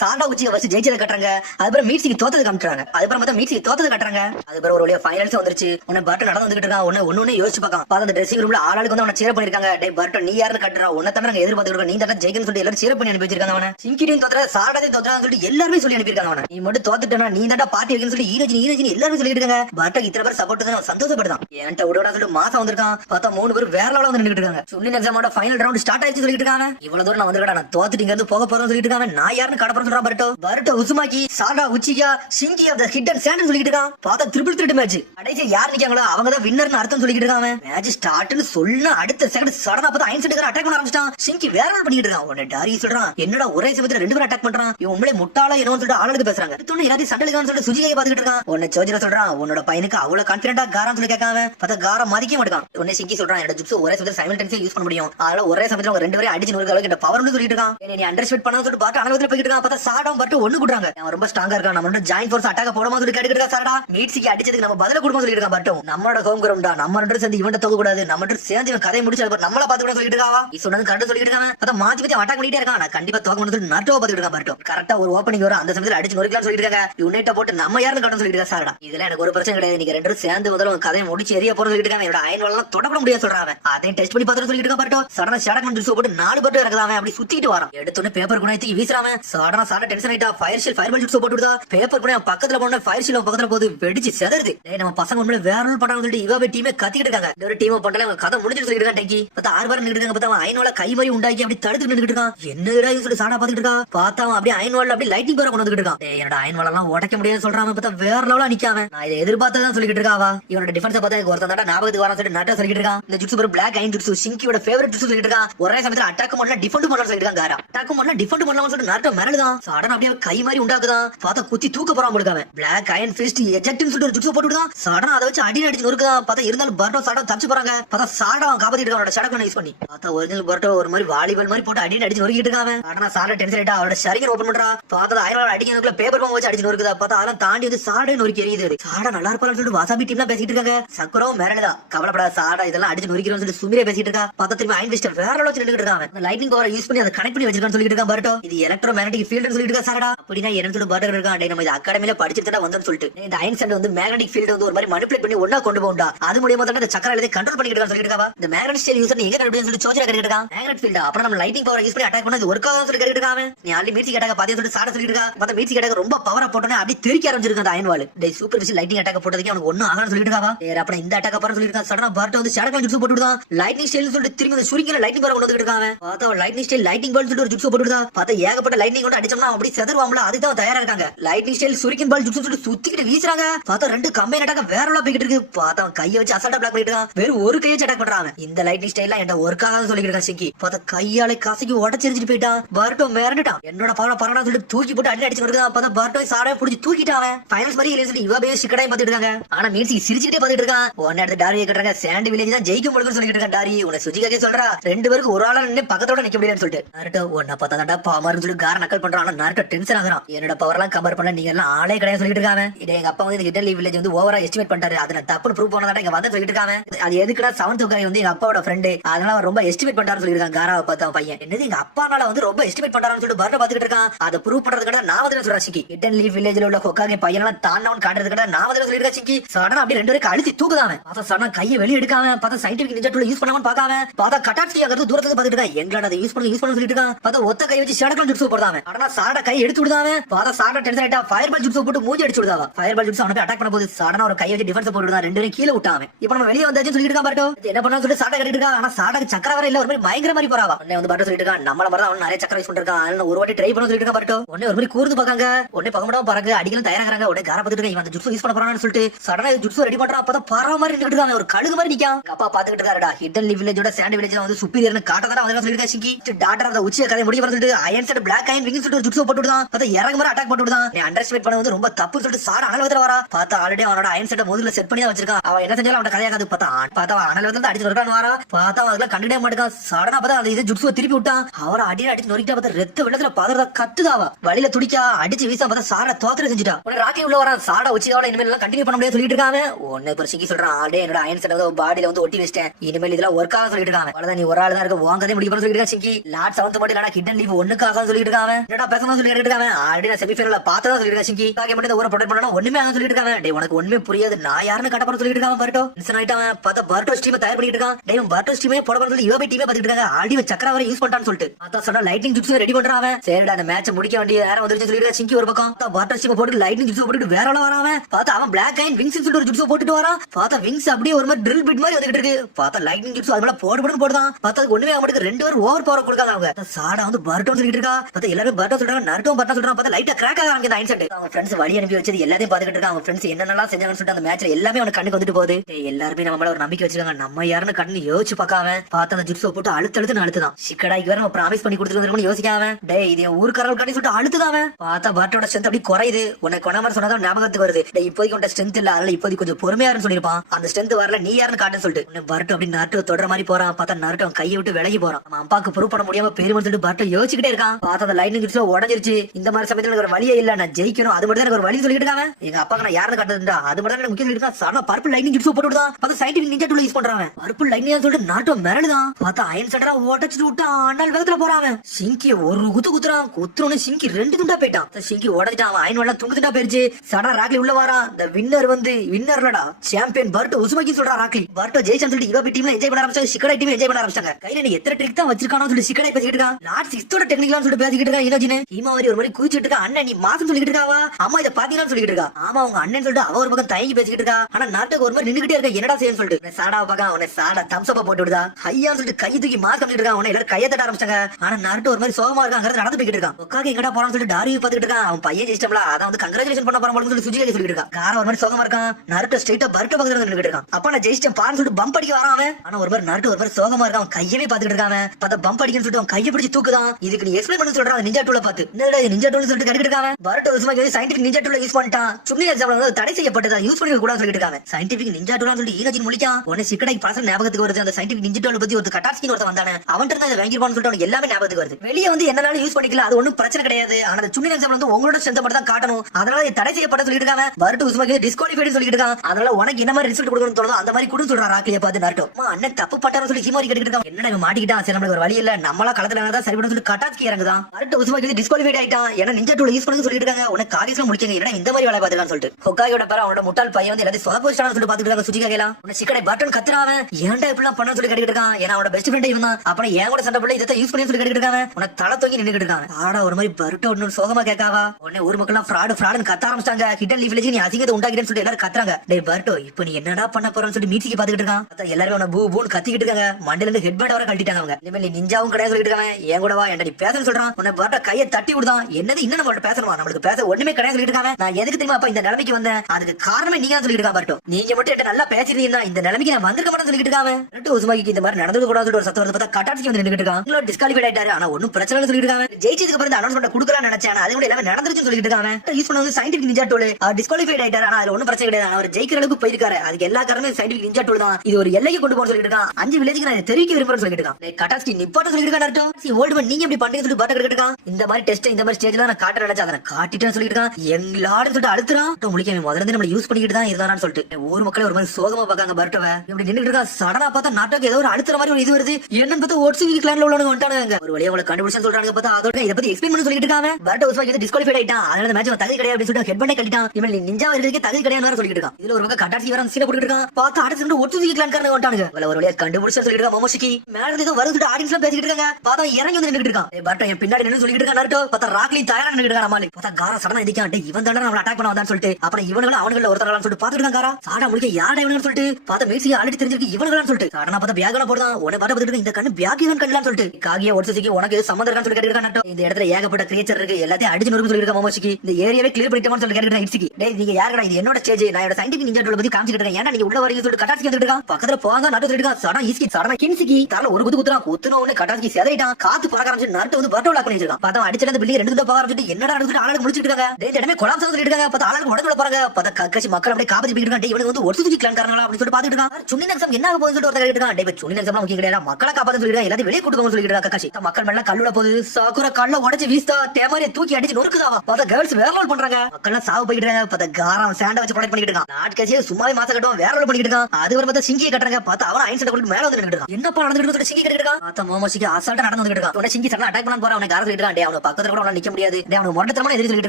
Santa உச்சியை வச்சு ஜெயிச்சதை கட்டுறாங்க. அதுக்கப்புறம் மீட்ஸிக்கு தோத்தது காமிச்சாங்க. அதுக்கப்புறம் பார்த்தா மீட்ஸிக்கு தோத்தது கட்டுறாங்க. அதுக்கப்புறம் ஒரு வழியா ஃபைனல்ஸ் வந்துருச்சு. உன்னை பர்டன் நடந்து வந்துகிட்டு இருக்கான். ஒன்னு யோசிச்சு பார்க்கலாம். பார்த்தா அந்த ட்ரெஸ்ஸிங் ரூம்ல ஆளுக்கு வந்து அவனை சேர் பண்ணிருக்காங்க. டே பர்டன் நீ யாருன்னு கட்டுறா, உன்னை தான் நாங்க எதிர்பார்த்துருக்கோம், நீ தான் ஜெயிக்கணும்னு சொல்லிட்டு எல்லாரும் சேர் பண்ணி அனுப்பி வச்சிருக்காங்க. அவனை சிங்கிட்டையும் தோத்துற சாடாதையும் தோத்துறான்னு சொல்லிட்டு எல்லாருமே சொல்லி அனுப்பியிருக்காங்க. அவனை நீ மட்டும் தோத்துட்டா நீ தான் பார்ட்டி வைக்கணும்னு சொல்லி ஈரஜினி எல்லாரும் சொல்லிட்டு இருக்காங்க. பர்டன் இத்தனை பேர் சப்போர்ட் தான் சந்தோஷப்படுதான். என்கிட்ட விடா சொல்லிட்டு மாசம் வந்திருக்கான். பார்த்தா 3 பேர் வேற லெவலில் வந்து நின்றுட்டு இருக்காங்க. சொல்லி எக்ஸாமோட ஃபைனல் ரவுண்ட் ஸ்டார்ட் ஆயிடுச்சு சொல்லிட்டு இருக்காங்க. இவ்வளவு தூரம் நான் வந்துருக்கா, நான் தோத்துட்டு இருந்து போக போறேன்னு சொல்லிட்டு இருக்காங்க. நான் யாருன்னு கடப்பறேன்னு சொல்றா பர்டோ. பர்டோ Uzumaki சாடா Uchiha Singhvi of the hidden sand சொல்லிட்டு இருக்கான். பார்த்தா ட்ரிபிள் த்ரெட் மேட்ச் கடைசி யார் நிக்காங்களோ அவங்க தான் வின்னர்னு அர்த்தம் சொல்லிட்டு இருக்காங்க. மேட்ச் ஸ்டார்ட்னு சொன்ன அடுத்த செகண்ட் சடனா பார்த்தா ஐன்செட் அட்டாக் பண்ண ஆரம்பிச்சிட்டான். சிங்கி வேற லெவல் பண்ணிட்டு இருக்கான். உடனே டாரி சொல்றான், என்னடா ஒரே சமயத்துல 2 பேர் அட்டாக் பண்றான், இவன் உண்மையிலே முட்டாளா என்னன்னு சொல்லிட்டு ஆளுக்கு பேசுறாங்க. அடுத்து எல்லாத்தையும் சண்டலுக்கான்னு சொல்லிட்டு சுஜிகையை பாத்துக்கிட்டு இருக்கான். உடனே சோஜிரா சொல்றான், உன்னோட பையனுக்கு அவ்வளவு கான்பிடண்டா காரான்னு சொல்லி கேட்காம பார்த்தா காரா மதிக்க மாட்டான். உடனே சிங்கி சொல்றான், என்னோட ஜுட்ஸு ஒரே சமயத்துல சைமல்டேனியஸா யூஸ் பண்ண முடியும், அதனால ஒரே சமயத்துல அவங்க 2 பேரும் அடிச்சு நொறுக்க அளவுக்கு இந்த பவர்னு சொல்லிட்டு இருக்கான். நீ அண்டர்ஸ்டிமேட் பண்ணாத சொல்லிட்டு பாட்டு அனவத்துல போயிட்டு இருக்கான். பார்த்தா சாடாவும் பட்டு ஒண்ணு குடுறாங்க. அவன் ரொம்ப ஸ்ட்ராங்கா இருக்கான். நம்ம ஜாயின் ஃபோர்ஸ் அட்டாக் போடாம சொல்லி கேட்டுக்கிட்டு இருக்கா. சாடா மீட்ஸிக்கு அடிச்சதுக்கு நம்ம பதில கொடுக்க சொல்லிட்டு இருக்கான். பட்டும் நம்மளோட ஹோம் கிரவுண்டா, நம்ம 2 சேர்ந்து இவன்ட்ட தோக்க கூடாது, நம்ம 2 சேர்ந்து இவன் கதையை முடிச்சு அதுக்கு நம்மள பாத்து கூட சொல்லிட்டு இருக்காவா. இது சொன்னது கரெக்டா சொல்லிட்டு இருக்காங்க. பார்த்தா மாத்தி மாத்தி அட்டாக் பண்ணிட்டே இருக்கான். நான் கண்டிப்பா தோக்க முடியும் சொல்லி நட்டோ பாத்துக்கிட்டு இருக்கான். பட்டும் கரெக்டா ஒரு ஓப்பனிங் வரும், அந்த சமயத்துல அடிச்சு நொறுக்கலாம்னு சொல்லிட்டு இருக்காங்க. யுனைட்டா போட்டு நம்ம யாருன்னு கட்டணும் சொல்லிட்டு இருக்கா. சாடா இதுல எனக்கு ஒரு பிரச்சனை கிடையாது, நீங்க 2 பேரும் சேர்ந்து முதல்ல உங்க கதையை முடிச்சு எரிய போறது சொல்லிட்டு இருக்காங்க. என்னோட அயன் வால்லாம் தொடப்பட முடியாது சொல்றாங்க. அதையும் டெஸ்ட் பண்ணி பார்த்து சொல்லிட்டு இருக்கான். பட்டும் சடனா ஷாடக் ஜூஸ் போட்டு 4 பட்டு இறக்குதாம அப்படி சுத்திட்டு வரான். எடுத்தோன்னே பேப்பர் குணாயத்துக்கு வீசுறாம. சடனா டென்ஷன் ஆயிட்டா. ஃபயர் ஷீல் ஃபயர் பால் ஜூஸ் போட்டு விடுதா. பேப்பர் குணாயம் பக்கத்துல போன ஃபயர் ஷீல் பக்கத்துல போது வெடிச்சு செதறுது. நம்ம பசங்க உண்மையில வேற லெவல் பண்றாங்க சொல்லிட்டு இவ டீமே கத்திக்கிட்டு இருக்காங்க. இந்த ஒரு டீம் பண்ணல அவங்க கதை முடிஞ்சு சொல்லிட்டு இருக்கான். டேக்கி பார்த்தா 6 பேர் நின்னுட்டு இருக்காங்க. பார்த்தா அவன் அயன் வால கை மாதிரி உண்டாக்கி அப்படி தடுத்து நின்னுட்டு இருக்கான். என்னடா இது சொல்லி சாடா பாத்துட்டு இருக்கா. பார்த்தா அவன் அப்படியே அயன் வால அப்படி லைட்டிங் பேர கொண்டு வந்துட்டு இருக்கான். என்னோட அயன் வால எல்லாம் உடைக்க முடியாதுன்னு சொல்றான். பார்த்தா வேற லெவலா நிக்காம. நான் இதை எதிர்பார்த்ததான் சொல்லிட்டு இருக்காவா. இவனோட டிஃபென்ஸ் பார்த்தா எனக்கு ஒருத்தன் தான் ஞாபகத்துக்கு வரான்னு சொல்லிட்டு நட்டா சொல்லிட்டு இருக்கான். இந்த ஜுட்ஸ் ஒரு பிளாக் அயன் ஜுட்ஸ் சிங்கியோட ஃபேவரட் ஜுட்ஸ் சொல்லிட்டு இருக்கான். ஒரே சமயத்துல அட்டாக் பண்ணல டிஃபெண்ட் பண்ணலாம் சொல்லிட்டு இருக்கான். காரா அட்டாக் பண்ணல டிஃபெண்ட் பண்ணலாம்னு சொல்லிட்டு நட்டா மிரளுதான். சடனா அப்படியே கை மாதிரி உண்டாக்குதான். பார்த்தா குத்தி தூக்க போறான் போடுக்காம. பிளாக் அயன் ஃபிஸ்ட் எஜெக்ட்னு சொல்லிட்டு ஒரு ஜுட்ஸ் போட்டு விடுதான். சடனா அதை வச்சு அடி அடிச்சு நொறுக்குதான். பார்த்தா இருந்தாலும் பர்டோ சாடா தப்பிச்சு போறாங்க. பார்த்தா சாடா காப்பாத்திட்டு இருக்கான் ஷடக் யூஸ் பண்ணி. பார்த்தா ஒரிஜினல் பர்டோ ஒரு மாதிரி வாலிபால் மாதிரி போட்டு அடி அடிச்சு நொறுக்கிட்டு இருக்காங்க. சடனா சாடா டென்ஷன் ஆயிட்டா. அவரோட ஷரிகர் ஓபன் பண்றா. பார்த்தா அயன் அடிக்கிறதுக்குள்ள பேப்பர் பாம்பு வச்சு அடிச்சு நொறுக்குதா. பார்த்தா அதெல்லாம் தாண்டி வந்து சாடை நொறுக்கி எரியுது. சாடா நல்லா இருப்பான்னு சொல்லிட்டு வாசாபி டீம்லாம் பேசிட்டு இருக்காங்க. சக்கரம் மேரலதா கவலைப்படாத சாடா இதெல்லாம் அடிச்சு நொறுக்கிறோம்னு சொல்லிட்டு சுமிரே பேசிட்டு இருக்கா. பார்த்தா திரும்பி அயன் ஃபிஸ்ட் வேற லெவல்ல நின்னுட்டு இருக்காங்க. லைட்டிங் பவர் யூஸ் பண்ணி அதை கனெக்ட் பண்ணி வச்சிருக்கான்னு சொல்லிட்டு இருக்கான் பர்டோ. இது எலக்ட்ரோ மேக்னெட்டிக் ஃபீல்ட்னு சொல்லிட்டு இருக்கா. சாடா அப்படினா என்னன்னு சொல்லிட்டு பர்டோ இருக்கான். நம்ம இந்த அகாடமில படிச்சிட்டு வந்தோம்னு சொல்லிட்டு இந்த அயன் சண்ட் வந்து மேக்னெட்டிக் ஃபீல்ட் வந்து ஒரு மாதிரி மனிபுலேட் பண்ணி ஒண்ணா கொண்டு போண்டா. அது மூலமா தான் இந்த சக்கர எல்லாத்தையும் கண்ட்ரோல் பண்ணிட்டு இருக்கான்னு சொல்லிட்டு இருக்கா. இந்த மேக்னெட்டிக் ஸ்டைல் யூஸ் பண்ணி எங்க கண்டுபிடிச்சு சொல்லி சோஜரா கேட்டுட்டு இருக்கான். மேக்னெட் ஃபீல்ட் அப்புறம் நம்ம லைட்டிங் பவர் யூஸ் பண்ணி அட்டாக் பண்ணது ஒர்க் ஆகும்னு சொல்லி கேட்டுட்டு இருக்கான். நீ ஆல்ரெடி மீட்சி கேட்டாங்க பாதியா சொல்லிட்டு சாடா சொல்லிட்டு இருக்கா. பார்த்தா மீட்சி கேட்டாங்க ரொம்ப பவரா போட்டோனே அப்படியே தெறிக்க ஆரம்பிச்சிருக்கு அந்த அயன் வால். டேய் சூப்பர் விஷயம் லைட்டிங் அட்டாக் போட்டதுக்கு அவனுக்கு ஒண்ணும் ஆகான்னு சொல்லிட்டு இருக்காவா. அப்புறம் இந்த அட்டாக் போற சொல்லிட்டு இருக்கா. சடனா பர்டோ வந்து ஷடக் ஜுட்ஸ் போட்டு விடுதான். லைட்டிங் ஸ்டைல் சொல்லிட்டு திரும்பி அந்த சுரிக்கிற லைட்டிங் பவர் கொண்டு வந்துட்டு இருக்காங்க. பார்த்தா லைட்டிங் ஸ்டைல் லைட்டிங் பால் சொல்லிட்டு ஒரு ஜுட்ஸ் போட்டு விடுதா. பார்த்தா ஏகப்பட்ட லைட்டிங் கொண்டு அடிச்சோம்னா அப்படி செதறுவாங்களா, அதுதான் தயாரா இருக்காங்க. லைட்டிங் ஸ்டைல் சுரிக்கின் பால் ஜுட்ஸ் சொல்லிட்டு சுத்திக்கிட்டு வீசுறாங்க. பார்த்தா 2 கம்பைன் அட்டாக் வேற லெவல்ல போயிட்டு இருக்கு. பார்த்தா கையை வச்சு அசால்ட்டா பிளாக் பண்ணிட்டு இருக்கான். வெறும் ஒரு கையை அட்டாக் பண்றாங்க. இந்த லைட்டிங் ஸ்டைல்லாம் என்ன ஒர்க் ஆகாதுன்னு சொல்லிட்டு இருக்கான் சிங்கி. பார்த்தா கையால காசிக்கு உடச்சிருச்சிட்டு போயிட்டான். பர்டோ மிரண்டுட்டான். என்னோட பவர் பரவாயில்ல சொல்லிட்டு தூக்கி போட்டு அடி அடிச்சு வருது. பார்த்தா பர்டோ சாடா புடிச்சு தூக்கிட்டான். ஃபைனல்ஸ் மாதிரி இல்லைன்னு சொல்லி இவ பேஸ் சிக்கடாய் பாத்துட்டு இருக்காங்க. ஆனா மீட்சி சிரிச்சுட்டே பாத்துட்டு இருக்கான். ஒன்னு அடுத்து டாரியை கட்டுறாங்க. சாண்ட் வில்லேஜ் தான் ஜெயிக்க முடியும்னு சொல்லிட்டு இருக்கான். டாரி உன சுஜிகாக்கே சொல்றா 2 பேருக்கு ஒரு ஆளா நின்னு பக்கத்தோட நிக்க முடியலன்னு சொல்லிட்டு நருட்டோ ஒன்னா பார்த்தாடா பாமாருன்னு சொல்லி கார நக்கல் பண்றான். ஆனா நருட்டோ டென்ஷன் ஆகுறான். என்னோட பவர் எல்லாம் கம்பேர் பண்ண நீங்க எல்லாம் ஆளே கிடையாது சொல்லிட்டு இருக்காங்க. இது எங்க அப்பா வந்து ஹிடன் வில்லேஜ் வந்து ஓவரா எஸ்டிமேட் பண்றாரு. அதை தப்பு ப்ரூவ் பண்ணதாட்ட இங்க வந்து சொல்லிட்டு இருக்காங்க. அது எதுக்குடா 7th காய் வந்து எங்க அப்பாவோட ஃப்ரெண்டு, அதனால அவர் ரொம்ப எஸ்டிமேட் பண்றாரு சொல்லிருக்காங்க. காராவை பார்த்தா பையன் என்னது எங்க அப்பானால வந்து ரொம்ப எஸ்டிமேட் பண்றாருன்னு சொல்லிட்டு பர்டோ பாத்துக்கிட்டு இருக்கான். அதை ப்ரூவ் பண்றதுக்கு நான் வந்து சொல்றேன் சிக்கி. ஹிடன் லீஃப் வில்லேஜ்ல உள்ள ஹொக்காகே பையனெல்லாம் தாண்டவன் காட்டுறதுக்கு நான் வந்து சொல்லிருக்கேன் சிக்கி. சடனா அப்படியே 2 பேருக்கு அழுத்தி தூக்குதாங்க. பார்த்தா சடனா கையை வெளிய எடுக்காம பார்த்தா சயின்டிபிக் நிஞ்சா டூல் யூஸ் பண்ணாம பார்க்காம பார்த்தா கட்டாட்சி ஆகிறது தூரத்துல பாத்துட்டு இருக்கான். எங்களோட அதை யூஸ் பண்ண சொல்லிட்டு இருக்கான். பார்த்தா ஒத்த கை வச்சு ஷடக்லாம் ஜுட்ஸ் போடுறாங்க. ஆனா சாடா கை எடுத்து விடுதாங்க. பார்த்தா சாடா டென்ஷன் ஆயிட்டா. ஃபயர் பால் ஜுட்ஸ் போட்டு மூஞ்சி அடிச்சு விடுதாவா. ஃபயர் பால் ஜுட்ஸ் அவனுக்கு அட்டாக் பண்ண போது சடனா ஒரு கை வச்சு டிஃபென்ஸ் போட்டு விடுதா. 2 பேரும் கீழே விட்டாங்க. இப்போ நம்ம வெளியே வந்தாச்சுன்னு சொல்லிட்டு இருக்கான். பர்டோ என்ன பண்ணா சொல்லிட்டு சாடா கட்டிட்டு இருக்கா. ஆனா சாடாக்கு சக்கர வர இல்ல, ஒரு மாதிரி பயங்கர மாதிரி போறாவா. உடனே வந்து பர்டோ சொல்லிட்டு இருக்கான் நம்மள மாதிரி அவன் நிறைய சக்கர யூஸ் பண்ணிருக்கான். அதனால ஒரு வாட்டி ட்ரை பண்ண சொல்லிட்டு இருக்கான். பர்டோ உடனே ஒரு மாதிரி கூர்ந்து பாக்காங்க. உடனே பக்கமடா பாருங்க அடிக்கலாம் தயாராகிறாங்க. உடனே கார பாத்துட்டு இவன் அந்த ஜுட்ஸ் யூஸ் பண்ண போறான்னு சொல்லிட்டு சடனா ஜுட்ஸ் ரெடி பண்றான். அப்பதான் பறவை மாதிரி நின்னுட்டு இருக்காங்க. ஒரு கழுகு மாதிரி நிக்கான். அப்பா பாத்துக்கிட்டு இருக்காருடா. ஹிடன் வில்லேஜோட சாண்ட் வில்லேஜ்ல வந்து சுப்பீரியர்னு காட்டதான் வந்து சொல்லிட்டு சிங்கி. டாக்டர் அந்த உச்சிய கதை முடிய சொல்லிட்டு iron set block iron wings சொல்லிட்டு ஜுட்ஸ் போட்டு விடுதான். பார்த்தா இறங்க மாதிரி அட்டாக் போட்டு விடுதான். நீ அண்டர்ஸ்டிமேட் பண்ண வந்து ரொம்ப தப்பு சொல்லிட்டு சார் அனல் வதற வரா. பார்த்தா ஆல்ரெடி அவனோட அயன் செட் முதல்ல செட் பண்ணி தான் வச்சிருக்கான். அவன் என்ன செஞ்சாலும் அவன் கதையாகாது. பார்த்தா அனல் வந்து அடிச்சு நொறுக்கான்னு வரா. பார்த்தா அதெல்லாம் கண்டுடே மாட்டான். சடனா பார்த்தா அந்த இது ஜுட்ஸுவை திருப்பி விட்டான். அவரை அடி அடிச்சு நொறுக்கிட்டா. பார்த்தா ரத்த வெள்ளத்துல பதறதா கத்துதாவா. வழியில துடிக்கா அடிச்சு வீசா. பார்த்தா சாட தோத்திர செஞ்சுட்டா. உடனே ராக்கி உள்ள வரா. சாட உச்சியாவோட இனிமேல் எல்லாம் கண்டினியூ பண்ண முடியாது சொல்லிட்டு இருக்காங்க. உடனே இப்போ சிங்கி சொல்றான் ஆல்ரெடி என்னோட அயன் செட் வந்து பாடியில வந்து ஒட்டி வச்சிட்டேன். இனிமேல் இதெல்லாம் ஒர்க் ஆக சொல்லிட்டு இருக்காங்க. அவ்வளவுதான் நீ ஒரு ஆள் தான் இருக்க வாங்கதே முடிக்க சொல்லிட்டு இருக்கா சிங்கி. லாட் 7th மட்டும் இல்லனா ஹிடன் லீஃப் ஒண்ணுக்காக சொல்லிட்டு இருக்காங்க. என்னடா பேசணும் சொல்லி கேட்டுருக்காங்க. ஆல்ரெடி நான் செமிஃபைனல்ல பார்த்ததா சொல்லிருக்கேன். சிங்கி காக மட்டும் இந்த ஊரை ப்ரொடெக்ட் பண்ணா ஒண்ணுமே ஆகும் சொல்லிட்டு இருக்காங்க. டேய் உனக்கு ஒண்ணுமே புரியாது, நான் யாருன்னு கட்ட போற சொல்லிட்டு இருக்காங்க. பர்ட்டோ டென்ஷன் ஆயிட்டான். பார்த்தா பர்ட்டோ ஸ்ட்ரீம் தயார் பண்ணிட்டு இருக்கான். டேய் பர்ட்டோ ஸ்ட்ரீமே போட போற சொல்லி யுவபி டீமே பாத்துட்டு இருக்காங்க. ஆல்ரெடி சக்கர வரை யூஸ் பண்ணிட்டான்னு சொல்லிட்டு பார்த்தா சொன்னா லைட்னிங் ஜிப்ஸ் ரெடி பண்றான் அவன். சரிடா அந்த மேட்ச் முடிக்க வேண்டிய நேரம் வந்துருச்சு சொல்லிட்டு சிங்கி ஒரு பக்கம் பர்ட்டோ ஸ்ட்ரீம் போட்டு லைட்னிங் ஜிப்ஸ் போட்டு வேற எவ்வளவு வரான். பார்த்தா அவன் பிளாக் அண்ட் விங்ஸ் சொல்லிட்டு ஒரு ஜிப்ஸ் போட்டுட்டு வரான். பார்த்தா விங்ஸ் அப்படியே ஒரு மாதிரி ட்ரில் பிட் மாதிரி வந்துட்டு இருக்கு. பார்த்தா லைட்னிங் ஜிப்ஸ் அது மேல போடுபடுன்னு போடுதான். பார்த்தா ஒண்ணுமே அவனுக்கு 2 பேர் ஓவர் பவர் கொடுக்காங்க. அவங்க சாடா வந்து பர்ட்டோ சொல்லிட்டு இருக்கா. பார்த்தா எல்லாரும் பர்ட்டோ சொல்றாங்க, நருட்டோ பர்ட்டோ சொல்றான். பார்த்தா லைட்டா கிராக் ஆக அந்த ஐன்செட் அவங்க ஃப்ரெண்ட்ஸ் வழி அனுப்பி வச்சது எல்லாத்தையும் பாத்துக்கிட்டு இருக்காங்க. அவங்க ஃப்ரெண்ட்ஸ் என்னென்னலாம் செஞ்சாங்கன்னு சொல்லிட்டு அந்த மேட்ச்ல எல்லாமே அவனுக்கு கண்ணுக்கு வந்துட்டு போகுது. எல்லாருமே நம்ம மேல ஒரு நம்பிக்கை வச்சிருக்காங்க. நம்ம யாருன்னு கண்ணு யோசிச்சு பார்க்காம பார்த்தா அந்த ஜிப்ஸ் போட்டு அழுத்தழுத்து அழுத்துதான். சிக்கடாய்க்கு வேற நம்ம ப்ராமிஸ் பண்ணி கொடுத்துருக்கோம்னு யோசிக்காம டேய் இது ஊர்க்காரர்கள் கண்ணி சொல்லிட்டு அழுத்துதாவன். பார்த்தா பர்ட்டோட ஸ்ட்ரென்த் அப்படி குறையுது. உனக்கு கொண்ட மாதிரி சொன்னதான் ஞாபகத்துக்கு வருது. இப்போதைக்கு உன்ட ஸ்ட்ரென்த் இல்ல, அதனால இப்போதைக்கு கொஞ்சம் பொறுமையா சொல்லிருப்பான். அந்த ஸ்ட்ரென்த் வரல, நீ யாருன்னு காட்டுன்னு சொல்லிட்டு பர்ட்டோ அப்படி நருட்டோ தொடர மாதிரி போறான். பார்த்தா நருட்டோ கையை விட்டு விலகி போறான். நம்ம அப்பாக்கு ப்ரூவ் பண்ண முடியாம பெருமை சொல்லிட்டு பர்ட்டோ யோசிச்சுக்கிட்டே இருக்கான். பார்த்தா அந்த லைட்னிங் ஜிப்ஸ் உடஞ்சிருச்சு. இந்த மாதிரி சமயத்துல எனக்கு ஒரு வழியே இல்ல, நான் ஜெயிக்கணும், அது மட்டும் தான் எனக்கு ஒரு வழி சொல்லிட்டு இருக்காங்க. எங்க அப்பாக்கு நான் யாருன்னு காட்டுறதுடா அது மட்டும் தான் முக்கியம் சொல்லிட்டு சார் பர்பிள் லைட்னிங் ஜிப்ஸ் போட்டு விடுதான். பார்த்தா சயின்டிபிக் நிஞ்சா டூல் யூஸ் பண்றாங்க. பர்பிள் லைட்னிங் சொல்லிட்டு நாட்டோ மிரளுதான். பார்த்தா அயன் சட்டரா உடச்சிட்டு விட்டு ஆண்டாள் வேகத்துல போறாங்க. சிங்கி ஒரு குத்துறான். குத்துறோன்னு சிங்கி 2 துண்டா போயிட்டான். சிங்கி உடச்சிட்டான். அவன் அயன் வெள்ளம் துண்டுட்டா போயிருச்சு. சடா ராக்லி உள்ள வாரான். இந்த வின்னர் வந்து வின்னர்லடா சாம்பியன் பர்ட்டோ உசுமாக்கி சொல்றா ராக்லி. பர்ட்டோ ஜெயிச்சான்னு சொல்லிட்டு இவ டீம்ல என்ஜாய் பண்ண ஆரம்பிச்சாங்க. சிக்கடா டீம் என்ஜாய் பண்ண ஆரம்பிச்சாங்க. கையில நீ எத்தனை ட்ரிக் தான் வச்சிருக்கானோ சொல்லி சிக்கடா பேசிக்கிட்டு இருக்கான். லார்ட் 6 டெக்னிக்கலான்னு சொல்லிட்டு பேசிக்கிட்டு இருக்கான். இனோஜினே ஹீமாவரி ஒரு மாதிரி குதிச்சிட்டு இருக்கா. அண்ணன் நீ மாசம் சொல்லிட்டு இருக்காவா? அம்மா இதை பாத்தீங்கன்னு சொல்லிட்டு இருக்கா. ஆமா அவங்க அண்ணன் சொல்லிட்டு அவ ஒரு பக்கம் தயங்கி பேசிக்கிட்டு இருக்கா. ஆனா நாட்டுக்கு ஒரு மாதிரி நின்னுகிட்டே இருக்கா. என்னடா செய்யன்னு சொல்லிட்டு சாடா பக்கம் அவனை சாடா தம்சப்பா போட்டு விடுதா. ஐயான்னு சொல்லிட்டு கை தூக்கி மாஸ்க் காமிச்சிட்டு இருக்கான். அவனை எல்லாரும் கையை தட்ட ஆரம்பிச்சாங்க. ஆனா நாட்டு ஒரு மாதிரி சோகமா இருக்காங்க. நடந்து போய்கிட்டு இருக்கான். உட்காந்து எங்கடா போறான்னு சொல்லிட்டு டாரியை பாத்துக்கிட்டு இருக்கான். அவன் பையன் ஜெயிச்சிட்டா அதான் வந்து கங்க்ராச்சுலேஷன் பண்ண போறான்னு சொல்லி சுஜிகா சொல்லிட்டு இருக்கான். கார ஒரு மாதிரி சோகமா இருக்கான். நருட்டோ ஸ்ட்ரைட்டா பர்ட்டோ பக்கத்துல நின்னுகிட்டு இருக்கான். அப்ப நான் ஜெயிச்சிட்டேன் பாருன்னு சொல்லிட்டு பம்ப் அடிக்க வரான் அவன். ஆனா ஒரு மாதிரி நருட்டோ ஒரு மாதிரி சோகமா இருக்கான். அவன் கையவே பாத்துக்கிட்டு இருக்கான். பார்த்தா பம்ப் அடிக்கன்னு சொல்லிட்டு அவன் கையை பிடிச்சி தூக்குதான். இதுக்கு நீ எக்ஸ்பிளைன் பண்ண சொல்றான் நிஞ்சா டூல பாத்து. என்னடா நிஞ்சா டூல் சொல்லிட்டு கட்டிட்டு இருக்கான். பர்ட்டோ உசுமாக்கி சயின்டிபிக் நிஞ்சா டூல யூஸ் பண்ணிட்டான். சுன்னி எக்ஸாம்ல தடை செய்யப்பட்டதா யூஸ் பண்ணி கூட சொல்லிட்டு இருக்காங்க. சயின்டிபிக் நிஞ்சா டூல் சொல்லிட்டு ஈனஜின் முடிச்சான். உடனே சிக்கடாய்க்கு பசங்க ஞாபகத்துக்கு வருது. அந்த சயின்டிபிக் நிஞ்சா டூல் பத்தி ஒரு கட்டாஸ்கின் ஒருத்தன் வந்தானே அவன் இருந்தா இதை வாங்கிருப்பான்னு சொல்லிட்டு அவனுக்கு எல்லாமே ஞாபகத்துக்கு வருது. வெளியே வந்து என்னனாலும் யூஸ் பண்ணிக்கலாம், அது ஒன்னும் பிரச்சனை கிடையாது. ஆனா அந்த சுன்னி எக்ஸாம்ல வந்து உங்களோட ஸ்ட்ரென்த் மட்டும் தான் காட்டணும். அதனால இது தடை செய்யப்பட்ட சொல்லிட்டு இருக்காங்க. பர்ட்டோ உசுமாக்கி டிஸ்குவாலிஃபைடு சொல்லிட்டு இருக்கான். அதனால உனக்கு என்ன மாதிரி ரிசல்ட் கொடுக்கணும்னு தோணுதோ அந்த மாதிரி கொடுன்னு சொல்றான் ராக்லியை பார்த்து நருட்டோ. அண்ணன் தப்பு பண்றான்னு சொல்லி ஹீமாரி கேட்டுட்டு இருக்கான். என்னடா இவன் மாட்டிக்கிட்டான். சரி நம்மளுக்கு ஒரு வழி இல்ல, நம்மளா களத்துல தான் சரி பண்ண சொல்லி கட்டாஸ்கி இறங்குதான். பர்ட்டோ உசுமாக்கி டிஸ்குவாலிஃபைட் ஆயிட்டான். ஏன்னா நிஞ்சா டூல் யூஸ் பண்ணி சொல்லிட்டு இருக்காங்க. உனக்கு காரியஸ்ல முடிச்சீங்க என்னடா இந்த மாதிரி வேலை பார்த்துக்கான்னு சொல்லிட்டு ஹொக்காயோட பேர அவனோட முட்டாள் பையன் வந்து எல்லாத்தையும் சொதப்போச்சான்னு சொல்லிட்டு பாத்துட்டு இருக்காங்க. சுஜிகா கேலாம் உன்னை சிக்கடை பர்ட்டோன்னு கத்துறான். ஏன்டா இப்படிலாம் பண்ண சொல்லி கேட்டுட்டு இருக்கான். ஏன்னா அவனோட பெஸ்ட் ஃப்ரெண்ட் இவன் தான். அப்புறம் ஏன் கூட சண்டை போல இதை யூஸ் பண்ணி சொல்லி கேட்டுட்டு இருக்காங்க. உனக்கு தலை தூக்கி நின்னுட்டு இருக்காங்க. ஆடா ஒரு மாதிரி பர்ட்டோ ஒன்னு சோகமா கேட்காவா. உடனே ஊர் மக்கள் ஃப்ராடுன்னு கத்த ஆரம்பிச்சாங்க. ஹிடன் லீவ்லேஜ் நீ அசிங்கத்தை உண்டாக்கிட்டேன்னு சொல்லிட்டு எல்லாரும் கத்துறாங்க. டேய் பர்ட்டோ இப்போ நீ என்னடா பண்ண போறன்னு சொல்லி மீட்டிங் பாத்துக்கிட்டு இருக்கான். எல்லாரும் அவனை பூ பூன்னு கத்திக்கிட்டு இருக்காங்க. மண்டல இருந்து ஹெட்பேண்ட் வர கழட்டிட்டாங்க. அவங்க இனிமேல் நீ நிஞ்சாவும் கிடையாது சொல்லிட்டு இருக்காங்க. ஏன் கூடவா என்கிட்ட நீ பேசன்னு சொல்றான். உன்னை பர்ட்டோ கையை தட்டி விடுதான். என்னது இன்னும் நம்ம பேசணுமா, நம்மளுக்கு பேச ஒண்ணுமே கிடையாது சொல்லிட்டு இருக்காங்க. நான் எதுக்கு தெரியுமா அப்ப இந்த நிலைமைக்கு வந்தேன், அதுக்கு காரணமே நீங்க சொல்லிட்டு இருக்கா பர்ட்டோ. நீங்க மட்டும் என்கிட்ட நல்லா பேசிருந்தீங்கன்னா இந்த நிலைமைக்கு நான் வந்திருக்க மாட்டேன்னு சொல்லிட்டு இருக்காங்க. ரெண்டு உசுமாக்கி இந்த மாதிரி நடந்து கூடாது ஒரு சத்தம் வருது. பார்த்தா கட்டாட்சி வந்து நின்னுட்டு இருக்கான். உங்களோட டிஸ்குவாலிஃபைட் ஆயிட்டாரு. ஆனா ஒன்னும் பிரச்சனை சொல்லிட்டு இருக்காங்க. ஜெயிச்சதுக்கு அப்புறம் அனௌன்ஸ்மெண்ட் கொடுக்கலாம்னு நினைச்சேன். அது கூட எல்லாமே நடந்துருச்சுன்னு சொல்லிட்டு இருக்காங்க. யூஸ் பண்ண வந்து சயின்டிபிக் நிஞ்சா டூல் டிஸ்குவாலிஃபைட் ஆயிட்டாரு. ஆனா அது ஒன்னும் பிரச்சனை கிடையாது. அவர் ஜெயிக்கிற அளவுக்கு போயிருக்காரு. அதுக்கு எல்லா காரணமே சயின்டிபிக் நிஞ்சா டூல் தான். இது ஒரு எல்லைக்கு கொண்டு போக சொல்லிட்டு இருக்கான். 5 வில்லேஜுக்கு நான் தெரிவிக்க விரும்புறேன்னு சொல்லிட்டு இருக்கான். கட்டாஸ்கி நிப்பாட்ட சொல்லிட்டு இருக்கான். ஓல்டு மேன் நீங்க எப்படி பண்றீங்க சொல்லிட்டு பாட்டு இருக்கான். இந்த மாதிரி டெஸ்ட் இந்த மாதிரி ஸ்டேஜ்ல நான் காட்ட நினைச்சா அதை காட்டிட்டேன்னு சொல்லிட்டு இருக்கான். எங்களாடு சொல்லிட்டு அழுத்துறான். முடிக்க முதல்ல இருந்து நம்ம யூஸ் பண்ணிட்டு தான் இருந்தான்னு சொல்லிட்டு ஊர் மக்களே ஒரு மாதிரி சோகமா பாக்காங்க. பர்ட்டோவை இப்படி நின்னுட்டு இருக்கா. சடனா பார்த்தா நாட்டுக்கு ஏதோ ஒரு அழுத்துற மாதிரி ஒரு இது வருது. என்னன்னு பார்த்தா ஒட்சுகி கிளான்ல உள்ளவங்க வந்துட்டாங்க. ஒரு வழியா அவளை கண்டுபிடிச்சு சொல்றாங்க. பார்த்தா அதோட இதை பத்தி எக்ஸ்பிளைன் பண்ண சொல்லிட்டு இருக்காங்க. பர்ட்டோ உஸ்மாக்கி டிஸ்குவாலிஃபைட் ஆயிட்டான். அதனால மேட்ச் தகுதி கிடையாது அப்படின்னு சொல்லிட்டு ஹெட்பேண்ட் கட்டிட்டான். இவன் நிஞ்சா வரதுக்கு தகுதி கிடையாது சொல்லிட்டு இருக்கான். இதுல ஒரு பக்கம் கட்டாட்சி வர சீன போட்டுட்டு இருக்கான். பார்த்தா அடுத்து ஒட்சுகி கிளான்காரங்க வந்துட்டாங்க. ஒரு வழியா கண்டுபிடிச்சு சொல்லிட்டு இருக்கான். மோமோஷிகி மேல ஏதோ வருது ஆடியன்ஸ் எல்லாம் பேசிட்டு இருக்காங்க. பார்த்தா இறங்கி வந்து நின்னுட்டு இருக்கான். பர்ட்டோ என் பின்னாடி நின்னு சொல்லிட்டு இருக்கான். நருட்டோ பார்த்தா ராக்லி தயாரா நின்னுட்டு இருக்கான். மாலி பார்த்தா காரா சடனா எதிக்கான். இவன் தானே நம்மள அட்டாக் பண்ண வந்தான்னு சொல்லிட்டு அப்புறம் இவனுங்க அவனுங்கள ஒருத்தரலாம் சொல்லிட்டு பாத்துட்டு இருக்கான். காரா சாடா முடிக்க யாரா இவனுன்னு சொல்லிட்டு பார்த்தா மீசி ஆல்ரெடி தெரிஞ்சிருக்கு இவனுங்களான்னு சொல்லிட்டு சடனா பார்த்தா பியாகன போடுதான். உடனே பார்த்தா பார்த்துட்டு இந்த கண்ணு பியாகிவன் கண்ணலான்னு சொல்லிட்டு காகிய ஒட்சுகி உனக்கு சம்மந்தம் இருக்கான்னு சொல்லி கேட்டிருக்கான். நருட்டோ இந்த இடத்துல ஏகப்பட்ட கிரியேச்சர் இருக்கு, எல்லாத்தையும் அடிச்சு நொறுக்கு சொல்லி இருக்கான். மோமோஷிகி இந்த ஏரியாவே கிளியர் பண்ணிட்டோம்னு சொல்லி கேட்டிருக்கான். இட்சிகி டேய் நீங்க யாருடா, இது என்னோட ஸ்டேஜ், நான் என்னோட சயின்டிபிக் நிஞ்சா டூல் பத்தி காமிச்சிட்டு இருக்கேன். ஏன்னா நீங்க உள்ள வரீங்க சொல்லிட்டு கட்டாட்சி வந்துட்டு இருக்கான். பக்கத்துல போங்க நருட்டோ சொல்லிட்டு இருக்கான். சடனா ஈஸ்கி சடனா கின்சிகி தரல ஒரு குத்து குத்துறான். குத்துன உடனே கட்டாட்சி செதறிட்டான். காத்து பறக்க ஆரம்பிச்சு நருட்டோ வந்து பர்ட்டோ லாக் பண்ணி வச்சிருக்கான். பார்த்தா அடிச்சல பில்டிங் 2 தடவை ஆரம்பிச்சிட்டு என்னடா நடந்துட்டு ஆளுக்கு முடிச்சிட்டு இருக்காங்க. டேய் இடமே கொலாப்ஸ் சொல்லிட்டு இருக்காங்க. பார்த்தா ஆளுக்கு உடனே போறாங்க. பார்த்தா கக்கசி மக்கள் அப்படியே காப்பாத்தி போயிட்டு இருக்காங்க. இவனுக்கு வந்து ஒட்சுகி கிளான் காரணங்களா அப்படி சொல்லிட்டு பாத்துட்டு இருக்கான். சுன்னி எக்ஸாம் என்ன ஆக போகுதுன்னு சொல்லிட்டு ஒருத்தர் கேட்டிருக்கான். டேய் சுன்னி எக்ஸாம் முக்கியம் கிடையாது, மக்களை காப்பாத்த சொல்லிட்டு எல்லாத்தையும் வெளியே கூட்டு போக சொல்லிட்டு இருக்கான். கக்கசி மக்கள் மேல கல்லுல போகுது. சாக்குர கல்ல உடைச்சு வீஸ்தா டேமரியை தூக்கி அடிச்சு நொறுக்குதாவா. பார்த்தா கேர்ள்ஸ் வேற ரோல் பண்றாங்க. மக்கள் சாவு போயிட்டு இருக்காங்க. பார்த்தா காரம் சாண்ட வச்சு ப்ரொடெக்ட் பண்ணிட்டு இருக்கான். நாட்கசியே சும்மாவே மாச கட்டும் வேற ரோல் பண்ணிட்டு இருக்கான். அது ஒரு பார்த்தா சிங்கியை கட்டுறாங்க. பார்த்தா அவன் ஐன் சட்டை கொண்டு மேல வந்து நின்னுட்டு இருக்கான். என்னப்பா நடந்துட்டு சொல்லிட்டு சிங்கி கட்டிட்டு இருக்கான். பார்த்தா மோமோஷிகி அசால்ட்டா நடந்து வந்துட்டு இருக்கான். உடனே சிங்கி சடனா அட்டாக் பண்ண போறான். அவனை கார சொல்லிட்டு இருக்கான். டே அவன பக்கத்துல கூட நிக்க முடியாது, டே அவன மொட்டத்தரமான எதிரி சொல்லிட்டு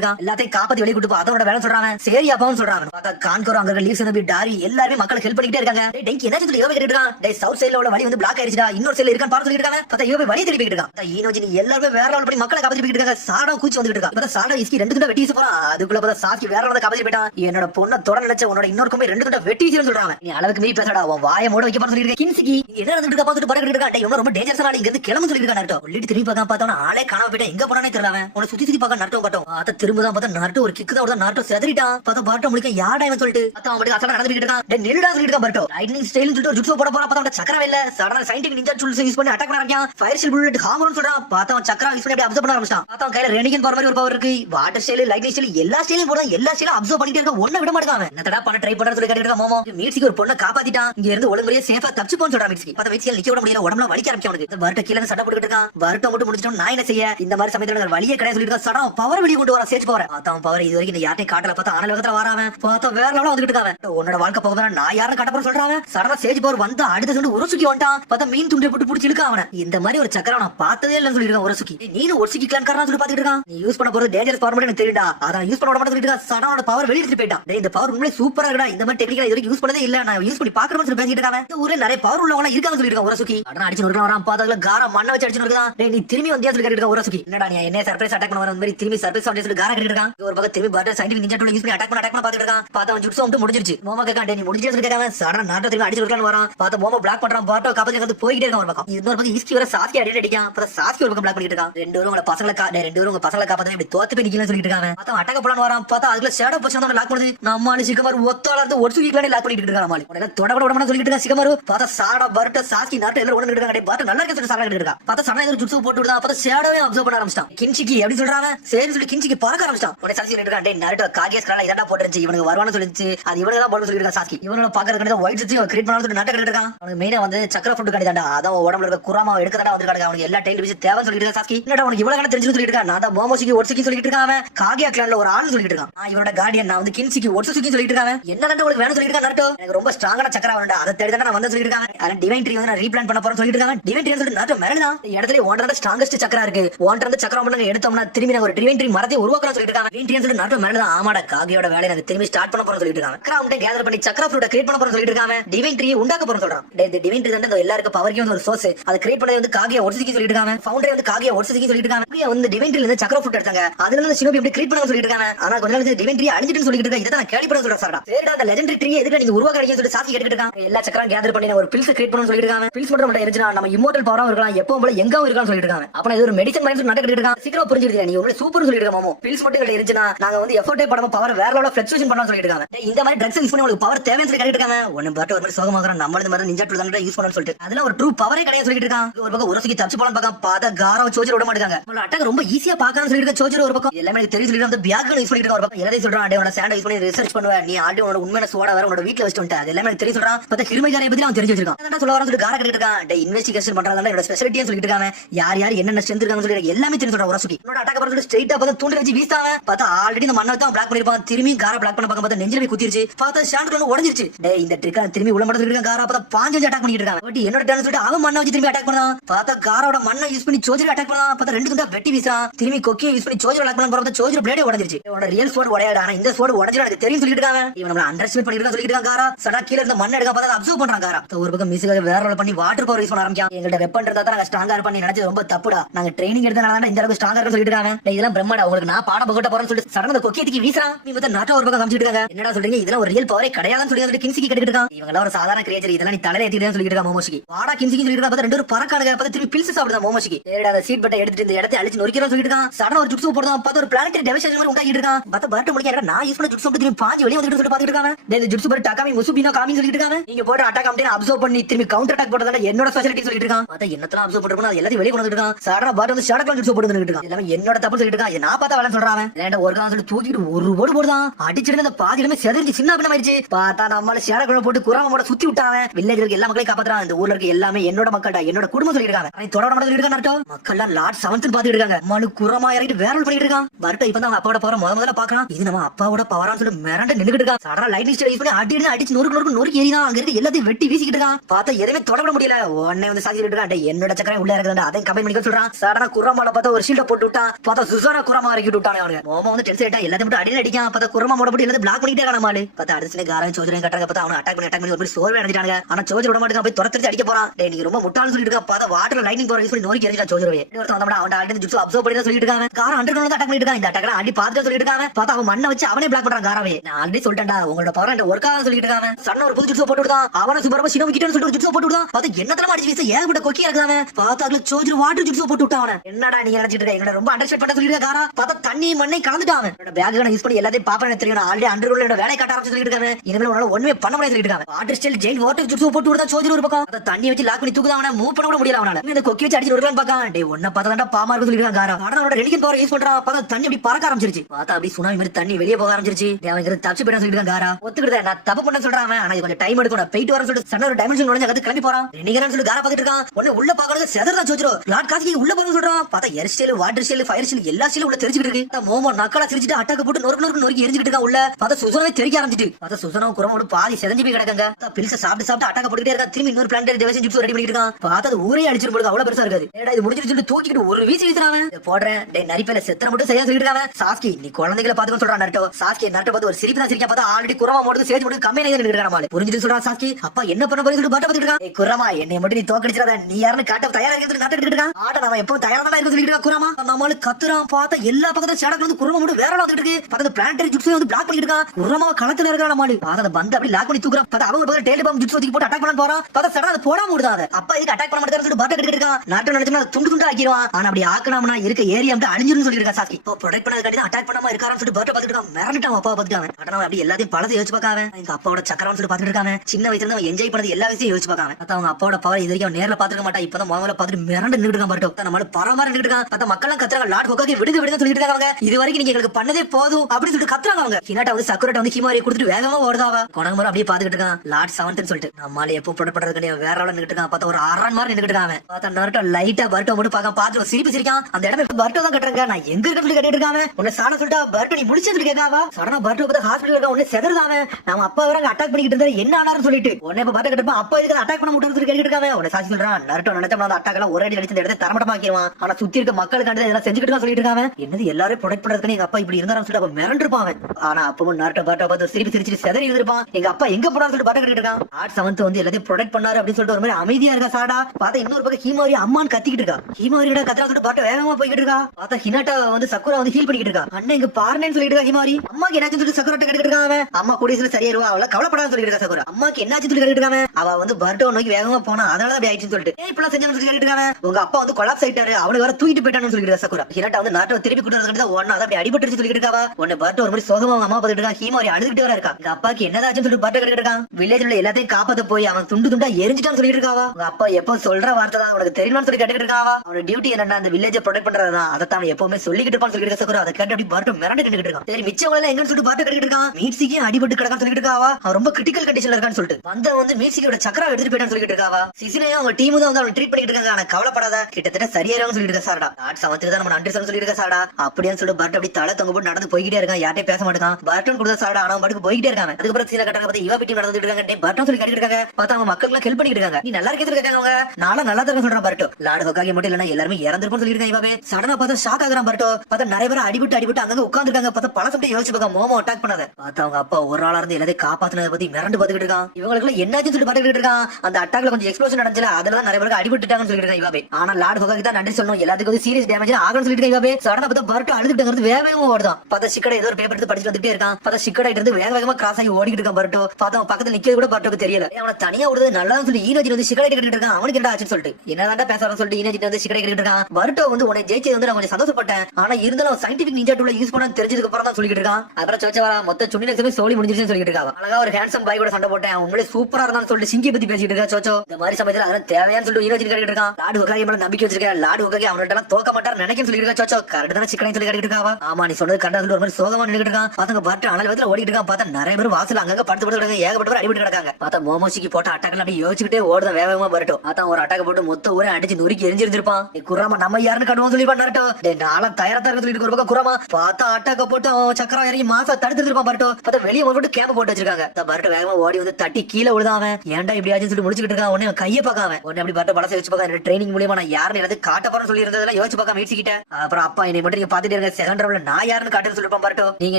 இருக்கான், எல்லாத்தையும் காப்பாத்தி வெளிய கூட்டு போ அதோட வேலை சொல்றாங்க. சரி அப்பாவும் சொல்றாங்க. பார்த்தா கான்கோர் அங்க லீவ்ஸ் நபி டாரி எல்லாரும் மக்களுக்கு ஹெல்ப் பண்ணிட்டே இருக்காங்க. டேய் டெங்கி என்ன சொல்லி யோபே கேட்டிட்டு இருக்கான். டேய் சவுத் சைடுல உள்ள வழி வந்து பிளாக் ஆயிருச்சுடா, இன்னொரு சைடுல இருக்கான்னு பார்த்து சொல்லிட்டு இருக்காங்க. பார்த்தா யோபே வழி தேடி போயிட்டு இருக்கான். பார்த்தா ஈனோஜி நீ எல்லாரும் வேற லெவல் பண்ணி மக்களை காப்பாத்தி போயிட்டு இருக்காங்க. சாடா கூச்சி வந்துட்டு இருக்கா. பார்த்தா சாடா இஸ்கி ரெண்டு துண்டா வெட்டி போறான். அதுக்குள்ள பார்த்தா சாக்கி வேற லெவல்ல காப்பாத்தி போயிட்டான். என்னோட பொண்ண தொட நினைச்ச உன்னோட இன்னொரு கொம்பை ரெண்டு துண்டா வெட்டி சொல்றாங்க. நீ அளவுக்கு மீறி பேசடா, உன் வாயை மூட வைக்க போற சொல்லிட்டு கின்சிகி என்ன நடந்துட்டு இருக்கா பார்த்துட்டு பறக்கிட்டு இருக்கா. டேய் இவன் ரொம்ப டேஞ்சரஸான இங்க இருந்து கிளம்பு சொல்லிட்டு இருக்கா. நருட்டோ உள்ளிட்டு திரும்பி பார்க்காம பார்த்தா ஆளே காணாம போயிட்டா, எங்க போறானே தெரியல. அவன் உன சுத்தி சுத்தி பார்க்க நருட்டோ கட்டும். அத திரும்ப தான் பார்த்தா நருட்டோ ஒரு கிக்கு தான் நருட்டோ செதறிட்டான். பார்த்தா பாட்டோ முடிக்க யாடா இவன் சொல்லிட்டு பார்த்தா அவன் அசல நடந்துட்டு இருக்கான். டேய் நில்லுடா சொல்லிட்டு இருக்கா பாட்டோ. லைட்னிங் ஸ்டைல்னு சொல்லிட்டு ஜுட்சு போட போறா. பார்த்தா சக்கரம் இல்ல சடனா சயின்டிபிக் நிஞ்சா டூல்ஸ் யூஸ் பண்ணி அட்டாக் பண்ண ஆரம்பிச்சான். ஃபயர் ஷீல்ட் புல்லட் ஹார்மோன் சொல்றான். பார்த்தா அவன் சக்கரம் யூஸ் பண்ணி அப்படியே அப்சர்வ் பண்ண ஆரம்பிச்சான். பார்த்தா அவன் கையில ரெனிகன் போற மாதிரி ஒரு பவர் இருக்கு. வாட்டர் ஸ்டைல் லைட்னிங் ஸ்டைல் எல்லா ஸ்டைலும் போறான். எல்லா ஸ்டைலும் அப்சர்வ் பண்ணிட்டே இருக்க, ஒண்ணு விட மாட்டான். அவன் என்னடா பண்ண ட்ரை பண்றான்னு சொல்லி கேட்டுட்டு இருக்கா. மோமோ மீட்சிக்கு ஒரு பொண்ணை காப்பாத்திட்டான், இங்க இருந்து ஒழுங்குறையே சேஃபா தப்பிச்சு போன்னு சொல்றான். மீட்சி பார்த்தா மீட்சியால நிக்க விட முடியல, உடம்புல வலிக்க ஆரம்பிச்சு. அவனுக்கு வருட்ட கீழ சட்டை போட்டுட்டு இருக்கான். வருட்ட மட்டும் முடிச்சிட்டோம், நான் என்ன செய்ய இந்த மாதிரி சமயத்துல வழியே கிடையாது சொல்லிட்டு இருக்கா. சடம் பவர் வெளிய கொண்டு வர சேஜ் பவர். பார்த்தா அவன் பவர் இது வரைக்கும் இந்த யார்ட்டையும் காட்டல. பார்த்தா ஆன லோகத்துல வராவன். பார்த்தா வேற லெவல்ல வந்துட்டு இருக்கான். உன்னோட வாழ்க்கை போக நான் யாரும் கட்ட போற சொல்றாங்க. சடனா சேஜ் பவர் வந்து அடுத்த சொல்லி உரசுக்கி வந்துட்டான். பார்த்தா மீன் துண்டை போட்டு பிடிச்சி இழுக்க. அவன இந்த மாதிரி ஒரு சக்கரம் நான் பார்த்ததே இல்லன்னு சொல்லிருக்கான். உரசுக்கி நீனு ஒரசுக்கி கிளான் காரணம் சொல்லி பாத்துட்டு இருக்கான். நீ யூஸ் பண்ண போறது டேஞ்சரஸ் பவர் எனக்கு தெரியும்டா, அதான் யூஸ் பண்ண மாட்டேன்னு சொல்லிட்டு சடனோட பவர் வெளிய எடுத்து போயிட்டான். டேய் இந்த பவர் உண்மையிலே சூப்பரா இருக்குடா, இந்த மாதிரி டெக்னிக்கா இது வரைக்கும் யூஸ் பண்ணதே இல்ல, நான் யூஸ் பண்ணி பாக்குறேன்னு சொல்லி பேசிட்டு இருக்கான். இந்த ஊர்ல நிறைய பவர் உள்ளவங்க இருக்காங்க சொல்லிருக்கான். உரசுக்கி அடனா அடிச்சு நொறுக்கலாம் வரான். பார்த்தா காரா மண்ண வச்சு அடிச்சு நொறுக்கலாம். டேய் நீ திரும்பி வந்தியா சொல்லி கேட்டுட்டு உரசுக்கி என்னடா நீ என்ன சர்ப்ரைஸ் அட்டாக் பண்ண வர மாதிரி திரும்பி சர்ப்ரைஸ் ஆடி சொல்லி காரா கேட்டுட்டு இருக்கான். ஒரு பக்கம் திரும்பி butter scientific ninja tool use பண்ணி அட்டாக் பண்ண பாத்துட்டு இருக்கான். பார்த்தா அவன் ஜுட்ஸு வந்து முடிஞ்சிருச்சு. மோமோ கேட்கான். டேய் நீ முடிஞ்சே சொல்லி கேட்காம சடனா நாட்டை திரும்பி அடிச்சு நொறுக்கலாம் வரான். பார்த்தா மோமோ பிளாக் பண்றான். பாட்டோ காப்பாத்தி வந்து போயிட்டே இருக்கான். ஒரு பக்கம் இன்னொரு பக்கம் ஈஸ்கி வர சாஸ்கி அடி அடிக்கான். பார்த்தா சாஸ்கி ஒரு பக்கம் பிளாக் பண்ணிட்டு இருக்கான். ரெண்டு பேரும் உங்க பசங்களை ரெண்டு பேரும் உங்க பசங்களை காப்பாத்தி இப்படி தோத்து போய் நிக்கலன்னு சொல்லிட்டு இருக்காங்க. பார்த்தா அட்டாக் பண்ண வரான். பார்த்தா அதுல ஷேடோ பொசிஷன் தான் லாக் பண்ணுது. நம்மால சிக்கமார் ஒத்தால இருந்து ஒருசுக்கி கிளானே லாக் பண்ணிட்டு இருக்கான். நம்மால உடனே தொடட விட மாட்டான்னு சொல்லிட்டு இருக்கான் சிக்கமாரு. பார்த்தா சாடா பர்ட்ட சாஸ்கி நாட்டை எல்லாரும் ஓடிட்டு இருக்காங்க. டேய் பாட்டு நல்லா இருக்கு சொல்லி சாடா கிட்ட இருக்கான். பார்த்தா சடனா ஒரு ஜுட்சு போட்டு விடுதான். பார்த்தா ஷேடோவே அப்சர்வ் பண்ண ஆரம்பிச்சான். கின்சிகி எப்படி சொல்றாங்க சரி சொல்லி கின்சிகி பறக்க ஆரம்பிச்சான். உடனே சாஸ்கி சொல்லிட்டு இருக்கான். டேய் நருட்டோ காகியஸ் கிளான இதடா போட்டுருச்சு, இவனுக்கு வருவான்னு சொல்லிச்சு, அது இவனுக்கு தான் போட்டு சொல்லிட்டு இருக்கான். சாஸ்கி இவனோட பாக்குறதுக்கு ஒயிட் சுத்தி கிரியேட் பண்ணாலும் சொல்லி நாட்டை கிட்ட இருக்கான். அவனுக்கு மெயினா வந்து சக்கர ஃபுட் கிடையாண்டா, அதான் உடம்புல இருக்க குராமா எடுக்கறதா வந்திருக்காங்க. அவனுக்கு எல்லா டைல் விஷயம் தேவைன்னு சொல்லிட்டு இருக்கா. சாஸ்கி என்னடா உனக்கு இவ்வளவு கணக்கு தெரிஞ்சு சொல்லிட்டு இருக்கான். நான் தான் மோமோசிக்கு ஒட்சுக்கி சொல்லிட்டு இருக்கான். அவன் காகியா கிளான்ல ஒரு ஆளு சொல்லிட்டு இருக்கான். நான் இவனோட கார்டியன், நான் வந்து கின்சிக்கு ஒட்சுக்கி சொல்லிட்டு இருக்கான். என்ன தான் உங்களுக்கு வேணும் சொல்லிட்டு இருக்கான். நருட்டோ எனக்கு ரொம்ப ஸ்ட்ராங்கான சக்கர வேணும்டா, அதை தேடி தான் நான் வந்து சொல்லிட்டு இருக்காங்க. ஆனா டிவைன் ட்ரீ வந்து நான் ரீப்ளான் பண்ண போறேன்னு சொல்லிட்டு இருக்காங்க. டிவைன் ட்ரீ சொல்லிட்டு நருட்டோ மேலதான் இடத்துல ஒன்றரை ஸ்ட்ராங்கஸ்ட் சக்கரா இருக்கு, ஒன்றரை சக்கரம் பண்ண எடுத்தோம்னா திரும்பி நான் ஒரு டிவைன் ட்ரீ மரத்தை உருவாக்கலாம் சொல்லிட்டு இருக்காங்க. டிவைன் ட்ரீ சொல்லிட்டு நருட்டோ மேலதான் ஆமாடா காகியோட வேலையை நான் திரும்பி ஸ்டார்ட் பண்ண போறேன்னு சொல்லிட்டு இருக்காங்க. சக்கர வந்து கேதர் பண்ணி சக்கர ஃப்ரூட்டை கிரியேட் பண்ண போறேன்னு சொல்லிட்டு இருக்காங்க. டிவைன் ட்ரீ உண்டாக்க போறேன்னு சொல்றான். இந்த டிவைன் ட்ரீ வந்து எல்லாருக்கும் பவர்க்கு வந்து ஒரு சோர்ஸ், அதை கிரியேட் பண்ணது வந்து காகியா ஒட்சுக்கி சொல்லிட்டு இருக்காங்க. ஃபவுண்டர் வந்து காகியா ஒட்சுக்கி சொல்லிட்டு இருக்காங்க. வந்து டிவைன் ட்ரீல இருந்து சக்கர ஃப்ரூட் எடுத்தாங்க, அதுல இருந்து ஷினோபி எப்படி கிரியேட் பண்ண சொல்லிட்டு இருக்காங்க. ஆனா கொஞ்ச நாள் டிவைன் ட்ரீ அழிஞ்சிட்டுன்னு சொல்லிட்டு இருக்காங்க. இதை நான் கேள்விப்பட சொல்றேன். சார்டா சரிடா அந்த லெஜெண்டரி ட்ரீ எதுக்கு நீங்க உருவாக்குறீங்கன்னு சொல்லிட்டு சாஸ்கி கேட்டுட்டு இருக்காங்க. எல்லா சக்கரம் கேதர் பண்ணி ஒரு பில்ஸ் கிரியேட் பண்ணனும்னு சொல்லிட்டு இருக்காங்க. பில்ஸ் மட்டும் மட்டும் இருந்துச்சுனா நம்ம இம்மோர்டல் பவரா இருக்கலாம், எப்பவும் போல எங்காவும் இருக்கலாம்னு சொல்லிட்டு இருக்காங்க. அப்ப இது ஒரு மெடிசன் மாதிரி நடக்க கேட்டுட்டு இருக்காங்க. சீக்கிரம் புரிஞ்சிருக்கீங்க, நீ ஒரு சூப்பர் சொல்லிட்டு இருக்க மாமோ. பில்ஸ் மட்டும் கிட்ட இருந்துச்சுனா நாங்க வந்து எஃபோர்ட்டே படாம பவர் வேற லெவல்ல ஃபிளக்சுவேஷன் பண்ணனும்னு சொல்லிட்டு இருக்காங்க. இந்த மாதிரி ட்ரக்ஸ் யூஸ் பண்ணி உங்களுக்கு பவர் தேவைன்னு சொல்லி கேட்டுட்டு இருக்காங்க. ஒன்னு பாட்டு ஒரு மாதிரி சோகமாகறோம், நம்ம இந்த மாதிரி நிஞ்சா டூல் தான் யூஸ் பண்ணனும்னு சொல்லிட்டு அதுல ஒரு ட்ரூ பவரே கிடையாது சொல்லிட்டு இருக்காங்க. ஒரு பக்கம் உரசுக்கி தப்பிச்சு போலாம் பக்கம் பாத காரம் சோஜர் விட மாட்டாங்க. உங்களோட அட்டாக் ரொம்ப ஈஸியா பாக்கறன்னு சொல்லிட்டு இருக்க சோஜர் ஒரு பக்கம் எல்லாமே எனக்கு தெரியும் சொல்லிட்டு அந்த பியாக் யூஸ் பண்ணிட்டு ஒரு பக்கம் எல்லாத்தையும் சொல்றான். உன்னோட சாண்ட் யூஸ் பண்ணி ரிசர்ச் பண்ணுவ, நீ ஆல்ரெடி உன்னோட உண்மையான சோடா வேற உன்னோட வீட்ல வச்சிட்டு அது எல்லாமே எனக்கு தெரியும் சொல்றான். பார்த்தா கிருமைகாரை பத்தி அவன் தெரிஞ்சு வச்சிருக்கான். அதான் சொல்ல வரேன்னு சொல்லிட்டு கார கேட்டுட்டு இருக்கான். டே இன்வெஸ்டிகேஷன் பண்றதால என்னோட ஸ்பெஷாலிட்டியா சொல்லிட்டு இருக்காங்க. யார் யார் என்னென்ன ஸ்ட்ரென்த் இருக்காங்கன்னு சொல்லி எல்லாமே தெரிஞ்சு சொல்றான். உரசுக்கி உன்னோட அட்டாக் பண்ணி ஸ்ட்ரைட்டா பார்த்தா தூண்டி வச்சு வீசாம பார்த்தா ஆல்ரெடி இந்த மண்ணை தான் பிளாக் பண்ணிருப்பான். திரும்பி கார பிளாக் பண்ண பக்கம் பார்த்தா நெஞ்சில போய் குத்திருச்சு. பார்த்தா ஷாண்ட் ஒன்னு உடைஞ்சிருச்சு. டே இந்த ட்ரிக்கா திரும்பி உள்ள மட்டும் இருக்கான். காரா பார்த்தா 5 அட்டாக் பண்ணிட்டு இருக்காங்க. பட் என்னோட டர்ன் சொல்லிட்டு அவன் மண்ணை வச்சு திரும்பி அட்டாக் பண்ணான். பார்த்தா காரோட மண்ணை யூஸ் பண்ணி சோஜர் அட்டாக் பண்ணான். பார்த்தா ரெண்டு துண்டா வெட்டி வீசான். திரும்பி கொக்கியை யூஸ் பண்ணி சோஜர் அட்டாக் பண்ண பார்த்தா சோஜர் பிளேடே உடைஞ்சிருச்சு. உன்னோட ரியல் ஸ்வோர்ட் உடையாடா, ஆனா இந்த ஸ்வோர்ட் உடைஞ்சிரும் எனக்கு தெரியும் சொல்லிட்டு இருக்காங்க. இவன் நம்மள அண்டர் எஸ்டிமேட் பண்ணிட்டு சொல்லிட்டு இருக்கான். காரா சடா கீழ இருந்த மண்ணை எடுக்க பார்த்தா அப்சர்வ் பண்றான். காரா ஒரு பக்கம் மிஸ்ஸுக்காக வேற ரோல் பண்ணி வாட்டர் பவர் யூஸ் பண்ண ஆரம்பிச்சான். எங்கள்ட்ட வெப்பன் இருந்தா தான் நாங்க ஸ்ட்ராங்கா இருப்போம், நீ நினைச்சது ரொம்ப தப்புடா, நாங்க ட்ரைனிங் எடுத்தனால தான் இந்த அளவுக்கு ஸ்ட்ராங்கா இருக்குன்னு சொல்லிட்டு இருக்காங்க. இதெல்லாம் பிரம்மாடா, உங்களுக்கு நான் பாடம் பகட்ட போறேன்னு சொல்லிட்டு சடனா அந்த கொக்கியத்துக்கு வீசுறான். நீ வந்து நாட்டை ஒரு பக்கம் காமிச்சிட்டு இருக்காங்க. என்னடா சொல்றீங்க, இதெல்லாம் ஒரு ரியல் பவரே கிடையாதுன்னு சொல்லி கின்சிகி கேட்டுட்டு இருக்கான். இவங்க எல்லாம் ஒரு சாதாரண கிரியேச்சர், இதெல்லாம் நீ தலையில ஏத்திட்டு சொல்லிட்டு இருக்கான். மோமோஷிக்கு வாடா கின்சிகி சொல்லிட்டு இருக்கா. ரெண்டு பேரும் பறக்கானுங்க. பார்த்து திரும்பி பில்ஸ் சாப்பிடுதான் மோமோஷிக்கு. சரிடா அந்த சீட் பட்டை எடுத்துட்டு இந்த இடத்தை அழிச்சு நொறுக்கிறான்னு சொல்லிட்டு இருக்கான். சடனா ஒரு ஜுட்சு போடுறான். பார்த்து ஒரு பிளானட்டரி டெவஸ்டேஷன் மாதிரி உண்டாக்கிட்டு இருக்கான். பார்த்து பர்ட் முடிக்க நான் யூஸ் பண்ண ஜுட்சு திரும்பி பாஞ்சு வெளியே வந்துட்டு சொல்லிட்டு பாத்துட்டு இருக்காங்க. இந்த ஜுட்சு பர்ட் டகாமி முசுபினோ காமின்னு சொல்லிட்டு இருக்காங்க. நீங்க போட்டு அட்டாக் அப்படியே அப்சர்வ் பண்ணி திரும்பி கவுண்டர் அட்டாக் போட்டதால என்னோட ஸ்பெஷாலிட்டி சொல்லிட்டு இருக்கான். பார்த்தா என்னத்தலாம் அப்சர்வ் பண்றோம் அது எல்லாத்தையும் வெளியே கொண்டு இருக்கான். சடனா பர்ட் வந்து ஷார்ட் ஜுட்சு போட்டு வந்துட்டு இருக்கான். எல்லாமே என்னோட தப்பு சொல்லிட்டு இருக்கான். நான் பார்த்தா வேலை சொல்றான். லேண்ட ஒரு காலம் சொல்லி தூக்கிட்டு ஒரு போடு போடுதான். அடிச்சிட்டு அந்த பாதியிலுமே செதறிச்சு சின்ன பின்ன ஆயிடுச்சு. பார்த்தா நம்மள ஷேர குழம்பு போட்டு குராமோட சுத்தி விட்டாங்க. வில்லேஜ்ல இருக்க எல்லா மக்களையும் காப்பாத்துறான். இந்த ஊர்ல இருக்க எல்லாமே என்னோட மக்கள்டா, என்னோட குடும்பம் சொல்லிட்டு இருக்காங்க. தொடர மாட்டேன் சொல்லிட்டு இருக்கான். மக்கள் எல்லாம் லார்ட் 7th பாத்துட்டு இருக்காங்க. மனு குரமா இறங்கிட்டு வேற பண்ணிட்டு இருக்கான். பர்ட் இப்ப தான் அப்பாவோட பவர முதல்ல பாக்குறான். இது நம்ம அப்பாவோட பவரான்னு சொல்லி மிரண்டு நின்னுட்டு இருக்கான். சடனா லைட்னிங் ஸ்டைல் யூஸ் பண்ணி அடிச்சு நொறுக்கு ஏறிதான். அங்க இருக்கு எல்லாத்தையும் வெட்டி வீசிக்கிட்டு இருக்கான். பார்த்தா எதுவுமே தொடர முடியல. உடனே வந்து சாதிச்சுட்டு இருக்கான். என்னோட சக்கரை உள்ள இருக்குதுடா, அதை கம்பைன் பண்ணிக்க சொல்றான். சடனா குரமால பார்த்தா ஒரு ஷீல்ட போட்டு விட்டான். பார்த்தா சுசானா குரமா இறக்கி விட்டானே அவனுங்க. மோமோ வந்து டென்ஷன் ஆயிட்டா, எல்லாத்தையும் மட்டும் அடியில் அடிக்கான். பார்த்தா குரமா மோட போட்டு எல்லாத்தையும் பிளாக் பண்ணிட்டே காணாமலு. பார்த்தா அடுத்த காரம் சோஜனையும் கட்டுறாங்க. பார்த்தா அவனை அட்டாக் பண்ணி ஒரு சோர்வே அடைஞ்சிட்டாங்க. ஆனா சோஜர் விட மாட்டேங்க, போய் துரத்துட்டு அடிக்க போறான். டேய் நீ ரொம்ப முட்டாள்னு சொல்லிட்டு இருக்கா. பார்த்தா வாட்டர் லைட்டிங் போற யூஸ் பண்ணி நோக்கி எரிஞ்சிட்டான் சோஜரவே. ஒருத்தன் வந்தா அவன் ஆல்ரெடி ஜுட்சு அப்சர்வ் பண்ணி சொல்லிட்டு இருக்காங்க. காரம் அண்டர் கிரவுண்ட்ல அட்டாக் பண்ணிட்டு இருக்கான். இந்த அட்டாக் அடி பார்த்து சொல்லிட்டு இருக்காங்க. பார்த்தா அவன் மண்ணை வச்சு அவனே பிளாக் பண்றான் காராவே. நான் ஆல்ரெடி சொல்லிட்டேன்டா உங்களோட பவர் அந்த ஒர்க் ஆக சொல்லிட்டு இருக்காங்க. சன்ன ஒரு புது ஜுட்சு போட்டு விட்டான். அவன சூப்பரா சினோ விக்கெட்னு சொல்லிட்டு ஜுட்சு போட்டு விட்டான். பார்த்தா என்னத்தல அடிச்சு வீச ஏகப்பட்ட கொக்கி இருக்காங்க. பார்த்தா அதுல சோஜர் வாட்டர் ஜுட்சு போட்டு விட்டான். என்னடா நீ நினைச்சிட்டு இருக்க, எங்களை ரொம்ப அண்டர்ஸ்டாண்ட் பண்ண சொல்லிட்டு காரா. பார்த்தா தண்ணி மண்ணை கலந்துட்டான். என்னோட பேக் யூஸ் பண்ணி எல்லாத்தையும் பாப்பேன் தெரியும். ஆல்ரெடி அண்டர் கிரவுண்ட்ல வேலை காட்ட ஆரம்பிச்சு சொல்லிட்டு இருக்காங்க. இனிமேல் உன்னால ஒண்ணுமே பண்ண முடியாது சொல்லிட்டு இருக்காங்க. Water style Jain water jutsu போட்டு விட்டா சோஜர் ஒரு பக்கம். அந்த தண்ணி வச்சு லாக் பண்ணி தூக்குதான். மூவ் பண்ண கூட முடியல அவனால. இந்த கொக்கி வச்சு அடிச்சு விடலான்னு பாக்கான். டேய் ஒன்ன பார்த்தா பாமா இருக்கு சொல்லிட்டு காரா. அவனோட ரெடிகன் பவர் யூஸ் பண்றான். பார்த்தா தண்ணி அப்படி பறக்க ஆரம்பிச்சிருச்சு. பார்த்தா அப்படி சுனாமி மாதிரி தண்ணி வெளியே போக ஆரம்பிச்சிருச்சு. அவங்க தப்பிச்சு போயிட்டு சொல்லிட்டு காரா. ஒத்துக்கிட்டேன் நான் தப்பு பண்ண சொல்றான். ஆனா இது கொஞ்சம் டைம் எடுக்கும். போயிட்டு வர சொல்லிட்டு சன்ன ஒரு டைமென்ஷன் நுழைஞ்சு அது கிளம்பி போறான். ரெடிகன் சொல்லி காரா பாத்துட்டு இருக்கான். உடனே உள்ள பாக்குறது செதறதா சோஜரோ. லாட் காசி உள்ள போக சொல்றான். பார்த்தா air style water style fire style எல்லா ஸ்டைலும் உள்ள தெரிஞ்சிட்டு இருக்கு. மோமோ நக்கலா சிரிச்சிட்டு அட்டாக்க போட்டு நொறுக்கு எரிஞ்சிட்டு இருக்கான் உள்ள. பார்த்தா சுசனாவே தெரிக்க ஆரம்பிச்சிட்டு. பார்த்தா சுசனாவும் குரமோட பாதி செதஞ்சு போய் கிடக்காங்க. பில்ஸ் சாப்பிட்டு அட்டாக்க போட்டுட்டே இருக்கா. திரும்பி இன்னொரு பிளான்டரி டிவைஸ் ஜிப்ஸ் ரெடி பண்ணிட்டு இருக்கான். பார்த்தா ஊரே அடிச்சிட்டு போடுது. அவ்வளவு பெருசா இருக்காது. ஏடா இது முடிஞ்சிட்டு சொல்லிட்டு தூக்கிட்டு ஒரு வீசி வீசுறான். போடுறேன் டேய் நரிப்பேல செத்தற மட்டும் சரியா சொல்லிட்டு இருக்கான். சாஸ்கி நீ குழந்தைகளை பாத்துக்க சொல்றான் நட்டோ. சாஸ்கி நட்டோ பார்த்து ஒரு சிரிப்பு தான் சிரிக்கா. பார்த்தா ஆல்ரெடி குரமா போடுது சேஜ் போட்டு கம்மியா நின்னுட்டு இருக்கான். புரிஞ்சிட்டு சொல்றான் சாஸ்கி. அப்பா என்ன பண்ண போறேன்னு சொல்லிட்டு பாட்டு பாத்துட்டு இருக்கான். ஏய் குரமா என்னை மட்டும் நீ தோக்கடிச்சிடாத, நீ யாருன்னு காட்ட தயாரா இருக்கிறது நட்டுட்டு இருக்கான். ஆட்ட நாம எப்பவும் தயாரா தான் இருக்கு சொல்லிட்டு இருக்கா குரமா. நம்மளு கத்துறான். பார்த்தா எல்லா பக்கத்துல சேடக்கு வந்து குரமா மட்டும் வேற வந்துட்டு இருக்கு. பார்த்தா பிளான்டரி ஜிப்ஸ் வந்து பிளாக் பண்ணிட்டு இருக்கான். குரமா களத்துல இருக்கான் நம்மளு. பார்த்தா அந்த பந்து அப்படி லாக் பண்ணி தூக்குறான். பார்த்தா அவங்க பக்கத்துல டேல் பாம் ஜிப்ஸ் தூக்கி போட்டு அட்டாக் பண்ண போறான். பார்த்தா சடா அது போடாம விடுதான். அப்பா இதுக்கு அட்டாக் பண்ண மாட்டேன்னு சொல்லிட்டு பாட்டு கட்டிட்டு இருக்கான். நாட்டு நினைச்சா துண்டு துண்டு ஆக்கிடுவான். ஆனா அப்படி ஆக்கணும்னா இருக்க ஏரியா வந்து அழிஞ்சிரும் சொல்லிட்டு இருக்கா சாஸ்கி. இப்போ ப்ரொடெக்ட் பண்ணது கட்டி அட்டாக் பண்ணாம இருக்காரான்னு சொல்லிட்டு பாட்டு பாத்துட்டு இருக்கான். மிரண்டுட்டான் அப்பா பாத்துட்டான். ஆனா அப்படி எல்லாத்தையும் பழத்தை யோசிச்சு பார்க்காம எங்க அப்பாவோட சக்கரம் சொல்லிட்டு பாத்துட்டு இருக்காங்க. சின்ன வயசுல இருந்து அவன் என்ஜாய் பண்ணது எல்லா விஷயம் யோசிச்சு பார்க்காம. பார்த்தா அவங்க அப்பாவோட பவர் இது வரைக்கும் நேர்ல பாத்துக்க மாட்டான். இப்பதான் முதல்ல பாத்துட்டு மிரண்டு நின்னுட்டு இருக்கான். பாட்டு நம்மள பரமாற நின்னுட்டு இருக்கான். பார்த்தா மக்கள் எல்லாம் கத்துறாங்க. லாட் ஹோக்காக்கி விடுங்க விடுங்க சொல்லிட்டு இருக்காங்க. இது வரைக்கும் நீங்க எங்களுக்கு பண்ணதே போதும் அப்படின்னு சொல்லிட்டு கத்துறாங்க அவங்க. ஹினாட்டா வந்து சக்குரட்டா வந்து ஹிமாரியை கொடுத்துட்டு வேகமா ஓடுதாவா. கொனகமரம் அப்படியே பாத்துக்கிட்டு இருக்கான். லாட் 7th சொல்லிட்டு நம்மளால எப்போ ப்ரொடெக்ட் பண்றது கிடையாது. வேற ஆள நின்னுட்டு இருக்கான். பார்த்தா ஒரு அரண் மாதிரி நின்னுட்டு இருக்கான். பார்த்தா நரட்டோ லைட்டா பர்ட்டோ மட்டும் பார்க்க பார்த்து ஒரு சிரிப்பு சிரிக்கான். அந்த இடத்துல பர்ட்டோ தான் கட்டுறாங்க. நான் எங்க இருக்க சொல்லி கட்டிட்டு இருக்காங்க. உன்னை சாட சொல்லிட்டா பர்ட்டோ நீ முடிச்சு சொல்லி கேட்காவா. சடனா பர்ட்டோ பார்த்தா ஹாஸ்பிட்டல் இருக்க உடனே செதறாங்க. நம்ம அப்பா வர அட்டாக் பண்ணிக்கிட்டு இருந்தாரு என்ன ஆனாரு சொல்லிட்டு உடனே இப்ப பர்ட்டோ கட்டப்பா அப்பா இதுக்கு அட்டாக் பண்ண முடியாது சொல்லி கேட்டுட்டு இருக்காங்க. உடனே சாட்சி சொல்றான். நரட்டோ நினைச்சா அந்த அட்டாக் எல்லாம் ஒரே அடி அடிச்சு இந்த இடத்தை தரமட்டமாக்கிடுவான். ஆனா சுத்தி இருக்க மக்களுக்காண்டி இதெல்லாம் செஞ்சுக்கிட்டு தான் சொல்லிட்டு இருக்காங்க. என்னது எல்லாரும் ப்ரொடெக்ட் பண்றதுக்கு எங்க அப்பா இப்படி இருந்தாரு சொல்லிட்டு அப்ப மிரண்டிருப்பான். ஆனா அப்பவும் நரட்டோ பர்ட்டோ பார்த்து சிரிப்பு சிரிச்சு செதறி இருந்திருப்பான். எங்க அப்பா எங்க போனாரு சொல்லிட்டு பர்ட்டோ கட்டிட்டு இருக்கான். லாட் 7th வந்து எல்லாத்தையும் ப்ரொடெக்ட் பண்ணாரு அப்படின்னு சொல்லிட்டு ஒரு மாதிரி அமைதியா இருக்கா சாடா. பார்த்தா இன்னொரு பக்கம் ஹிமாரி அம்மான்னு கத்திக்கிட்டு இருக்கா. ஹிமாரியோட கத்தரா சொல்லிட்டு பர்ட்டோ வேகமா போய்கிட்டு இருக்கா. பார்த்தா ஹினாட்டா வந்து சக்குரா வந்து ஹீல் பண்ணிக்கிட்டு இருக்கா. அண்ணன் இங்க பாருன்னு சொல்லிட்டு இருக்கா ஹிமாரி. அம்மாக்கு என்னாச்சு சொல்லிட்டு சக்குராட்ட கட்டிட்டு இருக்காங்க. அம்மா கூடியதுல சரியாயிருவா அவள கவலைப்படாத சொல்லிட்டு இருக்கா சக்குரா. அம்மாக்கு என்னாச்சு சொல்லி கட்டிட்டு இருக்காங்க. அவ வந்து பர்ட்டோ நோக்கி வேகமா போனா அதனால அப்படி ஆயிடுச்சுன்னு சொல்லிட்டு ஏன் இப்பெல்லாம் செஞ்சான்னு சொல்லி கட்டிட்டு இருக்காங்க. உங்க அப்பா வந்து கொலாப்ஸ் ஆயிட்டாரு அவனுக்கு வர தூக்கிட்டு போயிட்டான்னு சொல்லிட்டு இருக்கா சக்குரா. ஹினாட்டா வந்து நாட்டை திருப்பி கூட்டு வந்து ஒன்னா அதை அப்படி அடிபட்டு சொல்லிட்டு இருக்காவா. உடனே பர்ட்டோ ஒரு மாதிரி சோகமா அம்மா பார்த்துட்டு இருக்கா. ஹிமாரி அழுதுகிட்டே வர இருக்கா. எங்க அப்பாக்கு என்னதாச்சுன்னு சொல்லிட்டு பர்ட்டோ கட்டிட்டு இருக்கான். வில்லேஜ்ல எல்லாத்தையும் காப்பாத்த போய் அவன் துண்டு துண்டா எரிஞ்சிட்டான்னு சொல்லிட்டு இருக்காவா. உங்க அப்பா எப்போ சொல்ற வார்த்தை தான் உனக்கு தெரியுமான்னு சொல்லி கட்டிட்டு இருக்காவா. அவனோட டியூட்டி என்னன்னா அந்த வில்லேஜ் ப்ரொடெக்ட் பண்றதுதான். அதை தான் எப்பவுமே சொல்லிக்கிட்டு இருப்பான்னு சொல்லிட்டு இருக்க. அதை கேட்டு அப்படி பர்ட்டோ மிரண்டு கட்டிட்டு இருக்கான். சரி மிச்சவங்க எல்லாம் எங்கன்னு சொல்லிட்டு பர்ட்டோ கட்டிட்டு இருக்கான். மீட்சிக்கு அடிபட்டு கிடக்கான்னு சொல்லிட்டு இருக்காவா. அவன் ரொம்ப கிரிட்டிக்கல் கண்டிஷன்ல இருக்கான்னு சொல்லிட்டு வந்த வந்து மீட்சியோட சக்கரா எடுத்துட்டு போயிட்டான்னு சொல்லிட்டு இருக்காவா. சிசிலையும் அவங்க டீம் தான் வந்து அவன் ட்ரீட் பண்ணிட்டு இருக்காங்க. ஆனா கவலைப்படாத கிட்டத்தட்ட சரியாயிரும்னு சொல்லிட்டு இருக்கா சாரடா. லாட் 7th தான் நம்ம நன்றி சொல்லிட்டு இருக்கா சாரடா. அப்படியே சொல்லிட்டு பர்ட்டோ அப்படி தலை தொங்க போட்டு நடந்து போய்கிட்டே இருக்கான். யார்ட்டையும் பேச மாட்டான். பர்ட்டோ கொடுத்த சாரடா ஆனா பாட்டுக்கு போய்கிட்டே இருக்காங்க. அதுக்கப்புறம் சீல கட்டாங்க பார்த்தா இவா பிட்டி நடந்துட்டு இருக்காங்க. பர்ட்டோ சொல்லி கட்டிட்டு இருக்காங்க. பார்த்தா அவங்க மக்களுக்கு ஹெல்ப் பண்ணிட்டு இருக்காங்க. நீ நல்லா இருக்கேன்னு இருக்காங்க. அவங்க நாளா நல்லா தான் சொல்றான் பர்ட்டோ. லாட் ஹோக்காகி மட்டும் இல்லனா எல்லாரும் இறந்திருக்கும்னு சொல்லிருக்காங்க. இவாவே சடனா பார்த்தா ஷாக் ஆகுறான் பர்ட்டோ. பார்த்தா நிறைய பேர் அடிபட்டு அங்க உட்கார்ந்துருக்காங்க. பார்த்தா பல சப்டி யோசிச்சு பார்க்க மோமோ அட்டாக் பண்ணாத. பார்த்தா அவங்க அப்பா ஒரு ஆளா இருந்து எல்லாத்தையும் காப்பாத்துனதை பத்தி மிரண்டு பாத்துக்கிட்டு இருக்கான். இவங்களுக்கு என்னாச்சுன்னு சொல்லி பாத்துக்கிட்டு இருக்கான். அந்த அட்டாக்ல கொஞ்சம் எக்ஸ்ப்ளோஷன் நடந்துல அதெல்லாம் நிறைய பேருக்கு அடிபட்டுட்டாங்கன்னு சொல்லிட்டு இருக்காங்க இவாவே. ஆனா லாட் ஹோக்காகி தான் நன்றி சொல்லணும். எல்லாத்துக்கும் வந்து சீரியஸ் டேமேஜ் ஆகணும்னு சொல்லிட்டு இருக்காங்க இவாவே. சடனா பார்த்தா பர்ட்டோ அழுதுட்டு வேகமா ஓடுதான். பார்த்தா சிக்கடை ஏதோ ஒரு பேப்பர் எடுத்து படிச்சுட்டு வந்துட்டே இருக்கான். பார்த்தா சிக்கடை இருந்து வேகமா கிராஸ் ஆகி ஓடிக்கிட்டு இருக்கான் பர்ட்டோ. பார்த்தா பக்கத்துல நிக்கிறது கூட பர்ட்டோக்கு தெரியல. அவன தனியா ஓடுது நல்லா சொல்லி ஈனோஜி வந்து சிக்கடை கட்டிட்டு இருக்கான். அவனுக்கு என்ன ஆச்சுன்னு சொல்லிட்டு என்னதான்டா பேசுறான்னு சொல்லிட்டு ஈனோஜி வந்து சிக்கடை கட்டிட்டு இருக்கான். பர்ட்டோ வந்து உன்னை ஜெயிச்சது வந்து நான் கொஞ்சம் சந்தோஷப்பட்டேன். ஆனா இருந்தாலும் சயின்டிபிக் நிஞ்சா டூல யூஸ் பண்ண தெரிஞ்சதுக்கு அப்புறம் தான் சொல்லிட்டு இருக்கான். அப்புறம் சோச்சவா மொத்த சுண்ணி நெக்ஸ்ட் சோலி முடிஞ்சிருச்சுன்னு சொல்லிட்டு இருக்காங்க. அழகா ஒரு ஹேண்ட்ஸம் பாய் கூட சண்டை போட்டேன் உங்களே சூப்பரா இருந்தான்னு சொல்லிட்டு சிங்கி பத்தி பேசிட்டு இருக்கா சோச்சோ. இந்த மாதிரி சமயத்துல அதெல்லாம் தேவையான்னு சொல்லிட்டு ஈனோஜி கட்டிட்டு இருக்கான். லாட் ஹோக்காகி மேல நம்பிக்கை வச்சிருக்கேன். லாட் ஹோக்காகி அவன்கிட்ட தோக்க மாட்டார் நினைக்கன்னு சொல்லிட்டு இருக்கா சோச்சோ. கரெக்ட் தானே சிக்கனை சொல்லி கட்டிட்டு இருக்காவா. ஆமா நீ சொன்னது கரெக்டா ஒரு மாதிரி சோகமா நின்னுட்டு இருக்கான். பார்த்தா பர்ட்டோ அனல் வயதுல ஓடிட்டு இருக்கான். பார்த்தா நிறைய பேர் வாசல் அங்க படுத்து படுத்து ஏகப்பட்ட பேர் அடிபட்டு கிடக்காங்க. பார்த்தா மோமோசிக்கு போட்ட அட்டாக்ல அப்படி யோசிச்சுக்கிட்டே ஓடுத வேகமா பர்ட்டோ. அதான் ஒரு அட்டாக் போட்டு மொத்த ஊரே அடிச்சு நொறுக்கி எரிஞ்சிருப்பான். குராமா நம்ம யாருன்னு கட்டுவோம் சொல்லி பண்ணாரட்டோ. நாளா தயாரா இருக்க சொல்லிட்டு ஒரு பக்கம் குராமா பார்த்தா அட்டாக்க போட்டு சக்கரம் இறங்கி மாசா தடுத்து இருப்பான் பர்ட்டோ. பார்த்தா வெளியே போட்டு கேம்ப போட்டு வச்சிருக்காங்க. பர்ட்டோ வேகமா ஓடி வந்து தட்டி கீழே விழுதாவன். ஏன்டா இப்படி ஆச்சுன்னு சொல்லி முடிச்சுக்கிட்டு இருக்கான். உடனே கையை பார்க்காம உடனே அப்படி பர்ட்டோ பழசை வச்சு பார்க்க ட்ரைனிங் மூலியமா நான் யாருன்னு எல்லாத்தையும் காட்ட போறேன்னு சொல்லி இருந்ததுல சொல்றதெல்லாம் யோசிச்சு பார்க்க மீட்சி கிட்ட. அப்புறம் அப்பா என்னை மட்டும் நீங்க பாத்துட்டு இருக்க செகண்ட் ரவுண்ட்ல நான் யாருன்னு காட்டுன்னு சொல்லிருப்பான் பாருட்டோ. நீங்க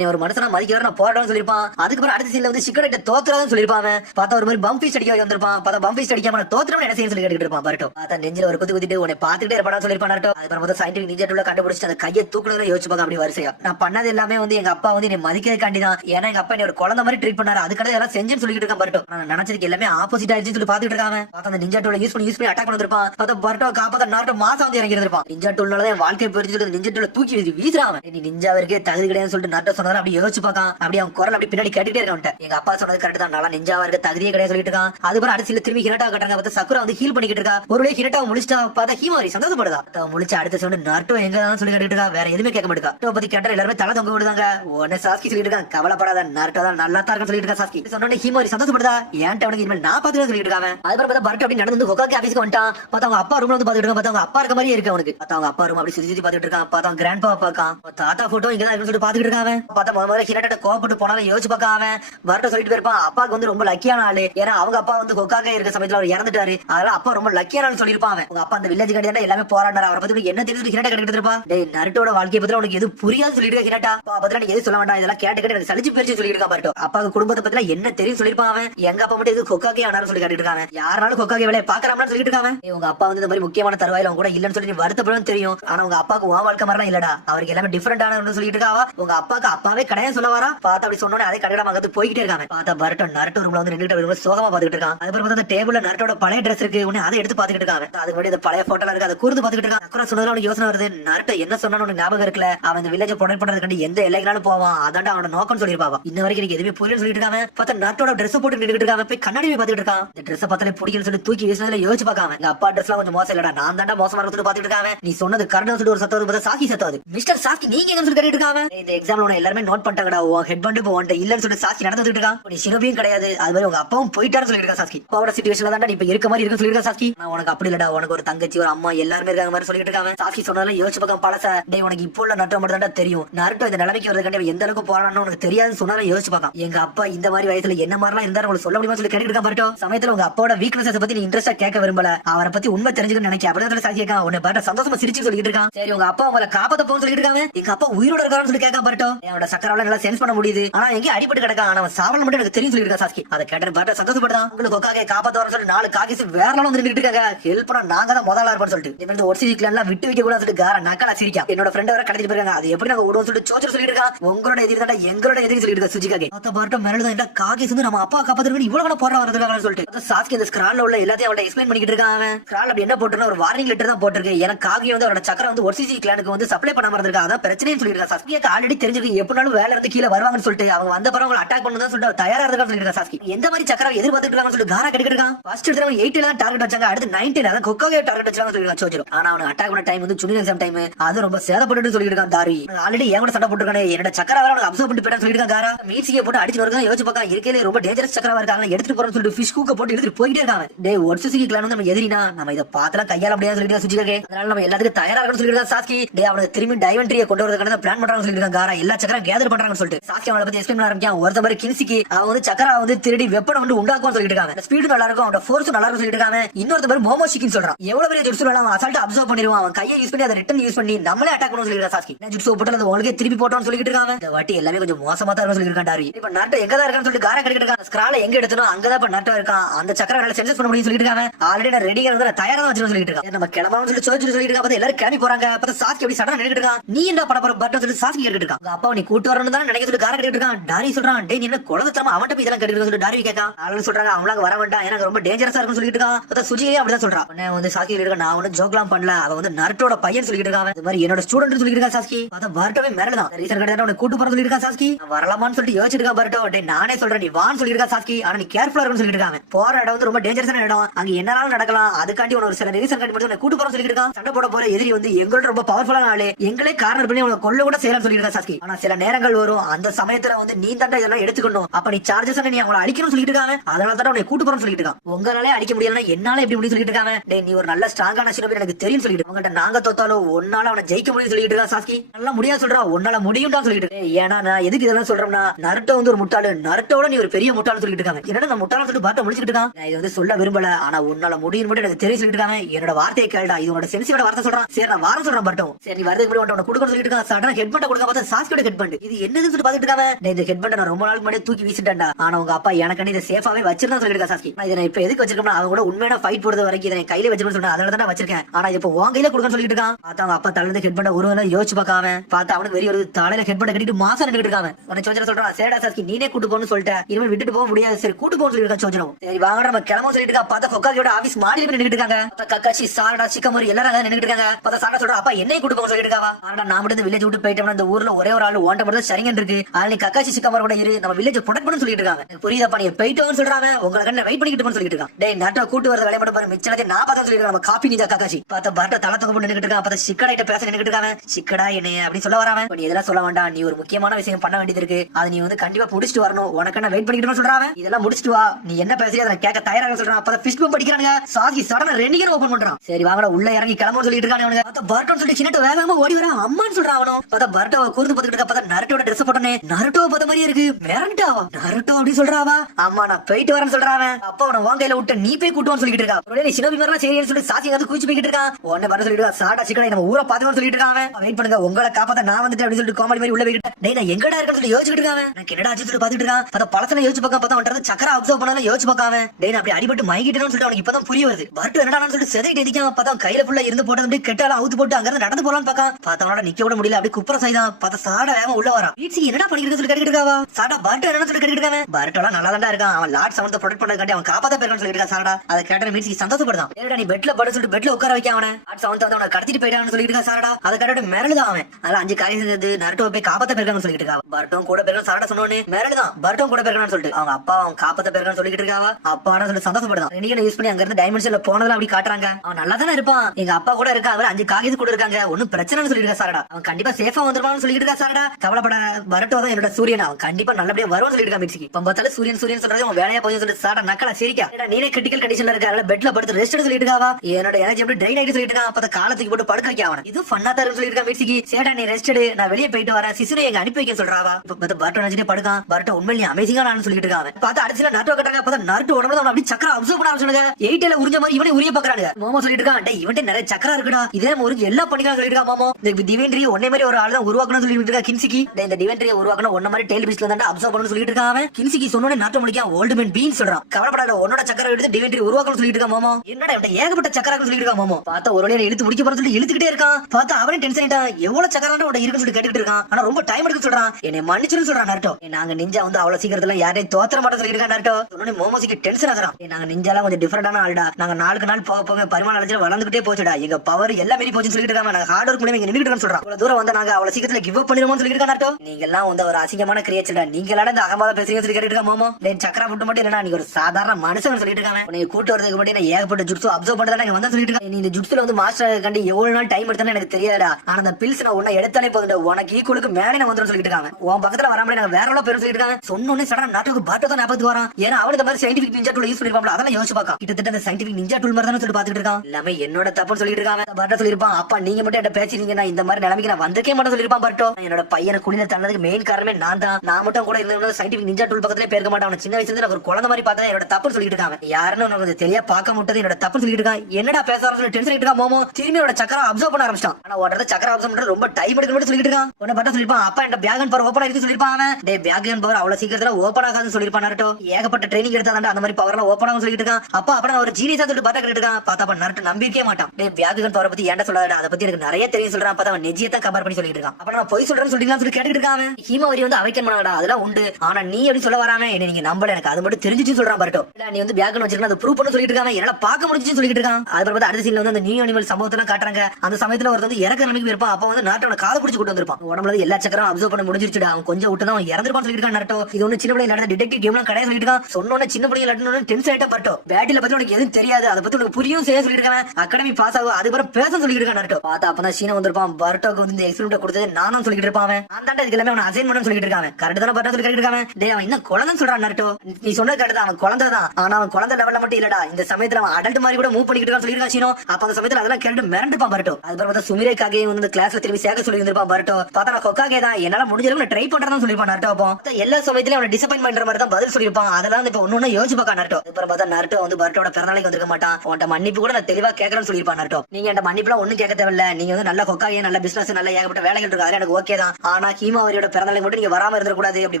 நீ ஒரு மனுஷனா மதிக்கிறவரை நான் போராடணும்னு சொல்லிருப்பான். அதுக்கப்புறம் அடுத்த சீன்ல வந்து சிக்கன் தோத்துறான்னு சொல்லிருப்பாங்க. பார்த்தா ஒரு மாதிரி பம்ப் ஃபீஸ் அடிக்க வந்திருப்பான். பார்த்தா பம்ப் ஃபீஸ் அடிக்காம தோத்துறோம் என்ன செய்ய சொல்லி கேட்டுட்டு இருப்பான் பாருட்டோ. பார்த்தா நெஞ்சில ஒரு குத்து குத்திட்டு உன்னை பாத்துட்டே இருப்பான்னு சொல்லிருப்பான் நாருட்டோ. அதுக்கப்புறம் மொத்தம் சயின்டிபிக் நிஞ்சா டூல கண்டுபிடிச்சு அந்த கையை தூக்குறத யோசிச்சு பார்க்க அப்படி வரிசையா நான் பண்ணது எல்லாமே வந்து எங்க அப்பா வந்து என்னை மதிக்கிறதுக்காண்டி தான். ஏன்னா எங்க அப்பா என்ன ஒரு குழந்தை மாதிரி ட்ரீட் பண்ணாரு. அதுக்காக எல்லாம் செஞ்சுன்னு சொல்லிட்டு இருக்கான் பாருட்டோ. நான் நினைச்சதுக்கு எல்லாமே ஆப்போசிட் ஆயிடுச்சு சொல்லி பாத்துட்டு இருக்காங்க. பார்த்தா அந்த நிஞ்சா டூல யூஸ் பண்ணி அட்டாக் பண்ணிருப்பான். பார்த்தா பர்ட்டோ காப்பாத்த நாருட்டோ மாசம் வந்து இறங்கி இருப்பான். நிஞ்சா டூல்னால என் வாழ்க்கை போயிடுச்சு. நிஞ்சா டூல தூக்கி வீசுறான். நீ நிஞ்சாவிற்கே தகுதி கிடையாதுன்னு சொல்லிட்டு நாருட்டோ சொன்னதால அப்படி யோசிச்சு பார்க்கான். அப்படி அவன் குரல் அப்படி பின்னாடி கேட்டுட்டே இருக்கான். எங்க அப்பா சொன்னது கரெக்ட் தான். நல்லா நிஞ்சாவா இருக்க தகுதியே கிடையாது சொல்லிட்டு இருக்கான். அதுக்கப்புறம் அடுத்த திரும்பி ஹினட்டா கட்டுறாங்க. பார்த்தா சக்குரா வந்து ஹீல் பண்ணிக்கிட்டு இருக்கா. ஒருவேளை ஹினட்டா முடிச்சிட்டா. பார்த்தா ஹீமாரி சந்தோஷப்படுதா. முடிச்சு அடுத்த சொன்ன நாருட்டோ எங்க சொல்லி கேட்டுட்டு இருக்கா. வேற எதுவுமே கேட்க மாட்டேங்கா. பத்தி கேட்டா எல்லாருமே தலை தொங்க விடுதாங்க. உடனே சாஸ்கி சொல்லிட்டு இருக்கான். கவலைப்படாத நாருட்டோ தான் நல்லா தான் இருக்குன்னு சொல்லிட்டு இருக்கா. சாஸ்கி சொன்னோட ஹீமாரி சந்தோஷப்படுதா. ஏன்ட்ட அவனுக்கு இனிமேல் நான் பாத்துட்டு சொல்லிட்டு இருக்காங்க. அதுக்கப்புறம் பார்த்தா பர்ட் அப்படி நடந்து ஹொகாகி ஆபீஸ்க்கு வந்துட்டான். பார்த்தா அவங்க அப்பா ரூம்ல வந்து பாத்துட்டு இருக்கான். பார்த்தா அவங்க அப்பா இருக்க மாதிரியே இருக்கு அவனுக்கு. பார்த்தா அவங்க அப்பா ரூம் அப்படி சுத்தி பாத்துட்டு இருக்கான். பார்த்தா கிராண்ட் பா பாக்கான். தாத்தா போட்டோ இங்க தான் இருக்குன்னு சொல்லிட்டு பாத்துட்டு இருக்காங்க. பார்த்தா முதல்ல ஹினட்டா கோபப்பட்டு போனாலும் யோசிச்சு பார்க்க அவன் பர்ட்ட சொல்லிட்டு போயிருப்பான். அப்பாவுக்கு வந்து ரொம்ப லக்கியான ஆளு. ஏன்னா அவங்க அப்பா வந்து ஹொகாகி இருக்க சமயத்துல அவர் இறந்துட்டாரு. அதனால அப்பா ரொம்ப லக்கியான ஆளு சொல்லிருப்பான். உங்க அப்பா அந்த வில்லேஜ் கண்டிப்பா எல்லாமே போராடினாரு. அவரை பத்தி என்ன தெரிஞ்சு ஹினட்டா கேட்டுட்டு இருப்பா. டேய் நருட்டோட வாழ்க்கையை பத்தி உனக்கு எது புரியாது சொல்லிட்டு ஹினட்டா. பத்தில நீ எது சொல்ல வேண்டாம். இதெல்லாம் கேட்டு கேட்டு எனக்கு சலிச்சு போயிருச்சு சொல்லிட்டு இருக்கான் பர்ட்டோ. அப்பாவுக்கு குடும்பத்தை பத்தில என்ன தெரியும் சொல்லிருப்பான் அவன். எங்க அப்பா மட்டும் எது ஹொகாகி ஆனாரு சொல்லி கேட்டுட்டு இருக்காங்க. யாராலும் ஹொகாகி வேலையை பாக்கறாம்னு சொல்லிட்டு இருக்காங்க. உங்க அப்பா வந்து இந்த மாதிரி முக்கியமான தருவாயில அவங்க கூட இல்லன்னு சொல்லி வருத்தப்படும் தெரியும். ஆனா உங்க அப்பாவுக்கு உன் வாழ்க்கை மாதிரிலாம் இல்லடா. அவருக்கு எல்லாமே டிஃபரெண்ட் ஆனு சொல்லிட்டு இருக்காவா. உங்க அப்பாவுக்கு அப்பாவே கிடையாது சொல்ல வரா. பார்த்தா அப்படி சொன்னோட அதே கடையில அங்க போய்கிட்டே இருக்காங்க. பார்த்தா பர்ட்டோ நருட்டோ ரூம்ல வந்து நின்னுட்டு சோகமா பாத்துட்டு இருக்கான். அதுக்கப்புறம் பார்த்தா டேபிள்ல நருட்டோட பழைய ட்ரெஸ் இருக்கு. உடனே அதை எடுத்து பாத்துக்கிட்டு இருக்காங்க. அதுக்கு முன்னாடி இந்த பழைய போட்டோல இருக்கு. அதை கூர்ந்து பாத்துக்கிட்டு இருக்கான். அப்புறம் சொன்னதுல அவனுக்கு யோசனை வருது. நருட்டோ என்ன சொன்னான்னு ஞாபகம் இருக்குல்ல. அவன் இந்த வில்லேஜ் ப்ரொடெக்ட் பண்றதுக்காண்டி எந்த எல்லைக்குனாலும் போவான். அதான்டா அவனோட நோக்கம்னு சொல்லிருப்பான். இன்ன வரைக்கும் எனக்கு எதுவுமே புரியல சொல்லிட்டு இருக்காங்க. பார்த்தா நருட்டோட ட்ரெஸ் போட்டு நின்னுட்டு இருக்காங்க. போய் கண்ணாடி பாத்துக்கிட்டு இருக்கான். இந்த ட்ரெஸ் பார்த்தாலே பிடிக்கல சொல்லி தூக்கி வீசினதுல யோசிச்சு பார்க்காம எங்க அப்பா ட்ரெஸ் எல்லாம் கொஞ்சம் மோசம் இல்லடா. நான் தாண்டா மோசமா இருக்கு பாத்துட்டு இருக்காங்க. நீ சொன்னது கரெக்டா சொல்லி ஒரு சத்தம் பார்த்தா சாக்கி சத்தம். அது மிஸ்டர் சாக்கி நீங்க எங்க சொல்லி கேட்டுட்டு இருக்காங்க. இந்த எக்ஸாம்ல எல்லாருமே நோட் பண்ணிட்டாங்கடா. உன் ஹெட் பண்ட் இப்போ உன்ட்ட இல்லன்னு சொல்லி சாக்கி நடந்துட்டு இருக்கான். நீ சினபியும் கிடையாது. அது மாதிரி உங்க அப்பாவும் போயிட்டாரு சொல்லிட்டு இருக்கா. சாக்கி அப்பாவோட சிச்சுவேஷன்ல தான்டா நீ இப்ப இருக்க மாதிரி இருக்கு சொல்லிட்டு இருக்கா. சாக்கி நான் உனக்கு அப்படி இல்லடா. உனக்கு ஒரு தங்கச்சி ஒரு அம்மா எல்லாருமே இருக்காங்க மாதிரி சொல்லிட்டு இருக்காங்க. சாக்கி சொன்னதெல்லாம் யோசிச்சு பார்க்க பழச. டேய் உனக்கு இப்போ உள்ள நருட்டோ மட்டும் தான்டா தெரியும். நருட்டோ இந்த நிலைமைக்கு வரதுக்காண்டி எந்த அளவுக்கு போராடணும்னு உனக்கு தெரியாதுன்னு சொன்னாலும் யோசிச்சு பார்க்கலாம். எங்க அப்பா இந்த மாதிரி வயசுல என்ன மாதிரிலாம் இருந்தாரு உங்களுக்கு சொல்ல முடியுமா சொல்லி கேட்டுட்டு இருக்கான். பர்ட்டோ சமயத்துல உங்க அப்பாவோட வீக்னஸ் பத்தி நீ இன்ட்ரெஸ்டா கேட்க விரும்பல. அவரை பத்தி உண்மை தெரிஞ்சுக்கணும்னு நினைக்க அப்படிதான் சாக்கி கேட்கான். உன்னை பர்ட்டோ சந்தோஷமா சிரிச்சு சொல்லிட்டு இருக்கான். சரி உங்க அப்பா உங்களை காப்பாத்த போன்னு சொல்லிட்டு இருக்காங்க. எங்க அப்பா உயிரோட இருக்கான்னு சொல்லி கேட்கான். பர்ட்டோ என்னோட சக்கராவில நல்லா சென்ஸ் பண்ண முடியுது. ஆனா எங்க அடிபட்டு கிடக்கான். அவன் சாவல் மட்டும் எனக்கு தெரியும் சொல்லிட்டு இருக்கா. சாக்கி அதை கேட்ட பர்ட்டோ சந்தோஷப்படுதான். உங்களுக்கு ஹொகாகி காப்பாத்த வர சொல்லி 4 காகிஸ் வேற நாளும் வந்து நின்னுட்டு இருக்காங்க. ஹெல்ப் பண்ண நாங்க தான் முதல்ல இருப்போம்னு சொல்லிட்டு இந்த ஒரு சீக்லாம் விட்டு வைக்க கூட சொல்லிட்டு கார நக்கலா சிரிக்கா. என்னோட ஃப்ரெண்ட் வர கடத்திட்டு போயிருக்காங்க. அது எப்படி நாங்க விடுவோம் சொல்லிட்டு சோச்சர் சொல்லிட்டு இருக்கான். உங்களோட எதிரி தான் எங்களோட எதிரி சொல்லிட்டு இருக்கா. சுஜிகாகே மொத்த பர்ட்டோ மிரளுதான். இல்ல காகிஸ் வந்து நம்ம அப்பா காப்பாத்துறதுக்கு இவ்வளவு போற வரதுக்காக சொல்லிட்டு சாஸ்கி இந்த ஸ்கிரால்ல உள்ள எல்லாத்தையும் அவளை எக்ஸ்பிளைன் பண்ணிட்டு இருக்கான். அவன் ஸ்கிரால் அப்படி என்ன போட்டுருன்னா ஒரு வார்னிங் லெட்டர் தான் போட்டிருக்கு. ஏன்னா காகி வந்து அவரோட சக்கரம் வந்து ஒர்சிசி கிளானுக்கு வந்து சப்ளை பண்ணாம இருந்திருக்கா. அதான் பிரச்சனைன்னு சொல்லிருக்கா. சாஸ்கிக்கு ஆல்ரெடி தெரிஞ்சிருக்கு எப்படினாலும் வேலை இருந்து கீழே வருவாங்கன்னு சொல்லிட்டு அவங்க வந்த பிறகு அவங்களை அட்டாக் பண்ணதான் சொல்லிட்டு தயாரா இருக்கான்னு சொல்லிருக்கா. சாஸ்கி எந்த மாதிரி சக்கரம் எதிர்பார்த்துட்டு இருக்காங்கன்னு சொல்லிட்டு காரா கட்டிட்டு இருக்கான். ஃபர்ஸ்ட் எடுத்து 8 தான் டார்கெட் வச்சாங்க. அடுத்து 19 அதான் ஹொகாகி டார்கெட் வச்சாங்க சொல்லிருக்கான் சோஜிரோ. ஆனா அவன் அட்டாக் பண்ண டைம் வந்து ஜூனியர் எக்ஸாம் டைம். அது ரொம்ப சேதப்பட்டு சொல்லிட்டு இருக்கான். தாரி ஆல்ரெடி ஏன் கூட சண்டை போட்டுருக்கானே என்னோட சக்கரா வேற அப்சர்வ் பண்ணிட்டு போயிட்டான்னு சொல்லிருக்கான். காரா மீட்சியை போட்டு அடிச்சு வரதான் யோசிச்சு பார்க்க இருக்கையில ரொம்ப டேஞ்சரஸ் சக்கரவா இருக்காங்க. எடுத்துட்டு போறோம்னு சொல்லிட்டு ஃபிஷ் கூக்க போட்டு எடுத்துட்டு போயிட்டே இருக்காங்க. டே ஒர்சிசி கிளான் வந்து நம்ம எதிரினா நம்ம இதை பார்த்தலாம் கையால முடியாது சொல்லிட்டு சுஜிகாகே. அதனால நம்ம எல்லாத்துக்கும் தயாரா இருக்கணும்னு சொல்லிருக்கான். சாஸ்கி டே அவனுக்கு திரும்பி டைவன்ட்ரியை கொண்டு வரதுக்கான பிளான் பண்றாங்கன்னு சொல்லிருக்கான். காரா எல்லா சக்கரம் கேதர் பண்றாங்கன்னு சொல்லிட்டு சாஸ்கி அவளை பத்தி எக்ஸ்பிளைன் பண்ண ஆரம்பிக்கான். ஒருத்த மாதிரி கின்சிக்கு அவன் வந்து சக்கரா வந்து திருடி வெப்பனை வந்து உண்டாக்கும்னு சொல்லிட்டு இருக்காங்க. ஸ்பீடு நல்லா இருக்கும் அவனோட ஃபோர்ஸ் நல்லா இருக்கும் சொல்லிட்டு இருக்காங்க. இன்னொருத்த மாதிரி மோமோஷிக்கின்னு சொல்றான். எவ்வளவு பெரிய ஜுட்சு அவன் அசால்ட்டா அப்சர்வ் பண்ணிடுவான். அவன் கையை யூஸ் பண்ணி அதை ரிட்டன் யூஸ் பண்ணி நம்மளே அட்டாக் பண்ணணும் சொல்லிருக்கான். சாஸ்கி ஜுட்சு போட்டு அந்த உலகே திருப்பி போட்டோம்னு சொல்லிட்டு இருக்காங்க. இந்த வாட்டி எல்லாமே கொஞ்சம் மோசமா தான் இருக்கும் சொல்லிருக்கான். டாரி இப்ப நாட்டை எங்க தான் இருக்கான்னு சொல்லிட்டு காரா கட்டிட்டு இருக்கான். ஸ்கிரால எங்க எடுத்தனோ அங்கதான் இப்ப நாட்டா இருக்கான். அந்த சக்கரம் நல்லா சென்சஸ் பண்ண முடியும் சொல்லிட்டு இருக்காங்க. ஆல்ரெடி நான் ரெடியா இருந்தா தயாரா தான் வச்சு சொல்லிட்டு இருக்கான். நம்ம கிளம்பணும்னு சொல்லி சொல்லிட்டு இருக்கான். எல்லாரும் கிளம்பி போறாங்க. அப்ப சாஸ்கி அப்படி சடனா நின்னுட்டு இருக்கான். நீ என்ன பண்ண போற பர்ட்டோ சொல்லி சாஸ்கி கேட்டுட்டு இருக்கான். அப்பா நீ கூட்டு வரணும் தான் நினைக்க சொல்லி காரா கட்டிட்டு இருக்கான். டாரி சொல்றான் டேய் நீ என்ன குழந்தைத்தனமா அவன்கிட்ட போய் இதெல்லாம் கட்டிட்டு சொல்லி டாரி கேட்கான். ஆளுங்க சொல்றாங்க அவங்களுக்கு வர வேண்டாம் எனக்கு ரொம்ப டேஞ்சரஸா இருக்குன்னு சொல்லிட்டு இருக்கான். அத சுஜியே அப்படிதான் சொல்றான். உடனே வந்து சாஸ்கி சொல்லிட்டு நான் ஒன்னும் ஜோக்லாம் பண்ணல. அவன் வந்து நருட்டோட பையன் சொல்லிட்டு இருக்கான். இந்த மாதிரி என்னோட ஸ்டூடெண்ட் சொல்லிட்டு இருக்கான். சாஸ்கி அத பர்ட்டோவே மிரளதான். ரீசன் கிடையாது உன்னை கூட்டு போற சொல்லி இருக்கான். சாஸ்கி வரலாமான்னு சொல்லிட்டு யோசிச்சிட்டு இருக்கான். பர்ட்டோ டேய் நானே சொல்றேன் நீ வான்னு சொல்லி இருக்கா. சாஸ்கி ஆனா நீ கேர்ஃபுல்லா இருக்குன்னு சொல்லிட்டு இருக்காங்க. போற இடம் வந்து ரொம்ப டேஞ்சரஸான இடம். அங்க என்னனாலும் நடக்கலாம். அதுக்காண்டி ஒரு சில ரீசன் காட்டி மட்டும் கூட்டு போற சொல்லிட்டு இருக்கான். சண்டை போட போற எதிரி வந்து எங்களோட ரொம்ப பவர்ஃபுல்லான ஆளு. எங்களே கார்னர் பண்ணி உங்களை கொல்ல கூட செய்யலாம் சொல்லிட்டு இருக்கா. சாஸ்கி ஆனா சில நேரங்கள் வரும் அந்த சமயத்துல வந்து நீ தாண்டா இதெல்லாம் எடுத்துக்கணும். அப்ப நீ சார்ஜஸ் நீ அவங்களை அடிக்கணும்னு சொல்லிட்டு இருக்காங்க. அதனால தான் உன்னை கூட்டு போறோம்னு சொல்லிட்டு இருக்கான். உங்களாலே அடிக்க முடியலன்னா என்னால எப்படி முடியும் சொல்லிட்டு இருக்காங்க. டேய் நீ ஒரு நல்ல ஸ்ட்ராங்கான சினோபி எனக்கு தெரியும் சொல்லிட்டு உங்ககிட்ட நாங்க தோத்தாலும் உன்னால அவனை ஜெயிக்க முடியும் சொல்லிட்டு இருக்கா. சாஸ்கி நல்லா முடியாது சொல்றா. உன்னால முடியும் தான் சொல்லிட்டு ஏன்னா நான் எதுக்கு இதெல்லாம் சொல்றேன்னா நருட்டோ வந்து ஒரு முட்டாளு. நருட்டோட நீ ஒரு பெரிய முட்டாளு சொல்லிட்டு இருக்காங்க. என்னடா நான் முட்டாளு சொல்லிட்டு பார்த்து முடிச்சிட்டு இருக்கான். நான் இதை வந்து சொல்ல விரும்பல. ஆனா உன்னால முடியும் மட்டும் எனக்கு தெரியும் சொல்லிட்டு இருக்காங்க. என்னோட வார்த்தையை கேளுடா. இது உன்னோட சென்சிவோட வார்த்தை பார்த்தா சொல்றான் சரி நான் வாரம் சொல்றேன் பட்டும் சரி நீ வரதுக்கு முன்னாடி உன்னை கொடுக்கணும்னு சொல்லிட்டு இருக்கான். சடனா ஹெட் பண்ட கொடுக்க பார்த்தா சாஸ்கியோட ஹெட் பண்ட் இது என்னதுன்னு சொல்லி பாத்துட்டு இருக்காங்க. இந்த ஹெட் பண்ட நான் ரொம்ப நாளுக்கு முன்னாடி தூக்கி வீசிட்டேன்டா. ஆனா உங்க அப்பா எனக்கு இதை சேஃபாவே வச்சிருந்தா சொல்லிட்டு சாஸ்கி. நான் இதை இப்ப எதுக்கு வச்சிருக்கேன் அவங்க கூட உண்மையான ஃபைட் போடுறது வரைக்கும் இதை கையில வச்சிருக்கேன்னு சொன்னா அதனால தான் வச்சிருக்கேன். ஆனா இப்ப உன் கையில கொடுக்கணும்னு சொல்லிட்டு இருக்கான். பார்த்தா அவங்க அப்பா தலையில ஹெட் பண்ட ஒரு யோசிச்சு பார்க்காம பார்த்தா அவனுக்கு வெறி ஒரு தலையில ஹெட் பண்ட கட்டிட்டு மாசம் நின்றுட்டு இருக்காங்க. உன்னை சோஜன சொல்றான் சேடா சாஸ்கி நீனே கூட்டு போன்னு சொல்லிட்டேன் இனிமேல் விட்டுட்டு போக முடியாது சரி கூட்டு போன்னு சொல்லிருக்கான் சோஜனம். சரி வாங்க நம்ம கிளம்ப சொல்லிட்டு இருக்கா. பார்த்தா கொக்காக்கியோட ஆபீஸ் மாடியில நின்றுட்டு இருக்காங்க. கக்காச்சி சாரடா சிக்கமரி எல்லாரும் அங்க நின்றுட்டு இருக்காங்க. பார்த்தா சாரடா சொல்றா அப்பா என்னை கூட்டு போக சொல்லிட்டு இருக்காவா. ஆனா நான் மட்டும் வில்லேஜ் விட்டு போயிட்டோம்னா இந்த ஊர்ல ஒரே ஒரு ஆள் ஓட்ட மட்டும் சரிங்க இருக்கு. அதனால நீ கக்காச்சி சிக்கமர் கூட இரு நம்ம வில்லேஜ் ப்ரொடெக்ட் பண்ணு சொல்லிட்டு இருக்காங்க. புரியுதாப்பா நீ போயிட்டோன்னு சொல்றாங்க உங்களை கண்ண வெயிட் பண்ணிட்டு போன்னு சொல்லிட்டு இருக்கான். டேய் நாட்டை கூட்டு வரது வேலைய மட்டும் பாரு மிச்சத்தை நான் பார்த்தா சொல்லிட்டு நம்ம காப்பி நீஜா கக்காச்சி. பார்த்தா பர்ட்ட தலை தொங்க போட்டு நின்னுட்டு இருக்கான். பார்த்தா சிக்கடாயிட்ட பேச நின்னுட்டு இருக்காங்க. சிக்கடா என்ன அப்படி சொல்ல வராம நீ இதெல்லாம் சொல்ல வேண்டாம் நீ ஒரு முக்கியமான விஷயம் பண்ண வேண்டியது இருக்கு அதை நீ வந்து கண்டிப்பா முடிச்சுட்டு வரணும் உனக்கு நான் வெயிட் பண்ணிட்டு சொல்றாங்க. இதெல்லாம் முடிச்சுட்டு வா நீ என்ன பேசுறியா அதை கேட்க தயாராக சொல்றான். அப்ப ஃபிஷ் பம்ப் படிக்கிறாங்க. சாகி சடனா ரெண்டிகன் ஓபன் பண்றான். சரி வாங்கடா உள்ள இறங்கி கிளம்புன்னு சொல்லிட்டு இருக்கானே அவனுக்கு. பார்த்தா பர்ட்டோன்னு சொல்லி சின்னட்டு வேகமா ஓடி வர அம்மான்னு சொல்றான் அவனும். பார்த்தா பர்ட்டோ கூர்ந்து பார்த்துட்டு இருக்கா. பார்த்தா நருட்டோட ட்ரெஸ் போட்டனே நருட்டோ பார்த்த மாதிரியே இருக்கு. மிரண்டாவா நருட்டோ அப்படி சொல்றாவா. அம்மா நான் போயிட்டு வரேன்னு சொல்றான். அப்பா அவனை வாங்கையில விட்டு நீ போய் கூட்டுவான்னு சொல்லிட்டு இருக்கா. நீ சின்ன மாதிரி சரின்னு சொல்லி சாசி வந்து குச்சி போய்கிட்டு இருக்கான். உடனே வர சொல்லிட்டு சாடா சிக்கனை நம்ம ஊரை பாத்துக்கணும்னு சொல்லிட்டு இருக்கான். வெயிட் பண்ணுங்க உங்களை காப்பாத்த நான் வந்துட்டு அப்படின்னு சொல்லிட்டு காமெடி மாதிரி உள்ள போய்கிட்டு டேய் நான் எங்கடா இருக்கேன்னு சொல்லி யோசிச்சுட்டு இருக்கான். நான் என்னடா ஆச்சு சொல்லி பாத்துட்டு இருக்கான். அத பழசல யோசிச்சு பார்க்க பார்த்தா அவன் சக்கரா அப்சர்வ் பண்ணாலும் யோசிச்சு பார்க்காம டேய் நான் அப்படி அடிபட்டு மயங்கிட்டேன்னு சொல்லிட்டு அவனுக்கு இப்பதான் புரிய வருது. பர்ட்டு என்னடான்னு சொல்லிட்டு செதைட்டு எதிக்காம பார்த்தா கையில ஃபுல்லா இருந்து போட்டது அப்படியே கெட்டால அவுத்து போட்டு அங்க இருந்து நடந்து போலான்னு பார்க்கான். பார்த்தா அவனோட நிக்க விட முடியல அப்படியே குப்புற சைதான். பார்த்தா சாடா வேகமா உள்ள வரான். வீட்சி என்னடா பண்ணிக்கிட்டு சொல்லி கேட்டுட்டு இருக்காவா. சாடா பர்ட்டு என்னன்னு சொல்லி கேட்டுட்டு இருக்கான். பர்ட்டோலாம் நல்லா தான் இருக்கான். அவன் லார்ட் சவுண்ட் ப்ரொடெக்ட் பண்றதுக்காண்டி அவன் காப்பாத்த போயிருக்கான்னு சொல்லிட்டு இருக்கான். சாடா அதை கேட்ட வீட்சி சந்தோஷப்படுதான். ஏடா நீ பெட்ல படு சொல்லிட்டு பெட்ல உட்கார வைக்க அவனை லார்ட் சவுண்ட் வந்து அவனை கடத்திட்டு போயிட்டான்னு சொல்லிட்டு இருக்கா. சாடா அதை கேட்டு மிரளுதான் அவன். அதனால 5 காரியம் செஞ்சது நருட்டோ போய் காப்பாத்த போயிருக்கான்னு சொல்லிட்டு இருக்கா. பர்ட்டும் கூட போயிருக்கான். சாடா சொன்னோன்னு மிரளுதான் பர்ட்டும் கூட போயிருக்கான்னு சொல்லிட்டு அவங்க அப்பா அவன் காப்பாத்த போயிருக்கான்னு சொல்லிட்டு இருக்காவா. அப்பான்னு சொல்லி சந்தோஷப்படுதான். ரெண்டு யூஸ் பண்ணி அங்க இருந்து டைமென்ஷன்ல போனதெல்லாம் அப்படி காட்டுறாங்க. அவன் நல்லா தானே இருப்பான். எங்க அப்பா கூட இருக்கா அவர் 5 காகித கூட இருக்காங்க ஒன்னும் பிரச்சனைன்னு சொல்லிட்டு இருக்கா. சாரடா அவன் கண்டிப்பா சேஃபா வந்துருவான்னு சொல்லிட்டு இருக்கா. சாரடா கவலைப்பட வரட்டோ தான் என்னோட சூரியன் அவன் கண்டிப்பா நல்லபடியா வரும்னு சொல்லிட்டு இருக்கா. மிட்சிக்கு இப்ப பார்த்தாலும் சூரியன் சூரியன் சொல்றது அவன் வேலையா போய் சொல்லிட்டு சாடா நக்கலா சிரிக்கா. நீனே கிரிட்டிக்கல் கண்டிஷன்ல இருக்க பெட்ல படுத்து ரெஸ்ட் சொல்லிட்டு இருக்காவா. என்னோட எனர்ஜி அப்படி ட்ரைன் ஆயிட்டு சொல்லிட்டு இருக்கான். அப்ப காலத்துக்கு போட்டு படுக்க வைக்க அவன் இது ஃபன்னா தரும் சொல்லிட்டு இருக்கா. மிட்சிக்கு சேடா நீ ரெஸ்ட் எடு நான் வெளியே போயிட்டு வரேன் சிசுனை எங்க அனுப்பி வைக்க சொல்றாவா. இப்ப பர்ட்டோ நினைச்சிட்டே படுக்கான். பர்ட்டோ உண்மையிலேயே அமேசிங்கா நான் சொல்லிட்டு இருக்கான். பார்த்தா அடுத்த நாட்டோ கட்டாங்க. பார்த்தா நாட்டு உடம்புல அப்படி சக்கரா அப்சர்வ் பண்ண ஆரம்பிச்சாங்க. 8ல உறிஞ்ச மாதிரி இவனே உரிய பாக்குறாங்க. மோமோ சொல்லிட்டு இருக்கான் டேய் இவன்ட்ட நிறைய சக்கரா இருக்குடா இதே உறிஞ்சு எல்லா பண்ணிக்கலாம் சொல்லிட்டு இருக்கா. மோமோ இந்த டிவென்ட்ரி ஒன்னே மாதிரி ஒரு ஆள் தான் உருவாக்கணும்னு சொல்லிட்டு இருக்கா. கின்சிக்கு இந்த டிவென்ட்ரியை உருவாக்கணும் ஒன்ன மாதிரி டெய்ல் பீஸ்ல தான் அப்சர்வ் பண்ணணும்னு சொல்லிட்டு இருக்கான். கின்சிக்கு சொன்னோனே நாட்டோ முடிக்க ஓல்ட் மேன் பீன் சொல்றான். கவலைப்படாத உன்னோட சக்கரை எடுத்து டிவென்ட்ரி உருவாக்கணும்னு சொல்லிட்டு இருக்கா. மோமோ என்னடா இவன்ட்ட ஏகப்பட்ட சக்கரான்னு சொல்லிட்டு இருக்கா. மோமோ பார்த்தா ஒரு வழியா இழுத்து முடிக்க போறன்னு சொல்லி இழுத்துக்கிட்டே இருக்கான். பார்த்தா அவனே டென்ஷன் ஆயிட்டான். எவ்வளவு சக்கரான உட இருக்குன்னு சொல்லி கேட்டுட்டு இருக்கான். ஆனா ரொம்ப டைம் எடுக்க சொல்றான். என்னை மன்னிச்சுன்னு சொல்றான் நருட்டோ. நாங்க நிஞ்சா வந்து அவ்வளவு சீக்கிரத்துல யாரையும் தோத்தர மாட்டோம் சொல்லிட்டு இருக்கா. நருட்டோ சொன்னோனே மோமோசிக்கு டென்ஷன் ஆகுறான். நாங்க நிஞ்சாலாம் கொஞ்சம் டிஃபரெண்டான ஆள்டா நாங்க நாளுக்கு நாள் போக போக பரிமாண அலைஞ்சல் வளர்ந்துகிட்டே போச்சுடா எங்க பவர் எல்லாம் மீறி போச்சுன்னு சொல்லிட்டு இருக்காங்க. நாங்க ஹார்ட் ஒர்க் மூலமா இங்க நின்னுட்டு சொல்றான். அவ்வளவு தூரம் வந்து நாங்க அவ்வளவு சீக்கிரத்துல கிவ் அப் பண்ணிடுவோம்னு சொல்லிட்டு இருக்கா. நருட்டோ நீங்க எல்லாம் வந்து ஒரு அசிங்கமான கிரியேச்சர்டா நீங்க எல்லாம் இந்த அகமாத பேசுறீங்க சொல்லி கேட்டுட்டு இருக்கா. மோமோ டேய் சக்கரா புட்டு மட்டும் இல்லடா நீங்க ஒரு சாதாரண மனுஷன் சொல்லிட்டு இருக்காங்க. உன்னை கூட்டு வரதுக்கு மட்டும் நான் ஏகப்பட்ட ஜுட்ஸு அப்சர்வ் பண்ணதா நான் வந்து சொல்லிட்டு இருக்கேன். நீ இந்த ஜுட்ஸ்ல வந்து மாஸ்டர் கண்டி எவ்வளவு நாள் டைம் எடுத்தானே எனக்கு தெரியாதா. ஆனா அந்த பில்ஸ் நான் உன்னை எடுத்தாலே போதும் உனக்கு ஈக்குவலுக்கு மேலே நான் வந்துடும் சொல்லிட்டு இருக்காங்க. உன் பக்கத்துல வராமலே நாங்க வேற எவ்வளவு பேரும் சொல்லிட்டு இருக்காங்க. சொன்னோன்னே சடனா நாட்டுக்கு பாட்டு தான் ஞாபகத்துக்கு வரான். ஏன்னா அவனுக்கு மாதிரி சயின்டிபிக் நிஞ்சா டூல் யூஸ் பண்ணிருப்பாங்க அதெல்லாம் யோசிச்சு பார்க்க கிட்டத்தட்ட அந்த சயின்டிபிக் நிஞ்சா டூல் மாதிரி தான் சொல்லி பாத்துட்டு இருக்கான். எல்லாமே என்னோட தப்புன்னு சொல்லிட்டு இருக்காங்க. பர்ட்டோ சொல்லிருப்பான் அப்பா நீங்க மட்டும் என்ன பேசிட்டீங்க நான் இந்த மாதிரி நிலைமைக்கு நான் வந்திருக்கே மாட்டேன் சொல்லிருப்பான். பர்ட்டோ என்னோட பையனை குடியில தள்ளதுக்கு மெயின் காரணமே நான் தான். நான் மட்டும் கூட இருந்த சயின்டிபிக் நிஞ்சா டூல் பக்கத்துல பேர்க்க மாட்டேன். அவன் சின்ன வயசுல இருந்து ஒரு குழந்தை மாதிரி பார்த்தா என்னோட தப்புன்னு சொல்லிட்டு இருக்காங்க. யாருன்னு உனக்கு தெரிய பார்க்க முட்டது என்னோட தப்புன்னு சொல்லிட்டு இருக்கான். என்னடா பேச ஆரம்பிச்சு டென்ஷன் ஆயிட்டு இருக்கா. மோமோ திரும்பியோட சக்கரா அப்சர்வ் பண்ண ஆரம்பிச்சான். ஆனா உடனே சக்கரா அப்சர்வ் பண்றது ரொம்ப டைம் எடுக்க மட்டும் சொல்லிட்டு இருக்கான். உன்ன பட்ட சொல்லிருப்பான் அப்பா என் பேக் அண்ட் பவர் ஓபன் ஆயிருக்கு சொல்லிருப்பான். டே பேக் அண்ட் பவர் அவ்வளவு சீக்கிரத்துல ஓபன் ஆகாதுன்னு சொல்லிருப்பான். நருட்டோ ஏகப்பட்ட ட்ரைனிங் எடுத்தாதான் அந்த மாதிரி பவர் எல்லாம் ஓபன் ஆகும் சொல்லிட்டு இருக்கான். அப்பா அப்ப நான் ஒரு ஜீனியஸா சொல்லிட்டு பார்த்தா கேட்டு இருக்கான். பார்த்தா நருட்டோ நம்பிக்கவே மாட்டான். டே பேக் அண்ட் பவர் பத்தி ஏன்டா சொல்லாத அதை பத்தி எனக்கு நிறைய தெரியும் சொல்றான். பார்த்தா அவன் நெஜியத்தான் கம்பேர் பண்ணி சொல்லிட்டு இருக்கான். அப்ப நான் போய் சொல்றேன்னு சொல்லிக்கலாம் சொல்லி கேட்டுட்டு இருக்கான். ஹீமாவரி வந்து அவைக்கன் பண்ணாடா அதெல்லாம் உண்டு. ஆனா நீ எப்படி சொல்ல வராம என்ன நீங்க நம்பல எனக்கு அது மட்டும் தெரிஞ்சிச்சு சொல்றான். பர்ட்டோ நீ வந்து பேக் வச்சிருக்கா அதை ப்ரூவ் பண்ண சொல்லிட்டு இருக்காங்க. என்னால பார்க்க முடிஞ்சுன்னு சொல்லிட்டு இருக்கான். அதுல பார்த்து அடுத்த சீன்ல வந்து அந்த நியூ அனிமல் சம்பவத்தை காட்டுறாங்க. அந்த சமயத்துல ஒரு வந்து இறக்க நிலைமைக்கு இருப்பான். அப்ப வந்து நாட்டோட காதை பிடிச்சு கூட்டு வந்திருப்பான். உடம்புல எல்லா சக்கரம் அப்சர்வ் பண்ண முடிஞ்சிருச்சுடா. அவன் கொஞ்சம் விட்டு தான் இறந்துருப்பான்னு சொல்லிட்டு இருக்கான். நருட்டோ இது ஒண்ணு சின்ன பிள்ளைங்க நடந்த டிடெக்டிவ் கேம்லாம் கிடையாது சொல்லிட்டு இருக்கான். சொன்னோன்னே சின்ன பிள்ளைங்க விளையாடணும்னு டென்ஷன் ஆயிட்டா. பர்ட்டோ பேட்டில பத்தி உனக்கு எதுவும் தெரியாது அதை பத்தி உனக்கு புரியும் செய்ய சொல்லிட்டு இருக்கான். அகாடமி பாஸ் ஆகும் அதுக்கப்புறம் பேச சொல்லிட்டு இருக்கான். நருட்டோ பார்த்தா அப்பதான் சீனா வந்திருப்பான். பர்ட்டோக்கு வந்து இந்த எக்ஸ்பெரிமெண்ட் கொடுத்தது நானும் சொல்லிட்டு இருப்பான். நான் தாண்டா இதுக்கு எல்லாமே அவன் அசைன் பண்ண சொல்லிட்டு இருக்கான். கரெக்ட் தானே பர்ட்டோ சொல்லி கேட்டு இருக்கான். டேய் அவன் இன்னும் குழந்தைன்னு சொல்றான். நருட்டோ நீ சொன்னது கரெக்ட் தான் அவன் குழந்தை தான். ஆனா அவன் குழந்தை லெவல்ல மட்டும் இல்லடா இந்த சமயத்துல அவன் அடல்ட் மாதிரி கூட மூவ் பண்ணிட்டு இருக்கான் சொல்லிருக்கான். சீனோ அப்ப அந்த சமயத்துல அதெல்லாம் கேட்டு மிரண்டுப்பான். பர்ட்டோ அதுக்கப்புறம் பார்த்தா சுமிரேக்காக வந்து கிளாஸ்ல திரும்பி சேர்க்க சொல்லி இருந்திருப்பான். பர்ட்டோ பார்த்தா நான் கொக்காகே தான் என்னால முடிஞ்சளவுக்கு நான் ட்ரை பண்றேன்னு சொல்லிருப்பான். நருட்டோ அப்போ எல்லா சமயத்திலும் அவன் டிசப்பாயின்ட் பண்ற மாதிரி தான் பதில் சொல்லிருப்பான். அதெல்லாம் இப்ப ஒண்ணு யோசிச்சு பார்க்க. நருட்டோ அப்புறம் பார்த்தா நருட்டோ வந்து பர்ட்டோட பிறந்தநாளைக்கு வந்திருக்க மாட்டான். உன்ட்ட மன்னிப்பு கூட நான் தெளிவா கேட்கறேன்னு சொல்லிருப்பான். நருட்டோ நீ நீங்க என்கிட்ட மன்னிப்புலாம் ஒண்ணும் கேட்க தேவையில்ல. நீங்க வந்து நல்ல கொக்காயே நல்ல பிசினஸ் நல்ல ஏகப்பட்ட வேலைகள் இருக்கு, அதுல எனக்கு ஓகே தான். ஆனா ஹீமாவரியோட பிறந்தநாளுக்கு மட்டும் நீங்க வராம இருந்துடக்கூடாது. அப்படி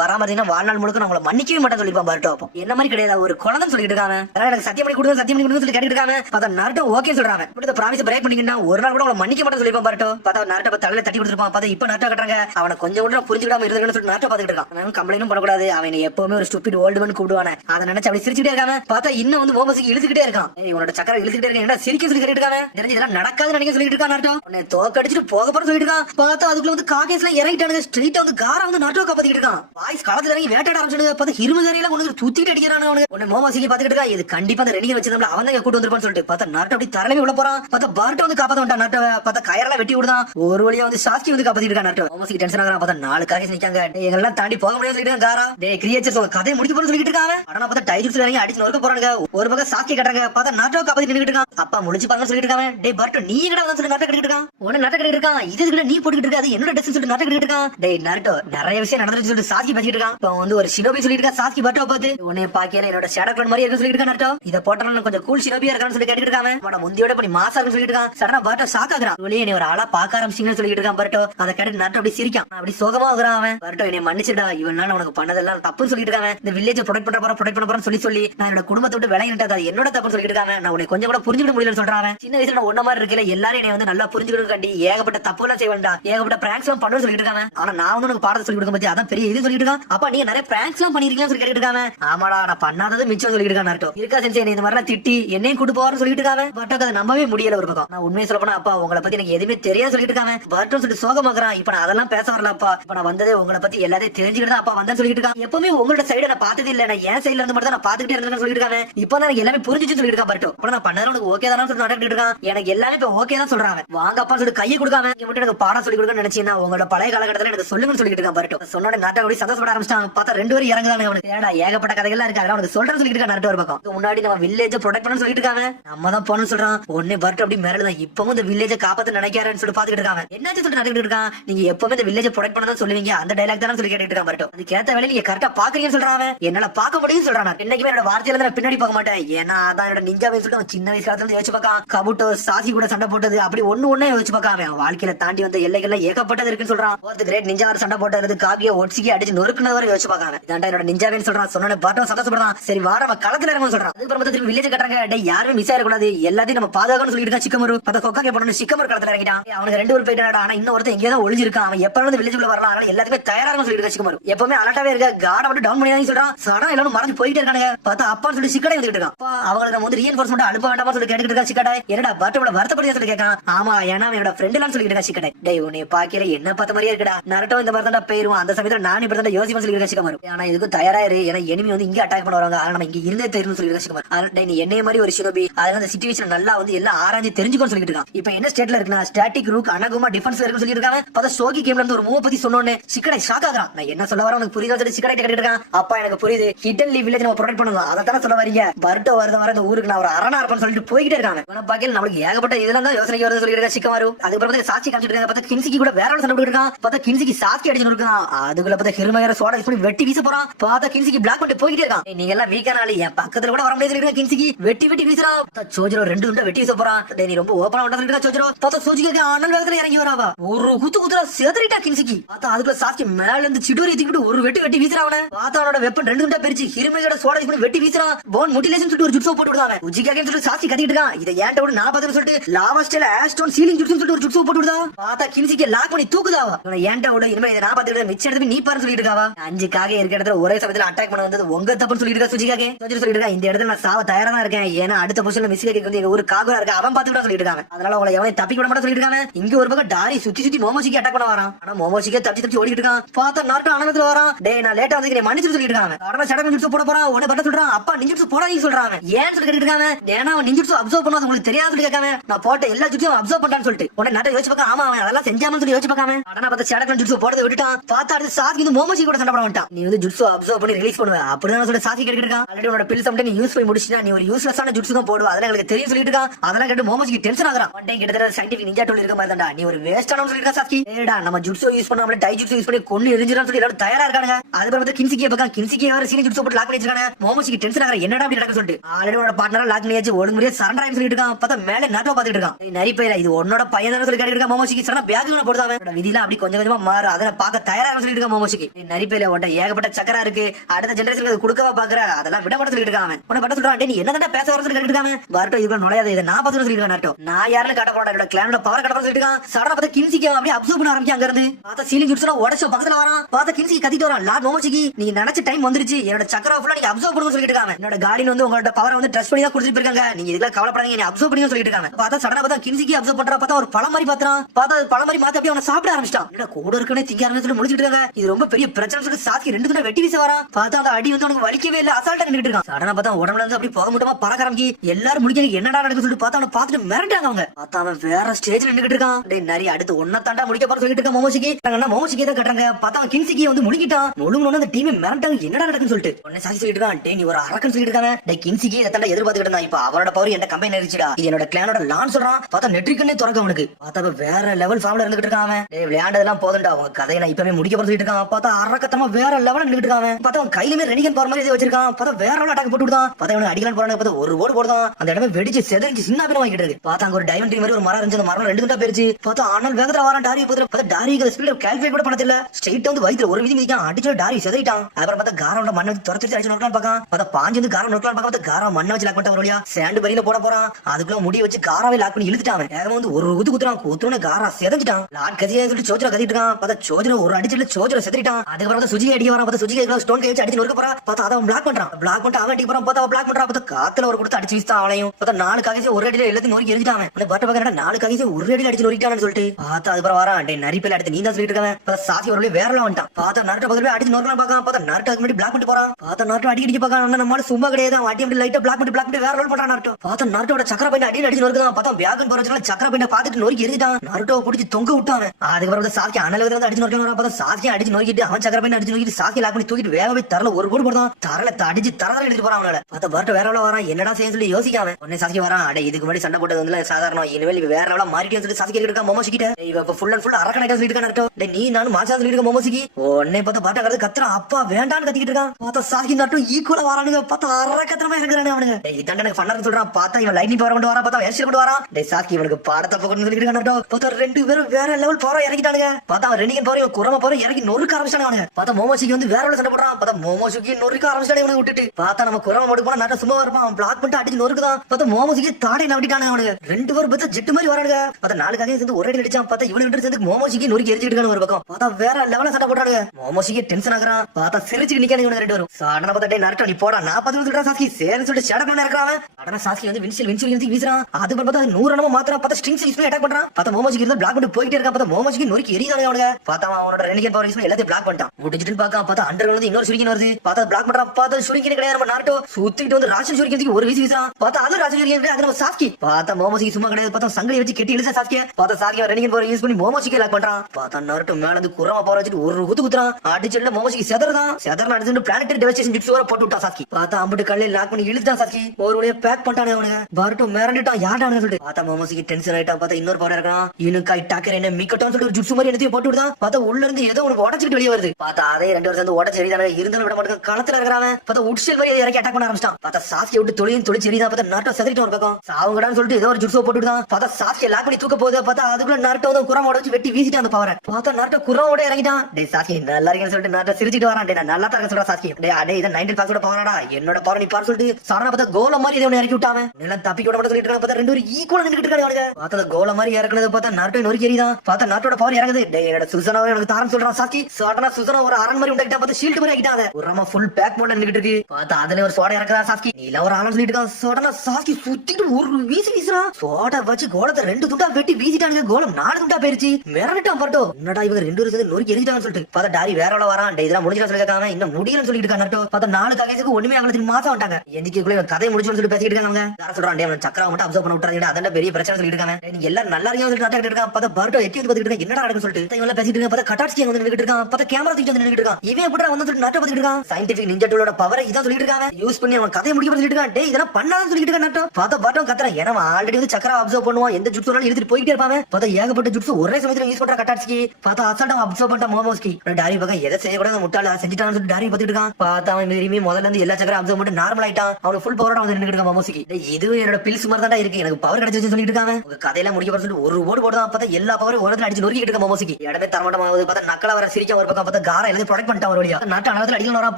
வராம இருந்தீங்கன்னா வாழ்நாள் முழுக்க நான் உங்களை மன்னிக்கவே மாட்டேன் சொல்லிருப்பான் பர்ட்டோ. என்ன மாதிரி கிடையாது, ஒரு குழந்தை சொல்லிட்டு இருக்காங்க. எனக்கு சத்தியம் பண்ணி கொடுங்க சத்தியம் பண்ணி கொடுங்க சொல்லி கேட்டுட்டு இருக்காங்க. பார்த்தா நாருட்டோ ஓகே சொல்றாங்க. இந்த ப்ராமிஸ் பிரேக் பண்ணிக்கிட்டா ஒரு நாள் கூட உங்களை மன்னிக்க மாட்டேன் சொல்லிருப்பான் பர்ட்டோ. பார்த்தா நாருட்டோ தலையில தட்டி கொடுத்துருப்பான். பார்த்தா இப்ப நாருட்டோ கட்டுறாங்க. அவனை கொஞ்சம் கூட புரிஞ்சுக்கிடாம இருந்துன்னு சொல்லி நாருட்டோ பாத்துட்டு இருக்கான். அவன் கம்ப்ளைண்டும் பண்ணக்கூடாது. அவன் எப்பவுமே ஒரு ஸ்டூபிட் ஓல்டு மேன் கூப்பிடுவானே, அதை நினைச்சு அப்படி சிரிச்சுட்டே இருக்காங்க. பார்த்தா இன்னும் வந்து மோமோஸுக்கு இழுத்துக்கிட்டே இருக்கான். உன்னோட சக்கரை இழுத்துக்கிட்டே இருக்கேன் சிரிக்க சொல்லி கேட்டு இருக்காங்க. தெரிஞ்சு இதெல்லாம் நடக்காது நினைக்க சொல்லிட்டு இருக்கான் நாருட்டோ. உன்னை தோக்கடிச்சிட்டு போக போற சொல்லிட்டு இருக்கான். பார்த்தா அதுக்குள்ள வந்து காகேஸ் எல்லாம் இறங்கிட்டானுங்க. ஸ்ட்ரீட் வந்து காரா வந்து நாருட்டோ காப்பாத்திட்டு இருக்கான். வாய்ஸ் காலத்துல இறங்கி வேட்டாட ஆரம்பிச்சு. பார்த்தா ஹிருமகாரியில உனக்கு சுத்திட்டு அடிக்கிறானு அவனுக்கு. உன்னை மோமோஸுக்கு பாத்துக்கிட்டு இருக்கான். இது கண்டிப்பா அந்த ரெடியை வச்சு அவன் தான் கூட்டு வந்திருப்பான்னு சொல்லிட்டு பார்த்தா நாருட்டோ அப்படி தரலவே உள்ள போறான். பார்த்தா பர்ட்டோ வந்து காப்பாத்த மாட்டான் நாருட்டோ. பார்த்தா கயரெல்லாம் வெட்டி விடுதான். ஒரு வழியா வந்து சாஸ்கி வந்து காப்பாத்திட்டு இருக்கான் நாருட்டோ. மோமோஸுக்கு டென்ஷன் ஆகறான். பார்த்தா 4 காகேஸ் நிக்காங்க. எங்கெல்லாம் தாண்டி போக முடியாது சொல்லிட்டு காரா. டேய் கிரியேச்சர்ஸ் உங்க கதையை முடிக்க போறன்னு சொல்லிட்டு இருக்காங்க. ஆனா பார்த்தா டைஜூஸ் இறங்கி அடிச்சு நொறுக்க போறாங்க. ஒரு பக்கம் சாஸ்கி கட்டுறாங்க. பார்த்தா நாருட்டோ காப்பாத்தி நின்னுட்டு இருக்கான். அப்பா முடிச்சு பாருங்க சொல்லிட்டு இருக்காங்க. டேய் பர்ட்டோ நீ எங்கடா வந்து சொல்லி நாருட்டோ கட்டிட்டு இருக்கான். உன்ன நாருட்டோ கட்டிட்டு இருக்கான். இதுக்குள்ள நீ போட்டுக்கிட்டு இருக்காது என்னோட ட்ரெஸ் சொல்லிட்டு நாருட்டோ கட்டிட்டு இருக்கான். டேய் நாருட்டோ நிறைய விஷயம் நடந்துச்சு சொல்லிட்டு சாஸ்கி பேசிட்டு இருக்கான். இப்போ வந்து ஒரு ஷினோபி சொல்லிட்டு இருக்கான். சாஸ்கி பர்ட்டோ பார்த்து உன்னை பாக்கையில என்னோட ஷேடோ க்ளோன் மாதிரி இருக்கு சொல்லிட்டு இருக்கான் நாருட்டோ. இத போட்டா கொஞ்சம் கூல் ஷினோபியா இருக்கான்னு சொல்லி கேட்டுட்டு இருக்காங்க. அவனோட முந்தியோட பண்ணி மாசா இருக்கு சொல்லிட்டு இருக்கான். சடனா பர்ட்டோ ஷாக் ஆகுறான். வெளியே நீ ஒரு ஆளா பார்க்க ஆரம்பிச்சீங்கன்னு சொல்லிட்டு இருக்கான் பர்ட்டோ. அதை கேட்டு நாருட்டோ அப்படி சிரிக்கான். அப்படி சோகமா ஆகுறான் அவன். பர்ட்டோ என்னை மன்னிச்சுடா, இவனால உனக்கு பண்ணதெல்லாம் தப்புன்னு சொல்லிட்டு இருக்காங்க. இந்த வில்லேஜ் ப்ரொடெக்ட் பண்ண போறேன்னு சொல்லி நான் என்னோட குடும்பத்தை விட்டு விலகிட்டது அது என்னோட தப்புன்னு சொல்லிட்டு இருக்காங்க. நான் உன்னை கொஞ்சம் கூட புரிஞ்சுக்க முடியலன்னு சொல்றாங்க. சின்ன வயசுல நான் ஒன்ன மாதிரி இருக்கல, எல்லாரும் என்னை வந்து நல்லா புரிஞ்சுக்கிட்டு ஏகப்பட்ட தப்பு எல்லாம் செய்வேன்டா, ஏகப்பட்ட பிராங்க்ஸ் எல்லாம் பண்ணு சொல்லிட்டு இருக்காங்க. ஆனா நான் வந்து உனக்கு பாடத்தை சொல்லி கொடுக்க பத்தி அதான் பெரிய இது சொல்லிட்டு இருக்கான். அப்ப நீங்க நிறைய பிராங்க்ஸ் எல்லாம் பண்ணிருக்கீங்கன்னு சொல்லி கேட்டு இருக்காங்க. ஆமாடா நான் பண்ணாதது மிச்சம் சொல்லிட்டு இருக்கான் நாருட்டோ. இருக்கா செஞ்சு என்ன இந்த மாதிரி எல்லாம் திட்டி என்னையும் கூட்டு போவார்னு சொல்லிட்டு இருக்காங்க. பர்ட்டோக்கு அதை நம்பவே முடியல. ஒரு பக்கம் நான் உண்மையை சொல்ல போனா அப்பா உங்களை பத்தி எனக்கு எதுவுமே தெரியாது சொல்லிட்டு இருக்காங்க. பர்ட்டோ சொல்லிட்டு சோகமாக்குறான். இப்ப நான் அதெல்லாம் பேச வரல அப்பா. இப்ப நான் வந்ததே உங்களை பத்தி எல்லாத்தையும் தெரிஞ்சுக்கிட்டு தான் அப்பா வந்தேன்னு சொல்லிட்டு இருக்கான். எப்பவுமே உங்களோட சைட நான் பார்த்ததே இல்ல, நான் என் சைடுல இருந்து மட்டும் தான் நான் பாத்துக்கிட்டே இருந்தேன்னு சொல்லிட்டு இருக்காங்க. இப்போ தான் எனக்கு எல்லாமே புரிஞ்சிச்சு சொல்லிட்டு இருக்கான் பர்ட்டோ. அப்ப நான் பண்ணது உனக்கு ஓகே தானே சொல்லி நடக்கிட்டு இருக்கான். எனக்கு எல்லாமே இப்ப ஓகே தான் சொல்றாங்க. வாங்க அப்பா சொல்லிட்டு கையை கொடுக்காம இங்க மட்டும் எனக்கு பாடம் சொல்லி கொடுக்க நினைச்சீங்கன்னா உங்களோட பழைய காலகட்டத்தில் எனக்கு சொல்லுங்கன்னு சொல்லிட்டு இருக்கான் பர்ட்டோ. சொன்னோட நாட்டை அப்படி சந்தோஷப்பட ஆரம்பிச்சான். பார்த்தா 2 பேரும் இறங்குதாங்க. அவனுக்கு ஏடா ஏகப்பட்ட கதைகள்லாம் இருக்கு, அதெல்லாம் உனக்கு சொல்றேன்னு சொல்லிட்டு இருக்கான் நாட்டை. ஒரு பக்கம் முன்னாடி நம்ம வில்லேஜ் ப்ரொடெக்ட் பண்ணு சொல்லிட்டு இருக்காங்க. நம்ம தான் போகணும்னு சொல்றான். உடனே பர்ட்டோ அப்படி மிரளுதான். இப்பவும் இந்த வில்லேஜ் காப்பாத்து நினைக்கிறான்னு சொல்லி பாத்துக்கிட்டு இருக்காங்க. என்னாச்சு சொல்லிட்டு நடக்கிட்டு இருக்கான். நீங்க எப்பவுமே இந்த வில்லேஜ் ப்ரொடெக்ட் பண்ணதான் சொல்லுவீங்க, அந்த டைலாக் தான் சொல்லி கேட்டுட்டு இருக்கான் பர்ட்டோ. அது கேட்ட வேலை நீங்க கரெக்டா பாக்குறீங்கன்னு சொல்றாங்க. என்னால பார்க்க முடியும்னு சொல்றாங்க. என்னைக்குமே என்னோட வார்த்தையில நான் பின்னாடி பார்க்க மாட்டேன். ஏன்னா அதான் என்னோட நிஞ்சாவே சொல்லிட்டு அவன் சின்ன வயசு காலத்துல யோசிச்சு பார்க்கான். கபுட்டோ சாசி கூட சண்டை போட்டது அப்படி ஒண்ணு யோசிச்சு பார்க்காம அவன் வாழ்க்கையில தாண்டி வந்த எல்லைகள்லாம் ஏகப்பட்டது இருக்குன்னு சொல்றான். ஒருத்தர் கிரேட் நிஞ்சா சண்டை போட்டது காகிய ஒட்சிக்கி அடிச்சு நொறுக்குனவரை யோசிச்சு பார்க்காங்க. இதாண்டா என்னோட நிஞ்சாவேன்னு சொல்றான். சொன்ன பர்ட்டோ சந்தோஷப்படுறான். சரி வாட நம்ம களத்துல இறங்கணும்னு சொல்றான். அதுக்கப்புறம் திரும்பி வில்லேஜ் கட்டுறாங்க. டே யாருமே மிஸ் ஆயிடக்கூடாது, எல்லாத்தையும் நம்ம பாதுகாக்கணும்னு சொல்லிட்டு இருக்கான் சிக்கமரு. பார்த்தா கொக்காக்கே போனோம் சிக்கமரு களத்துல இறங்கிட்டான். அவனுக்கு 2 பேர் போயிட்டாடா. ஆனா இன்னும் ஒருத்தன் எங்கேயாவது ஒளிஞ்சிருக்கான். அவன் எப்ப வந்து வில்லேஜ்ல வரலாம், அதனால எல்லாத்துக்குமே தயாராக சொல்லிட்டு இருக்கா சிக்கமரு. எப்பவுமே அலர்ட்டாவே இருக்க, கார்டை மட்டும் டவுன் பண்ணி சொல்றான். சடனா எல்லாரும் மறந்து போயிட்டே இருக்காங்க. பார்த்தா அப்பான்னு சொல்லி சிக்கடை வந்துட்டு இருக்கான். அவங்களுக்கு நம்ம வந்து ரீஎன்ஃபோர்ஸ்மெண்ட் அனுப்ப வேண்டாமா சொல்லி கேட்டுட்டு இருக்கா சிக்கடை. என்னடா பர்ட்டோட வருத்தப்படியா சொல்லி கேட்கான். ஆமா ஏன்னா என்னோட ஃப்ரெண்ட் எல்லாம் சொல்லிட்டு இருக்கா சிக்கடை. டேய் உன்னை பாக்கிற என்ன பார்த்த மாதிரியே இருக்கடா, நரட்டோ இந்த மாதிரி தான் போயிருவான். அந்த சமயத்துல நான் இப்படி தான் யோசிப்பா சொல்லி இருக்கா சிக்கமரு. ஆனா இதுக்கு தயாராயிரு, ஏன்னா எனிமி வந்து இங்க அட்டாக் பண்ண வராங்க, ஆனா நம்ம இங்க இருந்தே தெரியும் சொல்லி இருக்கா சிக்கமரு. டேய் நீ என்னைய மாதிரி ஒரு ஷினோபி, அதனால அந்த சிச்சுவேஷன் நல்லா வந்து எல்லாம் ஆராய்ச்சி தெரிஞ்சுக்கோன்னு சொல்லிட்டு இருக்கான். இப்போ என்ன ஸ்டேட்ல இருக்குன்னா ஸ்டாட்டிக் ரூக் அனகுமா டிஃபென்ஸ்ல இருக்குன்னு சொல்லி இருக்காங்க. பார்த்தா சோகி கேம்ல இருந்து ஒரு மூவ் பத்தி சொன்னோனே சிக்கடை ஷாக் ஆகுறான். நான் என்ன சொல்ல வரேன் உனக்கு புரியுதா சொல்லி சிக்கடை கேட்டுட்டு இருக்கான். அப்பா எனக்கு புரியுது, ஹிடன் லீவ் வில்லேஜ் நம்ம ப்ரொடெக்ட் பண்ணணும், அதை தானே சொல்ல வரீங்க. பர்ட்டோ வரத வர இந்த ஊருக்கு நான் ஒரு அரணா இருப்பேன்னு சொல்லிட்டு போய்கிட்டே இருக்காங்க. பாக்கல நம்மளுக்கு ஏகப்பட்ட இதெல்லாம் தான் யோசனை வருது சொல்லி இருக்கா சிக்கமாரு. அதுக்கப்புறம் சாட்சி காமிச்சிட்டு இருக்காங்க. பார்த்தா கின்சிக்கு கூட வேற சண்டை போட்டு இருக்கான். பார்த்தா கின்சிக்கு சாட்சி அடிச்சு இருக்கான். அதுக்குள்ள பார்த்தா ஹிருமகர சோடா யூஸ் பண்ணி வெட்டி வீச போறான். பார்த்தா கின்சிக்கு பிளாக் பண்ணிட்டு போய்கிட்டே இருக்கான். நீங்க எல்லாம் வீக்கான ஆளு, என் பக்கத்துல கூட வர முடியாது சொல்லி கின்சிக்கு வெட்டி வெட்டி வீசுறான். சோஜரோ 2 குண்டா வெட்டி வீச போறான். நீ ரொம்ப ஓபனா விட்டா சொல்லி சோஜரோ. பார்த்தா சோஜிக்கு அண்ணன் வேகத்துல இறங்கி வராவா. ஒரு குத்துறா செதறிட்டா கின்சிக்கு. பார்த்தா அதுக்குள்ள சாட்சி மேல இருந்து சிடோரி ஏத்திக்கிட்டு ஒரு வெட்டி வீசுறான். பார்த்தா அவனோட வெப்பன் 2 குண்டா பிரிச்சு ஹிருமகர சோடா யூஸ் பண்ணி வெட்டி வீசுறான். போன் முட்டிலேஷன் சொல்லிட்டு ஒரு ஜுட்ஸோ போட்டு விடுறாங்க. உஜிகாகேன்னு சொல்லி சாட்சி கத்திட்டு இருக்கான். இதை ஏன்ட்ட விட நான் பார்த்து சொல்லிட்டு லாவா ஸ்டைல ஆஸ்டோன் சீலிங் ஜுட்ஸு சொல்லிட்டு ஒரு ஜுட்ஸோ போட்டு விடுதா. பார்த்தா கின்சிக்கு லாக் பண்ணி தூக்குதாவா. இவனை ஏன்ட்ட விட இனிமே இதை நான் பார்த்துட்டு மிச்சம் எடுத்து நீ பாரு சொல்லிட்டு இருக்காவா. 5 காகே இருக்க இடத்துல ஒரே சமயத்துல அட்டாக் பண்ண வந்தது உங்க தப்புன்னு சொல்லிட்டு இருக்கா சுஜிகாகே. சொல்லிட்டு இருக்கா இந்த இடத்துல நான் சாவ தயாரா தான் இருக்கேன், ஏன்னா அடுத்த பொசிஷன்ல மிஸ்கேக்கு வந்து எங்க ஒரு காகரா இருக்கு, அவன் பார்த்துட்டு சொல்லிட்டு இருக்காங்க. அதனால உங்களை எவனை தப்பிக்க விட மாட்டா சொல்லிட்டு இருக்காங்க. இங்க ஒரு பக்கம் டாரி சுத்தி மோமோசிக்கு அட்டாக் பண்ண வரான். ஆனா மோமோசிக்கே தப்பிச்சு ஓடிட்டு இருக்கான். பார்த்தா நாட்டு ஆனந்தத்துல வரான். டேய் நான் லேட்டா வந்து மன்னிச்சு சொல்லிட்டு இருக்காங்க. உடனே சடங்கு நிஜுட்சு போட போறான். உடனே பட்ட சொல்றான். அப்பா நிஜுட்சு போடாதீங்க சொல்றாங்க. ஏன்னு சொல்லி கேட்டுட்டு இருக்காங்க. ஏன்னா அவன் நிஜுட்சு அப்சர்வ் பண்ணாத உங்களுக்கு தெரியாது சொல்லி கேட்காம நான் போட்ட எல்லா ஜுட்ஸும் அப்சர்வ் பண்றான்னு சொல்லிட்டு உடனே நாட்டை யோசிச்சு பார்க்க. ஆமா அவன் அதெல்லாம் செஞ்சாமன்னு சொல்லி யோசிச்சு பார்க்காம உடனே பார்த்து சடங்கு ஜுட்சு போடுறதை விட்டுட்டான். பார்த்தா அடுத்து சாதி வந்து மோமோசி கூட சண்டை போட மாட்டான். நீ வந்து ஜுட்சு அப்சர்வ் பண்ணி ரிலீஸ் பண்ணுவ அப்படிதான் சொல்லி சாதி கேட்டுட்டு இருக்கான். ஆல்ரெடி உன்னோட பில் சம்டைம் நீ யூஸ் பண்ணி முடிச்சினா நீ ஒரு யூஸ்லெஸ்ஸான ஜுட்சு தான் போடுவ, அதெல்லாம் எனக்கு தெரியும் சொல்லிட்டு இருக்கான். அதெல்லாம் கேட்டு மோமோசிக்கு டென்ஷன் ஆகுறான். ஒன் டைம் கிட்டத்தட்ட சயின்டிபிக் நிஞ்சா டூல் இருக்க மாதிரி தான்டா, நீ ஒரு வேஸ்டானு சொல்லிட்டு இருக்கா சாக்கி. ஏடா நம்ம ஜுட்சு யூஸ் பண்ணாமல டை ஜுட்சு யூஸ் பண்ணி கொன்னு எரிஞ்சிரான்னு சொல்லி எல்லாரும் தயாரா இருக்காங்க. அதுக்கு வந்து கின்சிக்கே பக்கம் கின்சிக்கே வேற சீனி ஜுட்சு போட்டு லாக் பண்ணி வச்சிருக்காங்க. மோமோசிக்கு டென்ஷன் ஆகுற என்னடா அப்படி நடக்குன்னு சொல்லிட்டு ஆல்ரெடி உன்னோட பார்ட்னரா லாக் பண்ணியாச்சு ஒழுங்குமுறையா சரண்டர் ஆகி சொல்லிட்டு இருக்கான். பார்த்தா மேலே நாட்டோ பாத்துட்டு இருக்கான். நரிப்பையில இது உன்னோட பையன் சொல்லி கேட்டு மோமோசிக்கு சொன்னா பேக் போடுதாங்க. விதிலாம் அப்படி கொஞ்சம் கொஞ்சமா மாறு, அதை பார்க்க தயாராக சொல்லிட்டு இருக்க மோமோசிக்கு. நரிப்பையில உன்ட்ட ஏகப்பட்ட சக்கரா இருக்கு, அடுத்த ஜெனரேஷனுக்கு கொடுக்கவா பாக்குற, அதெல்லாம் விட மாட்டேன் சொல்லிட்டு இருக்காங்க. உன்னை பட்ட சொல்றான், நீ என்ன பேச வர சொல்லி கேட்டு இருக்காங்க. வரட்டும் இவ்வளவு நுழையாது, இதை நான் பார்த்து சொல்லிட்டு நாட்டோ நான் யாருன்னு காட்ட போறேன், என்னோட கிளானோட பவர் காட்ட சொல்லிட்டு இருக்கான். சடனா பார்த்து கின்சிக்கு அப்படியே அப்சர்வ் பண்ண ஆரம்பிக்க. அங்க இருந்து பார்த்தா சீலிங் ஜுட்ஸ்ல உடச்சு பக்கத்துல வரான். பார்த்தா கின்சி கத்திட்டு வரான், லார்ட் மோமோசிக்கு நீ நினைச்ச டைம் வந்துருச்சு, என்னோட சக்கரா ஃபுல்லா நீங்க அப்சர்வ் பண்ணுங்க சொல்லிட்டு இருக்காங்க. என்னோட கார்டியன் வந்து உங்களோட பவரை வந்து ட்ரஸ்ட் பண்ணி தான் கொடுத்துட்டு இருக்காங்க, நீங்க இதெல்லாம் கவலைப்படாதீங்க, நீ அப்சர்வ் பண்ணி சொல்லிட்டு இருக்காங்க. பார்த்தா சடனா பார்த்தா கின்சிக்கு அப்சர்வ் பண்றா. பார்த்தா ஒரு பழம் மாதிரி பாத்துறான். பார்த்தா பழ மாதிரி மாத்தி அப்படியே அவனை சாப்பிட ஆரம்பிச்சிட்டான். என்னடா கூட இருக்குன்னு திங்க ஆரம்பிச்சு முடிச்சிட்டு இருக்காங்க. இது ரொம்ப பெரிய பிரச்சனை சொல்லி சாக்கி ரெண்டு தடவை வெட்டி வீச வரான். பார்த்தா அந்த அடி வந்து அவனுக்கு வலிக்கவே இல்ல, அசால்ட்டா நின்னுட்டு இருக்கான். சடனா பார்த்தா உடம்புல இருந்து அப்படி போக மட்டுமா பறக்க ஆரம்பி. எல்லாரும் முடிக்க என்னடா நடக்குது சொல்லிட்டு பார்த்தா அவனை பார்த்துட்டு மிரட்டாங்க அவங்க. பார்த்தா அவன் வேற ஸ்டேஜ்ல நின்னுட்டு இருக்கான். டேய் நிறைய அடுத்து ஒன்ன தாண்டா முடிக்க போற சொல்லிட்டு இருக்கான் மோமோசிக்கு. மோமோசிக்கு தான் கட்டுறாங்க. பார்த்தா அவன் கின்சிக்கு வந்து முடிக்கிட்டான். முழுங்க அந்த டீமே மிரட்டாங்க, என்னடா நடக்குன்னு சொல்லிட்டு. உடனே சாக்கி சொல்லிட்டு இருக்கான், டேய் நீ ஒரு அரக்கன் சொல்லிட்டு இருக்காங்க. டேய் கின்சிக்கு இதை தாண்டா எதிர்பார்த்துட்டு இருந்தான். இப்ப அவனோட பவர் என்ன கம்பெனி இருந்துச்சுடா, இது என்னோட கிளானோட லான் சொல்றான். பார்த்தா நெட்ரிக்கனே துறக்க அவனுக்கு. பார்த்தா வேற லெவல் ஃபார்ம்ல இருந்துட்டு இருக்கான் அவன். டேய் விளையாண்டதெல்லாம் போதும்டா, உங்க கதையை நான் இப்பவே முடிக்க போற சொல்லிட்டு இருக்கான். பார்த்தா அரக்கத்தமா வேற லெவல் நின்னுட்டு இருக்கான். பார்த்தா அவன் கையிலுமே ரெனிகன் போற மாதிரி வச்சிருக்கான். பார்த்தா வேற லெவல் அட்டாக் போட்டு விடுதான். பார்த்தா அவனுக்கு அடிக்கலாம் போறானே. பார்த்தா ஒரு ஓடு போடுதான், அந்த இடமே வெடிச்சு செதறிச்சு சின்ன பேரும் வாங்கிட்டு இருக்கு. பார்த்தா அங்க ஒரு டைமண்ட் ட்ரீ மாதிரி ஒரு மரம் இருந்துச்சு, அந்த மரம் ரெண்டு துண்டா போயிருச்சு. பார்த்தா ஆனால் வேகத்துல வரான் டாரி. பார்த்தா டாரிக்கு ஸ்பீட் கால்குலேட் கூட பண்ண தெரியல, ஸ்ட்ரைட்டா வந்து வயித்துல ஒரு மிதி மிதிக்கான், அடிச்சு டாரி செதறிட்டான். அப்புறம் பார்த்தா காரோட மண்ணை வச்சு துரத்தி அடிச்சு நோக்கலாம் பார்க்கான். பார்த்தா பாஞ்சு வந்து காரம் நோக்கலாம் பார்க்க. பார்த்தா காரம் மண்ணை வச்சு லாக் பண்ணிட்டு வரையா சாண்டு பரியில போட போறான். அதுக்குள்ள முடி வச்சு காராவை லாக் பண்ணி இழுத்துட்டான். வேகமா வந்து ஒரு குத்து குத்துறான், குத்துன காரா செதஞ்சிட்டான். லாட் கதியா சொல்லிட்டு சோஜரா கத்திட்டு இருக்கான். பார்த்தா சோஜரா ஒரு அடிச்சுல சோஜரா செதறிட்டான். அதுக்கப்புறம் வந்து சுஜி அடிக்க வரான். பார்த்தா சுஜி ஸ்டோன் கை வச்சு அடிச்சு நொறுக்க போறான். பார்த்தா அவன் பிளாக் பண்றான், பிளாக் பண்ணிட்டு அவன் அடிக்க போறான். பார்த்தா அவன் பிளாக் பண்றான். பார்த்தா காத்துல ஒரு கொடுத்து அடிச்சு வீசுதான் அவளையும். பார்த்தா நாலு காகசி ஒரு அடியில எல்லாத்தையும் நோக்கி எரிஞ்சிட்டான். பட்ட பக்கம் நாலு காகசி ஒரு அடியில் அடிச்சு நொறுக்கிட்டான்னு சொல்லிட்டு. பார்த்தா அதுக்கப்புறம் வரான், டே நரிப்பையில அடுத்து நீ தான் சொல்லிட்டு இருக்கான். பார்த்தா சாசி ஒரு வேற வந்துட்டான். பார்த்தா நரட்ட பக்கத்துல அடிச்சு நொறுக்கலாம் பார்க்கான். பார்த்தா நரட்ட முன்னாடி பிளாக் பண்ணிட்டு போறான். பார்த்தா நரட்ட அடிக்கடி பார்க்கான். நம்மளால சும்மா கிடையாது, அவன் அடி அப்படி லைட்டா பிளாக் பண்ணி வேற ரோல் பண்றான் நரட்டோ. பார்த்தா நரட்டோட சக்கர பையன் அடி அடிச்சு நொறுக்குதான். பார்த்தா வேகன் போறதுனால சக்கர பையன் பார்த்துட்டு நொறுக்கி எரிஞ்சிட்டான். நரட்டோ பிடிச்சி தொங்க விட்டான். அதுக்கப்புறம் சாக்கி அனல வந்து அடிச்சு நொறுக்கலாம். பார்த்தா சாக்கி அடிச்சு நொறுக்கிட்டு அவன் சக்கர பையன் அடிச்சு நொறுக்கிட்டு சாக்கி லாக் பண்ணி தூக்கிட்டு வேகவே தரல ஒரு போடு போடுதான். தரல அடிச்சு தரல எடுத்து போறான் அவனால. பார்த்தா பர்ட்ட வேற வரான், என்னடா செய்ய சொல்லி யோசிக்காம உடனே சாக்கி வரான். அட இதுக்கு முன்னாடி சண்டை போட்டது வந்து சாதாரணம், இனிமேல் வேற லெவலா மாறிட்டே சொல்லி சாக்கி இருக்கா மோமோசிக்கிட்ட. இவ ஃபுல் அண்ட் ஃபுல் அரக்கன் ஐட்டம் சொல்லிட்டு இருக்கான். டேய் நீ நானும் மாசா சொல்லிட்டு இருக்க மோமோசிக்கு. உடனே பார்த்தா பாட்டா கறது கத்துறான், அப்பா வேண்டான்னு கத்திக்கிட்டு இருக்கான். பார்த்தா சாக்கி நட்டும் ஈக்குவலா வரானுங்க. பார்த்தா அரக்கத்தனமா இருக்கிறானே அவனுங்க. டேய் இதாண்ட எனக்கு ஃபன்னா சொல்றான். பார்த்தா இவன் லைட்னிங் பவர் கொண்டு வரான். பார்த்தா ஏர்ஷில் கொண்டு வரான். டேய் சாக்கி இவனுக்கு பாடத்தை பக்கம்னு சொல்லிட்டு இருக்கான். பார்த்தா ரெண்டு பேரும் வேற லெவல் பவர் இறக்கிட்டானுங்க. பார்த்தா அவன் ரெனிகன் பவர் குரம பவர் இறக்கி நொறுக்க ஆரம்பிச்சானுங்க. பார்த்தா மோமோசிக்கு வந்து வேற லெவல் சண்டை போடுறான். பார்த்தா மோமோசிக்கு நொறுக்க ஆரம்பிச்சானே இவனை விட்டுட்டு. பார்த்தா நம்ம குரம மட்டும் போனா நாட்ட சும்மா இருப்பான், அவன் பிளாக் பண்ணிட்டு அடிச்சு நொறுக்குதான். பார்த்தா மோமோசிக்கு தாடை நம்பிட்டானுங்க அவனுங்க. ரெண்டு பேரும் பார்த்தா ஜெட்டு மாதிரி வரானுங்க. பார்த்தா நாலுக்காக சேர்ந்து ஒரே அடிச்சான். பார்த்தா இவனுக்கு சேர்ந்து மோமோசிக்கு நொறுக்கி எரிஞ்சிட்டு ஒரு பக்கம். பார்த்தா வேற லெவல சண்டை போடுறானுங்க. மோமோசிக்கு டென்ஷன் ஆகுறான். பார்த்தா சிரிச்சு நிக்கானுங்க ரெண்டு பேரும். சாடனா பார்த்தா டேய் நரட்டோ நீ போடா, நான் பார்த்து சொல்றேன் சாக்கி சேரன்னு சொல்லிட்டு ஷேடப் பண்ண இருக்கறான். அடனா சாக்கி வந்து வின்சில் வீசுறான். அதுக்கு பார்த்தா 100 ரனமா மாத்திரம். பார்த்தா ஸ்ட்ரிங்ஸ் யூஸ் பண்ணி அட்டாக் பண்றான். பார்த்தா மோமோசிக்கு இருந்தா பிளாக் பண்ணி போயிட்டே இருக்கான். பார்த்தா மோமோசிக்கு நொறுக்கி எரியுதானுங்க அவனுங்க. பார்த்தா அவனோட ரெனிகன் பவர் யூஸ் பண்ணி எல்லாத்தையும் பிளாக் பண்ணிட்டான். முடிச்சிட்டு பார்க்க பார்த்தா அண்டர் வந்து இன்னொரு சுரிக்கன் வருது. பார்த்தா பிளாக் பண்றான். பார்த்தா சுரிக்கன் கிடையாது நம்ம நாட்டோ சுத்திட்டு வந்து ராஷன் சுரிக்கன் ஒரு வீசி வீசுறான். பார்த்தா அது ராஷன் சுரிக்கன் அது நம்ம சாக்கி. பார்த்தா மோமோசிக்கு சும்மா கிடையாது. பார்த்தா சங்கடி வச்சு கெட்டி இழுத்த சாக்கிய. பார்த்தா சாக்கி ரெனிகன் பவர் யூஸ் பண்ணி மோமோசிக்கு லாக் பண்றான். பார்த்தா நாட்டோ மேல இருந்து குரமா பவர் வச்சுட்டு ஒரு குத்துறான். அடிச்சுட்டு மோமோசிக்கு செதறதான். செதறன அடிச்சு பிளானட்டரி டெவஸ்டேஷன் ஜிப்ஸ் வர போட்டு விட்டான் சாக்கி. பார்த்தா அம்புட்டு கல்லை லாக் பண்ணி இழுத்தான் சாக்கி. ஒரு வழியா பேக் பண்ணிட்டானே அவனுங்க. பர்ட்டோ மிரண்டிட்டான், யாரானு சொல்லிட்டு. பார்த்தா மோமோசிக்கு டென்ஷன் ஆயிட்டா. பார்த்தா இன்னொரு பவர் இருக்கான். இனுக்காய் டாக்கர் என்ன மிக்கட்டான்னு சொல்லிட்டு ஒரு ஜுட்சு மாதிரி எடுத்து போட்டு விடுதான். பார்த்தா உள்ள இருந்து ஏதோ உனக்கு உடச்சிட்டு வெளியே வருது. பார்த்தா அதே ரெண்டு வருஷம் வந்து உடச்சு எரிதானே இருந்தாலும் விட மாட்டேங்க களத்துல இருக்கிறான். பார்த்தா உட்சல் மாதிரி இறக்கி அட்டாக் பண்ண ஆரம்பிச்சான். பார்த்தா சாக்கியை விட்டு தொழில் எரிதான். பார்த்தா நாட்டோ செதறிட்டு ஒரு பக்கம் சாவுங்கடான்னு சொல்லிட்டு ஏதோ ஒரு ஜுட்சோ போட்டு விடுதான். பார்த்தா சாக்கியை லாக் பண்ணி தூக்க போகுது. பார்த்தா அதுக்குள்ள நாட்டோ வந்து குரமோட வச்சு வெட்டி வீசிட்டான் அந்த பவரை. பார்த்தா நாட்டோ குரமோட இறங்கிட்டான். டேய் சாக்கி நல்லா இருக்கேன்னு சொல்லிட்டு நாட்டோ சிரிச்சிட்டு வரான். டேய் நான் நல்லா தான் சொல்றேன் சாக்கி. டேய் அடே இத 90 பாஸோட பவராடா, என்னோட பவர் நீ பாரு சொல்லிட்டு சாரனா பார்த்தா கோல மாதிரி ஏதோ இறக்கி விட்டான். நிலம் தப்பிக்க விட மாட்டேன்னு சொல்லிட்டு இருக்கான். பார்த்தா ரெண்டு பேரும் ஈக்குவலா நின்னுட்டு இருக்காங்க. பார்த்தா கோல மாதிரி இறக்குனது பார்த்தா நாட்டோ நொறுக்கி எரிதான். பார்த்தா நாட்டோட பவர் இறங்குது. டேய் என்னோட சுசனாவே எனக்கு தாரம் சொல்றான் சாக்கி. சாடனா சுசனா ஒரு அரண் மாதிரி உண்டாக்கிட்டா. பார்த்தா ஷீல்ட் மாதிரி ஆகிட்டாங்க. ஒரு ரமா ஃபுல் பேக் மோட்ல நின்னுட்டு இருக்கு. பார்த்தா அதுல ஒரு சோடா இறக்குறா சாக்கி. நீல ஒரு ஆளம் சொல்லிட்டு இருக்கான். சாடனா சாக்கி சுத்திட்டு ஒரு வீசி வீசுறான். சோடா வச்சு கோலத்தை ரெண்டு துண்டா வெட்டி வீசிட்டானுங்க. கோலம் 4 துண்டா போயிருச்சு. மிரண்டுட்டான் பர்ட்டோ. என்னடா இவங்க ரெண்டு பேரும் சேர்ந்து நொறுக்கி எரிஞ்சிட்டாங்கன்னு சொல்லிட்டு. பார்த்தா டாரி வேற வரான். டேய் இதெல்லாம் முடிஞ்சா சொல்லிருக்காங்க, இன்னும் முடியலன்னு சொல்லிட்டு இருக்கான் நட்டோ. பார்த்தா 4 காகேஜுக்கு ஒண்ணுமே அவங்களுக்கு மாசம் வந்துட்டாங்க. எந்திக்குள்ள கதை முடிச்சுன்னு சொல்லி பேசிட்டு இருக்காங்க. யார சொல்றான் டேய் சக்கரா மட்டும் அப்சர்வ் பண்ண விட்டுறாங்க, அதான் பெரிய பிரச்சனை சொல்லிட்டு இருக்காங்க. நீங்க எல்லாரும் நல்லா இருக்கீங்க சொல்லிட்டு அட்டாக் இருக்கான். பார்த்தா பர்ட்டோ எட்டி வந்து பாத்துட்டு இருக்கான், என்னடா நடக்குன்னு சொல்லிட்டு இவங்க பேசிட்டு இருக்காங்க. பார்த்தா கட்டாட்சி வந்து நின்னுட்டு இருக்கான். பார்த்தா கேமரா தூக்கி வந்து நின்னுட்டு இருக்கான். இவன் எப்படிடா வந்து சொல்லிட்டு நட்டோ பாத்துட்டு இருக்கான். சயின்டிபிக் நிஞ்சா டூலோட பவரை இதான் சொல்லிட்டு இருக்காங்க. யூஸ் பண்ணி அவன் கதையை முடிக்க சொல்லிட்டு இருக்கான். டேய் இதெல்லாம் பண்ணாதன்னு சொல்லிட்டு இருக்கான் நட்டோ. பார்த்தா பர்ட்டோ கத்துறான், ஏன்னா ஆல்ரெடி வந்து சக்கரா அப்சர்வ் பண்ணுவான், எந்த ஜுட்ஸுனாலும் எடுத்துட்டு போயிட்டே இருப்பாங்க. பார்த்தா ஏகப்பட்ட ஜுட்ஸ் ஒரே சமயத்துல யூஸ் பண்ற கட்டாட்சிக்கு. பார்த்தா அசால்ட்டா அப்சர்வ் பண்ண மோமோஸ்கி. டாரி பக்கம் எதை செய்ய கூட முட்டாள செஞ்சுட்டான்னு சொல்லிட்டு டாரி பாத்துட்டு இருக்கான். பார்த்தா அவன் திரும்பி முதல்ல இருந்து எல்லா சக்கரம் அப்சர்வ் பண்ணி நார்மல் ஆயிட்டான். அவனுக்கு ஃபுல் பவரோட வந்து நின்னுட்டு இருக்கான். மோமோசிக்கு. இது என்னோட பில்ஸ் மாதிரி தான் இருக்கு, எனக்கு பவர் கிடைச்சு சொல்லிட்டு இருக்காங்க. உங்க கதையெல்லாம் முடிக்க போற சொல்லிட்டு ஒரு ஓடு போடுதான். பார்த்தா எல்லா பவரும் ஒரு இடத்துல அடிச்சு நொறுக்கிட்டு இருக்க மோமோசிக்கு. இடமே தரமாட்டமாவது. பார்த்தா நக்கலா வர சிரிக்க ஒரு பக்கம். பார்த்தா காரை எழுதி ப்ரொடெக்ட் பண்ணிட்டான் ஒரு வழியா. நாட்டு அனவத்துல அடிக்கலாம் வரா.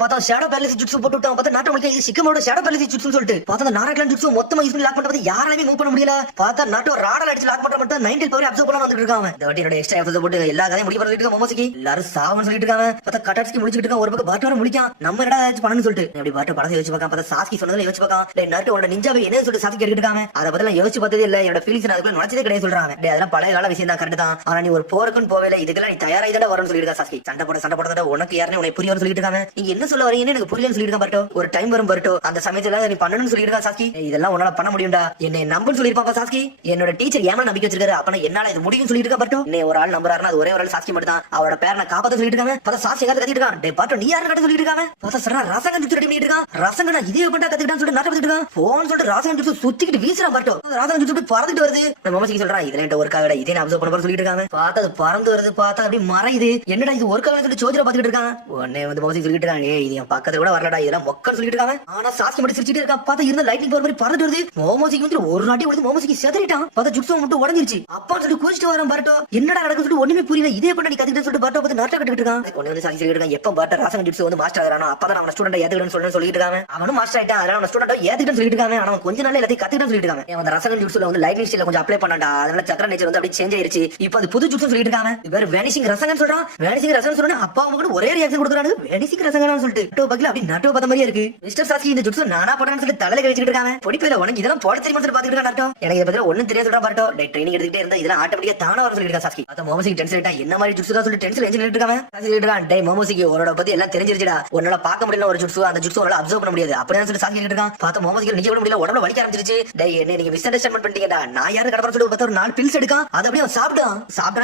பார்த்தா ஷேடோ பேரலிசிஸ் ஜுட்ஸு போட்டு விட்டான். பார்த்தா நாட்டு உங்களுக்கு சிக்கமோட ஷேடோ பேரலிசிஸ் ஜுட்ஸுன்னு சொல்லிட்டு பார்த்தா நாராக்லான் ஜுட்ஸு மொத்தமா யூஸ் பண்ணி லாக் பண்றது யாராலையுமே மூவ் பண்ண முடியல. பார்த்தா நாட்டு ஒரு ராடல் அடிச்சு லாக் பண்ற மட்டும் 90 பவர் அப்சர்வ் பண்ண வந்துட்டு இருக்காங்க. இந்த வாட்டி என்னோட எக்ஸ்ட்ரா எஃபர்ட்ஸ் போட்டு எல்லா கதையும் முடிக்க சொல்லிட்டு இருக்க மோமோசிக்கு. எல்லாரும் சாவன்னு சொல்லிட்டு இருக்காங்க. பார்த்தா கட்டாட்ஸ்க்கு முடிச்சிட்டு இருக்கான். ஒரு பக்கம் பாட்டோட முடிக்கான். நம்ம என்னடா ஏதாச்சும் பண்ணணும்னு சொல்லிட்டு அப்படி பாட்டை படத்தை யோசிச்சு பார்க்காம பார்த்தா சாஸ்கி சொன்னதுல யோசிச்சு பார்க்கான். நாட்டு உன்னோட நிஞ்சாவை என்ன சொல்லிட்டு சாஸ்கி கேட்டுட்டு இருக்காங்க. அதை பத்தி யோசிச்சு பார்த்ததே இல்ல. என்னோட ஃபீலிங்ஸ் அதுக்குள்ள நுழைச்சதே கிடையாது சொல்றாங்க. அதெல்லாம் பழைய கால விஷயம் தான், கரெக்ட் தான். ஆனா நீ ஒரு போருக்குன்னு போவேல, இதுக்கெல்லாம் நீ தயாராகி தானே வரும்னு சொல்லிட்டு சாஸ்கி. சண்டை போட உனக்கு யாருன்னு உனக்கு புரியும் சொல்லிட்டு இருக்காங்க. நீங்க என்ன சொல்ல வரீங்கன்னு எனக்கு புரியலன்னு சொல்லிட்டு பட்டோ. ஒரு டைம் வரும் பட்டோ, அந்த சமயத்துல நீ பண்ணணும்னு சொல்லிட்டு இருக்கா சாஸ்கி. இதெல்லாம் உன்னால பண்ண முடியும்டா, என்னை நம்புன்னு சொல்லிருப்பாப்பா சாஸ்கி. என்னோட டீச்சர் ஏமா நம்பிக்கை வச்சிருக்காரு, அப்ப என்னால இது முடியும் சொல்லிட்டு இருக்கா பட்டோ. நீ ஒரு ஆள் நம்புறாருன்னா அது ஒரே ஒரு ஆள் சாஸ்கி மட்டும் தான். அவரோட பேரை நான் காப்பாத்த சொல்லிட்டு இருக்காங்க. பார்த்தா சாஸ்கி ஏதாவது கத்திட்டு இருக்கான். டே பாட்டோ நீ யாரு கட்ட சொல்லிட்டு இருக்காங்க. பார்த்தா சரா ரசங்கன் ஜுட்ஸ் ரெடி பண்ணிட்டு இருக்கான். ரசங்கனா இதே பண்ணா கத்துக்கிட்டான்னு சொல்லிட்டு நாட்ட கத்திட்டு இருக்கான். போன் சொல்லிட்டு ரசங்கன் ஜுட்ஸ் சுத்திக்கிட்டு வீசுறான் பட்டோ. ரசங்கன் ஜுட்ஸ் பறந்துட்டு வருது. நம்ம மோமோசிக்கு சொல்றான் இதுல என்கிட்ட ஒரு காகடா, இதே நான் அப்சர்வ் பண்ண சொல்லிட்டு இருக்காங்க. பார்த்தா அது பறந்து வருது. பார்த்தா அப்படி மறையுது. என்னடா இது ஒரு காகன்னு சொல்லிட்டு சோஜரா பாத்துக்கிட்டு இருக்கான். உடனே வந்து மோமோசிக்கு சொல்லிட்டு இருக்காங்க, இது என் பக்கத்துல கூட வரலடா, இதெல்லாம் மொக்கன்னு சொல்லிட்டு இருக்காங்க. ஆனா சாஸ்கி மட்டும் சிரிச்சிட்டு இருக்கான். பார்த்தா இருந்த லைட்டிங் பவர் மாதிரி பறந்துட்டு வருது. மோமோசிக்கு வந்து ஒரு நாட்டி வந்து மோமோசிக்கு செதறிட்டான். பார்த்தா ஜுட்ஸ் மட்டும் உடஞ்சிருச்சு. அப்பான்னு சொல்லிட்டு குதிச்சிட்டு வரான் பட்டோ. என்னடா நடக்குன்னு சொல்லிட்டு ஒண்ணுமே புரியல. இதே பண்ண நீ கத்துக்கிட்டு சொல்லிட்டு பட்டோ பார்த்து நாட்ட கட்டிட்டு இருக்கான். உடனே வந்து சாஸ்கி சொல்லிட்டு இருக்கான், எப்ப பாட்ட ரசங்கன் ஜுட்ஸ் வந்து மாஸ்டர் ஆகறானோ அப்பதான் அவன ஸ்டூடெண்ட் ஏத்துக்கிட்டேன்னு சொல்லிட்டு இருக்காங்க. அவனும் மாஸ்டர் ஆயிட்டான். அதனால அவன ஸ்டூடெண்ட் ஏத்துக்கிட்டேன்னு சொல்லிட்டு இருக்காங்க. ஆனா கொஞ்ச நாள்ல எல்லாத்தையும் கத்துக்கிட்டேன்னு சொல்லிட்டு இருக்காங்க. அந்த ரசங்கன் ஜுட்ஸ்ல வந்து லைட்னிங் ஸ்டைல கொஞ்சம் அப்ளை பண்ணாடா, அதனால சக்கர நேச்சர் வந்து அப்படியே சேஞ்ச் ஆயிருச்சு. இப்போ அது புது ஜுட்ஸ் சொல்லிட்டு இருக்காங்க. வேற வேனிஷிங் ரசங்கன் சொல்றான். வேனிஷிங் ரசங்கன் சொல்றானே அப்பா அவங்க கூட ஒரே ரியாக்ஷன் கொடுக்குறாங்க. வேனிஷிங் ரசங்கன் சொல்லிட்டு டோ பக்கல அப்படி நாட்டோ பார்த்த மாதிரியே இருக்கு. மிஸ்டர் சாஸ்கி இந்த ஜுட்ஸ் நானா போடுறேன்னு சொல்லிட்டு தலையில கழிச்சிட்டு இருக்காங்க. பொடிப்பையில உனக்கு இதெல்லாம் போட தெரியுமா சொல்லி பாத்துக்கிட்டு இருக்கான். எனக்கு இத பத்தி ஒண்ணும் தெரியாது சொல்றா பாட்டோ. ட்ரைனிங் எடுத்துக்கிட்டே இருந்தா இதெல்லாம் ஆட்டோமேட்டிக்கா தானா வர சொல்லிட்டு இருக்கா சாஸ்கி. அத மோமோசிக்கு டென்ஷன் ஆயிட்டா, என்ன மாதிரி ஜுட்ஸ் தான் சொல்லி டென்ஷன் எடுத்துட்டு இருக்காங்க. சாஸ்கி சொல்லிட்டு இருக்கான், டேய் மோமோசிக்கு உன்னோட பத்தி எல்லாம் தெரிஞ்சிருச்சுடா, உன்னால பார்க்க முடியல ஒரு ஜுட்ஸ், அந்த ஜுட்ஸ் உன்னால அப்சர்வ் பண்ண முடியாது அப்படினு சொல்லி சாஸ்கி சொல்லிட்டு இருக்கான். பார்த்தா மோமோசிக்கு நிக்க கூட முடியல, உடம்புல வலிக்க ஆரம்பிச்சிருச்சு. டேய் என்ன நீங்க மிஸ் அண்டர்ஸ்டாண்ட் பண்ணிட்டீங்கடா, நான் யாரு கடப்பற சொல்லி பார்த்தா ஒரு 4 பில்ஸ் எடுக்கான். அத அப்படியே சாப்பிட்டான்.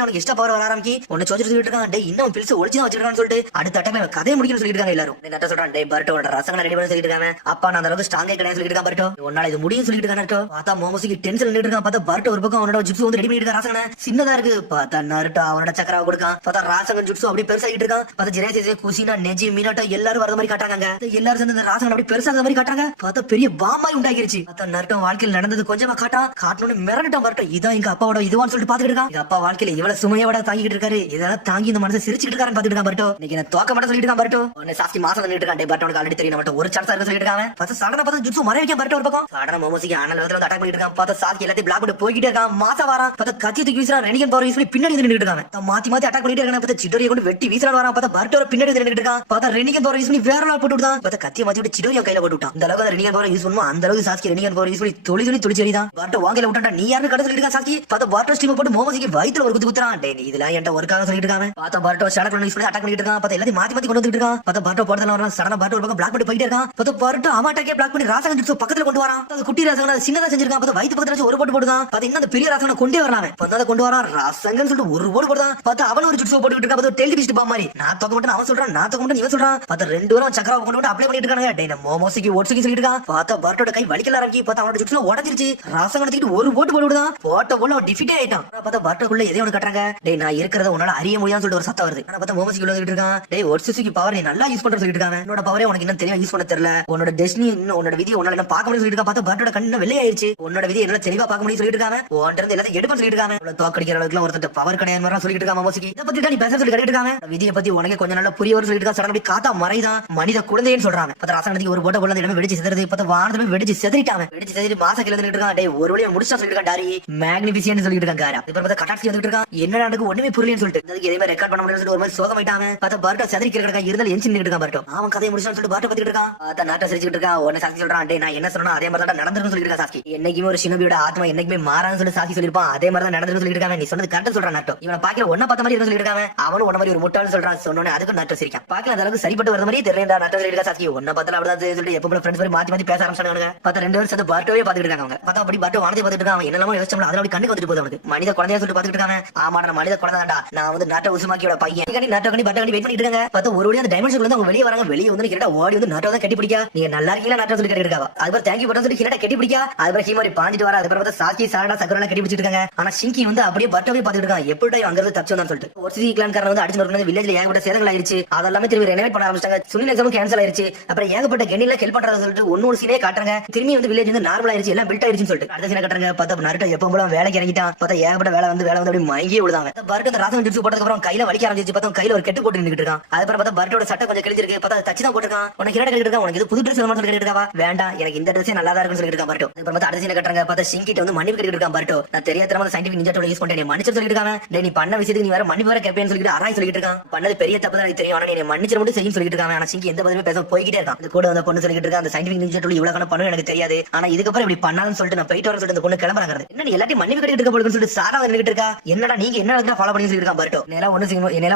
அவனுக்கு எக்ஸ்ட்ரா பவர் வர ஆரம்பிக்கி. உன்னை சோதிச்சு சொல்லிட்டு இருக்கான், டேய் இன்னும் பில்ஸ் ஒளிச்சு தான் வச்சிருக்கான்னு சொல்லிட்டு அடுத்த அட்டமே கதையை முடிக்கணும்னு சொல்லிட்டு இருக்காங்க எல்லாரும். நட்ட சொல்றான், டேய் பர்ட்டோ ரசங்களை ரெடி பண்ணி சொல்லிட்டு இருக்காங்க. அப்பா நான் அந்த அளவுக்கு ஸ்ட்ராங்கே கிடையாது சொல்லிட்டு இருக்கான் பர்ட்டோ. உன்னால இது முடியும் சொல்லிட்டு இருக்கான். பார்த்தா மோமோசிக்கு டென்ஷன் நின்னுட்டு இருக்கான். பார்த்தா பர்ட்டோ ஒரு பக்கம் அவனோட ஜுட்ஸ் வந்து ரெடி பண்ணிட்டு இருக்கான். ரசங்கன சின்னதா இருக்கு. பார்த்தா நருட்டோ அவனோட சக்கராவை கொடுக்கான். பார்த்தா ராசங்கன் ஜுட்ஸ் அப்படியே பெருசாகிட்டு இருக்கான். பார்த்தா ஜிரேசி குசினா நெஜி மினாட்டோ எல்லாரும் வரத மாதிரி காட்டாங்க. எல்லாரும் சேர்ந்து இந்த ராசங்கன் அப்படியே பெருசாக மாதிரி காட்டாங்க. பார்த்தா பெரிய பாமாய் உண்டாகிருச்சு. பார்த்தா நருட்டோ வாழ்க்கையில் நடந்தது கொஞ்சமா காட்டான். காட்டணும்னு மிரட்டான் பர்ட்டோ. இதான் எங்க அப்பாவோட இதுவான்னு சொல்லிட்டு பாத்துட்டு இருக்கான். எங்க அப்பா வாழ்க்கையில இவ்வளவு சுமையோட தாங்கிட்டு இருக்காரு, இதெல்லாம் தாங்கி இந்த மனசை சிரிச்சுட்டு இருக்காருன்னு பாத்துட்டு இருக்கான் பர்ட்டோ. இன்னைக்கு என்ன தோக்க மாட்டேன் சொல்லிட்டு இருக்கான் பர்ட்டோ. உடனே சாஸ்கி மாசம் சொல்லிட்டு இருக்கான், டேய் பர்ட்டோ உனக்கு ஆல்ரெடி தெரியும் மட்டும் ஒரு சான்ஸ் இருக்கு சொல்லிட்டு இருக்காங்க. பார்த்தா சடனா பார்த்தா ஜுட்ஸ் மறை வைக்க பர்ட்டோ ஒரு பக்கம். சடனா மோமோசிக்கு ஆனல் வந்து அட்டாக் பண்ணிட்டு இருக்கான். பார்த்தா சாஸ்கி எல்லாத்தையும் பிளாக் பண்ணி போய்கிட்டே இருக்கான். மாசா வரான். பார்த்தா கத்தி தூக்கி வீசுறான். ரெனிகன் பவர் யூஸ் பண்ணி பின்னாடி நின்னுட்டு இருக்காங்க. மாத்தி மாத்தி அட்டாக் பண்ணிட்டு இருக்காங்க. பார்த்தா சிடோரியை கொண்டு வெட்டி வீசுறான் வரான். பார்த்தா பர்ட்டோ பின்னாடி நின்னுட்டு இருக்கான். பார்த்தா ரெனிகன் பவர் யூஸ் பண்ணி வேற ஆள் போட்டு விட்டான். பார்த்தா கத்தியை மாத்தி விட்டு சிடோரியா கையில போட்டு விட்டான். இந்த அளவுக்கு ரெனிகன் பவர் யூஸ் பண்ணுவோம், அந்த அளவுக்கு சாஸ்கி ரெனிகன் பவர் யூஸ் பண்ணி தொழில் சரிதான். பர்ட்டோ வாங்கல விட்டான்டா, நீ யாரு கடை சொல்லிட்டு இருக்கான் சாஸ்கி. பார்த்தா பர்ட்டோ ஸ்டீம் போட்டு மோமோசிக்கு வயித்துல ஒரு குத்து குத்துறான். டேய் இதெல்லாம் என்கிட்ட ஒர்க்காக சொல்லிட்டு இருக்காங்க. பார்த்தா பர்ட்டோ ஷாடக் யூஸ் பண்ணி அட்டாக் பண்ணிட்டு இருக்கான். பார்த்தா எல்லாத்தையும் மாத்தி மாத்தி கொண்டு வந்துட்டு இருக்கான். பார்த்தா பர்ட்டோ போறதுல வரான். சடனா பர்ட்டோ ஒரு பக்கம் பிளாக் பண்ணி போயிட்டே இருக்கான். பார்த்தா பர்ட்டோ அமாட்டாக்கே பிளாக் பண்ணி ராசகன் ஜுட்ஸ் பக்கத்துல கொண்டு வரான். அது குட்டி ராசகன் சின்னதா செஞ்சிருக்கான். பார்த்தா வயித்து பக்கத்துல வச்சு ஒரு போட்டு போடுதான். பார்த்தா இன்னும் அந்த பெரிய ராசகனை கொண்டே வரான். பார்த்தா கொண்டு வரான் ராசகன் சொல்லிட்டு ஒரு போடு போடுதான். பார்த்தா அவன் ஒரு ஜுட்ஸ் போட்டுட்டு இருக்கான். பார்த்தா டெய்லி பீஸ்ட் பா மாதிரி நான் தோக்க மாட்டேன் அவன் சொல்றான், நான் தோக்க மாட்டேன் இவன் சொல்றான். பார்த்தா ரெண்டு பேரும் சக்கரா கொண்டு வந்து அப்ளை பண்ணிட்டு இருக்காங்க. டேய் மோமோசிக்கு ஓட்ஸுக்கு சொல்லிட்டு இருக்கான். பார்த்தா பர்ட்டோட கை வலிக்கல ஆரம்பிச்சு. பார்த்தா அவனோட ஜுட்ஸ்ல உடைஞ்சிருச்சு. ராசகன் எடுத்துட்டு ஒரு போட்டு போட்டு விடுதான். போட்ட போல அவன் டிஃபீட் ஆயிட்டான். பார்த்தா பர்ட்டோக்குள்ள எதையோ ஒன்று கட்டுறாங்க. டேய் நான் இருக்கிறத உன்னால அறிய முடியாதுன்னு சொல்லிட்டு ஒரு சத்தம் வருது. ஆனா பார்த்தா மோமோசிக்கு சொல்லிட்டு இருக்கான், டேய் ஓட்ஸுக்கு பவர் நீ நல்லா யூஸ் பண்ற சொல்லிட்டு இருக்காங்க. உன்னோட பவரே உனக்கு இன்னும் தெரியும் யூஸ் பண்ண தெரியல. உன்னோட டெஸ்டினி உன்னோட விதி உன்னால என்ன பார்க்க முடியும் சொல்லிட்டு இருக்கான். பார்த்தா பர்ட்டோட கண்ணு வெள்ளை ஆயிருச்சு. உன்னோட விதி என்னால தெளிவா பார்க்க முடியும் சொல்லிட்டு இருக்காங்க. உன்கிட்ட இருந்து எல்லாத்தையும் எடுப்பா சொல்லிட்டு இருக்காங்க. உள்ள தோக்கடிக்கிற அளவுக்கு ஒருத்தர் பவர் கிடையாது சொல்லிட்டு இருக்காங்க. மோமோசிக்கு இதை பத்தி நீ பேச சொல்லி கேட்டு இருக்காங்க. விதியை பத்தி உனக்கு கொஞ்சம் நல்லா புரிய வரும் சொல்லிட்டு இருக்கான். சடனா காத்தா மறைதான் மனித குழந்தைன்னு சொல்றாங்க. பார்த்தா ராசகனுக்கு ஒரு போட்ட போல இடமே வெடிச்சு சிதறது. பார்த்தா வானமே வெடிச்சு சிதறிட்டாங்க. வெடிச்சு சிதறி மாச கிளந்து இருக்கான். டேய் ஒரு வழியா முடிச்சா சொல்லிட்டு இருக்கான். டாரி மேக்னிஃபிசியன்ட் சொல்லிட்டு இருக்காங்க. காரா இப்ப பார்த்தா கட்டாட்சி வந்துட்டு இருக்கான். என்னடா எனக்கு ஒண்ணுமே புரியலன்னு சொல்லிட்டு அதுக்கு எதையுமே ரெக்கார்ட் பண்ண முடியல சொல்லிட்டு ஒரு மாதிரி சோகமாயிட்டாங்க. பார்த்தா பர்ட்டோ சிதறி கிடக்கா இருந்தாலும் எஞ்சி நின்னுட்டு இருக்கான். பர்ட்டோ அவன் கதையை முடிச்சான்னு சொல்லிட்டு பர்ட்டோ பத்திட்டு இருக்கான். பார்த்தா நாட்டை சிரிச்சுட்டு இருக்கான். உடனே சாஸ்கி சொல்றான், டேய் நான் என்ன சொன்னா அதே மாதிரி தான் நடந்துருன்னு சொல்லிட்டு இருக்கான். சாஸ்கி என்னைக்குமே ஒரு ஷினோபியோட ஆத்மா என்னைக்குமே மாறான்னு சொல்லி சாஸ்கி சொல்லிருப்பான். அதே மாதிரி தான் நடந்துருன்னு சொல்லிட்டு இருக்காங்க. நீ சொன்னது கரெக்டா சொல்றான். நாட்டோ இவனை பாக்கிற ஒன்ன பார்த்த மாதிரி சொல்லிட்டு இருக்காங்க. அவனும் உன்ன மாதிரி ஒரு முட்டாள்னு சொல்றான். சொன்னோனே அதுக்கு நாட்டோ சிரிக்கான். பாக்கல அந்த அளவுக்கு சரிப்பட்டு வர மாதிரி தெரியல. நாட்டோ சொல்லிட்டு சாஸ்கி ஒன்ன பார்த்தா அப்படிதான் சொல்லிட்டு எப்போ ஃப்ரெண்ட்ஸ் மாதிரி மாத்தி மாத்தி பேச ஆரம்பிச்சாங்க. பார்த்தா ரெண்டு பேரும் சேர்ந்து பர்ட்டோவே பாத்துட்டு இருக்காங்க. பார்த்தா அப்படி பர்ட்டோ வானத்தை பாத்துட்டு இருக்கான். அவன் என்னெல்லாம் யோசிச்சோம்ல அதோட கண்ணுக்கு வந்துட்டு போகுது. அவனுக்கு மனித குழந்தையா சொல்லிட்டு பாத்துட்டு இருக்காங்க. ஆமா நான் மனித குழந்தைடா, நான் வந்து நாட்டோ உசுமாக்கியோட பையன். நாட்டோ கண்டி பர்ட்டோ வெயிட் பண்ணிட்டு இருக்காங்க. பார்த்தா ஒரு வழியா அந்த டைமென்ஷன்ல இருந்து அவங்க வெளியே வராங்க. வெளியே வந்து கிட்ட ஓடி வந்து நாட்டோ தான் கட்டி பிடிக்கா. நீங்க நல்லா இருக்கீங்களா நாட்டோ சொல்லி கேட்டு இருக்காவா. அதுக்கு தேங்க்யூ பர்ட்டோ சொல்லி கிட்ட கட்டி பிடிக்கா. அதுக்கு ஹீமாரி பாஞ்சிட்டு வர. அதுக்கு பார்த்தா சாஸ்கி சாரடா சக்கரனா கட்டி பிடிச்சிட்டு இருக்காங்க. ஆனா ஷிங்கி வந்து அப்படியே பர்ட்டோவே பாத்துட்டு இருக்கான். எப்படி அங்க இருந்து தப்பிச்சு வந்தான்னு சொல்லிட்டு ஒரு சிசி கிளான் காரங்க வந்து அடிச்சு நொறுக்குனது வில்லேஜ்ல ஏகப்பட்ட சேதங்கள் ஆயிருச்சு. அதெல்லாமே திரும்பி ரெனோவேட் பண்ண ஆரம்பிச்சாங்க. சுனில் எக்ஸாம் கேன்சல் ஆயிருச்சு. அப்புறம் ஏகப்பட்ட கெனில ஹெல்ப் பண்றத சொல்லிட்டு ஒன்னொரு சீனே காட்டுறாங்க. திரும்பி வந்து வில்லேஜ் வந்து நார்மல் ஆயிருச்சு, எல்லாம் பில்ட் ஆயிருச்சுன்னு சொல்லிட்டு அடுத்த சீனை கட்டுறாங்க. பார்த்தா நருட்டோ எப்பவும் போல வேலைக்கு இறங்கிட்டான். பார்த்தா ஏகப்பட்ட வேலை வந்து அப்படி மயங்கி விழுதாங்க. பர்ட் அந்த ராசம் ஜூஸ் போட்டதுக்கு அப்புறம் கையில வலிக்க ஆரம்பிச்சு. பார்த்தா கையில ஒரு கெட்டு போட்டு நின்னுட்டு இருக்கான். அதுக்கப்புறம் பார்த்தா பர்ட்டோட சட்டை கொஞ்சம் கிழிஞ்சிருக்கு. பார்த்தா தச்சு தான் போட்டுருக்கான். உனக்கு என்ன கேட்டு உனக்கு இது புது ட்ரெஸ் வேணும்னு சொல்லி கேட்டுருக்கா. வேண்டாம், எனக்கு இந்த ட்ரெஸ்ஸே நல்லா தான் இருக்குன்னு சொல்லிட்டு இருக்கான் பர்ட்டோ. அதுக்கப்புறம் பார்த்தா அடுத்த சீனை கட்டுறாங்க. பார்த்தா ஷிங்கிட்ட வந்து மன்னிப்பு கேட்டு இருக்கான் பர்ட்டோ. நான் தெரியாதமா சயின்டிபிக் நிஞ்சா டூல் யூஸ் பண்ணிட்டேன், மன்னிச்சு சொல்லிட்டு இருக்காங்க. டேய் நீ பண்ண விஷயத்துக்கு நீ வேற மன்னிப்பு வேற கேப்பேன்னு சொல்லிட்டு அராய் சொல்லிட்டு இருக்கான். பண்ணது பெரிய தப்பு தான் எனக்கு தெரியும், ஆனா நீ மன்னிச்சு மட்டும் செய்யும் சொல்லிட்டு இருக்காங்க. ஆனா ஷிங்கி எந்த பதிலுமே பேச போய்கிட்டே இருக்கான். இது கூட வந்து பொண்ணு சொல்லிட்டு இருக்கான். அந்த சயின்டிபிக் நிஞ்சா டூல் இவ்வளவு கணக்கு பண்ணு எனக்கு தெரியாது, ஆனா இதுக்கப்புறம் இப்படி பண்ணாதுன்னு சொல்லிட்டு நான் போயிட்டு வரேன்னு சொல்லிட்டு அந்த பொண்ணு கிளம்புறாங்க. என்ன நீ எல்லாத்தையும் மன்னிப்பு கேட்டு இருக்க போலுன்னு சொல்லிட்டு சாரா வந்துட்டு இருக்கா. என்னடா நீங்க என்ன ஃபாலோ பண்ணி சொல்லிட்டு இருக்கான் பர்ட்டோ. நேரா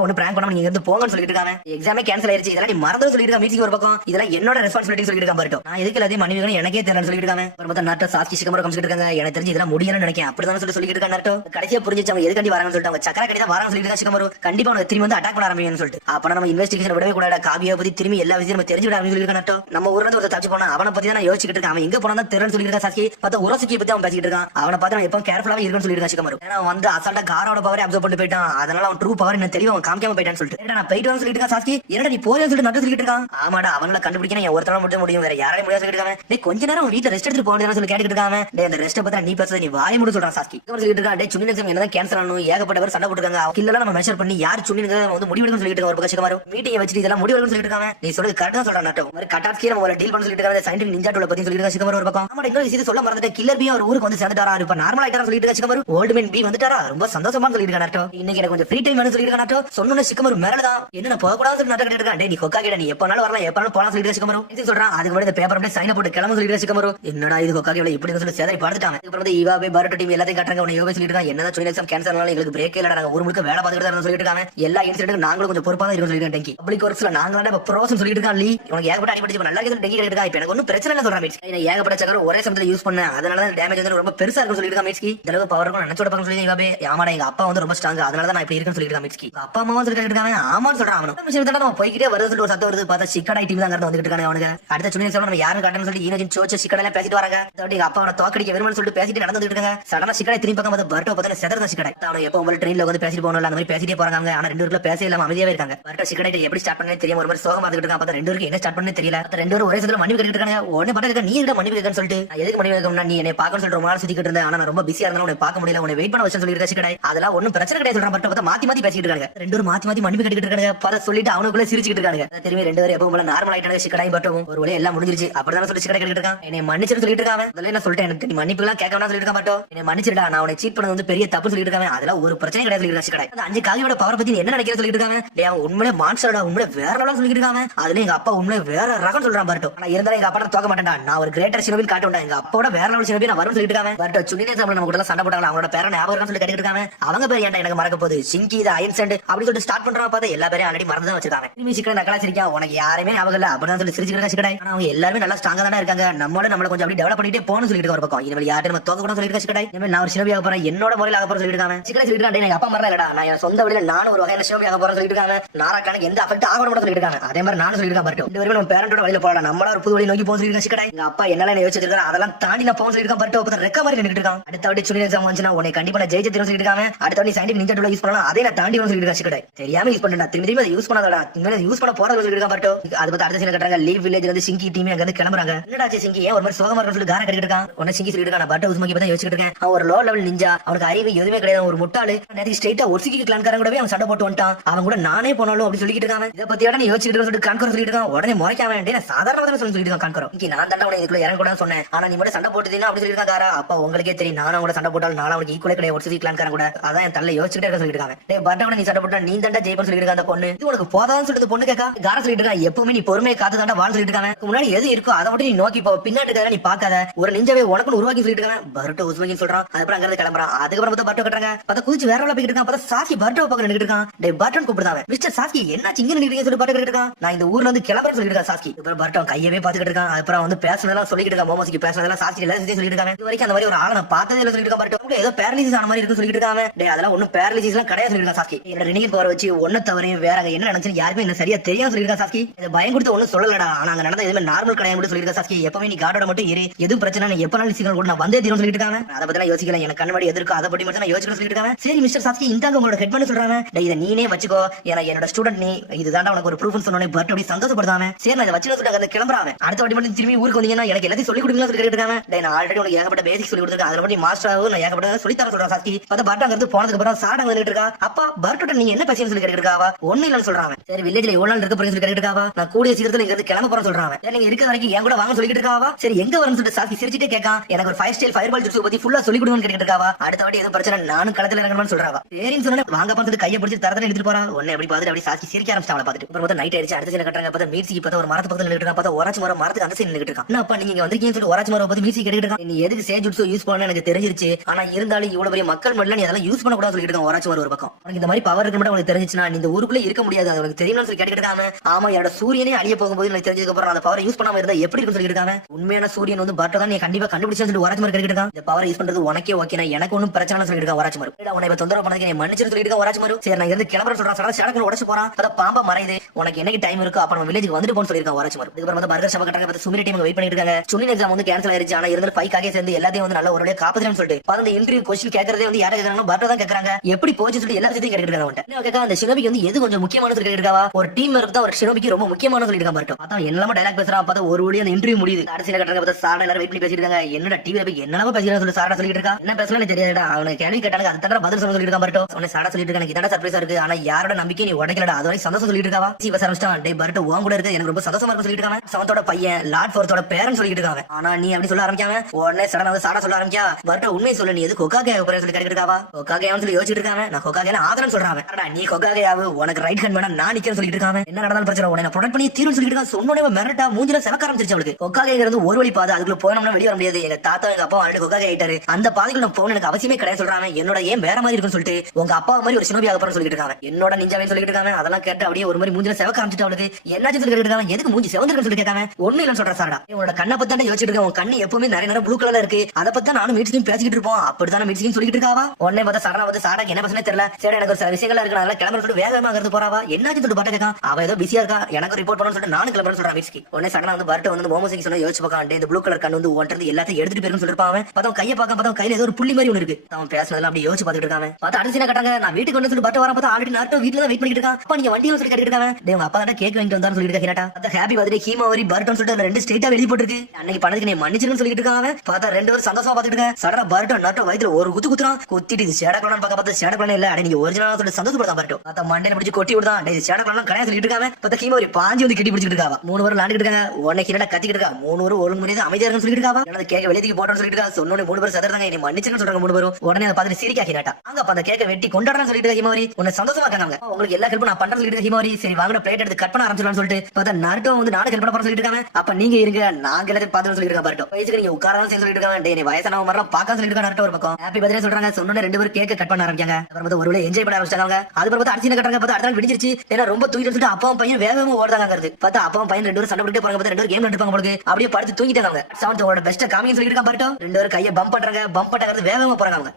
ஒண்ணு பிராங்க் பண்ணாம நீங்க இருந்து போங்கன்னு சொல்லிட்டு இருக்காங்க. எக்ஸாமே கேன்சல் ஆயிருச்சு, இதெல்லாம் நீ மறந்து சொல்லிட்டு இருக்க. மீட்டிங் ஒரு பக்கம் இதெல்லாம் என்னோட ரெஸ்பான்சிபிலிட்டி சொல்லிட்டு இருக்கான் பர்ட்டோ. நான் எதுக்கு எல்லாத்தையும் மன்னிப்பு எனக்கே தெரியலன்னு சொல்லிட்டு இருக்காங்க. அப்புறம் நாட்டோ சாஸ்கி சிக்கமரோ காமிச்சிட்டு இருக்காங்க. எனக்கு தெரிஞ்சு இதெல்லாம் முடியலன்னு நினைக்கிறேன் அப்படிதான் சொல்லிட்டு இருக்காங்க. நாட்டோ கடைசியா புரிஞ்சிச்சு அவங்க எதுக்காண்டி வராங்கன்னு சொல்லிட்டு. அவங்க சக்கர கடி தான் வராங்கன்னு சொல்லிட்டு இருக்காங்க. சிக்கமரோ கண்டிப்பா அவங்க திரும்பி வந்து அட்டாக் பண்ண ஆரம்பிக்கணும்னு சொல்லிட்டு. அப்ப நம்ம இன்வெஸ்டிகேஷன் விடவே கூடாது, காவியை பத்தி திரும்பி எல்லா விஷயத்தையும் நம்ம தெரிஞ்சுக்கிட ஆரம்பிச்சு சொல்லிட்டு நாட்டோ. நம்ம ஊர்ல இருந்து ஒரு தச்சு போனா அவனை பத்தி தான் யோசிச்சுட்டு இருக்கான். அவன் எங்க போனா தெரியலன்னு சொல்லிட்டு இருக்கா. சாஸ்கி பார்த்தா உரசுக்கியை பத்தி அவன் பேசிட்டு இருக்கான். அவனை பார்த்து எப்பவும் கேர்ஃபுல்லாவே இருக்குன்னு சொல்லிட்டு இருக்கான் சிக்கமரோ. ஏன்னா வந்து அசால்ட்டா காரோட பவரை அப்சர்வ் பண்ணிட்டு போயிட்டான். அதனால அவன் ட்ரூ பவர் என்ன தெரியும் அவன் காமிக்காம போயிட்டான்னு சொல்லிட்டு நான் போயிட்டு வந்து சொல்லிட்டு இருக்கான். சாஸ்கி என்னடா நீ போய் சொல்லிட்டு நட்டு சொல்லிட்டு இருக்கான். ஆமாடா அவங்கள கண்டுபிடிக்கணும் என் ஒருத்தர மட்டும் முடியும், வேற யாரையும் முடியாது சொல்லிட்டு இருக்காங்க. டேய் கொஞ்ச நேரம் உங்க வீட்டுல ரெஸ்ட் எடுத்து போகணும்னு சொல்லி கேட்டுட்டு இருக்காங்க. டேய் அந்த ரெஸ்ட் பத்தி நீ பேசுறது நீ வாய மூடு சொல்றான் சாஸ்கி. சொல்லிட்டு இருக்கான். டேய் சுன்னி எக்ஸாம் என்னதான் கேன்சல் ஆகணும், ஏகப்பட்டவர் சண்டை போட்டுருக்காங்க. கில்லலாம் நம்ம மெஷர் பண்ணி யார் சுன்னி வந்து முடிவெடுக்கணும்னு சொல்லிட்டு இருக்காங்க. ஒரு பக்கம் சிக்கமரோ மீட்டிங் வச்சுட்டு இதெல்லாம் முடிவெடுக்கணும்னு சொல்லிட்டு இருக்காங்க. நீ சொல்றது கரெக்டா சொல்றான் நாட்டோ. மாதிரி கட்டாட்ஸ்கி நம்ம டீல் பண்ண சொல்லிட்டு இருக்காங்க. சயின்டிபிக் நிஞ்சா டூல பத்தி சொல்லிட்டு இருக்காங்க சிக்கமரோ ஒரு பக்கம். ஆமா இன்னொரு விஷயம் சொல்ல மறந்துட்டேன். கில்லர் பி அவர் ஊருக்கு வந்து சேர்ந்துட்டாரா, இப்ப நார்மல் ஆயிட்டாரா சொல்லிட்டு இருக்காங்க சிக்கமரோ. ஓல்ட் மேன் பி வந்துட்டாரா, ரொம்ப சந்தோஷமா சொல்லிட்டு இருக்காங்க நாட்டோ. இன்னைக்கு எனக்கு கொஞ்சம் ஃப்ரீ டைம் வேணும்னு சொல்லிட்டு இருக்காங்க நாட்டோ. சொன்ன சிக்கமரோ மிரளதான் என்ன போக கூடாதுன்னு சொல்லி நாட்டோ கேட்டு இருக்கான். டேய் நீ கொக்கா கேட நீ எப்பனாலும் வரலாம் எப்பனாலும் போலாம் சொல்லிட்டு சிக்கமரோ சொல்றான். அதுக்கு முன்னாடி இந்த பேப்பர் அப்படியே சைன் போட்டு கிளம்ப சொல்லிட்டு சிக்கமரோ. என்னடா இது கொக்கா கேட இப்படி சொல்லி சேதரி பார்த்துட்டாங்க. அப்புறம் வந்து ஈவாவே பரோட்டோ டீம் எல்லாத்தையும் கட்டுறாங்க. உன்னை யோகா சொல்லிட்டு இருக்காங்க. என்னதான் சொல்லி எக்ஸாம் கேன்சல் ஆனாலும் எங்களுக்கு பிரேக் இல்லடா, நாங்க ஒரு முழுக்க வேலை பார்த்துட்டு தான் சொல்லிட்டு இருக்காங்க. எல்லா இன்சிடென்ட் நாங்களும் கொஞ்சம் பொறுப்பா தான் இருக்கும் சொல்லிட்டு டெங்கி பப்ளிக் ஒர்க்ஸ்ல நாங்க இப்ப ப்ரோசன் சொல்லிட்டு இருக்கான். லீ உனக்கு ஏகப்பட்ட அடிபட்டு நல்லா இருக்கு டெங்கி கேட்டு இருக்கா. இப்ப எனக்கு ஒன்னும் பிரச்சனை இல்ல சொல்றான். ஏகப்பட்ட சக்கரம் ஒரே சமயத்துல யூஸ் பண்ண அதனால தான் டேமேஜ் வந்து ரொம்ப பெருசா இருக்கும் சொல்லிட்டு இருக்கான். மீட்ஸ்கி இந்த அளவு பவர் இருக்கும் நினைச்சோட பக்கம் சொல்லி ஈவாவே. ஆமாடா எங்க அப்பா வந்து ரொம்ப ஸ்ட்ராங், அதனால தான் நான் இப்படி இருக்குன்னு சொல்லிட்டு இருக்கான். மீட்ஸ்கி அப்பா அம்மா சொல்லிட்டு இருக்காங்க. ஆமான்னு சொல்றான். அவனும் நம்ம போய்கிட்டே வருது சொல்லிட்டு ஒரு சத்தம் வருது. பார்த்தா சிக்கடா டீம் தான் வந்துட்டு இருக்காங்க. அவனுக்கு அடுத்த சுனி எக்ஸாம் நம்ம யாரும் காட்டணும்னு சொல்லி ஈனஜின் சோச்ச சிக்கடெல்லாம் பேசிட்டு வராங்க. எங்க அப்பா அவனை தோக்கடிக்க விரும்புன்னு சொல்லிட்டு பேசிட்டு நடந்துட்டு இருக்காங்க. சடனா சிக்கடை திரும்பி பக்கம் வந்து பர்ட்டோ பார்த்தா செதறத சிக்கடை. அவன் எப்போ உங்க ட்ரெயின்ல வந்து பேசிட்டு போகணும் அந்த மாதிரி பேசிட்டே போறாங்க. ஆனா ரெண்டு பேருக்குள்ள பேச இல்லாம அமைதியாவே இருக்காங்க. பர்ட்டோ சிக்கடை எப்படி ஸ்டார்ட் பண்ணே தெரியாம ஒரு மாதிரி சோகமா இருந்துட்டு இருக்கான். பார்த்தா ரெண்டு பேருக்கு என்ன ஸ்டார்ட் பண்ணே தெரியல. ரெண்டு பேரும் ஒரே சத்தத்துல மன்னிப்பு கேட்டுட்டு இருக்காங்க. உடனே பார்த்தா நீ கிட்ட மன்னிப்பு கேட்கன்னு சொல்லிட்டு எதுக்கு மன்னிப்பு கேட்கணும்னா நீ என்னை பார்க்கணும்னு சொல்லிட்டு ரொம்ப நாள் சுத்திக்கிட்டு இருந்தேன். ஆனா நான் ரொம்ப பிஸியா இருந்தாலும் உன்னை பார்க்க முடியல, உன்னை வெயிட் பண்ண வச்சு சொல்லிட்டு சிக்கடை. அதெல்லாம் ஒன்னும் பிரச்சனை கிடையாது சொல்றான். பர்ட்டோ பார்த்தா மாத்தி மாத்தி பேசிட்டு இருக்காங்க. ரெண்டு பேரும் மாத்தி மாத்தி மன்னிப்பு கேட்டுட்டு இருக்காங்க. பார்த்தா சொல்லிட்டு அவனுக்குள்ள சிரிச்சுட்டு இருக்காங்க. திரும்பி ரெண்டு பேரும் எப்பவும் போல நார்மல் ஆயிட்டாங்க. சிக்கடை பர்ட்டோவும் ஒரு வழியா எல்லாம் முடிஞ்சிருச்சு. அப்படிதான் சொல்லி சிக்கடை கேட்டுட்டு இருக்கான். என்னை மன்னிச்சு சொல்லிட்டு இருக்காங்க. அதெல்லாம் என்ன சொல்லிட்டேன் எனக்கு நீ மன்னிப்பு எல்லாம் கேட்க வேணாம் சொல்லிட்டு இருக்கான். பர்ட்டோ என்னை மன்னிச்சிடா, நான் உன்னை சீட் பண்ணது வந்து பெரிய தப்பு சொல்லிட்டு இருக்காங்க. அதெல்லாம் ஒரு பிரச்சனை கிடையாது சொல்லிட்டு சிக்கடை. அந்த 5 காகியோட பவரை பத்தி என்ன நினைக்கிறேன் சொல்லிட்டு இருக்காங்க. டேய் அவன் உண்மையிலே மான்ஸ்டர்டா, உண்மையிலே வேற லெவல்ல சொல்லிட்டு இருக்காங்க. அதுல எங்க அப்பா உண்மையிலே வேற ரகம் சொல்றான் பர்ட்டோ. ஆனா இருந்தாலும் எங்க அப்பா தோக்க மாட்டேன்டா, நான் ஒரு கிரேட்டர் சினோபில் காட்டுவேன். எங்க அப்பாவோட வேற லெவல் சினோபி நான் வரும்னு சொல்லிட்டு இருக்காங்க. பர்ட்டோ சுனினே சாமல நம்ம கூட சண்டை போட்டாங்க. அவங்களோட பேரை ஞாபகம் சொல்லி கேட்டுட்டு இருக்காங்க. அவங்க பேர் ஏன்டா எனக்கு மறக்க போகுது, சிங்கி இது ஐன்சென்ட் அப்படி சொல்லிட்டு ஸ்டார்ட் பண்றாங்க. பார்த்தா எல்லா பேரையும் ஆல்ரெடி மறந்து தான் வச்சிருக்காங்க. இனிமே சிக்கடை நக்கலா சிரிக்கா, உனக்கு யாருமே ஞாபகம் இல்ல அப்படிதான் சொல்லி சிரிச்சுக்கிட்டு சிக்கடை. ஆனா அவங்க எல்லாரும் நல்லா ஸ்ட்ராங்கா தான் இருக்காங்க. நம்மள கொஞ்சம் அப்படி டெவலப் பண்ணிட்டே போகணும்னு சொல்லிட்டு ஒரு பக்கம். இனிமேல் யாரும் நம்ம தோக்க கூட சொல்லிட்டு சிக்கடை. இனிமேல் நான் ஒரு சினோபி ஆக போறேன், என்னோட முறையில் ஆக போறேன் சொல்லிட்டு இருக்காங்க. சிக்கடை சொல்லிட்டு இருக்காங்க. எங்க அப்பா மறல இல்லடா, நான் என் சொந்த வழியில நானும் ஒரு வகையான சினோபி ஆக போறேன் சொல்லிட்டு இருக்காங்க. நாராக்கான எந்த அஃபெக்ட் ஆக கூட சொல்லிட்டு இருக்காங்க. அதே மாதிரி நானும் சொல்லிட்டு இருக்கேன். பர்ட்டோ இந்த வரைக்கும் நம்ம பேரண்டோட வழியில போகலாம், நம்மளா ஒரு புது வழி நோக்கி போக சொல்லிட்டு சிக்கடை. எங்க அப்பா என்னால யோசிச்சிருக்காங்க, அதெல்லாம் தாண்டி நான் போக சொல்லிட்டு பர்ட்டோ பார்த்தா ரெக்க மாதிரி நின்னுட்டு இருக்கான். அடுத்த வாட்டி சுனி எக்ஸாம் வந்துச்சுன்னா உன்னை கண்டிப்பா நான் ஜெயிச்சு சொல்லிட்டு இருக்காங்க. அடுத்த வாட்டி சயின்டிபிக் நிஞ்சா டூல யூஸ் பண்ணலாம், அதே நான் தாண்டி சொல்லிட்டு இருக்கேன் சிக்கடை. தெரியாம யூஸ் பண்ணா திரும்பி அதை யூஸ் பண்ணாதடா, இனிமேல் யூஸ் பண்ண போறது சொல்லிட்டு இருக்கான் பர்ட்டோ. அது பார்த்து அடுத்த சீன் கட்டுறாங்க. லீவ் வில்லேஜ்ல இருந்து சிங்கி டீம் அங்க இருந்து கிளம்புறாங்க. என்னடா சிங்கி ஏன் ஒரு மாதிரி சோகமா இருக்குன்னு சொல்லி கார கட்டிட்டு இருக்கான். உடனே சிங்கி சொல்லிட்டு இருக்கான் பர்ட்டோ உஸ்மகி பத்தி யோசிச்சுட்டு இருக்கேன். அவன் ஒரு லோ லெவல் நிஞ்சா, அவனுக்கு அறிவு எதுவுமே கிடையாது, ஒரு முட்டாளு. நேத்து ஸ்ட்ரைட்டா ஒரு சிங்கி கிளான்காரன் கூடவே அவன் சண்டை போட்டு வந்துட்டான். அவன் கூட நானே போனாலும் அப்படி சொல்லிட்டு இருக்காங்க. இதை பத்தியோட நீ யோசிச்சுட்டு சொல்லிட்டு கான்கரோ சொல்லிட்டு இருக்கான். உடனே முறைக்காம வேண்டிய சாதாரண சொல்லிட்டு இருக்கான் கான்கரோ. நான் தான் உனக்கு இதுக்குள்ள இறங்க கூட சொன்னேன், ஆனா நீ மட்டும் சண்டை போட்டுதீங்க அப்படி சொல்லிட்டு இருக்காங்க. அப்பா உங்களுக்கே தெரியும், நானும் கூட சண்டை போட்டாலும் நானும் அவனுக்கு ஈக்குவலே கிடையாது, ஒரு சிங்கி கிளான்காரன் கூட. அதான் என் தலை யோசிச்சுட்டே இருக்க சொல்லிட்டு இருக்காங்க. டேய் பர்ட்டோ நீ சண்டை போட்டா நீ தாண்டா ஜெயிப்பன்னு சொல்லிட்டு இருக்க. அந்த பொண்ணு இது உனக்கு போதான்னு சொல்லிட்டு பொண்ணு கேட்கா. கார சொல்லிட்டு இருக்கா எப்பவுமே நீ பொறுமையை காத்து தாண்டா வாழ் சொல்லிட்டு இருக்காங்க. முன்னாடி எது இருக்கோ அதை மட்டும் நீ நோக்கி போ, பின்னாடி நீ பாக்காத, ஒரு நிஞ்சாவே உனக்கு உருவாக்கி சொல்லிட்டு இருக்காங்க. பர்ட்டோ உஸ்மகின்னு சொல்றான். அதுக்கப்புறம் அங்க இருந்து கிளம்புறான். அதுக்கப்புறம் பார்த்தா பர்ட்டோ கட்டுறாங்க. பார்த்தா குதிச்சு வேற போய்கிட்டு இருக்கான். பார்த்தா சாஸ்கி பர்ட்டோ பக்கம் நின்னுட்டு இருக்கான். டேய் பர்ட்டோ கூப்பிடுறாங்க. மிஸ்டர் சாஸ்கி என்னாச்சு இங்க நின்னுட்டு சொல்லி பர்ட்டோ கேட்டு இருக்கான். நான் இந்த ஊர்ல வந்து கிளம்புறேன்னு சொல்லிட்டு இருக்கேன் சாஸ்கி. அப்புறம் பர்ட்டோ கையவே பாத்துக்கிட்டு இருக்கான். அப்புறம் வந்து பேசுனதெல்லாம் சொல்லிட்டு இருக்கான். மோமோஸ்க்கு பேசுனதெல்லாம் சாஸ்கி எல்லாம் சொல்லிட்டு இருக்காங்க. இது வரைக்கும் அந்த மாதிரி ஒரு ஆளை நான் பார்த்ததே இல்ல சொல்லிட்டு இருக்கான். பர்ட்டோ ஏதோ பேரலிசிஸ் ஆன மாதிரி இருக்கு சொல்லிட்டு இருக்காங்க. டேய் அதெல்லாம் ஒன்னும் பேரலிசிஸ் எல்லாம் கிடையாது சொல்லிட்டு இருக்கான் சாஸ்கி. என்னோட ரினியல் பவர் வச்சு ஒன்னு தவறே வேற என்ன நினைச்சு யாருமே என்ன சரியா தெரியாது சொல்லிட்டு இருக்கான் சாஸ்கி. இதை பயம் கொடுத்து ஒன்னும் சொல்லலடா, ஆனா அங்க நடந்த எதுவுமே நார்மல் கிடையாது சொல்லிட்டு இருக்கான் சாஸ்கி. எப்பவுமே நீ கார்டோட மட்டும் ஏறி எதுவும் பிரச்சனை எப்பனாலும் சிக்னல் கூட நான் வந்தே தீரும் சொல்லிட்டு இருக்காங்க. அதை பத்தி நான் யோசிக்கல, எனக்கு கண்ணாடி எதிர்க்கு அதை பத்தி மட்டும் நான் யோசிக்கணும் சொல்லிட்டு இருக்காங்க. சரி மிஸ்டர் சாஸ்கி இந்தாங்க உங்களோட ஹெட் பண்ண சொல்றாங்க. இதை நீனே வச்சுக்கோ, ஏன்னா என்னோட ஸ்டூடெண்ட் நீ, இதுதான் உனக்கு ஒரு ப்ரூஃப்னு சொன்னோனே பர்ட்டோ அப்படி சந்தோஷப்படுத்தாம சரி நான் இதை வச்சுக்க சொல்லிட்டு கிளம்புறாங்க. அடுத்த வாட்டி மட்டும் திரும்பி ஊருக்கு வந்தீங்கன்னா பேசினா எனக்கு எல்லாத்தையும் சொல்லி கொடுக்கலாம் சொல்லி கேட்டுருக்காங்க. நான் ஆல்ரெடி உனக்கு ஏகப்பட்ட பேசிக் சொல்லி கொடுத்துருக்கேன், அதுல மட்டும் மாஸ்டர் ஆகும் நான் ஏகப்பட்ட சொல்லி தர சொல்றேன் சாஸ்கி. பார்த்தா பர்ட் அங்க இருந்து போனதுக்கு அப்புறம் சாட் அங்க இருக்கா. அப்பா பர்ட்டோட நீங்க என்ன பேசுன்னு சொல்லி கேட்டுருக்காவா. ஒண்ணு இல்லன்னு சொல்றாங்க. சரி வில்லேஜ்ல எவ்வளவு நாள் இருக்க போறீங்கன்னு சொல்லி கேட்டுருக்காவா. நான் கூடிய சீக்கிரத்துல இங்க இருந்து கிளம்ப போறேன் சொல்றாங்க. நீங்க இருக்க வரைக்கும் என் கூட வாங்க சொல்லிட்டு இருக்காவா. சரி எங்க வரணும்னு சொல்லிட்டு சாஸ்கி சிரிச்சிட்டே கேட்கான். எனக்கு ஒரு 5 ஸ்டைல் ஃபயர்பால் ஜூஸ் பத்தி ஃபுல்லா சொல்லி கொடுங்கன்னு கேட்டுட்டு இருக்காவா. அடுத்த வாட்டி எதுவும் பிரச்சனை நானும் களத்துல இறங்கணும்னு சொல்றாவா. சரின்னு சொன்னா வாங்கப்பா சொல்லிட்டு கையை பிடிச்சி தரத்துல எடுத்துட்டு போறா. உடனே அப்படி பார்த்துட்டு அப்படி சாஸ்கி சிரிக்க ஆரம்பிச்சாங்க. பார்த்துட்டு அப்புறம் நைட் ஆயிடுச்சு. அடுத்த சீன் கட்டுறாங்க. பார்த்தா மீட்சிக்கு பார்த்தா ஒரு மரத்து பக்கத்துல நின்னுட்டு பார்த்தா ஒராச்சு மரம் மரத்துக்கு அந்த சைடு நின்னுட்டு இருக்கான். அப்பா நீங்க வந்திருக்கீங்கன்னு சொல்லி ஒராச்சு மரம் பத்தி மீட்சி கேட்டுட்டு இருக்கான். நீ எதுக்கு சேஜுட்ஸோ யூஸ் பண்ணணும் எனக்கு தெரிஞ்சிருச்சு, ஆனா இருந்தாலும் இவ்வளவு பெரிய மக்கள் மடல நீ அதெல்லாம் யூஸ் பண்ண கூடாது சொல்லிட்டு இருக்கான். ஒராச்சு மரம் ஒரு பக்கம் உனக்கு இந்த மாதிரி பவர் இருக்கு மட்டும் உனக்கு தெரிஞ்சுச்சுனா நீ இந்த ஊருக்குள்ள இருக்க முடியாது, அது உனக்கு தெரியும்னு சொல்லி கேட்டுட்டு இருக்காங்க. ஆமா என்னோட சூரியனே அழிய போகும்போது எனக்கு தெரிஞ்சதுக்கு அப்புறம் அந்த பவரை யூஸ் பண்ணாம இருந்தா எப்படி இருக்குன்னு சொல்லிட்டு இருக்காங்க. உண்மையான சூரியன் வந்து பர்ட்டை தான் நீ கண்டிப்பா கண்டுபிடிச்சேன்னு சொல்லி ஒராச்சு மரம் கேட்டுட்டு இருக்கான். இந்த பவரை யூஸ் பண்றது உனக்கே ஓகேனா எனக்கு ஒன்னும் பிரச்சனை சொல்லிட்டு இருக்கான். ஒராச்சு மரம் உன்னை தொந்தரவு பண்ணதுக்கு நீ மன்னிச்சுன்னு சொல்லிட்டு இருக்கான். ஒராச்சு மரம் சரி நான் இருந்து கிளம்புற சொல்றான். சடா சடக்கு உடச்சு போறான். அத பாம்பா மறையுது. உனக்கு என்னைக்கு டைம் இருக்கோ அப்ப நம்ம வில்லேஜ்க்கு வந்துட்டு போன்னு சொல்லிருக்கான். ஒராச்சு மரம் இதுக்கு அப்புறம் பர்கர் ஷாப் கட்டறாங்க. சுமிரி டீம் வெயிட் பண்ணிட்டு இருக்காங்க. சுனில் எக்ஸாம் வந்து கேன்சல் ஆயிருச்சு, ஆனா இருந்தாலும் 5 காகே சேர்ந்து எல்லாத்தையும் வந்து நல்ல ஒருடைய காப்பாத்துறேன்னு சொல்லிட்டு அந்த இன்டர்வியூ क्वेश्चन கேக்குறதே வந்து யாரை கேக்குறாங்க பர்ட்டை தான் கேக்குறாங்க. எப்படி போச்சு சொல்லி எல்லா விஷயத்தையும் கேட்டுட்டு இருக்காங்க. என்ன கேக்கா அந்த ஷினோபிக்கு வந்து எது கொஞ்சம் முக்கியமான சொல்லி கேட்டுருக்காவா. ஒரு டீம் இருக்கு தான் ஒரு ஷினோபிக்கு ரொம்ப முக்கியமான சொல்லிட்டு இருக்கான் பர்ட்டோ. பார்த்தா என்னமா டயலாக் பேசுறான். பார்த்தா ஒரு வழி அந்த இன்டர்வியூ முடியுது. கடைசில கட்டறாங்க. பார்த்தா சாரா எல்லாரும் வெயிட் பண்ணி பேசிட்டு இருக்காங்க. என்னடா டிவில போய் என்னமா பேசிட்டு சொல்லி சாரா சொல்லிட்டு இருக்கா. என்ன பேசலன்னு தெரியாதுடா. அவனை கேள்வி கேட்டாங்க அது தடவை பதில் சொல்லிட்டு இருக்கான் பர்ட்டோ. அவனை சாரா சொல்லிட்டு இருக்காங்க இதடா சர்ப்ரைஸா இருக்கு, ஆனா யாரோட நம்பிக்கை நீ உடைக்கலடா அது வரை சந்தோஷம் சொல்லிட்டு இருக்காவா. சிவ சரஸ்டான் டே பர்ட்டோ உன் கூட இருக்கு எனக்கு ரொம்ப சந்தோஷமா இருக்கு சொல்லிட்டு இருக்காங்க. சமத்தோட பையன் லார்ட் ஃபோர்த்தோட பேரன் சொல்லிட்டு இருக்காங்க. ஆனா நீ அப்படி சொல்ல ஆரம்பிக்காம உடனே சடனா வந்து சாரா சொல்ல ஆரம்பிக்கா. பர்ட்டோ உண்மை சொல்லு நீ எது கொக்காகே போற சொல்லி கேட்டுட்டு இருக்காவா. கொக்காகேன்னு சொல்லி யோசிச்சுட்டு இருக்காங்க. நான் கொக்காகேல ஆதரன் சொல்றாங்க. நீ கொக்காகேயாவு உனக்கு ரைட் ஹேண்ட் வேணா நான் நிக்கிறேன்னு சொல்லிட்டு இருக்காங்க. என்ன நடந்தாலும் பிரச்சனை உடனே ப்ரொடெக்ட் பண்ணி தீரும் சொல்லிட்டு இருக்காங்க. சொன்னோனே மிரட்டா மூஞ்சில செவக்க ஆரம்பிச்சிருச்சு அவளுக்கு. கொக்காகேங்கிறது ஒரு வழி பாதை, அதுக்குள்ள போனோம்னா வெளிய வர முடியாது. எங்க தாத்தா எங்க அப்பா ஆல்ரெடி கொக்காகே ஆயிட்டாரு, அந்த பாதைக்குள்ள நான் போகணும் எனக்கு அவசியமே கிடையாது சொல்றாங்க. என்னோட ஏன் வேற மாதிரி இருக்குன்னு சொல்லிட்டு உங்க அப்பா மாதிரி ஒரு சினோபி ஆக போறேன்னு சொல்லிட்டு இருக்காங்க. என்னோட நிஞ்சாவே சொல்லிட்டு இருக்காங்க. அதெல்லாம் கேட்டு அப்படியே ஒரு மாதிரி மூஞ்சில செவக்க ஆரம்பிச்சிட்டு அவளுக்கு என்னாச்சு சொல்லிட்டு இருக்காங்க. எதுக்கு மூஞ்சி செவந்திருக்குன்னு சொல்லி கேட்காங்க. ஒண்ணு இல்லன்னு சொல்ற சாரா. உன்னோட கண்ணை பத்தி தான் யோசிச்சுட்டு இருக்கேன். உன் கண்ணு எப்பவுமே நிறைய நேரம் ப்ளூ கலர்ல இருக்கு, அதை பத்தி நானும் மீட்ஸையும் பேசிக்கிட்டு இருப்போம். அப்படித்தான மீட்ஸையும் சொல்லிட்டு இருக்காவா. உடனே பார்த்தா சரணா வந்து சாடாக்கு என்ன பேசுனே தெரியல. சரி எனக்கு ஒரு சில விஷயங்கள் இருக்கு அதனால கிளம்புற சொல்லிட்டு வேகமா இருந்து போறாவா. என்னாச்சு சொல்லிட்டு பாட்டு கேட்கான். அவ ஏதோ பிஸியா இருக்கா எனக்கு ரிப்போர்ட் பண்ணணும்னு சொல்லிட்டு நானும் கிளம்புறேன்னு சொல்றான் மீட்ஸ்க்கு. உடனே சடனா வந்து பர்ட்டோ வந்து மோமோசிக்கு சொன்னா யோசிச்சு பார்க்கான். இந்த ப்ளூ கலர் கண்ணு வந்து ஒன்றது எல்லாத்தையும் எடுத்துட்டு போயிருன்னு சொல்லிருப்பான். அவன் பார்த்தா கையை பார்க்க பார்த்தா கையில ஏதோ ஒரு புள்ளி மாதிரி ஒன்று இருக்கு. அவன் பேசுனதெல்லாம் அப்படி யோசிச்சு பார்த்துட்டு இருக்காங்க. பார்த்தா அடுத்த சீனா கட்டாங்க. நான் வீட்டுக்கு வந்து சொல்லி பர்ட்டோ வர பார்த்தா ஆல்ரெடி நாட்டோ வீட்டுல தான் வெயிட் பண்ணிட்டு இருக்கான். அப்பா நீங்க வண்டியில சொல்லி கேட்டுட்டு இருக்காங்க. டேய் அப்பா தான் கேக் வாங்கிட்டு வந்தான்னு சொல்லிட்டு இருக்கா. அந்த ஹாப்பி பர்த்டே ஹீமாவரி பர்ட்டோன்னு சொல்லிட்டு ரெண்டு ஸ்ட்ரைட்டா வெளிய போட்டுருக்கு. அன்னைக்கு பண்ணதுக்கு நீ மன்னிச்சிருன்னு சொல்லிட்டு இருக்காங்க. பார்த்தா ரெண்டு பேரும் சந்தோஷமா பார்த்துட்டு இருக்காங்க. சடனா பர்ட்டோ நாட்டோ வயித்துல ஒரு குத்து குத்துறான். குத்திட்டு இது சேடக்கலான்னு பார்க்க பார்த்தா சேடக்கலானே இல்ல. அட நீங்க ஒரிஜினலா சொல்லி சந்தோஷப்படுதான் பர்ட்டோ. பார்த்தா மண்டையில பிடிச்சி கொட்டி விடுதான். டேய் சேடக்கலான்னு கடையா சொல்லிட்டு இருக்காங்க. பார்த்தா ஹீமாவரி பாஞ்சி வந்து கட்டி பிடிச்சிட்டு இருக்காவா. 3 பேரும் விளையாண்டுட்டு இருக்காங்க. உடனே கிரடா கத்திக்கிட்டு இருக்கா. 3 பேரும் ஒழுங்கு முடியாது அமைதியா இருக்குன்னு சொல்லிட்டு இருக்காவா. என்னது கேக்க வெளியேக்கு போட்டோன்னு சொல்லிட்டு இருக்கா. சொன்னோனே 3 பேரும் சதறதாங்க. நீ மன்னிச்சிருன்னு சொல்றாங்க 3 பேரும். உடனே அதை பார்த்துட்டு சிரிக்கா கிரடா. அங்க அப்ப அந்த கேக்க வெட்டி கொண்டாடுறேன்னு சொல்லிட்டு இருக்க ஹீமாவரி. உன்னை சந்தோஷமா இருக்காங்க. உங்களுக்கு எல்லா ஹெல்ப்பும் நான் பண்றேன்னு சொல்லிட்டு ஹீமாவரி. சரி வாங்க பிளேட் எடுத்து கட் பண்ண ஆரம்பிச்சலாம்னு சொல்லிட்டு பார்த்தா நாருட்டோ வந்து நானே ஹெல்ப் பண்ண போறேன்னு சொல்லிட்டு இருக்காங்க. அப்ப நீங்க இருங்க நாங்க எல்லாத்தையும் பார்த்து சொல்லிட்டு இருக்காங்க. பர்ட்டோ வயசுக்கு நீங்க உட்காரதான் சொல்லிட்டு இருக்காங்க. டேய் நீ வயசானவ மாதிரிலாம் பார்க்க சொல்லிட்டு இருக்காங்க. நாருட்டோ ஒரு பக்கம் ஹாப்பி பர்த்டே சொல்றாங்க. சொன்னோனே 2 பேரும் கேக்க கட் பண்ண ஆரம்பிச்சாங்க. அப்புறம் ஒரு வேளை என்ஜாய் பண்ண ஆரம்பிச்சாங்க. அதுக்கப்புறம் பார்த்தா அடிச்சு கட்டுறாங்க. பார்த்தா அடுத்த நாள் விடிஞ்சிருச்சு. ஏன்னா ரொம்ப தூங்கிட்டு சொல்லிட்டு அப்பாவும் பையன் வேகமா ஓடுறாங்க. பார்த்தா அப்பாவும் பையன் 2 பேரும் சண்டை போட்டுட்டே போறாங்க. பார்த்தா 2 பேரும் கேம் விளையாடுறாங்க போல. அப்படியே படுத்து தூங்கிட்டாங்க. செவன்த் உங்களோட பெஸ்ட் காமிங் சொல்லிட்டு இருக்கான். பர்ட்டோ 2 பேரும் கையை பம்ப் பண்றாங்க. பம்ப் பண்றது வேகமா போறாங்க.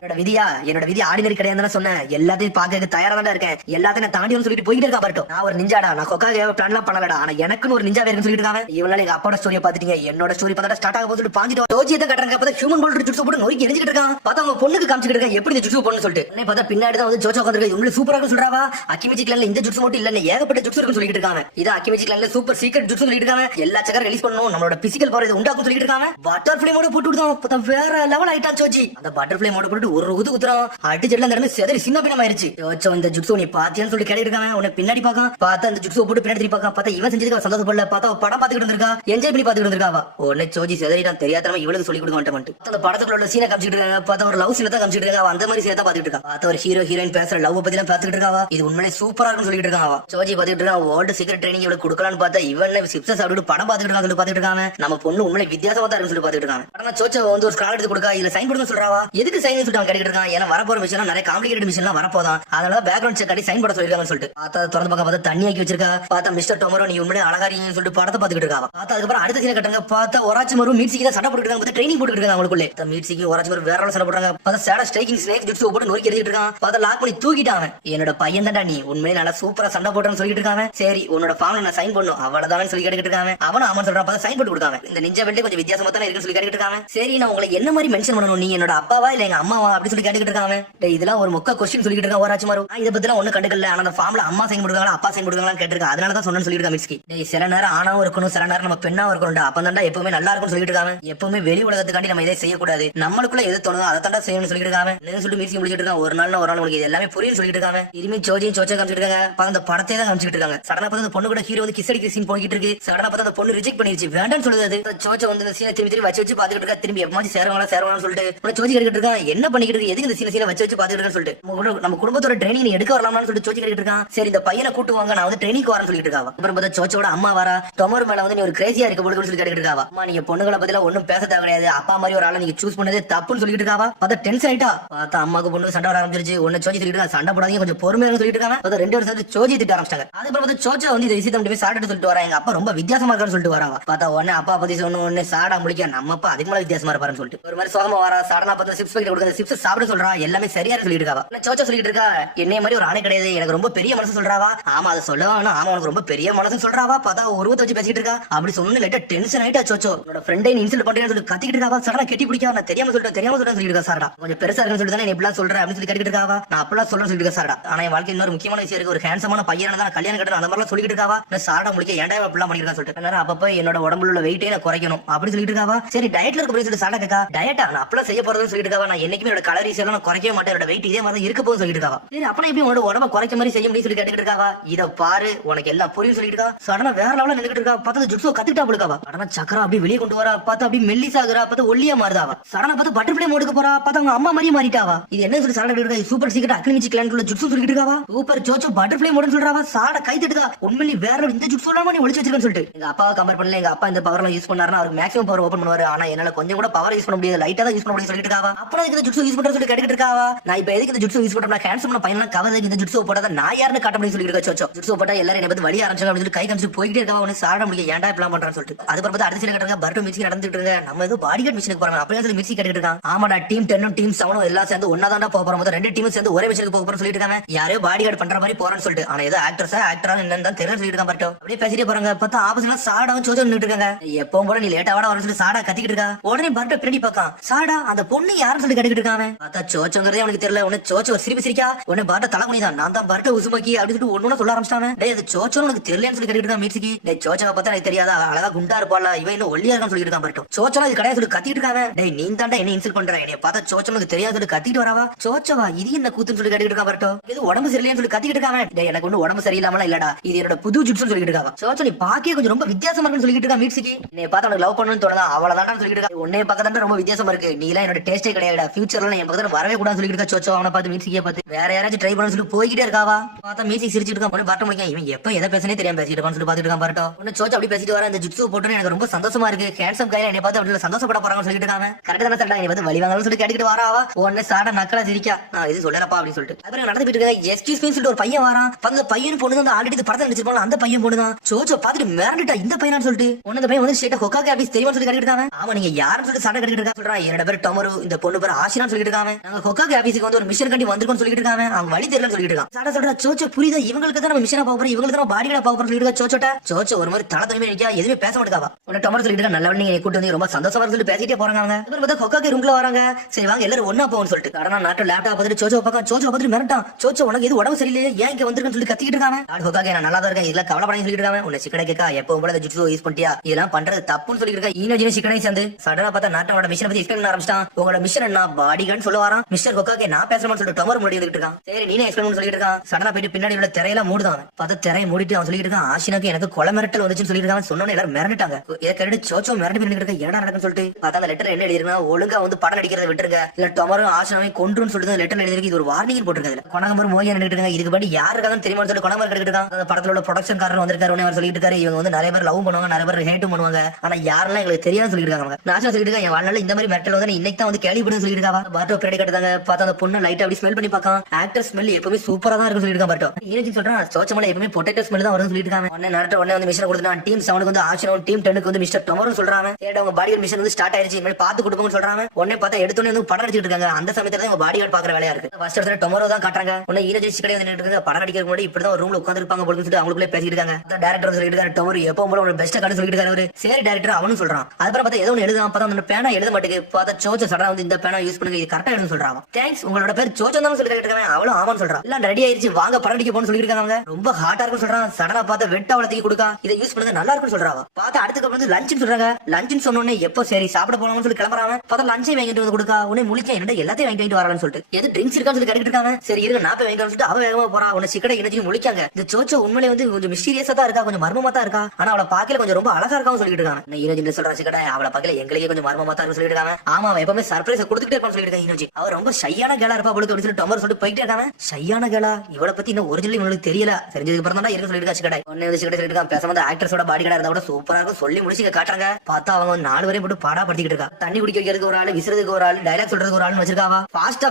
என்னோட விதி ஆர்டினரி கிடையாதுன்னு சொன்னேன். எல்லாத்தையும் பார்க்க தயாரா தான் இருக்கேன். எல்லாத்தையும் நான் தாண்டி சொல்லிட்டு போயிட்டு இருக்கா. பர்ட்டோ நான் ஒரு நிஞ்சாடா, நான் கொக்காக பிளான்லாம் பண்ணலடா, ஆனா எனக்குன்னு ஒரு நிஞ்சா வேணும்னு சொல்லிட்டு இருக்காங்க. இவனால எங்க அப்பாவோட ஸ்டோரியை பாத்துட்டீங்க, என்னோட ஸ்டோரி பார்த்தா ஸ்டார்ட் ஆக போது பாஞ்சிட்டு டோஜியத்தை கட்டுறாங்க. பார்த்தா ஹியூமன் போல்ட் ஜுட்சு போட்டு நோக்கி எரிஞ்சிட்டு இருக்கான். பார்த்தா அவங்க பொண்ணுக்கு காமிச்சிட்டு இருக்காங்க எப்படி இந்த ஜுட்சு பொண்ணு சொல்லிட்டு. என்ன பார்த்தா பின்னாடி தான் வந்து ஜோஜோ உட்கார்ந்திருக்க. இவங்க சூப்பரா இருக்கு சொல்றாவா. அக்கிமிச்சி கிளான்ல இந்த ஜுட்சு மட்டும் இல்ல ஏகப்பட்ட ஜுட்சு இருக்குன்னு சொல்லிட்டு இருக்காங்க. இது அக்கிமிச்சி கிளான்ல சூப்பர் சீக்ரெட் ஜுட்சு சொல்லிட்டு இருக்காங்க. எல்லா சக்கர ரிலீஸ் பண்ணனும், நம்மளோட பிசிக்கல் பவர் இதை உண்டாக்கும் சொல்லிட்டு இருக்காங்க. பட்டர்ஃப்ளை மோட போட்டு விடுதான். பார்த்தா வேற லெவல் ஆயிட்டா ஜோஜி. அந்த பட்டர்ஃப்ளை மோட போட்டு ஒரு குத்து குத்துறான். அடிச்செல்லாம் அந்த இடமே செதறி சின்ன பின்னமா ஆயிருச்சு. ஜோஜோ இந்த ஜுட்சு நீ பாத்தியான்னு சொல்லி கேட்டுட்டு இருக்காங்க. உன்னை பின்னாடி பார்க்க பார்த்தா அந்த ஜுட்சு போட்டு பின்னாடி திருப்பி பார்க்க பார்த்தா இவன் செஞ்சதுக்கு சந்தோஷப்படல. பார்த்தா படம் பார்த்துக்கிட்டு இருந்திருக்கா, என்ஜாய் பண்ணி பார்த்துக்கிட்டு இருந்திருக்காவா. உடனே ஜோஜி செதறிட்டான். தெரியாதமா இவளுக்கு சொல்லி கொடுக்க மாட்டேன். அந்த படத்துக்குள்ள உள்ள சீனை காமிச்சிட்டு இருக்காங்க. பார்த்தா ஒரு லவ் சீனை தான் காமிச்சிட்டு இருக்காங்க. அந்த மாதிரி சீனை தான் பார்த்துட்டு இருக்கா. பார்த்தா ஒரு ஹீரோ ஹீரோயின் பேசுற லவ் பத்தி எல்லாம் பார்த்துட்டு இருக்காவா. இது உண்மையிலே சூப்பரா இருக்குன்னு சொல்லிட்டு இருக்காங்க. ஜோஜி பார்த்துட்டு இருக்கா. வேர்ல்டு சீக்ரெட் ட்ரைனிங் இவளுக்கு கொடுக்கலான்னு பார்த்தா இவன் சிப்சஸ் அப்படி படம் பார்த்துட்டு இருக்காங்க சொல்லி பார்த்துட்டு இருக்காங்க. நம்ம பொண்ணு உண்மையிலே வித்தியாசமா தான் இருக்குன்னு சொல்லி பார்த்துட்டு இருக்காங்க. ஆனா ஜோஜோ வந்து ஒரு ஸ்காலர் எடுத்து கொடுக்கா, இதுல சைன் போடுன்னு சொல்றாவா. எதுக்கு சைன் சொல்லிட்டு கேட்டுட்டு இருக்கான். ஏன்னா வரப்போற விஷயம் நிறைய காம்ப்ளிகேட்டட் விஷயம் எல்லாம் வரப்போதான், அதனால பேக்ரவுண்ட் செக் பண்ணி சைன் போட சொல்லிருக்காங்கன்னு சொல்லிட்டு பார்த்தா திறந்து பார்க்க பார்த்தா தண்ணி ஆக்கி வச்சிருக்கா. பார்த்தா மிஸ்டர் டொமரோ நீ உண்மையிலே அழகாரின்னு சொல்லிட்டு படத்தை பார்த்துட்டு இருக்காங்க. பார்த்தா அதுக்கப்புறம் அடுத்த சீனை கட்டுறாங்க. பார்த்தா ஒராச்சி மரும் மீட்சிக்கு தான் சண்டை போட்டுட்டு இருக்காங்க. ட்ரைனிங் போட்டுட்டு இருக்காங்க அவங்களுக்குள்ளே. மீட்சிக்கு ஒராச்சி மரும் வேற சண்டை போடுறாங்க. பார்த்தா சேடா ஸ்ட்ரைக்கிங் ஸ்னேக் ஜுட்சு போட்டு நோக்கி எறிஞ்சிட்டு இருக்கான். பார்த்தா லாக் பண்ணி தூக்கிட்டாங்க. என்னோட பையன் தான்டா நீ உண்மையிலே நல்லா சூப்பரா சண்டை போட்டுன்னு சொல்லிட்டு இருக்காங்க. சரி உன்னோட ஃபார்ம்ல நான் சைன் பண்ணும் அவ்வளவுதான் சொல்லி கேட்டுட்டு இருக்காங்க. அவனும் அவன் சொல்றான். பார்த்தா சைன் போட்டு கொடுக்காங்க. இந்த நிஞ்சா வெள்ளி கொஞ்சம் வித்தியாசமா தான் இருக்குன்னு சொல்லி கேட்டுட்டு இருக்காங்க. சரி நான் உங்களை என்ன மாதிரி மென்ஷன் பண்ணணும், நீ என்னோட அப்பாவா இல்ல எங்க அம்மாவா அப்படி சொல்லி கேட்டுட்டு இருக்காங்க. இதெல்லாம் ஒரு மொக்க கொஸ்டின் சொல்லிட்டு இருக்கான் ஒராச்சி மரும். இதை பத்தி எல்லாம் ஒண்ணு கண்டுக்கல. ஆனா அந்த ஃபார்ம்ல அம்மா சைன் போடுவாங்களா அப்பா சைன் போடுவாங்களான்னு கேட்டிருக்காங்க. அதனால தான் சொன்னேன்னு சொல்லிட்டு மிஸ்கி. சில நேரம் ஆணாவும் இருக்கணும், சில நேரம் நம்ம பெண்ணாவும் இருக்கணும். அப்ப தாண்டா எப்பவுமே நல்லா இருக்கும்னு சொல்லிட்டு இருக்காங்க. எப்பவுமே வெளி உலகத்துக்காண்டி நம்ம இதை செய்யக்கூடாது, நம்மளுக்குள்ள எது தோணுதோ அதை தாண்டா செய்யணும்னு சொல்லிட்டு இருக்காங்க. சொல்லிட்டு மீசி முடிச்சிட்டு இருக்காங்க. ஒரு நாள் உங்களுக்கு இது எல்லாமே புரியும் சொல்லிட்டு இருக்காங்க. இனிமே ஜோஜியும் சோச்சா காமிச்சிட்டு இருக்காங்க. அந்த படத்தை தான் காமிச்சிட்டு இருக்காங்க. சடனா பார்த்து அந்த பொண்ணு கூட ஹீரோ வந்து கிஸ் அடிக்கிற சீன் போயிட்டு இருக்கு. சடனா பார்த்து அந்த பொண்ணு ரிஜெக்ட் பண்ணிருச்சு, வேண்டாம்னு சொல்லுது. சோச்சா வந்து இந்த சீனை திரும்பி வச்சு பாத்துக்கிட்டு இருக்கா. திரும்பி எப்பமாச்சும் சேரவாங்கன்னு சொல்லிட்டு சோச்சி கேட்டுட்டு இருக்கா. என்ன பண்ணிக்கிட்டு இருக்கு, எதுக்கு இந்த சீனை வச்சு பாத்துக்கிட்டு இருக்கேன்னு சொல்லிட்டு நம்ம குடும்பத்தோட ட்ரைனிங் எடுக்க வரலாம்னு சொல்லிட்டு சோச்சி கேட்டுட்டு இருக்கான். சரி இந்த பையனை கூட்டு வாங்க, நான் வந்து ட்ரைனிங் வரேன்னு சொல்லிட்டு இருக்காவா. அப்புறம் பார்த்தா சோச்சோட அம்மா வரா. டொமர் மேல வந்து நீ ஒரு கிரேசியா இருக்க போடுன்னு சொல்லி கேட்டுட்டு இருக்காவா. அம்மா நீங்க பொண்ணுகளை பத்தில ஒன்னும் பேச தேவையாது, அப்பா மாதிரி ஒரு ஆளை நீங்க சூஸ் பண்ணதே தப்புன்னு சொல்லிட்டு இருக்காவா. பார்த்தா டென்ஷன் ஆயிட்டா. பார்த்தா அம்மாக்கு பொண்ணு சண்டை வர ஆரம்பிச்சிருச்சு. ஒன்னு சோச்சி திட்டு சண்டை போடாதீங்க, கொஞ்சம் பொறுமையாக சொல்லிட்டு இருக்காங்க. பார்த்தா 2 வருஷம் சோச்சி திட்ட ஆரம்பிச்சாங்க. அதுக்கப்புறம் பார்த்தா சோச்சா வந்து இந்த விஷயத்தை போய் சாப்பிட்டு சொல்லிட்டு வரா. எங்க அப்பா ரொம்ப வித்தியாசமா இருக்கான்னு சொல்லிட்டு வராங்க. பார்த்தா உடனே அப்பா பத்தி சொன்ன சாடா முடிக்க நம்ம அப்பா அதுக்கு மேல வித்தியாசமா இருப்பாருன்னு சொல்லிட்டு ஒரு மாதிரி சோகமா வரா. சடனா பார்த்தா சிப்ஸ் பாக்கெட் கொடுக்க சிப்ஸ் சாப்பிட சொல்றா. எல்லாமே சரியா சொல்லிட்டு இருக்காவா. சோச்சா சொல்லிட்டு இருக்கா, என்னைய மாதிரி ஒரு ஆணை கிடையாது, எனக்கு ரொம்ப பெரிய மனசு சொல்றாவா. ஆமா அதை சொல்லவா, ஆமா உனக்கு ரொம்ப பெரிய மனசு சொல்றாவா. பார்த்தா உருவத்தை வச்சு பேசிட்டு இருக்கா. அப்படி சொன்ன லைட்டா டென்ஷன் ஆயிட்டா சோச்சோ. உன்னோட ஃப்ரெண்டை நீ இன்சல்ட் பண்றேன்னு சொல்லி கத்திக்கிட்டு இருக்காவா. சடனா கெட்டி பிடிக்கா, நான் தெரியாம சொல்லிட்டு சொல்லிட்டு இருக்கா. சாரடா கொஞ்சம் பெருசா இருக்குன்னு சொல்லிட்டு நீ இப்படிலாம் சொல்ற அப்படின்னு சொல்லி கட்டிட்டு இருக்காவா. நான் அப்பெல்லாம் சொல்றேன்னு சொல்லிட்டு இருக்கா. சாரடா ஆனா என் வாழ்க்கை இன்னொரு முக்கியமான விஷயம் இருக்கு, ஒரு ஹேண்ட்ஸமான பையனை தான் கல்யாணம் கட்டணும் அந்த மாதிரிலாம் சொல்லிட்டு இருக்காவா. சாரடா முடிக்க ஏன்டா இப்படிலாம் பண்ணிருக்கா சொல்லிட்டு அப்பப்ப என்னோட உடம்புல உள்ள வெயிட்டே நான் குறைக்கணும் அப்படின்னு சொல்லிட்டு இருக்காவா. சரி டயட்ல இருக்க சொல்லி சாரடா கேக்கா. டயட்டா நான் அப்பெல்லாம் செய்ய போறதுன்னு சொல்லிட்டு இருக்காவா. நான் என்னைக்குமே என்னோட கலரிஸ் எல்லாம் நான் குறைக்கவே மாட்டேன், என்னோட வெயிட் இதே மாதிரி இருக்க போகுது சொல்லிட்டு இருக்காவா. சரி அப்ப எப்படி உன்னோட உடம்ப குறைக்க மாதிரி செய்ய முடியும் சொல்லி கேட்டுட்டு இருக்காவா. இத பாரு உனக்கு எல்லாம் புரியும் சொல்லிட்டு இருக்கா. சடனா வேற லெவல்ல நின்னுட்டு இருக்கா. பார்த்தா ஜுட்ஸோ கத்துக்கிட்டா போடுக்காவா. சடனா சக்கரா அப்படியே வெளியே கொண்டு வரா. பார்த்தா அப்படியே மெல்லிசாகுறா. பார்த்தா ஒல்லியா மாறுதாவா. சடனா பார்த்து பட்டர்ஃப்ளை மோடுக்கு போறா. பார்த்தா அவங்க அம்மா மாதிரி மாறிட்டாவா. இது என்ன சொல்லி சடனா இருக்கா. சூப்பர் சீக்கிரம் அக்னிமிச்சி கிளான் உள்ள ஜுட்ஸோ சொல்லிட்டு இருக்காவா. Super ஜோச்சோ butterfly மோடுன்னு சொல்றாவா. சாட கை தட்டுதா. உண்மையிலே வேற இந்த ஜுட்ஸோ எல்லாம் நீ ஒளிச்சு வச்சிருக்கன்னு சொல்லிட்டு எங்க அப்பாவை கம்பேர் பண்ணல. எங்க அப்பா இந்த பவர்ல யூஸ் பண்ணாருன்னா அவருக்கு மேக்ஸிமம் பவர் ஓபன் பண்ணுவாரு. ஆனா என்னால கொஞ்சம் கூட பவர் யூஸ் பண்ண முடியாது, லைட்டா தான் யூஸ் பண்ண முடியும் சொல்லிட்டு இருக்காவா. அப்புறம் இந்த ஜுட்ஸோ யூஸ் பண்ற சொல்லி கேட்டுட்டு இருக்காவா. நான் இப்ப எதுக்கு இந்த ஜுட்ஸோ யூஸ் பண்றேன்னா ஹேண்ட்ஸமான பையனா கவலை இந்த ஜுட்ஸோ போட்டா நான் யாருன்னு காட்ட முடியும் சொல்லிட்டு இருக்கா. ஜுட்ஸோ போட்டா எல்லாரும் என்ன பத்தி வழி ஆரம்பிச்சாங்க அப்படின்னு சொல்லி கை காமிச்சு போயிட்டே இருக்காவா. உனக்கு சாட முடியும் ஏன்டா இப்பலாம் பண்றான்னு சொல்லிட்டு அதுக்கப்புறம் பார்த்து அடுத்த சீன் கட்டுறாங்க. பர்ட்டோ மிக்சி நடந்துட்டு இருங்க. நம்ம ஏதோ பாடி கார்டு மிஷினுக்கு போறாங்க அப்படியே சொல்லி மிக்சி கட்டிட்டு இருக்கான். ஆமாடா டீம் 10 டீம் 7 எல்லாம் சேர்ந்து ஒன்னா தாண்டா போக போறோம். 2 டீமும் சேர்ந்து ஒரே மிஷினுக்கு போக போறோம்னு சொல்லிட்டு இருக்காங்க. யாரோ பாடி கார்டு பண்ற மாதிரி போறேன்னு சொல்லிட்டு ஆனா ஏதோ ஆக்டரா என்னன்னு தான் தெரியல சொல்லிட்டு இருக்கான். பர்ட்டோ அப்படியே பேசிட்டே போறாங்க. பார்த்தா ஆப்போசிட்ல சாடாவும் சோச்சோ நின்னுட்டு இருக்காங்க. எப்பவும் போல நீ லேட்டா வாடா வரன்னு சொல்லி சாடா கத்திக்கிட்டு இருக்கா. உடனே பர்ட்டோ பின்னாடி பார்க்கான். சாடா அந்த பொண்ணு யாருன்னு சொல்லி கேட்டுக்கிட்டு இருக்காங்க. பார்த்தா சோச்சோங்கிறதே அவனுக்கு தெரியல. உடனே சோச்சோ ஒரு சிரிப்பு சிரிக்கா. உடனே பர்ட்டோ தலைமுடிதான் நான் தான் பர்ட்டோ உசுமக்கி அப்படின்னு சொல்லிட்டு ஒண்ணு சொல்ல ஆரம்பிச்சாங்க. டேய் அது சோச்சோன்னு உனக்கு தெரியலன்னு சொல்லி கேட்டுக்கிட்டு இருக்கான் மீட்சிக்கு. டேய் சோச்சோவை பார்த்தா எனக்கு தெரியாதா, அழகா குண்டா இருப்பாள, இவன் இன்னும் ஒல்லியா இருக்கான்னு சொல்லிட்டு இருக்கான். பர்ட்டோ சோச்சோனா இது கிடையாது சொல்லி கத்திட்டு இருக்காங்க. டேய் நீ தாண்டா என்ன இன்சல்ட் பண்ற, என்னைய பார்த்தா சோச்சோனுக்கு தெரியாது சொல்லி கத்திட்டு வரவா. சோச்சோவா இது என்ன கூத்துன்னு சொல்லி கேட்டுக்கிட்டு இருக்கான். பர்ட்டோ இது உடம்பு சரியில்லைன்னு சொல்லி கத்திக்கிட்டு இருக்காங்க. டேய் எனக்கு ஒண்ணு உடம்பு சரியில்லாமலாம் இல்லடா, இது என்னோட புது ஜுட்ஸ்னு சொல்லிட்டு இருக்காங்க. சோச்சோ நீ பாக்கே கொஞ்சம் ரொம்ப வித்தியாசமா இருக்குன்னு சொல்லிட்டு இருக்கா மீட்சிக்கு. என்னைய பார்த்தா உனக்கு லவ் பண்ணணும்னு தோணுதா, அவ்வளவுதான் சொல்லிட்டு இருக்கா. உன்னைய பார்க்கதான் ரொம்ப வித்தியாசமா இருக்கு, நீ எல்லாம் என்னோட டேஸ்டே கிடையாது, ஃபியூச்சர்ல என் பக்கத்துல வரவே கூடாதுன்னு சொல்லிட்டு இருக்கா. சோச்சோ அவனை பார்த்து மீட்சிக்கே பார்த்து வேற யாராச்சும் ட்ரை பண்ணு சொல்லி போய்கிட்டே இருக்காவா. பார்த்தா மீட்சி சிரிச்சிட்டு இருக்கான். பர்ட்டோ முடிக்க இவன் எப்ப எதை பேசனே தெரியாம பேசிட்டு இருக்கான்னு சொல்லி பாத்துட்டு இருக்கான். பர்ட்டோ உன்ன சோச்சோ அப்படி பேசிட்டு வர. இந்த ஜுட்ஸு போட்டு எனக்கு ரொம்ப சந்தோஷமா இருக்கு, ஹேண்ட்ஸம் கையில என்னை பார்த்து அப்படி சந்தோஷப்பட போறாங்கன்னு சொல்லிட்டு இருக்காங்க. கரெக்டா தானே சொல்றாங்க, என்னை பார்த்து வழி வாங்கன்னு சொல்லி கேட்டுக்கிட்டு வராவா. உடனே சாட நக்கலா சிரிக்கா. நான் இது சொல்லலப்பா அப்படின்னு சொல்லிட்டு அப்புறம் நடந்துட்டு இருக்காங்க. எக்ஸ்கியூஸ் மீ சொல்லிட்டு ஒரு பையன் வரான். அந்த பையன் பொண்ணு அந்த ஆல்ரெடி இந்த படத்தை நடிச்சிருப்பாங்க அந்த பையன் பொண்ணுதான். சோச்சோ பார்த்துட்டு மிரண்டுட்டா இந்த பையனான்னு சொல்லிட்டு. உன்ன பையன் வந்து ஸ்ட்ரெயிட்டா ஹொக்காகே ஆபீஸ் தெரியுமா சொல்லி கேட்டுட்டு இருக்காங்க. ஆமா நீங்க யாருன்னு சொல்லிட்டு சாட கேட்டுட்டு இருக்கா. சொல்றான் என்னோட பேர் டொமரு, இந்த பொண்ணு பேர் ஆஷினான்னு சொல்லிட்டு இருக்காங்க. நாங்க ஹொக்காகே ஆபீஸ்க்கு வந்து ஒரு மிஷன் கண்டி வந்திருக்கோம்னு சொல்லிட்டு இருக்காங்க. அவங்க வழி தெரியலன்னு சொல்லிட்டு இருக்காங்க. சாட சொல்றா சோச்சோ புரியுதா, இவங்களுக்கு தான் நம்ம மிஷனா போக போறோம், இவங்களுக்கு தான் பாடி கார்டா போக போறோம்னு சொல்லிட்டு இருக்கா. சோச்சோட்ட சோச்சோ ஒரு மாதிரி தலை தனிமே நிக்கா, எதுவுமே பேச மாட்டாவா. உன்ன டொமரு சொல்லிட்டு இருக்க. நல்ல நீங்க கூட்டு வந்து ரொம்ப சந்தோஷமா சொல்லி பேசிட்டே போறாங்க. அவங்க அப்புறம் பார்த்தா ஹொக்காகே ரூம்ல வராங்க. சரி வாங்க எல்லாரும் ஒண்ணா போவோம்னு சொல்லிட்டு கடனா நாட்டு லேப்டாப் பார்த்துட்டு சோச்சோ பார்க்க. சோச்சோ பார்த்துட்டு மிரட்டான். சோச்சோ உனக்கு இது உடம்பு சரியில்லையே, ஏன் இங்க வந்திருக்குன்னு சொல்லி கத்திக்கிட்டு இருக்காங்க. நாடு ஹொக்காகே நான் நல்லா தான் இருக்கேன், இதெல்லாம் கவலைப்படாம சொல்லிட்டு இருக்காங்க. உன்னை சிக்கனை கேட்கா எப்பவும் போல ஜுட்ஸு யூஸ் பண்ணிட்டியா, இதெல்லாம் பண்றது தப்புன்னு சொல்லிட்டு இருக்கா. ஈனோஜினே சிக்கனை சேர்ந்து சடனா பார்த்தா நாட்டோட மிஷனை பத்தி எக்ஸ்பிளைன் பண்ண ஆரம்பிச்சிட்டான். உங்களோட மிஷன் என்ன பாடி கார்டு சொல்ல வரான். மிஸ்டர் ஹொக்காகே நான் பேசுறேன்னு சொல்லிட்டு டொமர் முன்னாடி வந்துட்டு இருக்கான். சரி நீனே எக்ஸ்பிளைன் சொல்லிட்டு இருக்கான். சடனா போயிட்டு பின்னாடி உள்ள திரையெல்லாம் மூடுதான். பார்த்தா திரையை மூடிட்டு அவன் சொல்லிட்டு இருக்கான். ஆஷினாக்கு எனக்கு கொலை மிரட்டல் வந்துச்சுன்னு சொல்லிட்டு இருக்கான். சொன்னோன்னு எல்லாரும் மிரண்டுட்டாங்க. இதை கேட்டு சோச்சோ மிரண்டு பண்ணிட்டு இருக்க என்ன நடக்குன்னு சொல்லிட்டு பார்த்தா அந்த லெட்டர் என்ன எழுதிருக்கா. ஒழுங்கா வந்து படம் நடிக்கிறத விட்டுருங்க, இல்ல டொமரும் ஆஷினாவை கொன்றுன்னு சொல்லிட்டு லெட்டர் எழுதிருக்கு. இது ஒரு வார்னிங் போட்டுருக்காங்க. கொணகம்பர் மோகியா நின்னுட்டு இருக்காங்க. இதுக்கு படி யாரு இருக்காங்கன்னு தெரியுமா சொல்லி கொணகம்பர் கிட்ட இருக்கான். அந்த படத்துல உள்ள ப்ரொடக்ஷன் காரர் வந்திருக்காரு. அவர் சொல்லிட்டு இருக்காரு இவங்க வந்து நிறைய பேர் லவ் பண்ணுவாங்க, நிறைய பேர் ஹேட்டும் பண்ணுவாங்க, ஆனா யாரெல்லாம் எங்களுக்கு தெரியாது சொல்லிட்டு இருக்காங்க. நான் சொல்லிட்டு இருக்கேன் என் வாழ்நாள் இந்த மாதிரி மெட்டல் வந்து இன்னைக்கு தான் வந்து கேள்விப்பட்டு சொல்லிட்டு இருக்காங்க. பர்ட்டோ பின்னாடி கட்டுதாங்க. பார்த்தா அந்த பொண்ணு லைட் அப்படி ஸ்மெல் பண்ணி பார்க்கலாம். ஆக்டர் ஸ்மெல் எப்பவுமே சூப்பரா தான் இருக்கும் சொல்லிட்டு இருக்கான். பர்ட்டோ ஏன் சொல்றான் சோச்சமல எப்பவுமே பொட்டேட்டோ ஸ்மெல் தான் வரும்னு சொல்லிட்டு இருக்காங்க. உடனே நடட்ட உடனே வந்து மிஷன் கொடுத்தான். டீம் 7 வந்து ஆஷினாவும் டீம் 10 வந்து மிஸ்டர் டொமரும் சொல்றாங்க. ஏடா உங்க பாடி கார்டு மிஷன் வந்து ஸ்டார்ட் ஆயிருச்சு, இனிமே பார்த்து கொடுப்போம்னு சொல்றாங்க. உடனே பார்த்தா எடுத்தோடனே வந்து படம் நடிச்சிட்டு இருக்காங்க. அந்த சமயத்துல தான் பாடி கார்டு பாக்குற வேலையா இருக்கு. ஃபர்ஸ்ட் இடத்துல டொமரோ தான் காட்டுறாங்க. உடனே ஈனோஜி சிக்கனை வந்து நின்னுட்டு இருக்காங்க. படம் நடிக்கிறதுக்கு முன்னாடி இப்படி தான் ஒரு ரூம்ல உட்கார்ந்து இருப்பாங்க போல சொல்லிட்டு அவங்களுக்குள்ளே பேசிட்டு இருக்காங்க. டைரக்டர் சொல்லிட்டு இருக்காரு டொமரு எப்பவும் போல ஒரு பெஸ்ட் கார்டு சொல்லிட்டு இருக்காரு. சரி டைரக்டர் அவனும் சொல்றான். அதுக்கப்புறம் பார்த்தா ஏதோ ஒன்று எழுதாம பார்த்தா அந்த பேனா எழுத மாட்டேங்குது. பார்த்தா சோச்சோ சடனா வந்து இந்த பேனா யூஸ் பண்ணுங்க, இது கரெக்டா எழுதுன்னு சொல்றாங்க. தேங்க்ஸ் உங்களோட பேர் சோச்சோ தான் சொல்லி இருக்காங்க. அவளும் ஆமான்னு சொல்றான். எல்லாம் ரெடி ஆயிருச்சு வாங்க படம் நடிக்க போன்னு சொல்லிட்டு இருக்காங்க. ரொம்ப ஹாட்டா இருக்குன்னு சொல்றான். சடனா பார்த்தா வெட்ட அவளை தூக்கி கொடுக்கா, இதை யூஸ் பண்ணுங்க நல்லா இருக்குன்னு சொல்றாங்க. பார்த்தா அடுத்துக்கு வந்து லஞ்ச் சொல்றாங்க. லஞ்ச் சொன்னோடனே எப்போ சரி சாப்பிட போலாம்னு சொல்லி கிளம்புறாங்க. பார்த்தா லஞ்சை வாங்கிட்டு வந்து கொடுக்கா. உடனே முழிக்க என்னடா எல்லாத்தையும் வாங்கிட்டு வரலாம்னு சொல்லிட்டு எது ட்ரிங்க்ஸ் இருக்கான்னு சொல்லி கேட்டுட்டு இருக்காங்க. சரி இருங்க நான் போய் வாங்கிட்டு சொல்லிட்டு அவ வேகமா போறா. உன்னை சிக்கடை இணைச்சு முழிக்காங்க. இந்த சோச்சோ உண்மையிலே வந்து கொஞ்சம் மிஸ்டீரியஸா தான் இருக்கா, கொஞ்சம் மர்மமா தான் இருக்கா. ஆனா அவளை பாக்கல கொஞ்சம் ரொம்ப அழகா இருக்கான்னு சொல்லிட்டு இருக்காங்க. ஈனோஜி சொல்றா சிக்கடை அவளை பாக்கல எங்களுக்கே கொஞ்சம் மர்மமா தான் சொல்லிட்டு இருக்காங்க. ஆமா அவன் எப்பவுமே சர்ப்ரைஸ் கொடுத்துட்டே இருப்பான்னு சொல்லிட்டு இருக்காங்க ஈனோஜி. அவ ரொம்ப ஷையான கேளா இருப்பா போல சொல்லி டொமர் சொல்லிட்டு போயிட்டே இருக்காங்க. ஷையான கேளா இவளை பத்தி இன்னும் ஒரிஜினல் இவங்களுக்கு தெரியல. தெரிஞ்சதுக்கு அப்புறம் தான் இருக்கு சொல்லிட்டு சிக்கடை. உடனே வந்து சிக்கடை சொல்லிட்டு இருக்கான். பேசாம ஆக்டர்ஸோட பாடி கடை இருந்தா கூட சூப்பரா இருக்கும் சொல்லி முடிச்சு காட்டுறாங்க. பார்த்தா அவங்க 4 வரையும் போட்டு பாடா படுத்திட்டு இருக்கா. தண்ணி குடிக்க வைக்கிறதுக்கு ஒரு ஆளு, விசுறதுக்கு ஒரு ஆளு, டைலாக் சொல்றதுக்கு ஒரு ஆளு வச்சிருக்காவா. ஃபாஸ்டா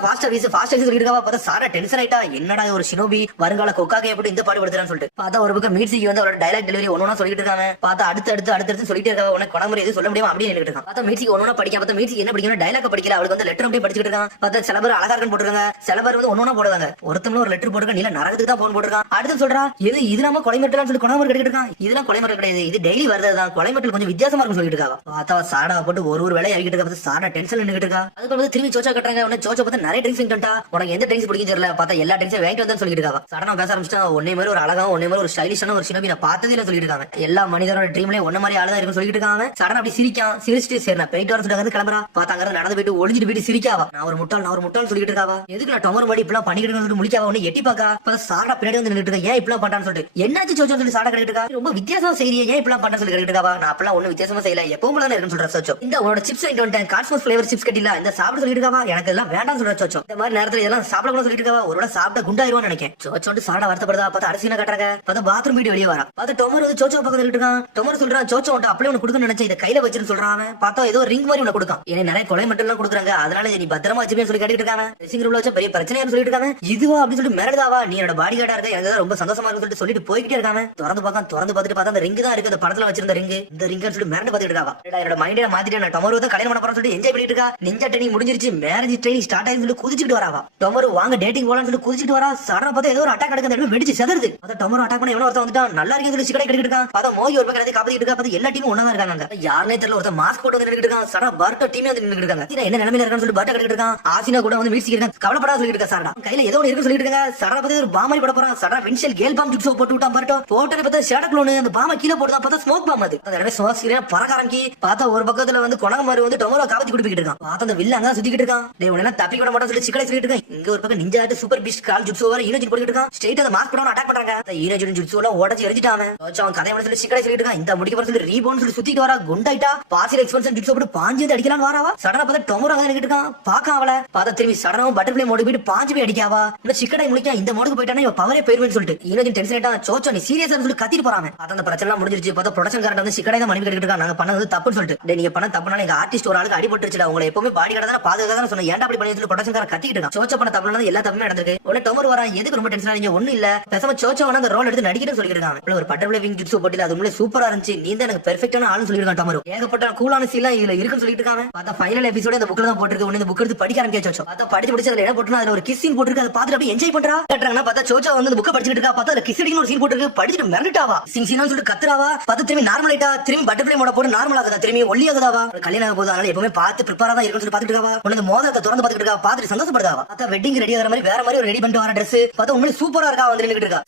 சொல்லிட்டு இருக்காவா. பார்த்தா சாரா டென்ஷன் ஆயிட்டா. என்னடா ஒரு ஷினோபி வருங்கால கொக்காக எப்படி இந்த பாடு படுத்துறான்னு சொல்லிட்டு பார்த்தா ஒரு பக்கம் மீட்சிக்கு வந்து அவரோட டைலாக் டெலிவரி ஒன்னொன்னா சொல்லிட்டு இருக்காங்க. பார்த்தா அடுத்து சொல்லிட்டு இருக்கா. உனக்கு குணமுறை எதுவும் சொல்ல முடியாம அப்படியே நின்னுட்டு இருக்கான். பார்த்தா மீட்சிக்கு ஒன்னொன்னா படிக்க. பார்த்தா மீட்சிக்கு என்ன படிக்கணும் டைலாக் படிக்கல. அவளுக்கு வந்து லெட்டர் அப்படியே படிச்சுட்டு இருக்கான். பார்த்தா சில பேர் அழகா இருக்குன்னு போட்டுருக்காங்க. சில பேர் வந்து ஒன்னொன்னா போடுவாங்க. ஒருத்தவங்க ஒரு லெட்டர் போட்டுருக்க நீல நரகத்துக்கு தான் போன் போட்டுருக்கான். அடுத்து சொல்றா இது நம்ம கொலை மிரட்டலாம் சொல்லி குணமுறை கிடைக்கிட்டு இருக்கான். இதெல்லாம் கொலை மிரட்டல் கிடையாது, இது டெய்லி வரதுதான். கொலை மிரட்டல் கொஞ்சம் வித்தியாசமா இருக்கும் சொல்லிட்டு இருக்கா. பார்த்தா சாடா போட்டு ஒரு வேலையை ஆகிட்டு இருக்கா. சாடா டென்ஷன் நின்னுட்டு இருக்கா. அதுக்கு வந்து திரும்பி சோச்சா கட்டுறாங்க. உடனே சோச்சா பார்த்தா நிறைய ட்ரிங்க்ஸ் வாங்கிட்டா. உனக்கு எந்த ட்ரிங்க்ஸ் பிடிக்கும் தெரியல. பார்த்தா எல்லா ட்ரிங்க்ஸும் வாங்கிட்டு வந்து சொல்லிட்டு இருக்கா. சடனா பேச ஆரம்பிச்சா ஒன்னே மாதிரி ஒரு அழகா ஒன்னே மாதிரி ஒரு ஸ்டைலிஷான ஒரு ஷினோபி நான் பார்த்ததே இல்ல சொல்லிட்டு இருக்காங்க. எல்லா மனிதரோட ட்ரீம்லயே ஒன்ன மாதிரி ஆளுதான் இருக்கும் சொல்லிட்டு இருக்காங்க. சடனா அப்படி சிரிச்சிட்டு சரி நான் போயிட்டு வர சொல்லிட்டு கிளம்புறா. பார்த்தா அங்க நடந்து போயிட்டு ஒளிஞ்சிட்டு போயிட்டு சிரிக்காவா. நான் ஒரு முட்டாள் சொல்லிட்டு இருக்காவா. எதுக்கு நான் டொமர் மாதிரி இப்பெல்லாம் பண்ணிக்கிட்டு முடிக்காவா. ஒன்னு எட்டி பாக்கா. சாடா பின்னாடி வந்து நின்னுட்டு இருக்கா. ஏன் இப்பெல்லாம் பண்றான்னு சொல்லிட்டு என்னாச்சு சோச்சோ சொல்லி சாடா கேட்டுட்டு இருக்கா. ரொம்ப வித்தியாசமா செய்யறியே ஏன் இப்பெல்லாம் பண்ற சொல்லி கேட்டுட்டு இருக்கா. நான் அப்பெல்லாம் ஒண்ணு வித்தியாசமா செய்யல எப்பவும் தான் இருக்குன்னு சொல்ற சோச்சோ. இந்த உன்னோட சிப்ஸ் வாங்கிட்டு வந்துட்டேன். காஸ்மோஸ் ஃபிளேவர் சிப்ஸ் கட்டில இந்த சாப்பிட சொல்லிட்டு இருக்கா. எனக்கு எல்லாம் வேண்டாம் சொல்ற சோச்சோ. இந்த மாதிரி நேரத்துல இதெல்லாம் சாப்பிட கூட சொல்லிட்டு இருக்கா. ஒருவேளை சாப்பிட்ட குண்டாயிருவான்னு நினைக்கிறேன். சோச்சோட்டு சாடா வருத்தப்படுதா. பார்த்தா அரசியல கட்டுறாங்க. பார்த்தா பாத்ரூம் போயிட்டு வெளியே வரா. பார்த்தா டொமர் வந்து சோச்சோ பக்கத்துல இருக்கான். டொமர் சொல்றான் சோச்சோ உன்ட்ட அப்படியே உனக்கு கொடுக்க நினைச்சேன் இதை கையில வச்சிருந்து சொல்றான். பார்த்தா ஏதோ ரிங் மாதிரி உனக்கு கொடுக்கான். ஏன்னா நிறைய கொலை மட்டும் எல்லாம் கொடுக்குறாங்க. அதனால நீ பத்திரமா வச்சுப்பேன்னு சொல்லி கேட்டுட்டு இருக்காங்க. ட்ரெஸ்ஸிங் ரூம்ல வச்சா பெரிய பிரச்சனைன்னு சொல்லிட்டு இருக்காங்க. இதுவா அப்படின்னு சொல்லிட்டு மிரடாவா நீ என்னோட பாடி கார்டா இருக்க எனக்கு ரொம்ப சந்தோஷமா இருக்குன்னு சொல்லிட்டு போய்கிட்டே இருக்காங்க. திறந்து பார்த்துட்டு பார்த்தா அந்த ரிங் தான் இருக்கு. அந்த படத்துல வச்சிருந்த ரிங் இந்த ரிங் சொல்லிட்டு மிரண்டு பார்த்துட்டு இருக்காவா. என்னோட மைண்டே மாத்திட்டு நான் டொமர் தான் கல்யாணம் பண்ண போறேன்னு சொல்லிட்டு என்ஜாய் பண்ணிட்டு இருக்கா. நிஞ்சா ட்ரைனிங் முடிஞ்சிருச்சு. மேரேஜ் ட்ரைனிங் ஸ்டார்ட் ஆயிருந்து சொல்லி குதிச்சிட்டு வராவா. டொமர் வாங்க டேட்டிங் போலாம்னு சொல்லி குதிச்சிட்டு வரா. சடனா பார்த்தா ஏதோ ஒரு அட்டாக் நடக்குது. அந்த வெடிச்சு செதறுது. அத டொமர் அட்டாக் பண்ண எவனோ ஒருத்தன் வந்துட்டான். நல்லா இருக்கேன்னு சொல்லி சிக்கடை கட்டிட்டு இருக்கான். பார்த்தா மோகி ஒரு பக்கம் காப்பாத்திட்டு இருக்கா. பார்த்தா எல்லா டீமும் ஒண்ணா தான் இருக்காங்க. யாருனே தெரியல ஒருத்தன் மாஸ்க் போட்டு வந்து நின்னுட்டு இருக்கான். சடனா பர்ட்டோ டீமே வந்து நின்னுட்டு இருக்காங்க. என்ன நிலைமையில இருக்கான்னு சொல்லி பர்ட்டோ கட்டிட்டு இருக்கான். ஆசினா கூட வந்து மீட்சிக்கு இருக்கான். கவலைப்படாத சொல்லிட்டு இருக்கா. சடனா கையில ஏதோ ஒன்று இருக்குன்னு சொல்லிட்டு இருக்காங்க. சடனா பார்த்து ஒரு பாமாரி போட போறான். சடனா வின்ஷியல் கேல் பாம் ஜிப்ஸோ போட்டு விட்டான். பர்ட்டோ போட்டோன்னு பார்த்தா ஷேடக் லோன் அந்த பாமா கீழே போட்டுதான். பார்த்தா ஸ்மோக் பாம் அது. அந்த ஸ்மோக் சீரியஸ் பறக்க ஆரம்பி. பார்த்தா ஒரு பக்கத்துல வந்து கொணகமாரி வந்து டொமரோ காப்பாத்தி குடிப்பிட்டு இருக்கான். பார்த்தா அந்த வில்ல அங்க சுத்திக்கிட்டு இருக்கான். டேய் உடனே தப்பி விட மாட்டான்னு சொல்லி சிக்கலை சொல்லிட்டு இருக்கான். இங்க ஒரு பக்கம் நிஞ்சா சூப்பர் பீஸ்ட் கால் ஜிப்ஸோ வர ஈனோஜி போட்டுட்டு இருக்கான். ஸ்ட்ரைட் அந்த மாஸ்க் போடாம அட்டாக் பண்றாங்க. ஈனோஜி ஜிப்ஸோ எல்லாம் உடைச்சு எரிஞ்சிட்டாங்க. அவன் கதை சொல்லி சிக்கலை சொல்லிட்டு இருக்கான். இந்த முடிக்க போற சொல்லி ரீபோன் சொல்லி சுத்திட்டு வரா. குண்டாயிட்டா பாசில் எக்ஸ்பென்ஷன் ஜிப்ஸோ போட்டு பாஞ்சு வந்து அடிக்கலான்னு வராவா. சடனா பார்த்தா டொமரோ அங்க நின்னுட்டு இருக்கான். பாக்க அவளை பார்த்தா திரும்பி சடனாவும் பட்டர்ஃப்ளை மோடு போயிட்டு பாஞ்சு போய் அடிக்காவா. இந்த சிக்கடை முடிக்க இந்த மோடுக்கு போயிட்டானே இவ பவரே போயிருவேன்னு சொல்லிட்டு ஈனோஜி டென்ஷன் ஆயிட்டா. சோச்சோ நீ சீரியஸா சொல்லி கத்திட்டு போறாங்க. அந்த பிரச்சனை எல்லாம் முடிஞ்சிருச்சு. பார்த்தா ப்ரொடக்ஷன் காரண்ட் வந்து சிக்கடை தான் மணி கட்டிட்டு இருக்காங்க. நாங்க பண்ணது தப்புன்னு சொல்லிட்டு நீங்க பண்ண தப்புனா எங்க ஆர்டிஸ்ட் ஒரு ஆளுக்கு அடிபட்டுருச்சுடா. உங்களை எப்பவுமே பாடி கடை தான் பாதுகாக்க தான் சொன்ன. ஏன்டா அப்படி பண்ணி சொல்லி ப்ரொடக்ஷன் கார கத்திட்டு இருக்கான். சோச்சோ பண்ண தப்புனா எல்லா தப்புமே நடந்திருக்கு. உடனே டொமர் வரா. எதுக்கு ரொம்ப டென்ஷன் ஆனீங்க. ஒண்ணு இல்ல பேசாம சோச்சோ அந்த ரோல் எடுத்து நடிக்கிட்டு சொல்லிட்டு இருக்காங்க. ஒரு பட்டர்ஃப்ளை விங் ஜிப்ஸோ போட்டில அது உண்மையிலே சூப்பரா இருந்துச்சு. நீ தான் எனக்கு பெர்ஃபெக்ட்டான ஆளுன்னு சொல்லிருக்கான் டொமர். ஏகப்பட்ட கூலான சீன்லாம் இதுல இருக்குன்னு சொல்லிட்டு இருக்காங்க. பார்த்தா ஃபைனல் எபிசோட் அந்த புக்ல தான் போட்டுருக்கு. உடனே இந்த புக் எடுத்து படிக்க ஆரம்பிச்சா சோச்சோ. பார்த்தா படிச்சு முடிச்சு அதுல என்ன போட்டுனா அதுல ஒரு கிஸ் சீன் போட்டுருக்கு. அதை பார்த்துட்டு அப்படியே என்ஜாய் பண்றா. கேட்டாங்கன்னா பார்த்தா சோச்சோ வந்து புக் படிச்சிட்டு இருக்கா. பார்த்தா அதுல கிஸ் அடிக்கணும் ஒரு சீன் போட்டுருக்கு. படிச்சிட்டு மிரண்டுட்டாவா. சிங் சீனா சொல்லிட்டு கத்துறாவா. பார்த்தா திரும்பி நார்மல் ஆயிட்டா. திரும்பி பட்டர்ஃப்ளை மோட போட்டு நார்மல் ஆகுதா. திரும்பி ஒல்லி ஆகுதாவா. கல்யாணம் ஆக போது அதனால எப்பவுமே பார்த்து ப்ரிப்பேரா தான் இருக்குன்னு சொல்லி பார்த்துட்டு இருக்காவா. உனக்கு மோதிரத்தை திறந்து பார்த்துட்டு இருக்கா. பார்த்துட்டு சந்தோஷப்படுதாவா. பார்த்தா வெட்டிங் ரெடி ஆகிற மாதிரி வேற மாதிரி ஒரு ரெடி பண்ணிட்டு வர ட்ரெஸ் பார்த்தா உண்மையிலே சூப்பரா இருக்கா. வந்து நின்னுட்டு இருக்கா.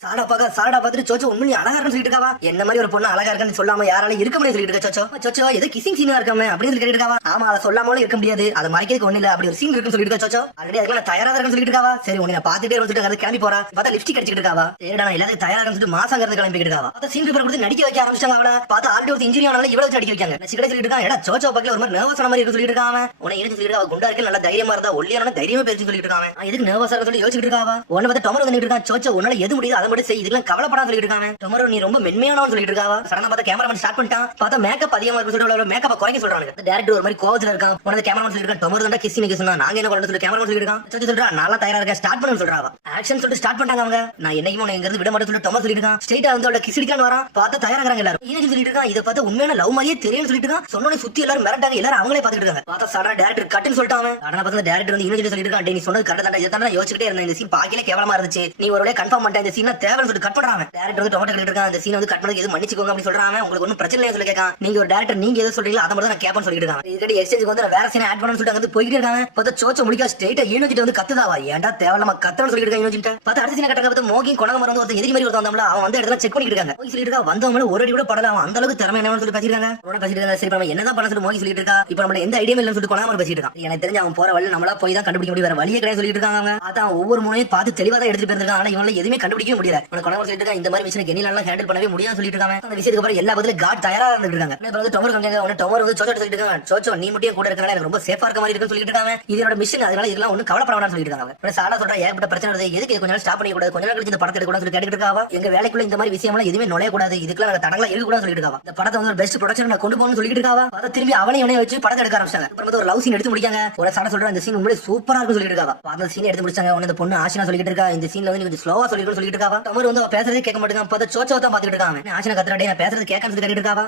சாடா பார்த்துட்டு சோச்சோ உண்மையிலே அழகா இருக்குன்னு சொல்லிட்டு இருக்காவா. என்ன மாதிரி ஒரு பொண்ணு அழகா இருக்குன்னு சொல்லாம யாரால இருக்க முடியாது சொல்லிட்டு இருக்கா. சோச்சோ ஏதோ கிசிங் சீனா இருக்காம அப்படின்னு சொல்லி கேட்டு இருக்காவா. ஆமா அதை சொல்லாமலும் இருக்க முடியாது. அதை மறைக்கிறதுக்கு ஒண்ணு இல்ல அப்படி ஒரு சீன் இருக்குன்னு சொல்லிட்டு இருக்கா. சோச்சோ ஆல்ரெடி அதுக்கு தயாரா இருக்குன்னு சொல்லிட்டு இருக்காவா. சரி உன்னை பார்த்துட்டே சொல்லிட்டு கிளம்பி போறா. பார்த்தா லிப்ஸ்டிக் அடிச்சிட்டு இருக்காவா. சரிடா நான் எல்லாத்தையும் தயாரா சொல்லிட்டு மாசங்கிறது கிளம்பிட்டு இருக்காவா. பார்த்தா சீன் பேப்பர் கொடுத்து நடிக்க வைக்க ஆரம்பிச்சாங்க. அவளை பார்த்தா ஆல்ரெடி ஒரு இன்ஜினியர் ஆனால இவ்வளவு நடிக்க வைக்காங்க. சிக்கடை சொல்லிட்டு இருக்கான். ஏடா சோச்சோ பக்கத்துல ஒரு மாதிரி நர்வஸ் ஆன மாதிரி இருக்கு சொல்லிட்டு இருக்காங்க. உன்னை இருந்து சொல்லிட்டு அவ குண்டா இருக்கு நல்லா தைரியமா இருந்தா ஒல்லியான தைரியமா பேசி சொல்லிட்டு இருக்காங்க. எதுக்கு நர்வஸா சொல்லி யோசிச்சுட்டு இருக்காவா. உன்னை பார்த்து டொமரோ வந்துட்டு இருக்கான். சோச்சோ உன்னால எது முடியுது அதை மட்டும் செய். இதுக்கெல்லாம் கவலைப்படாம சொல்லிட்டு இருக்காங்க. டொமரோ நீ ரொம்ப மென்மையானவன்னு சொல்லிட்டு இருக்காவா. சடனா பார்த்தா கேமராமேன் ஸ்டார்ட் பண்ணிட்டான். பார்த்தா மேக்கப் அதிகமா இருக்கு சொல்லிட்டு மேக்கப் குறைக்க சொல்றாங்க. டைரக்டர் ஒரு மாதிரி கோவத்துல இருக்கான். உனக்கு கேமராமேன் சொல்லிட்டு இருக்கான். டொமரோ தான் கிஸ் நிக்க சொன்னா நாங்க என்ன பண்ணணும் சொல்லி கேமராமேன் சொல்லிட்டு இருக்கான். சோச்சோ சொல்றா நல்லா தயாரா இருக்க ஸ்டார்ட் பண்ணு சொல்றாவா. ஆக்ஷன் சொல்லிட்டு ஸ்டார்ட் பண்ணாங்க அவங்க. நான் என்னையும் உன்னை இங்க இருந்து விட மாட்டேன்னு சொல்லி டொமரோ சொல்லிட்டு இருக்கான். ஸ்ட்ரைட்டா வந்து அவளை கிஸ் அடிக்கலான்னு வரான். பார்த்தா தயாராகிறாங்க எல்லாரும். ஈனோஜி சொல்லிட்டு இருக்கான். இதை பார்த்து உண்மையான லவ் மாதிரியே தெரியும் சொல்லிட்டு இருக்கான். சொன்னோனே சுத்தி எல்லாரும் மிரட்டாங்க. எல்லாரும் அவங்களே பார்த்துட்டு இருக்காங்க. பார்த்தா சடனா டைரக்டர் கட்டுன்னு சொல்லிட்டாங்க. சடனா பார்த்தா டைரக்டர் வந்து ஈனோஜி சொல்லிட்டு இருக்கான். நீ சொன்னது கரெக்ட் தான். இதை நான் யோசிச்சுட்டே இருந்தேன். இந்த சீன் பாக்கல கேவலமா இருந்துச்சு. நீ ஒரு வேளை கன்ஃபார்ம் பண்ணிட்ட இந்த சீன் தேவைன்னு சொல்லிட்டு கட் பண்றாங்க. டைரக்டர் வந்து டொமேட்டோ கட்டிட்டு இருக்கான். இந்த சீன் வந்து கட் பண்ணது எது மன்னிச்சுக்கோங்க அப்படி சொல்றாங்க. உங்களுக்கு ஒன்னும் பிரச்சனை இல்லைன்னு சொல்லி கேட்கான். நீங்க ஒரு டைரக்டர் நீங்க எது சொல்றீங்களோ அதை மட்டும் நான் கேட்பேன்னு சொல்லிட்டு இருக்காங்க. இதுக்கடி எக்ஸ்சேஞ்சுக்கு வந்து வேற சீன் ஆட் பண்ணணும்னு சொல்லிட்டு வந்து போயிட்டே இருக்காங்க. பார்த்தா சோச்சோ முடிக்க ஸ்ட்ரைட்டா ஈனோஜி வந்து கத்துதாவா. ஏன்டா தேவலமா கத்தன்னு சொல்லிட்டு இருக்காங்க ஈனோஜி. பார்த்தா அடுத்த சீன் கட்டங்க பார்த்து மோகி கொணகம் வந்து ஒருத்தன் எதிரி மாதிரி ஒருத்தன் வந்தாம்ல அவன் வந்து இடத்துல செக் பண்ணிட்டு இருக்காங்க. சொல்லிட்டு இருக்கா வந்தவங்க ஒரு அடி கூட படல. அவன் அந்த அளவுக்கு திறமை என்ன சொல்லி பேசிருக்காங்க சரி நம்ம என்னதான் பண்ண சொல்லி மோகி சொல்லிட்டு இருக்கா இப்ப நம்ம எந்த ஐடியா இல்லன்னு சொல்லிட்டு கொண்டாம பேசிட்டு இருக்கான் எனக்கு தெரிஞ்சு அவன் போற வழி நம்மளா போய் தான் கண்டுபிடிக்க முடியும் வேற வழியே கிடையாது சொல்லிட்டு இருக்காங்க அதான் ஒவ்வொரு முனையும் பார்த்து தெளிவா தான் எடுத்துட்டு போயிருக்கான் ஆனா இவனால எதுவுமே கண்டுபிடிக்க முடியல கொண்டாம சொல்லிட்டு இருக்கா இந்த மாதிரி விஷயம் கெனிலாம் ஹேண்டில் பண்ணவே முடியாது சொல்லிட்டு இருக்காங்க அந்த விஷயத்துக்கு அப்புறம் எல்லா பதிலும் காட் தயாரா இருந்துட்டு இருக்காங்க டொமர் கம்மியாக டொமர் வந்து சோச்சோ சொல்லிட்டு இருக்காங்க சோச்சோ நீ மட்டும் கூட இருக்கனால எனக்கு ரொம்ப சேஃபா இருக்க மாதிரி இருக்குன்னு சொல்லிட்டு இருக்காங்க இதோட மிஷன் அதனால இதெல்லாம் ஒன்னும் கவலைப்பட வேண்டாம்னு சொல்லிட்டு இருக்காங்க சாடா சொல்ற ஏற்பட்ட பிரச்சனை வருது எதுக்கு கொஞ்ச நாள் ஸ்டாப் பண்ணி கூடாது கொஞ்ச நாள் கழிச்சு இந்த படத்தை எடுக்க கூடாது சொல்லி கேட்டுட்டு இருக்காவா எங்க வேலைக்குள்ள இந்த மாதிரி விஷயம்லாம் எதுவுமே நுழைய கூடாது இதுக்குலாம் நாங்க தடங்களா இருக்க கூடாது சொல்லிட்டு இருக்காவா இந்த படத்தை வந்து ஒரு பெஸ்ட் ப்ரொடக்ஷன் நான் கொண்டு போகணும்னு சொல்லிட்டு இருக்காவா அதை திரும்பி அவனையும் வச்சு படத்தை எடுக்க ஆரம்பிச்சாங்க அப்புறம் ஒரு லவ் சீன் எடுத்து முடிக்காங்க ஒரு சாடா சொல்ற இந்த சீன் உண்மையிலே சூப்பரா இருக்கும் சொல்லிட்டு இருக்காவா அந்த சீன் எடுத்து முடிச்சாங்க உடனே இந்த பொண்ணு ஆஷினா சொல்லிட்டு இருக்கா இந்த சீன்ல வந்து கொஞ்சம் ஸ்லோவா சொல்லிட்டு இருக்காவா டமர் வந்து பேசுறதே கேட்க மாட்டேங்க பார்த்தா சோச்சோ தான் பாத்துட்டு இருக்காங்க ஆஷினா கத்துறடே நான் பேசுறது கேட்கறது கேட்டுட்டு இருக்காவா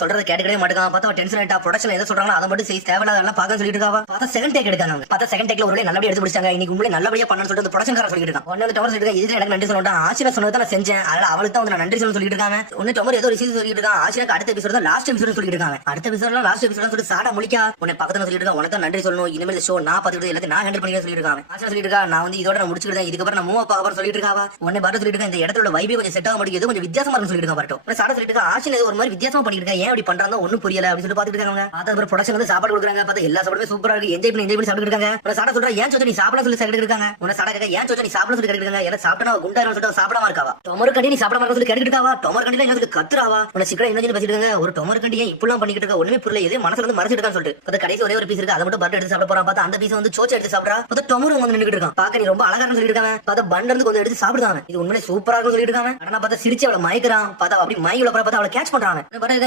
சொல்றது கேட்டுக்கவே மாட்டேங்க பார்த்தா டென்ஷன் ஆயிட்டா ப்ரொடக்ஷன் எதை சொல்றாங்க அதை மட்டும் செய்ய தேவையில்லாத எல்லாம் பார்க்க சொல்லிட்டு இருக்காவா பார்த்தா செகண்ட் டேக் எடுக்காங்க பார்த்தா செகண்ட் டேக்ல ஒரு நல்லபடியா எடுத்து முடிச்சாங்க இன்னைக்கு உண்மையிலே நல்லபடியா பண்ணணும்னு சொல்லிட்டு ப்ரொடக்ஷன் கார சொல்லிட்டு இருக்காங்க ஒன்னு டமர் சொல்லிட்டு இதுக்கு எனக்கு நன்றி சொல்லணும் ஆஷினா சொன்னதை நான் செஞ்சேன் அதனால அவளுக்கு தான் வந்து நான் நன்றி சொல்லிட்டு இருக்காங்க ஒன்னு டமர் ஏதோ ஒரு விஷயம் சொல்லிட்டு இருக்காங்க ஆஷினாக்கு அடுத்த எபிசோட் தான் லாஸ்ட் எபிசோட் சொல்லிட்டு இருக்காங்க அடுத்த எபிசோட்ல லாஸ்ட் எபிசோட் சொல்லி சாடா முடிக்கா உன்னை பக்கத்துல சொல்லிட்டு இருக்கா உனக்கு நன்றி சொல்லணும் இனிமேல் ஷோ நான் பாத்துக்கிட்டு எல்லாத்தையும் நான் ஹேண்டில் பண்ணி சொல்லிட்டு இருக்காங்க ஆஷினா சொல்லிட்டு இருக்கா நான் வந்து இதோட நான் முடிச்சுக்கிட்டேன் இதுக்கப்புறம் நான் மூவ் அப் ஆக சொல்லிட்டு இருக்காவா உடனே பாட்டு சொல்லிட்டு இருக்கா இந்த இடத்துல வைபே கொஞ்சம் செட் ஆக மாட்டேங்குது கொஞ்சம் வித்தியாசமா இருக்குன்னு சொல்லிட்டு இருக்கா பாட்டு சாடா சொல்லிட்டு இருக்கா ஆஷினா ஒரு மாதிரி வித்தியாசமா பண்ணிட்டு இருக்கா ஏன் அப்படி பண்றாங்க ஒன்னும் புரியல அப்படின்னு சொல்லி பாத்துட்டு இருக்காங்க அப்புறம் ப்ரொடக்ஷன் வந்து சாப்பாடு கொடுக்குறாங்க பார்த்தா எல்லா சாப்பாடுமே சூப்பரா இருக்கு என்ஜாய் பண்ணி சாப்பிட்டு இருக்காங்க சாடா சொல்றா ஏன் சோச்சோ நீ சாப்பிட சொல்லி சாப்பிட்டு இருக்காங்க உன சாடா கேட்க ஏன் சோச்சோ நீ சாப்பிட சொல்லி கேட்டு இருக்காங்க ஏன்னா சாப்பிட்டா குண்டாயிரம் சொல்லிட்டு சாப்பிடாம இருக்காவா டொமர் கண்டி நீ சாப்பிடாம இருக்க சொல்லி கேட்டு இருக்காவா டொமர் கண்டில என்ன கத்துறாவா உன சிக்கன என்ன பேசிட்டு இருக்காங்க ஒரு டொமர் கண்டி ஏன் இப்பெல்லாம் பண்ணிட்டு இருக்க ஒண்ணுமே புரியல எதே மனசுல வந்து மறைச்சிட்டு இருக்கான்னு சொல்லிட்டு பார்த்தா கடைசி ஒரே ஒரு பீஸ் இருக்கு அதை மட்டும் பட்டர் எடுத்து சாப்பிட போறான் பார்த்தா அந்த பீஸ் வந்து சோச்சோ எடுத்து சாப்பிடா பார்த்தா டொமர் வந்து நின்னுட்டு இருக்கான் பாக்க நீ ரொம்ப அழகா சொல்லிட்டு இருக்காங்க பார்த்தா பண்ட இருந்து கொஞ்சம் எடுத்து சாப்பிடுறாங்க இது உண்மையிலே சூப்பரா இருக்கும் சொல்லிட்டு இருக்காங்க ஆனா பார்த்தா சிரிச்சு அவளை மயக்கிறான் பார்த்தா அப்படி மயங்கல பார்த்தா அவளை கேட்ச் பண்றாங்க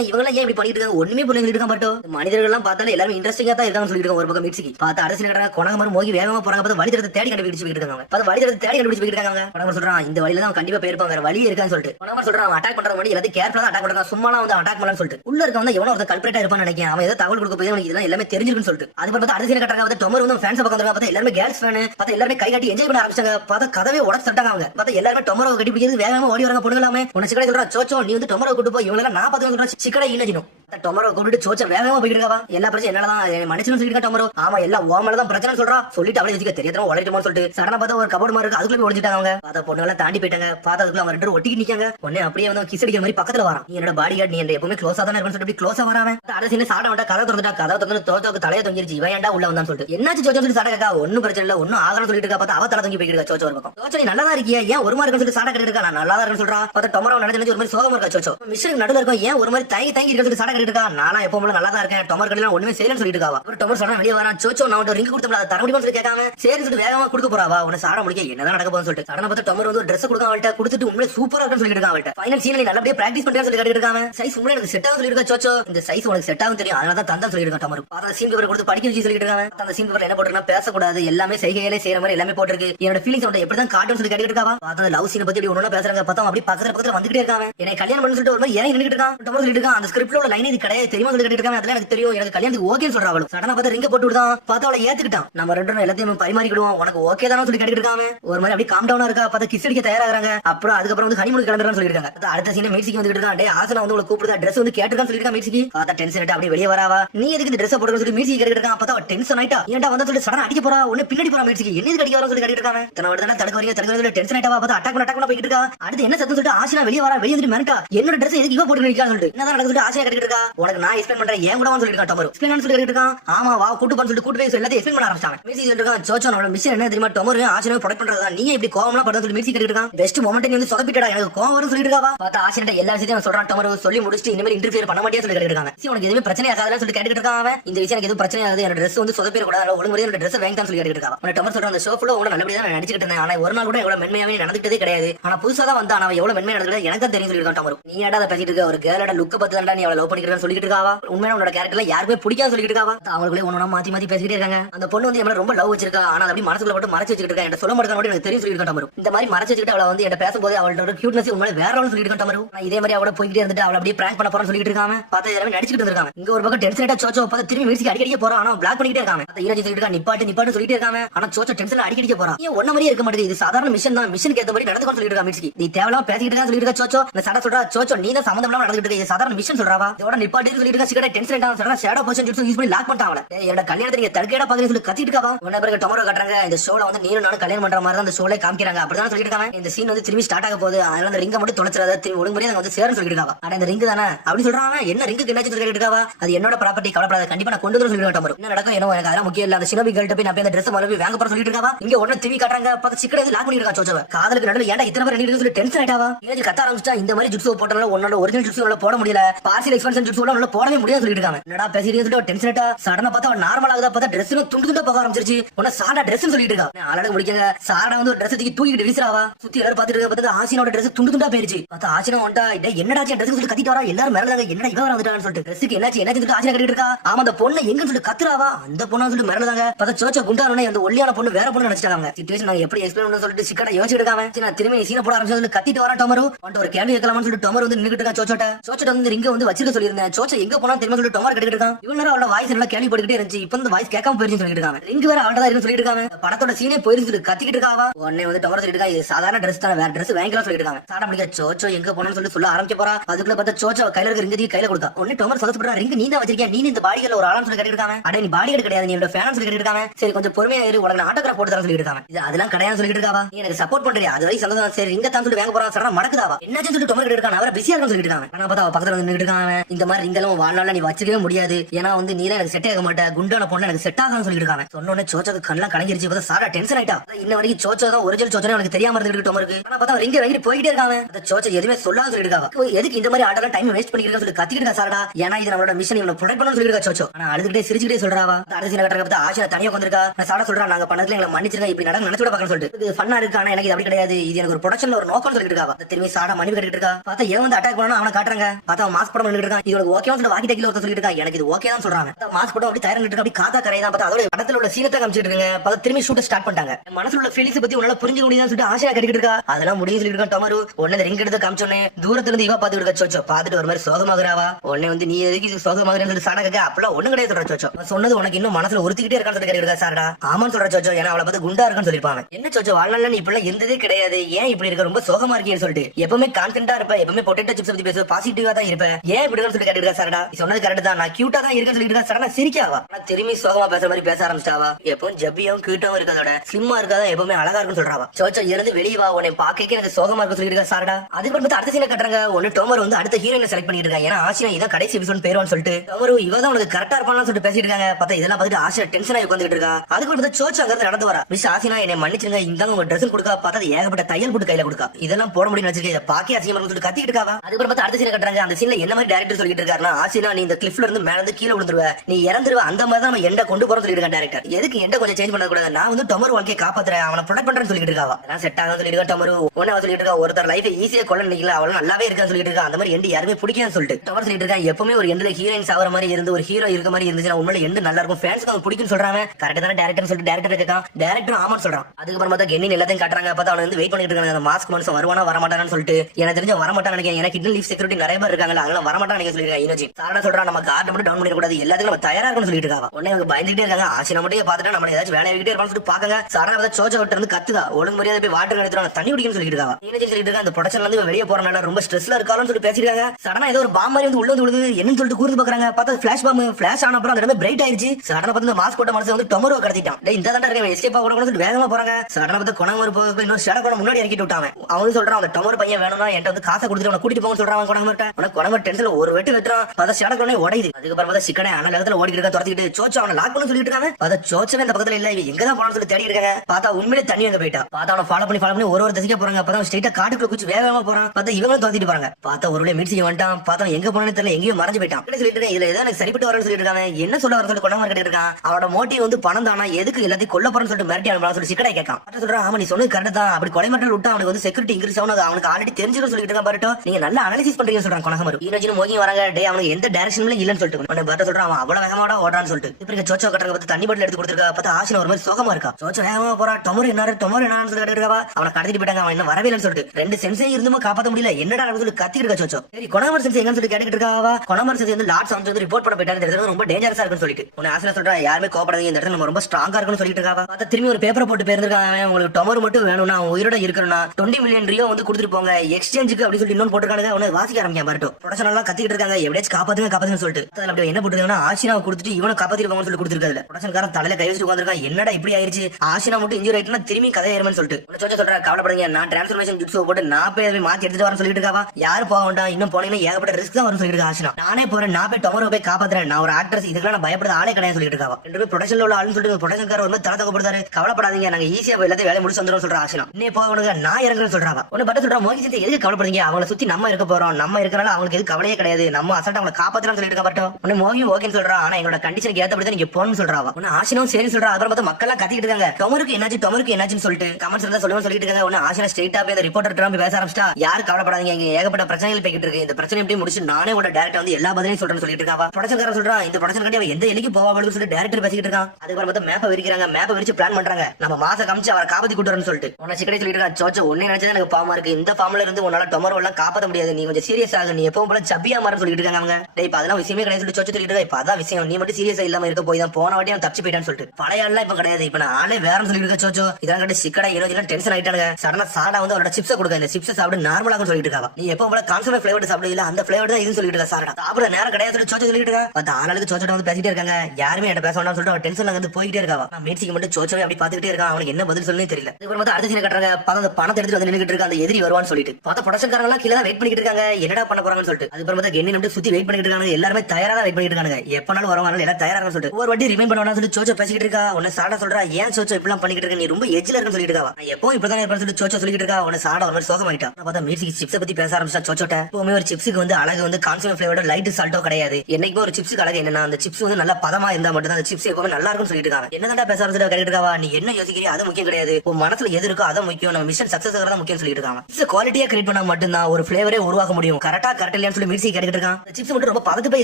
இவங்க எல்லாம் ஏன் இப்படி பண்ணிட்டு இருக்காங்க ஒண்ணுமே புரியல சொல்லிட்டு இருக்கான் பாட்டோ மனிதர்கள் எல்லாம் பார்த்தாலும் எல்லாரும் இன்ட்ரெஸ்டிங்கா தான் இருக்காங்க சொல்லிட்டு இருக்காங்க ஒரு பக்கம் மிக்சிக்கு பார்த்தா அரசு கிட்ட கொணகமரம் மோகி வேகமா போறாங்க பார்த்தா வழித்தரத்தை தேடி கண்டுபிடிச்சு போயிட்டு இருக்காங்க பார்த்தா வழித்தரத்தை தேடி கண்டுபிடிச்சு போயிட்டு இருக்காங்க கொணகமரம் சொல்றான் இந்த வழியில தான் கண்டிப்பா போயிருப்பாங்க வேற வழியே இருக்கான்னு சொல்லிட்டு கொணகமரம் சொல்றான் அட்டாக் பண்ற மாதிரி எல்லாத்தையும் கேர்ஃபுல்லா அட்டாக் பண்றாங்க சும்மாலாம் வந்து அட்டாக் பண்ணலாம்னு சொல்லிட்டு உள்ள இருக்க வந்து எவனோ ஒருத்தர் கல்பிரேட்டா இருப்பான்னு நினைக்கிறேன் அவன் ஏதோ தகவல் கொடுக்க போய் அவனுக்கு இதெல்லாம் எல்லாமே தெரிஞ்சிருக்குன்னு சொல்லிட்டு அது பார்த்தா அரசியல் கட்டுறாங்க பார்த்தா டொமர் வந்து ஃபேன்ஸ் பக்கம் பார்த்தா எல்லாரும் கேர்ள்ஸ் ஃபேன் பார்த்தா எல்லாரும் கை காட்டி என்ஜாய் பண்ண ஆரம்பிச்சாங்க பார்த்தா கதவே உடச்சு தட்டாங்க அவங்க பார்த்தா எல்லாரும் டொமரோ கட்டி பிடிக்கிறது வேகமா ஓடி வராங்க பொண்ணுங்களாமே உன சிக்கடை சொல்றா சோச்சோ நீ வந்து டொமரோ கூட்டு போய் இவங்க நான் பார்த்து சொல்றேன் சிக்கடை இணைஞ்சிடும் டொமரோ கூப்பிட்டு சோச்ச வேகமா போயிட்டு இருக்காவா எல்லா பிரச்சனை என்னதான் மனுஷன் சொல்லிட்டு டொமரோ ஆமா எல்லாம் ஓமல தான் பிரச்சனை சொல்றா சொல்லிட்டு அவளை வச்சுக்க தெரியாத உழைக்கணும்னு சொல்லிட்டு சடனா பார்த்தா ஒரு கபோர்டு மாதிரி இருக்கு அதுக்குள்ள போய் ஒழிச்சிட்டாங்க அவங்க பார்த்தா பொண்ணு எல்லாம் தாண்டி போயிட்டாங்க பார்த்தா அதுக்குள்ள அவங்க ரெண்டு ஒட்டிக்கு நிக்காங்க உடனே அப்படியே வந்து கிஸ் அடிக்கிற மாதிரி பக்கத்துல வரான் நீ என்னோட பாடி கார்டு நீ என்ன எப்பவுமே க்ளோஸா தான் இருக்குன்னு சொல்லிட்டு க்ளோஸா வராம அரசியல் சாட வேண்டாம் கதை திறந்துட்டா கதை திறந்து தோத்தோக்கு தலையை தொங்கிருச்சு இவன் ஏன்டா உள்ள வந்தான்னு சொல்லிட்டு என்னாச்சு சோச்சோ சொல்லி சாடா ஒன்னும் பிரச்சனை இல்ல ஒன்னும் ஆகணும் சொல்லிட்டு இருக்கா பார்த்தா அவ தலை தொங்கி போயிட்டு இருக்கா சோச்சோ ஒரு பக்கம் சோச்சோ நீ நல்லா தான் இருக்கியா ஏன் ஒரு மாதிரி இருக்குன்னு சொல்லி சாடா இருக்கா நான் நல்லா தான் இருக்குன்னு சொல்றா பார்த்தா டொமரோ நடந்து ஒரு மாதிரி சோகமா இருக்கா சோச்சோ மிஷனுக்கு நடுவில் இருக்கும் ஏன் ஒரு மாதிரி தயங்கி தயங்கி இருக்கு சொல்லி சாடா இருக்கா நானா எப்பவும் நல்லா தான் இருக்கேன் டொமர் கடையில ஒண்ணுமே செய்யலன்னு சொல்லிட்டு இருக்காவா ஒரு டொமர் சொன்னா வெளியே வரான் சோச்சோ நான் ஒரு ரிங் கொடுத்தோம்ல அதை தர முடியும்னு சொல்லி கேட்காம சரி சொல்லிட்டு வேகமா கொடுக்க போறாவா உன சாட முடிக்க என்னதான் நடக்க போகுதுன்னு சொல்லிட்டு சடனா பார்த்தா டொமர் வந்து ஒரு ட்ரெஸ் கொடுக்க அவள்கிட்ட கொடுத்துட்டு உண்மையிலே சூப்பரா இருக்குன்னு சொல்லிட்டு இருக்கா அவள்கிட்ட ஃபைனல் சீன்ல நல்லபடியா பிராக்டிஸ் பண்றேன்னு சொல்லி கேட்டு இருக்காங்க சைஸ் உண்மையிலே எனக்கு செட் ஆகும் சொல்லி இருக்கா சோச்சோ இந்த சைஸ் உனக்கு செட் ஆகும் தெரியும் அதனால தான் தந்தா சொல்லி இருக்கா டொமர் பார்த்தா சீன் பேப்பர் கொடுத்து படிக்க வச்சு சொல்லிட்டு இருக்காங்க அந்த சீன் பேப்பர்ல என்ன போட்டுருக்கா பேசக்கூடாது எல்லாமே செய்கையிலே செய்யற மாதிரி எல்லாமே போட்டுருக்கு என்னோட ஃபீலிங்ஸ் உன்ட்ட எப்படி தான் காட்டும் சொல்லி கேட்டு இருக்காவா பார்த்தா லவ் சீனை பத்தி இப்படி ஒண்ணு பேசுறாங்க பார்த்தா அப்படி பக்கத்துல வந்துட்டே இருக்காங்க என்னை கல்யாணம் பண்ணு சொல்லிட்டு ஒரு மாதிரி இறங்கி நின்னுட்டு இருக்கான் டொமர் சொல்லிட்டு இருக்கான் அந்த ஸ்கிரிப்ட்ல உள்ள லைன் இது கிடையாது தெரியுமா சொல்லி கேட்டு இருக்காங்க அதெல்லாம் எனக்கு தெரியும் எனக்கு கல்யாணத்துக்கு ஓகேன்னு சொல்றா அவளும் சடனா பார்த்தா ரிங்க போட்டு விடுதான் பார்த்தா அவளை ஏத்துக்கிட்டான் நம்ம ரெண்டு எல்லாத்தையும் பரிமாறிக்கிடுவோம் உனக்கு ஓகே தானே சொல்லி கேட்டு இருக்காங்க ஒரு மாதிரி அப்படி காம் டவுனா இருக்கா பார்த்தா கிஸ் அடிக்க தயாராகிறாங்க அப்புறம் அதுக்கப்புறம் வந்து ஹனிமூன் கிளம்புறான்னு சொல்லிருக்காங்க அடுத்த சீன் மீட்சிக்கு வந்துட்டு இருக்கான் டே ஆசனா வந்து உங்களை கூப்பிடுதா ட்ரெஸ் வந்து கேட்டுருக்கான்னு சொல்லிருக்கா மீட்சிக்கு பார்த்தா டென்ஷன் ஆயிட்டா அப்படி வெளியே வராவா நீ எதுக்கு இந்த ட்ரெஸ் போட்டு சொல்லி மீட்சிக்கு கேட்டு இருக்கான் பார்த்தா டென்ஷன் ஆயிட்டா ஏன்டா வந்து சொல்லி சடனா அடிக்க போறா ஒண்ணு பின்னாடி போறா மீட்சிக்கு என்ன அடிக்க வர சொல்லி கேட்டு இருக்காங்க தன உடனே தடுக்க வரீங்க டென்ஷன் ஆயிட்டா பார்த்தா அட்டாக் பண்ண போயிட்டு இருக்கா அடுத்து என்ன சத்தம் சொல்லிட்டு ஆசினா வெளியே வரா வெளியே வந்து மிரட்டா என்னோட ட்ரெஸ் எதுக்கு இவ போட்டு நிக்கான்னு சொல்லிட்டு என்னதான் நடக்குது சொல்லிட்டு ஆசியா கேட்டு இருக்கா உனக்கு நான் எக்ஸ்பிளைன் பண்றேன் ஏன் கூட சொல்லிட்டு டொமர் எக்ஸ்பிளைன் சொல்லி கேட்டு இருக்கான் ஆமா வா கூட்டு பண்ணு சொல்லிட்டு கூட்டு போய் எல்லாத்தையும் எக்ஸ்பிளைன் பண்ண ஆரம்பிச்சாங்க மீட்சி சொல்லிட்டு இருக்கான் சோச்சோ நம்மளோட மிஷன் என்ன தெரியுமா டொமர் ஆசினா ப்ரொடெக்ட் பண்றதா நீங்க இப்படி கோவம்லாம் பண்றது சொல்லி மீட்சி கேட்டு இருக்கான் பெஸ்ட் மொமெண்ட் நீ வந்து சொதப்பிட்டடா எனக்கு கோவம் வரும் சொல்லிட்டு இருக்காவா பார்த்தா ஆசினா எல்லா விஷயத்தையும் சொல்றான் டொமர் சொல்லி முடிச்சுட்டு இனிமேல் இன்டர்ஃபியர் பண்ண மாட்டேன்னு சொல்லி கேட்டு இருக்காங்க உனக்கு எதுவுமே பிரச்சனை ஆகாதுன்னு சொல்லி கேட்டு இருக்காங்க இந்த விஷயம் எனக்கு எதுவும் பிரச்சனை ஆகுது என்னோட ட்ரெஸ் வந்து சொதப்பிட கூடாது ஒழுங்கு முறையாக ட்ரெஸ் வாங்கிதான் சொல்லி கேட்டு இருக்காங்க உன டொமர் சொல்ற அந்த ஷோ ஃபுல்லா உங்களை நல்லபடியா நான் நடிச்சுக்கிட்டு இருந்தேன் ஆனா ஒரு நாள் கூட எவ்வளவு மென்மையாவே நடந்துட்டதே கிடையாது ஆனா புதுசா தான் வந்தா அவன் எவ்வளவு மென்மையா நடந்தது எனக்கு தான் தெரியும் சொல்லிருக்கான் டொமர் நீ ஏடா அதை பேசிட்டு இருக்க ஒரு கேர்ளோட லுக்க பத்தி தான் நீ அவளை லவ் பண்ணிக்கிறேன்னு சொல்லிட்டு இருக்காவா உண்மையான உன்னோட கேரக்டர்ல யாருமே பிடிக்காது சொல்லிட்டு இருக்காவா அவங்களே ஒன்னொன்னா மாத்தி பேசிட்டே இருக்காங்க அந்த பொண்ணு வந்து என்ன ரொம்ப லவ் வச்சிருக்கா ஆனா அப்படி மனசுக்குள்ள போட்டு மறைச்சு வச்சுட்டு இருக்கா என்ன சொல்ல மாட்டேங்க எனக்கு தெரியும் சொல்லிட்டு டொமர் இந்த மாதிரி மறைச்சு வச்சுட்டு அவளை வந்து என்ன பேசும்போது அவளோட கியூட்னஸ் உண்மையில வேற ஒன்று சொல்லிட்டு டொமர் நான் இதே மாதிரி அவளை போய்கிட்டே இருந்துட்டு அவளை அப்படியே பிராங்க் பண்ண போறேன்னு சொல்லிட்டு இருக்காங்க பார்த்தா எல்லாமே நடிச்சுட்டு இருக்காங்க இங்க ஒரு பக்கம் டென்ஷன் ஆயிட்டா சோச்சோ பார்த்தா திரும்பி மீட்சிக்கு அடிக்கடிக்க போறான் ஆனா பிளாக் பண்ணிட்டே இருக்காங்க அந்த ஈராஜி சொல்லிட்டு இருக்கா நிப்பாட்டு சொல்லிட்டே இருக்காங்க ஆனா சோச்சோ டென்ஷன் அடிக்கடிக்க போறான் ஏன் ஒன்ன மாதிரியே இருக்க மாட்டேங்குது இது சாதாரண மிஷன் தான் மிஷனுக்கு ஏத்த மாதிரி நடந்துக்கணும் சொல்லிட்டு இருக்கா மீட்சிக்கு நீ தேவலாம் பேசிக்கிட்டு தான் சொல்லிட்டு இருக்கா சோச்சோ இந்த சடா சொல்றா சோச்சோ நீ தான் சம்பந்தம் இல்லாம நடந்துட்டு இருக்க இது சாதாரண மிஷன் சொல்றாவா இதோட போட நிப்பாட்டி சொல்லிட்டு இருக்கா. சிக்கடை டென்ஷன் ஆயிட்டான். சடனா ஷேடோ பொசிஷன் ஜுட்ஸு யூஸ் பண்ணி லாக் பண்ணிட்டான். என்னோட கல்யாணத்தை நீங்க தடுக்கேடா பாக்குறீங்க சொல்லி கத்திட்டு இருக்காவா. உடனே பிறகு டொமரோ கட்டுறாங்க. இந்த ஷோல வந்து நீனும் நானும் கல்யாணம் பண்ற மாதிரி தான் அந்த ஷோல காமிக்கிறாங்க. அப்படிதான் சொல்லிட்டு இருக்காங்க. இந்த சீன் வந்து திரும்பி ஸ்டார்ட் ஆக போகுது. அதனால அந்த ரிங்க மட்டும் தொலைச்சிடாத, திரும்பி ஒழுங்குமுறையா அங்க வந்து சேரன்னு சொல்லிட்டு இருக்காவா. அட இந்த ரிங் தானே அப்படி சொல்றாங்க. என்ன ரிங்குக்கு என்னாச்சு சொல்லிட்டு இருக்காவா. அது என்னோட ப்ராப்பர்ட்டி, கவலைப்படாத, கண்டிப்பா நான் கொண்டு வந்து சொல்லிட்டு டொமரோ. என்ன நடக்கும் என்ன எனக்கு அதெல்லாம் முக்கியம் இல்ல. அந்த சினோபி கேர்ள்ட்ட போய் நான் போய் அந்த ட்ரெஸ் மறுபடியும் வாங்க போற சொல்லிட்டு இருக்காவா. இங்க உடனே திரும்பி காட்டுறாங்க. பார்த்து சிக்கடை லாக் பண்ணி இருக்கா சோச்சவ. காதலுக்கு நடுவுல ஏன்டா இத்தனை பேர் நின்னு சொல்லி டென்ஷன் ஆயிட்டாவா. ஏஜ் கத்த ஆரம்பிச்சா. இந்த மாதிரி ஜுட்ஸு போட்டனால உன்னோட ஒரிஜினல் ஜுட்ஸு போட முடியல, பார்சியல் எக்ஸ்பென்ஷன் ஜுட்ஸு உள்ள போடவே முடியாது சொல்லிட்டு இருக்காங்க. என்னடா பேசிட்டு சொல்லிட்டு டென்ஷன் ஆயிட்டா. சடனா பார்த்தா அவன் நார்மல் ஆகுதா பார்த்தா ட்ரெஸ் துண்டு துண்டா போக ஆரம்பிச்சிருச்சு. உன்ன சாடா ட்ரெஸ் சொல்லிட்டு இருக்கா. ஆளட முடிக்கங்க. சாடா வந்து ஒரு ட்ரெஸ் தூக்கிட்டு வீசுறாவா. சுத்தி எல்லாரும் பாத்துட்டு இருக்க. பார்த்தா ஆசினோட ட்ரெஸ் துண்டு துண்டா போயிருச்சு. பார்த்தா ஆசினா வந்துட்டா. என்னடா ட்ரெஸ் சொல்லி கத்திட்டு வரா. எல்லாரும் மிரளாங்க. என்னடா இவ வந்துட்டான்னு சொல்லிட்டு ட்ரெஸ்க்கு என்னாச்சு சொல்லிட்டு ஆசினா கட்டிட்டு இருக்கா. ஆமா அந்த பொண்ணு எங்கன்னு சொல்லி கத்துறாவா. அந்த பொண்ணு சொல்லி மிரளாங்க. பார்த்தா சோச்ச குண்டானே அந்த ஒல்லியான பொண்ணு வேற பொண்ணு நினைச்சிட்டாங்க. சிச்சுவேஷன் நாங்க எப்படி எக்ஸ்பிளைன் பண்ண சொல்லிட்டு சிக்கடை யோசிச்சு இருக்காம. நான் திரும்பி சீன போட ஆரம்பிச்சு கத்திட்டு வரா. டொமரோ வந்து ஒரு கேள்வி கேட்கலாம்னு சொல்லிட்டு டொமரோ வந்து நின்னுட்டு இருக்கா. சோச்சோட்ட வந்து ரிங்க வந்து வச்சிருக்க சொல்லியிருந்தேன். சோச்ச எங்க போனா திரும்ப சொல்லி டொமரோ கட்டிட்டு இருக்கான். இவ்வளவு நேரம் அவளோட வாய்ஸ் எல்லாம் கேள்வி போட்டுக்கிட்டே இருந்துச்சு. இப்போ இந்த வாய்ஸ் கேட்காம போயிருச்சு சொல்லிட்டு இருக்காங்க. ரிங் வேற அவள்தான் இருக்குன்னு சொல்லிட்டு இருக்காங்க. படத்தோட சீனே போயிருச்சு சொல்லி கத்திக்கிட்டு இருக்காவா. உடனே வந்து டொமரோ சொல்லிட்டு இருக்கா. இது சாதாரண ட்ரெஸ் தான், வேற ட்ரெஸ் வாங்கிக்கலாம் சொல்லிட்டு இருக்காங்க. சாடா முடிக்க சோச்சோ எங்க போனோம்னு சொல்லி சொல்ல ஆரம்பிக்க போறா. அதுக்குள்ள பார்த்தா சோச்சோ கையில இருக்க ரிங்க கையில கொடுத்தா. உடனே டொமரோ சந்தோஷப்படுறா. ரிங் நீ தான் வச்சிருக்கியா, நீ இந்த பாடிகள் ஒரு ஆளான்னு சொல்லி கட்டிட்டு இருக்காங்க. அட நீ பாடிகள் கிடையாது, நீ என்னோட ஃபேன் சொல்லி கட்டிட்டு இருக்காங்க. சரி கொஞ்சம் பொறுமையா இரு, உடனே ஆட்டோகிராஃப் போட்டு தர சொல்லிட்டு இருக்காங்க. இது அதெல்லாம் கிடையாது சொல்லிட்டு இருக்காவா. நீ எனக்கு சப்போர்ட் பண்றியா, அது வரை சந்தோஷம். சரி ரிங்க தான் சொல்லி வாங்க போறா. சடனா மடக்குதாவா. என்னாச்சு சொல்லி டொமரோ கட்டிட்டு இருக்காங்க. அவரை பிஸியா இருக்குன்னு சொல்லிட்டு இருக்காங்க. ஆனா பார்த்தா அவ பக்கத்துல வந்து நின்னுட்டு இருக்காங்க. இந்த மாதிரி ரிங்கெல்லாம் வாழ்நாள்ல நீ வச்சிருக்கவே முடியாது, ஏன்னா வந்து நீ எனக்கு செட் ஆக மாட்டே, குண்டான பொண்ணு எனக்கு செட் ஆகான்னு சொல்லிட்டு இருக்காங்க. சொன்னோடனே சோச்சோக்கு கண்ணெல்லாம் கலங்கிருச்சு. பார்த்தா சாரா டென்ஷன் ஆயிட்டா. இன்ன வரைக்கும் சோச்சோ தான் ஒரிஜினல் சோச்சோ எனக்கு தெரியாம இருந்துட்டு டொமருக்கு. ஆனா பார்த்தா ரிங்க வாங்கிட்டு போயிட்டே இருக்காங்க. அந்த சோச்சோ எதுவுமே சொல்லாத சொல்லிட்டு இருக்காங்க. எதுக்கு இந்த மாதிரி ஆட்டெல்லாம் டைம் வேஸ்ட் பண்ணிருக்கா சொல்லி கத்திக்கிட்டு இருக்கா சாரடா. ஏன்னா இது நம்மளோட மிஷன் இவனை ப்ரொடெக்ட் பண்ணணும்னு சொல்லிட்டு இருக்கா சோச்சோ. ஆனா அழுதுகிட்டே சிரிச்சுக்கிட்டே சொல்றாவா. அடுத்த சீன கட்டறப்ப பார்த்தா ஆஷா தனியா உட்கார்ந்திருக்கா. நான் சாரா சொல்றா நாங்க பண்ணதுல எங்களை மன்னிச்சிருங்க, இப்படி நடந்து நினைச்சு கூட பார்க்கணும்னு சொல்லிட்டு. இது ஃபன்னா இருக்கு, ஆனா எனக்கு இது அப்படி கிடையாது, இது எனக்கு ஒரு ப்ரொடக்ஷன்ல ஒரு நோக்கம் சொல்லிட்டு இருக்காவா. திரும்பி சாரா மணி கட்டிட்டு இருக்கா. பார்த்தா ஏன் வந்து அட்டாக் பண்ணனும் அவனை காட்டுறாங்க. பார்த்தா மாஸ்க் போட பண்ணிட்டு இருக்கான். இது ஓகேவா சொல்லிட்டு வாக்கி டக்கில ஒருத்தர் சொல்லிட்டு இருக்கா. எனக்கு இது ஓகே தான் சொல்றாங்க. மாஸ்க் போட்டு அப்படி தயாரிட்டு இருக்கா. அப்படி காதா கரையா. பார்த்தா அதோட படத்துல உள்ள சீனத்தை காமிச்சிட்டு இருக்காங்க. பார்த்தா திரும்பி ஷூட் ஸ்டார்ட் பண்ணிட்டாங்க. மனசுல உள்ள ஃபீலிங்ஸ் பத்தி உன்னால புரிஞ்சுக்க முடியுதான்னு சொல்லிட்டு ஆஷா கட்டிட்டு இருக்கா. அதெல்லாம் முடியும் சொல்லிட்டு இருக்கா. டொமரு உடனே ரிங் எடுத்து காமிச்சோன்னே தூரத்துல இருந்து இவ பாத்துட்டு இருக்கா. சோச்சோ பாத்துட்டு ஒரு மாதிரி சோகமாகறாவா. உடனே வந்து நீ எதுக்கு இது சோகமாகறேன்னு சொல்லி சாடா கேட்க. அப்பெல்லாம் ஒண்ணு கிடையாது சொல்ற சோச்சோ. சொன்னது உனக்கு இன்னும் மனசுல உறுத்திக்கிட்டே இருக்கான்னு சொல்லி கேட்டிருக்கா சாரடா. ஆமான்னு சொல்ற சோச்சோ. ஏன்னா அவளை பார்த்து குண்டா இருக்குன்னு சொல்லிருப்பாங்க. என்ன சோச்சோ வாழ்நாள்ல நீ இப்பெல்லாம் எந்ததே கிடையாது, ஏன் இப்படி இருக்க, ரொம்ப சோகமா இருக்கேன்னு சொல்லிட்டு எப்பவுமே கான்ஃபிடென்ட்டா இருப்ப, எப்பவுமே பொட்டேட்டோ சிப்ஸ் பத்தி பேசுவ, பாசிட்டிவா தான் இருப்ப, ஏன் இப்படி சொல்லி கேட்டிருக்கா சாரடா. சொன்னது கரெக்ட் தான், நான் கியூட்டா தான் இருக்கேன்னு சொல்லிட்டு இருக்கா. சடனா சிரிக்காவா. திரும்பி சோகமா பேசுற மாதிரி பேச ஆரம்பிச்சிட்டாவா. எப்பவும் ஜப்பியாவும் கியூட்டாவும் இருக்கதோட ஸ்லிம்மா இருக்காதான் எப்பவுமே அழகா இருக்குன்னு சொல்றாவா. சோச்சோ இருந்து வெளியே வா, உன்னை பாக்க எனக்கு சோகமா இருக்கு சொல்லிட்டு இருக்கா சாரடா. அதுக்கு வந்து அடுத்த சீனை கட்டுறாங்க. ஒன்னு டோமர் வந்து அடுத்த ஹீரோயினை செலக்ட் பண்ணிட்டு இருக்காங்க. ஏன்னா ஆஷா இதான் கடைசி எபிசோட் பேருவான்னு சொல்லிட்டு டோமரு இவதான் உனக்கு கரெக்டா இருப்பான்னு சொல்லிட்டு பேசிட்டு இருக்காங்க. பார்த்தா இதெல்லாம் பார்த்துட்டு ஆஷா டென்ஷன் ஆகி உட்காந்துட்டு இருக்கா. அதுக்கு வந்து சோச்சோ அங்க நடந்து வரா. மிஸ் ஆசினா என்னை மன்னிச்சிருங்க, இந்தாங்க உங்க ட்ரெஸ் கொடுக்கா. பார்த்தா ஏகப்பட்ட தையல் போட்டு கையில கொடுக்கா. இதெல்லாம் போட முடியும்னு வச்சிருக்கேன், இதை பாக்கி அசிங்கமா சொல்லிட்டு கத்திட்டு இருக்காவா. அதுக்கப்புறம் பார்த்தா அடுத்த சீனை கட்டுறாங்க. அந்த சீன்ல என்ன மாதிரி டைரக்டர் சொல்லிட்டு இருக்காருன்னா, ஆசினா நீ இந்த கிளிஃப்ல இருந்து மேல இருந்து கீழே விழுந்துருவ, நீ இறந்துருவ, அந்த மாதிரி தான் நம்ம எண்ட கொண்டு போறோம் சொல்லிட்டு இருக்காங்க டைரக்டர். எதுக்கு எண்ட கொஞ்சம் சேஞ்ச் பண்ண கூடாது, நான் வந்து டொமர் வாழ்க்கையை காப்பாத்துறேன், அவனை ப்ரொடெக்ட் பண்றேன்னு சொல்லிட்டு இருக்காவா. அதான் செட் ஆகும் சொல்லிட்டு இருக்கா. டொமரு ஒன்னு சொல்லிட்டு இருக்கா, ஒருத்தர் லைஃப் ஈஸியா கொள்ள நினைக்கல, அவளும் நல்லாவே இருக்கான்னு சொல்லிட்டு இருக்கா. அந்த மாதிரி எண்டு யாருமே பிடிக்கான்னு சொல்லிட்டு டொமர் சொல்லிட்டு இருக்கா. எப்பவுமே ஒரு எண்ட்ல ஹீரோயின்ஸ் ஆகிற மாதிரி இருந்து ஒரு ஹீரோ இருக்க மாதிரி இருந்துச்சுன்னா உண்மையில எண்டு நல்லா இருக்கும், ஃபேன்ஸ்க்கு அவங்க பிடிக்கும்னு சொல்றாங்க. கரெக்ட் தானே டைரக்டர் சொல்லிட்டு டைரக்டர் இருக்கான். டைரக்டர் ஆமான்னு சொல்றான். அதுக்கப்புறம் பார்த்தா கென்னின் எல்லாத்தையும் காட்டுறாங்க. பார்த்தா அவன் வந்து வெயிட் பண்ணிட்டு இருக்காங்க. அந்த மாஸ்க் மனுஷன் வருவானா வரமாட்டான்னு சொல்லிட்டு. எனக்கு தெரிஞ்ச வரமாட்டான்னு நினைக்கிறேன். எனக்கு இன்னும் லீவ் செக்யூரிட்டி நிறைய பேர் இருக்காங்க, அதெல்லாம் வரமாட்டான்னு நினைக்க சொல்லிருக்காங்க. இனோஜி சாரடா சொல்றான், நம்ம கார்டு மட்டும் டவுன் பண்ணிட கூடாது, எல்லாத்தையும் நம்ம தயாரா இருக்கணும்னு சொல்லிட்டு இருக்காங்க. உடனே அவங்க பயந்துட்டே இருக்காங்க. ஆசினா மட்டும் பார்த்துட்டு நம்ம ஏதாச்சும் வேலை ஆகிட்டே இருப்பான்னு சொல்லிட்டு பாக்காங்க. சாரடா பார்த்தா சோச்சா விட்டு இருந்து கத்துதா. ஒழுங்கு மரியாதை போய் வாட்டர் எடுத்துறாங்க, தண்ணி குடிக்கணும்னு சொல்லிட்டு இருக்காங்க. இனோஜி சொல்லிட்டு இருக்காங்க, அந்த ப்ரொடக்ஷன்ல இருந்து வெளியே போறனால ரொம்ப ஸ்ட்ரெஸ்ல இருக்கான்னு சொல்லி பேசிருக்காங்க. சடனா ஏதோ ஒரு பாம் மாதிரி வந்து உள்ள வந்து விழுது என்னன்னு சொல்லிட்டு கூர்ந்து பாக்குறாங்க. பார்த்தா ஃபிளாஷ் பாம் ஃபிளாஷ் ஆன அப்புறம் அந்த இடமே பிரைட் ஆயிருச்சு. சடனா பார்த்து மாஸ்க் போட்ட மனுஷன் வந்து டொமரோ கடத்திட்டான். இந்த தாண்டா இருக்க எஸ்கேப் ஆக கூட சொல்லிட்டு வேகமா போறாங்க. சடனா பார்த்து கொணமரு போய் இன்னொரு ஷேட கொணம் முன்னாடி இறக்கிட்டு விட்டாங்க. அவன் சொல்றான், அந்த டொமர் பையன் வேணும்னா என்கிட்ட வந்து காசை கொடுத்துட்டு அவனை கூட்டிட்டு போங்க சொல்றான். கொணமர்ட்ட உனக்கு கொணமர் டென்ஷன்ல ஒரு வெட்டு வெட்டுறான். பார்த்தா ஷேட கொணை உடையுது. அதுக்கப்புறம் பார்த்தா சிக்கனை அண்ணன் இடத்துல ஓடிட்டு இருக்க துரத்திட்டு சோச்சோ அவனை லாக் பண்ண சொல்லிட்டு இருக்காங்க. பார்த்தா சோச்சவே இந்த பக்கத்துல இல்ல, இவன் எங்க தான் போனான்னு சொல்லி தேடி இருக்காங்க. பார்த்தா உண்மையிலே தண்ணி அங்க போயிட்டா. பார்த்தா அவனை ஃபாலோ பண்ணி ஒரு திசைக்கு போறாங்க. பார்த்தா ஸ்ட்ரைட்டா காட்டுக்குள்ள குச்சி வேகமா போறான். பார்த்தா இவங்களும் துரத்திட்டு போறாங்க. பார்த்தா ஒரு மீட் செய்ய வந்துட்டான். பார்த்தா எங்க போனான்னு தெரியல, எங்கேயும் மறைஞ்சு போயிட்டான். சொல்லிட்டு இதுல ஏதோ எனக்கு சரிப்பட்டு வரேன்னு சொல்லிட்டு இருக்காங்க. என்ன சொல்ல வர சொல்லி கொண்டாம கேட்டு இருக்கான். அவனோட மோட்டிவ் வந்து பணம் தானா, எதுக்கு எல்லாத்தையும் கொல்ல போறேன்னு சொல்லிட்டு மிரட்டி அனுப்பலாம் சொல்லி சிக்கடை கேட்கான். சொல்றான், ஆமா நீ சொன்னது கரெக்ட் தான், அப்படி கொலை மட்டும் விட்டா அவனுக்கு வந்து செக்யூரிட்டி இன்க்ரீஸ் ஆகும், அவனுக்கு ஆல்ரெடி தெரிஞ்சுக்க சொல்லிட்டு இருக்கான். பாருட்டோ நீங்க நல்லா அனாலிசிஸ் பண்றீங்கன்னு சொல்றான் கொணமரு. ஈனோஜின் மோகி வராங்க. டே அவனுக்கு எந்த டைரக்ஷன்ல இல்லன்னு சொல்லிட்டு உடனே பர்ட்ட சொல்றான், அவன் அவ்வளவு வேகமாடா ஓடுறான்னு சொல்லிட்டு. இப்ப சோச்சோ கட்டுறத பார்த்து தண்ணி பாட்டில் எடுத்து கொடுத்துருக்கா. பார்த்தா ஆசினா ஒரு மாதிரி சோகமா இருக்கா. சோச்சோ வேகமா போறா. டொமர் என்னன்னு சொல்லி கேட்டுருக்கா. அவனை கடத்திட்டு போயிட்டாங்க, அவன் என்ன வரவே இல்லைன்னு சொல்லிட்டு ரெண்டு சென்சே இருந்துமா காப்பாற்ற முடியல, என்னடா சொல்லி கத்திட்டு இருக்கா சோச்சோ. சரி கொணமர் சென்ஸ் எங்கன்னு சொல்லி கேட்டுட்டு இருக்காவா. கொணமர் சென்ஸ் வந்து லார்ட்ஸ் வந்து ரிப்போர்ட் பண்ண போயிட்டாரு, இந்த இடத்துல ரொம்ப டேஞ்சரஸா இருக்குன்னு சொல்லிட்டு உன்னை ஆசினா சொல்றா, யாருமே கோபப்படாதீங்க, இந்த இடத்துல நம்ம ரொம்ப ஸ்ட்ராங்கா இருக்குன்னு சொல்லிட்டு இருக்காவா. பார்த்தா திரும்பி ஒரு பேப்பர் போட்டு போயிருக்காங்க. உங்களுக்கு டொமர் மட்டும் வேணும்னா உயிரோட இருக்கணும்னா 20 மில்லியன் ரியோ வந்து கொடுத்துட்டு போங்க எக்ஸ்சேஞ்சுக்கு அப்படி சொல்லி இன்னொன்று போட்டுருக்காங்க. அவனை வாசிக்க ஆரம்பிக்க பாருட்டோ ப்ரொடக்ஷன் எல்லாம் கத்திட்டு இருக்காங்க. இருக்காங்க, எப்படியாச்சும் காப்பாத்துங்க சொல்லிட்டு. அதுல அப்படி என்ன போட்டுருக்காங்கன்னா ஆஷினாவை கொடுத்துட்டு இவனை காப்பாத்திருக்காங்கன்னு சொல்லி கொடுத்துருக்காரு. ப்ரொடக்ஷன்காரன் தலையில கை வச்சு உட்காந்துருக்கான். என்னடா இப்படி ஆயிருச்சு, ஆஷினா மட்டும் இன்ஜூரி ஆயிட்டுனா திரும்பி கதை ஏறும்னு சொல்லிட்டு சோச்சா சொல்றா, கவலைப்படுங்க, நான் டிரான்ஸ்ஃபர்மேஷன் ஜுட்ஸு போட்டு நான் போய் மாத்தி எடுத்துட்டு வரேன் சொல்லிட்டு இருக்காவா. யாரு போக வேண்டாம், இன்னும் போனீங்கன்னா ஏகப்பட்ட ரிஸ்க் தான் வரும் சொல்லிட்டு ஆஷினா. நானே போறேன், நான் போய் டொமரோ போய் காப்பாத்துறேன், நான் ஒரு ஆக்ட்ரஸ், இதுக்கெல்லாம் நான் பயப்படுற ஆளே கிடையாது சொல்லிட்டு இருக்காவா. ரெண்டு பேரும் ப்ரொடக்ஷன்ல உள்ள ஆளுன்னு சொல்லிட்டு ப்ரொடக்ஷன்காரர் வந்து தலை தகப்படுறாரு. கவலைப்படாதீங்க, நாங்க ஈஸியா போய் எல்லாத்தையும் வேலை முடிச்சு வந்துடும் சொல்ற ஆஷினா. இன்னே போக வேணுங்க, நான் இறங்குறேன்னு சொல்றாவா. ஒன்னு பட்ட சொல்றா, மோகிஜித்தை எதுக்கு கவலைப்படுறீங்க, அவங்களை சுத்தி நம்ம இருக்க போறோம், நம்ம இருக்கனால அவங்களுக்கு எது கவலையே கிடையாது, நம்ம அசல்ட் அவங்களை காப்பாத்தலாம் சொல்லிட்டு இருக்கா. உடனே மோகி ஓகேன்னு சொல்றா, ஆனா எங்களோட கண்டிஷனுக்கு ஏத்தபடி தான் நீங்க போகணும்னு சொல்றாவா. உடனே ஆஷினாவும் சரி சொல்றா. அப்புறம் பார்த்தா மக்கள் எல்லாம் கத்திட்டு இருக்காங்க, டொமருக்கு என்னாச்சுன்னு சொல்லிட்டு கமெண்ட்ஸ் இருந்தா சொல்லிட்டு இருக்காங்க. உடனே ஆஷினா ஸ்ட்ரைட்டா போய் அந்த ரிப்போர்ட்டர் ட்ரம்ப் பேச ஆரம்பிச்சா, யாரு கவலைப்படாதீங்க, இங்க ஏகப்பட்ட பிரச்சனைகள் போய்கிட்டு இருக்கு, இந்த பிரச்சனை எப்படி முடிச்சு நானே உட டேரக்டர் வந்து எல்லா பதிலையும் சொல்றேன்னு சொல்லிட்டு இருக்காவா. ப்ரொடக்ஷன்காரன் சொல்றா, இந்த ப்ரொடக்ஷன் கட்டி எந்த எல்லைக்கு போவான்னு சொல்லிட்டு டேரக்டர் பேசிட்டு இருக்கான். அதுக்கப்புறம் பார்த்தா மேப்பை விரிக்கிறாங்க, மேப்பை விரிச்சு பிளான் பண்றாங்க, நம்ம மாசம் காமிச்சு அவரை காப்பாத்தி கூட்டுறன்னு சொல்லிட்டு. உன்னை சிக்கடி சொல்லிட்டு இருக்கான், சோச்சோ உன்னை நினைச்சா எனக்கு பாவமா இருக்கு, இந்த ஃபார்ம்ல இருந்து உன்னால டொமரோ எல்லாம் காப்பாற்ற முடியாது, நீ கொஞ்சம் சீரியஸ் ஆகு, நீ எப்பவும் போல சப்பியா மாறன்னு சொல்லிட்டு இருக்காங்க அவங்க. இப்ப அதெல்லாம் விஷயமே கிடையாது சொல்லிட்டு சோச்சோ சொல்லிட்டு இருக்கா. இப்ப அதான் விஷயம், நீ மட்டும் சீரியஸா இல்லாம இருக்க போய் தான் போன வாட்டி அவன் தப்பிச்சு போயிட்டான்னு சொல்லிட்டு. பழைய ஆள்லாம் இப்ப கிடையாது, இப்ப நான் ஆளே வேறன்னு சொல்லிட்டு இருக்க சோச்சோ. இதெல்லாம் கட்டி சிக்கடா ஏனோ டென்ஷன் ஆயிட்டாங்க. சடனா சாடா வந்து அவரோட சிப்ஸை கொடுக்க, இந்த சிப்ஸை சாப்பிட்டு நார்மலாக சொல்லிட்டு இருக்காவா. நீ எப்பவும் போல கான்சன்ட்ரேட் ஃபிளேவர் சாப்பிட இல்ல, அந்த ஃபிளேவர் தான் இதுன்னு சொல்லிட்டு இருக்கா. சாரடா சாப்பிட நேரம் கிடையாது சொல்லி சோச்சோ சொல்லிட்டு இருக்கா. பட் ஆளுக்கு சோச்சோட வந்து பேசிட்டே இருக்காங்க, யாருமே என்ன பேச வேண்டாம்னு சொல்லிட்டு அவன் டென்ஷன்ல வந்து போயிட்டே இருக்காவா. நான் மீட்சிக்கு மட்டும் சோச்சோவே அப்படி பாத்துக்கிட்டே இருக்கான், அவனுக்கு என்ன பதில் சொல்லவே தெரியல. இதுக்கு வந்து அடுத்த சீனை கட்டுறாங்க, அந்த பணத்தை எடுத்து வந்து நின்னுட்டு இருக்க அந்த எதிரி வருவான்னு சொல்லிட்டு பார்த்தா ப்ரொடக்ஷன்காரங்க எல்லாம் கீழே தான் வெயிட் பண்ணிட்டு இருக்காங்க, என்னடா பண்ண போறாங்கன்னு சொல்லிட்டு. அதுக்கப்புறம் பார்த்தா கென்னி நம்ம சுத்தி வெயிட் பண்ணிட்டு இருக்காங்க, எல்லாருமே தயாரா வெயிட் பண்ணிட்டு இருக்காங்க, எப்பனாலும் வருவாங்க எல்லாம் தயாரா சொல்லிட்டு ஒரு வாட்டி ரிமைண்ட் பண்ணுவான்னு சொல்லி சோச்சோ பேசிட்டு இருக்கா. உன்ன சாடா சொல்றா, ஏன் சோச்சோ இப்பெல்லாம் பண்ணிட்டு இருக்க, நீ ரொம்ப எஜ்ல இருக்குன்னு சொல்லிட்டு இருக்கா. நான் எப்பவும் இப்பதான் இருப்பேன்னு சொல்லி சோச்சோ சொல்லிட்டு இருக்கா. உன்ன சாடா ஒரு மாதிரி சோகமாயிட்டா. பார்த்தா மீட்சிக்கு சிப்ஸை பத்தி பேச ஆரம்பிச்சா சோச்சோட்ட. எப்பவுமே ஒரு சிப்ஸுக்கு வந்து அழகு வந்து கான்சன்ட்ரேட் ஃபிளேவரோட லைட் சால்ட்டோ கிடையாது, என்னைக்குமே ஒரு சிப்ஸுக்கு அழகு என்னன்னா அந்த சிப்ஸ் வந்து நல்லா பதமா இருந்தா மட்டும் தான் அந்த சிப்ஸ் எப்பவுமே நல்லா இருக்கும்னு சொல்லிட்டு இருக்காங்க. என்னதான் பேச ஆரம்பிச்சு கேட்டுட்டு இருக்காவா. நீ என்ன யோசிக்கிறீ அது முக்கியம் கிடையாது, உன் மனசுல எது இருக்கோ அதான் முக்கியம், நம்ம மிஷன் சக்சஸ் ஆகிறதா முக்கியம் சொல்லிட்டு இருக்காங்க. சிப்ஸ் குவாலிட்டியா கிரியேட் பண்ணா மட்டும்தான் ஒரு ஃபிளேவரே உருவாக்க முடியும். கரெக்டா கரெக்ட் இல்லையான்னு சொல்லி மீட்சி கேட்டுட்டு இருக்கான். அந்த சிப்ஸ் மட்டும் ரொம்ப பதத்து போய்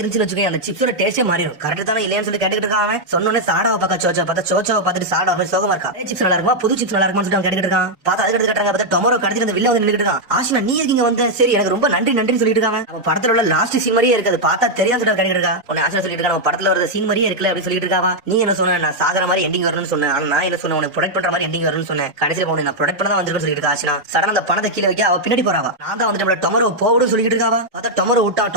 இருந்துச்சுன்னு வச்சுக்கோங்க, அந்த சிப்ஸோட டேஸ்டே மாறிடும். கரெக்ட் தானே இல்லையான்னு சொல்லி கேட்டுட்டு இருக்கான். சொன்னோன்னே சாடாவை பார்க்க சோச்சோ பார்த்தா சோச்சோவை பார்த்துட்டு சாடா மாதிரி சோகமா இருக்கா. சிப்ஸ் நல்லா இருக்குமா, புது சிப்ஸ் நல்லா இருக்குமா சொல்லிட்டு கேட்டுட்டு இருக்கான். பார்த்தா அதுக்கு கட்டுறாங்க. பார்த்தா டொமரோ கடத்திட்டு அந்த வில்ல வந்து நின்னுட்டு இருக்கான். ஆஷினா நீ எங்க வந்த, சரி எனக்கு ரொம்ப நன்றின்னு சொல்லிட்டு இருக்காங்க. நம்ம படத்துல உள்ள லாஸ்ட் சீன் மாதிரியே இருக்குது, பார்த்தா தெரியாது சொல்லிட்டு கேட்டுட்டு இருக்கா. உன்னை ஆஷினா சொல்லிட்டு இருக்கா, நம்ம படத்துல வர சீன் மாதிரியே இருக்குல்ல அப்படி சொல்லிட்டு இருக்காவா. நீ என்ன சொன்ன, நான் சாகர மாதிரி எண்டிங் வரணும்னு சொன்னேன், ஆனா நான் என்ன சொன்னேன், உனக்கு ப்ரொடக்ட் பண்ற மாதிரி எண்டிங் வரணும்னு சொன்னேன், கடைசியில போன நான் ப்ரொடக்ட் பண்ண தான் வந்திருக்கேன்னு சொல்லிட்டு இருக்கா. ஆஷினா சடனா அந்த பணத்தை கீழே வைக்க அவ பின்னாடி போறாவா. நான் தான் வந்துட்டு டொமரோ போடுன்னு சொல்லிட்டு இருக்காவா. பார்த்தா டொமரோ விட்டான்னு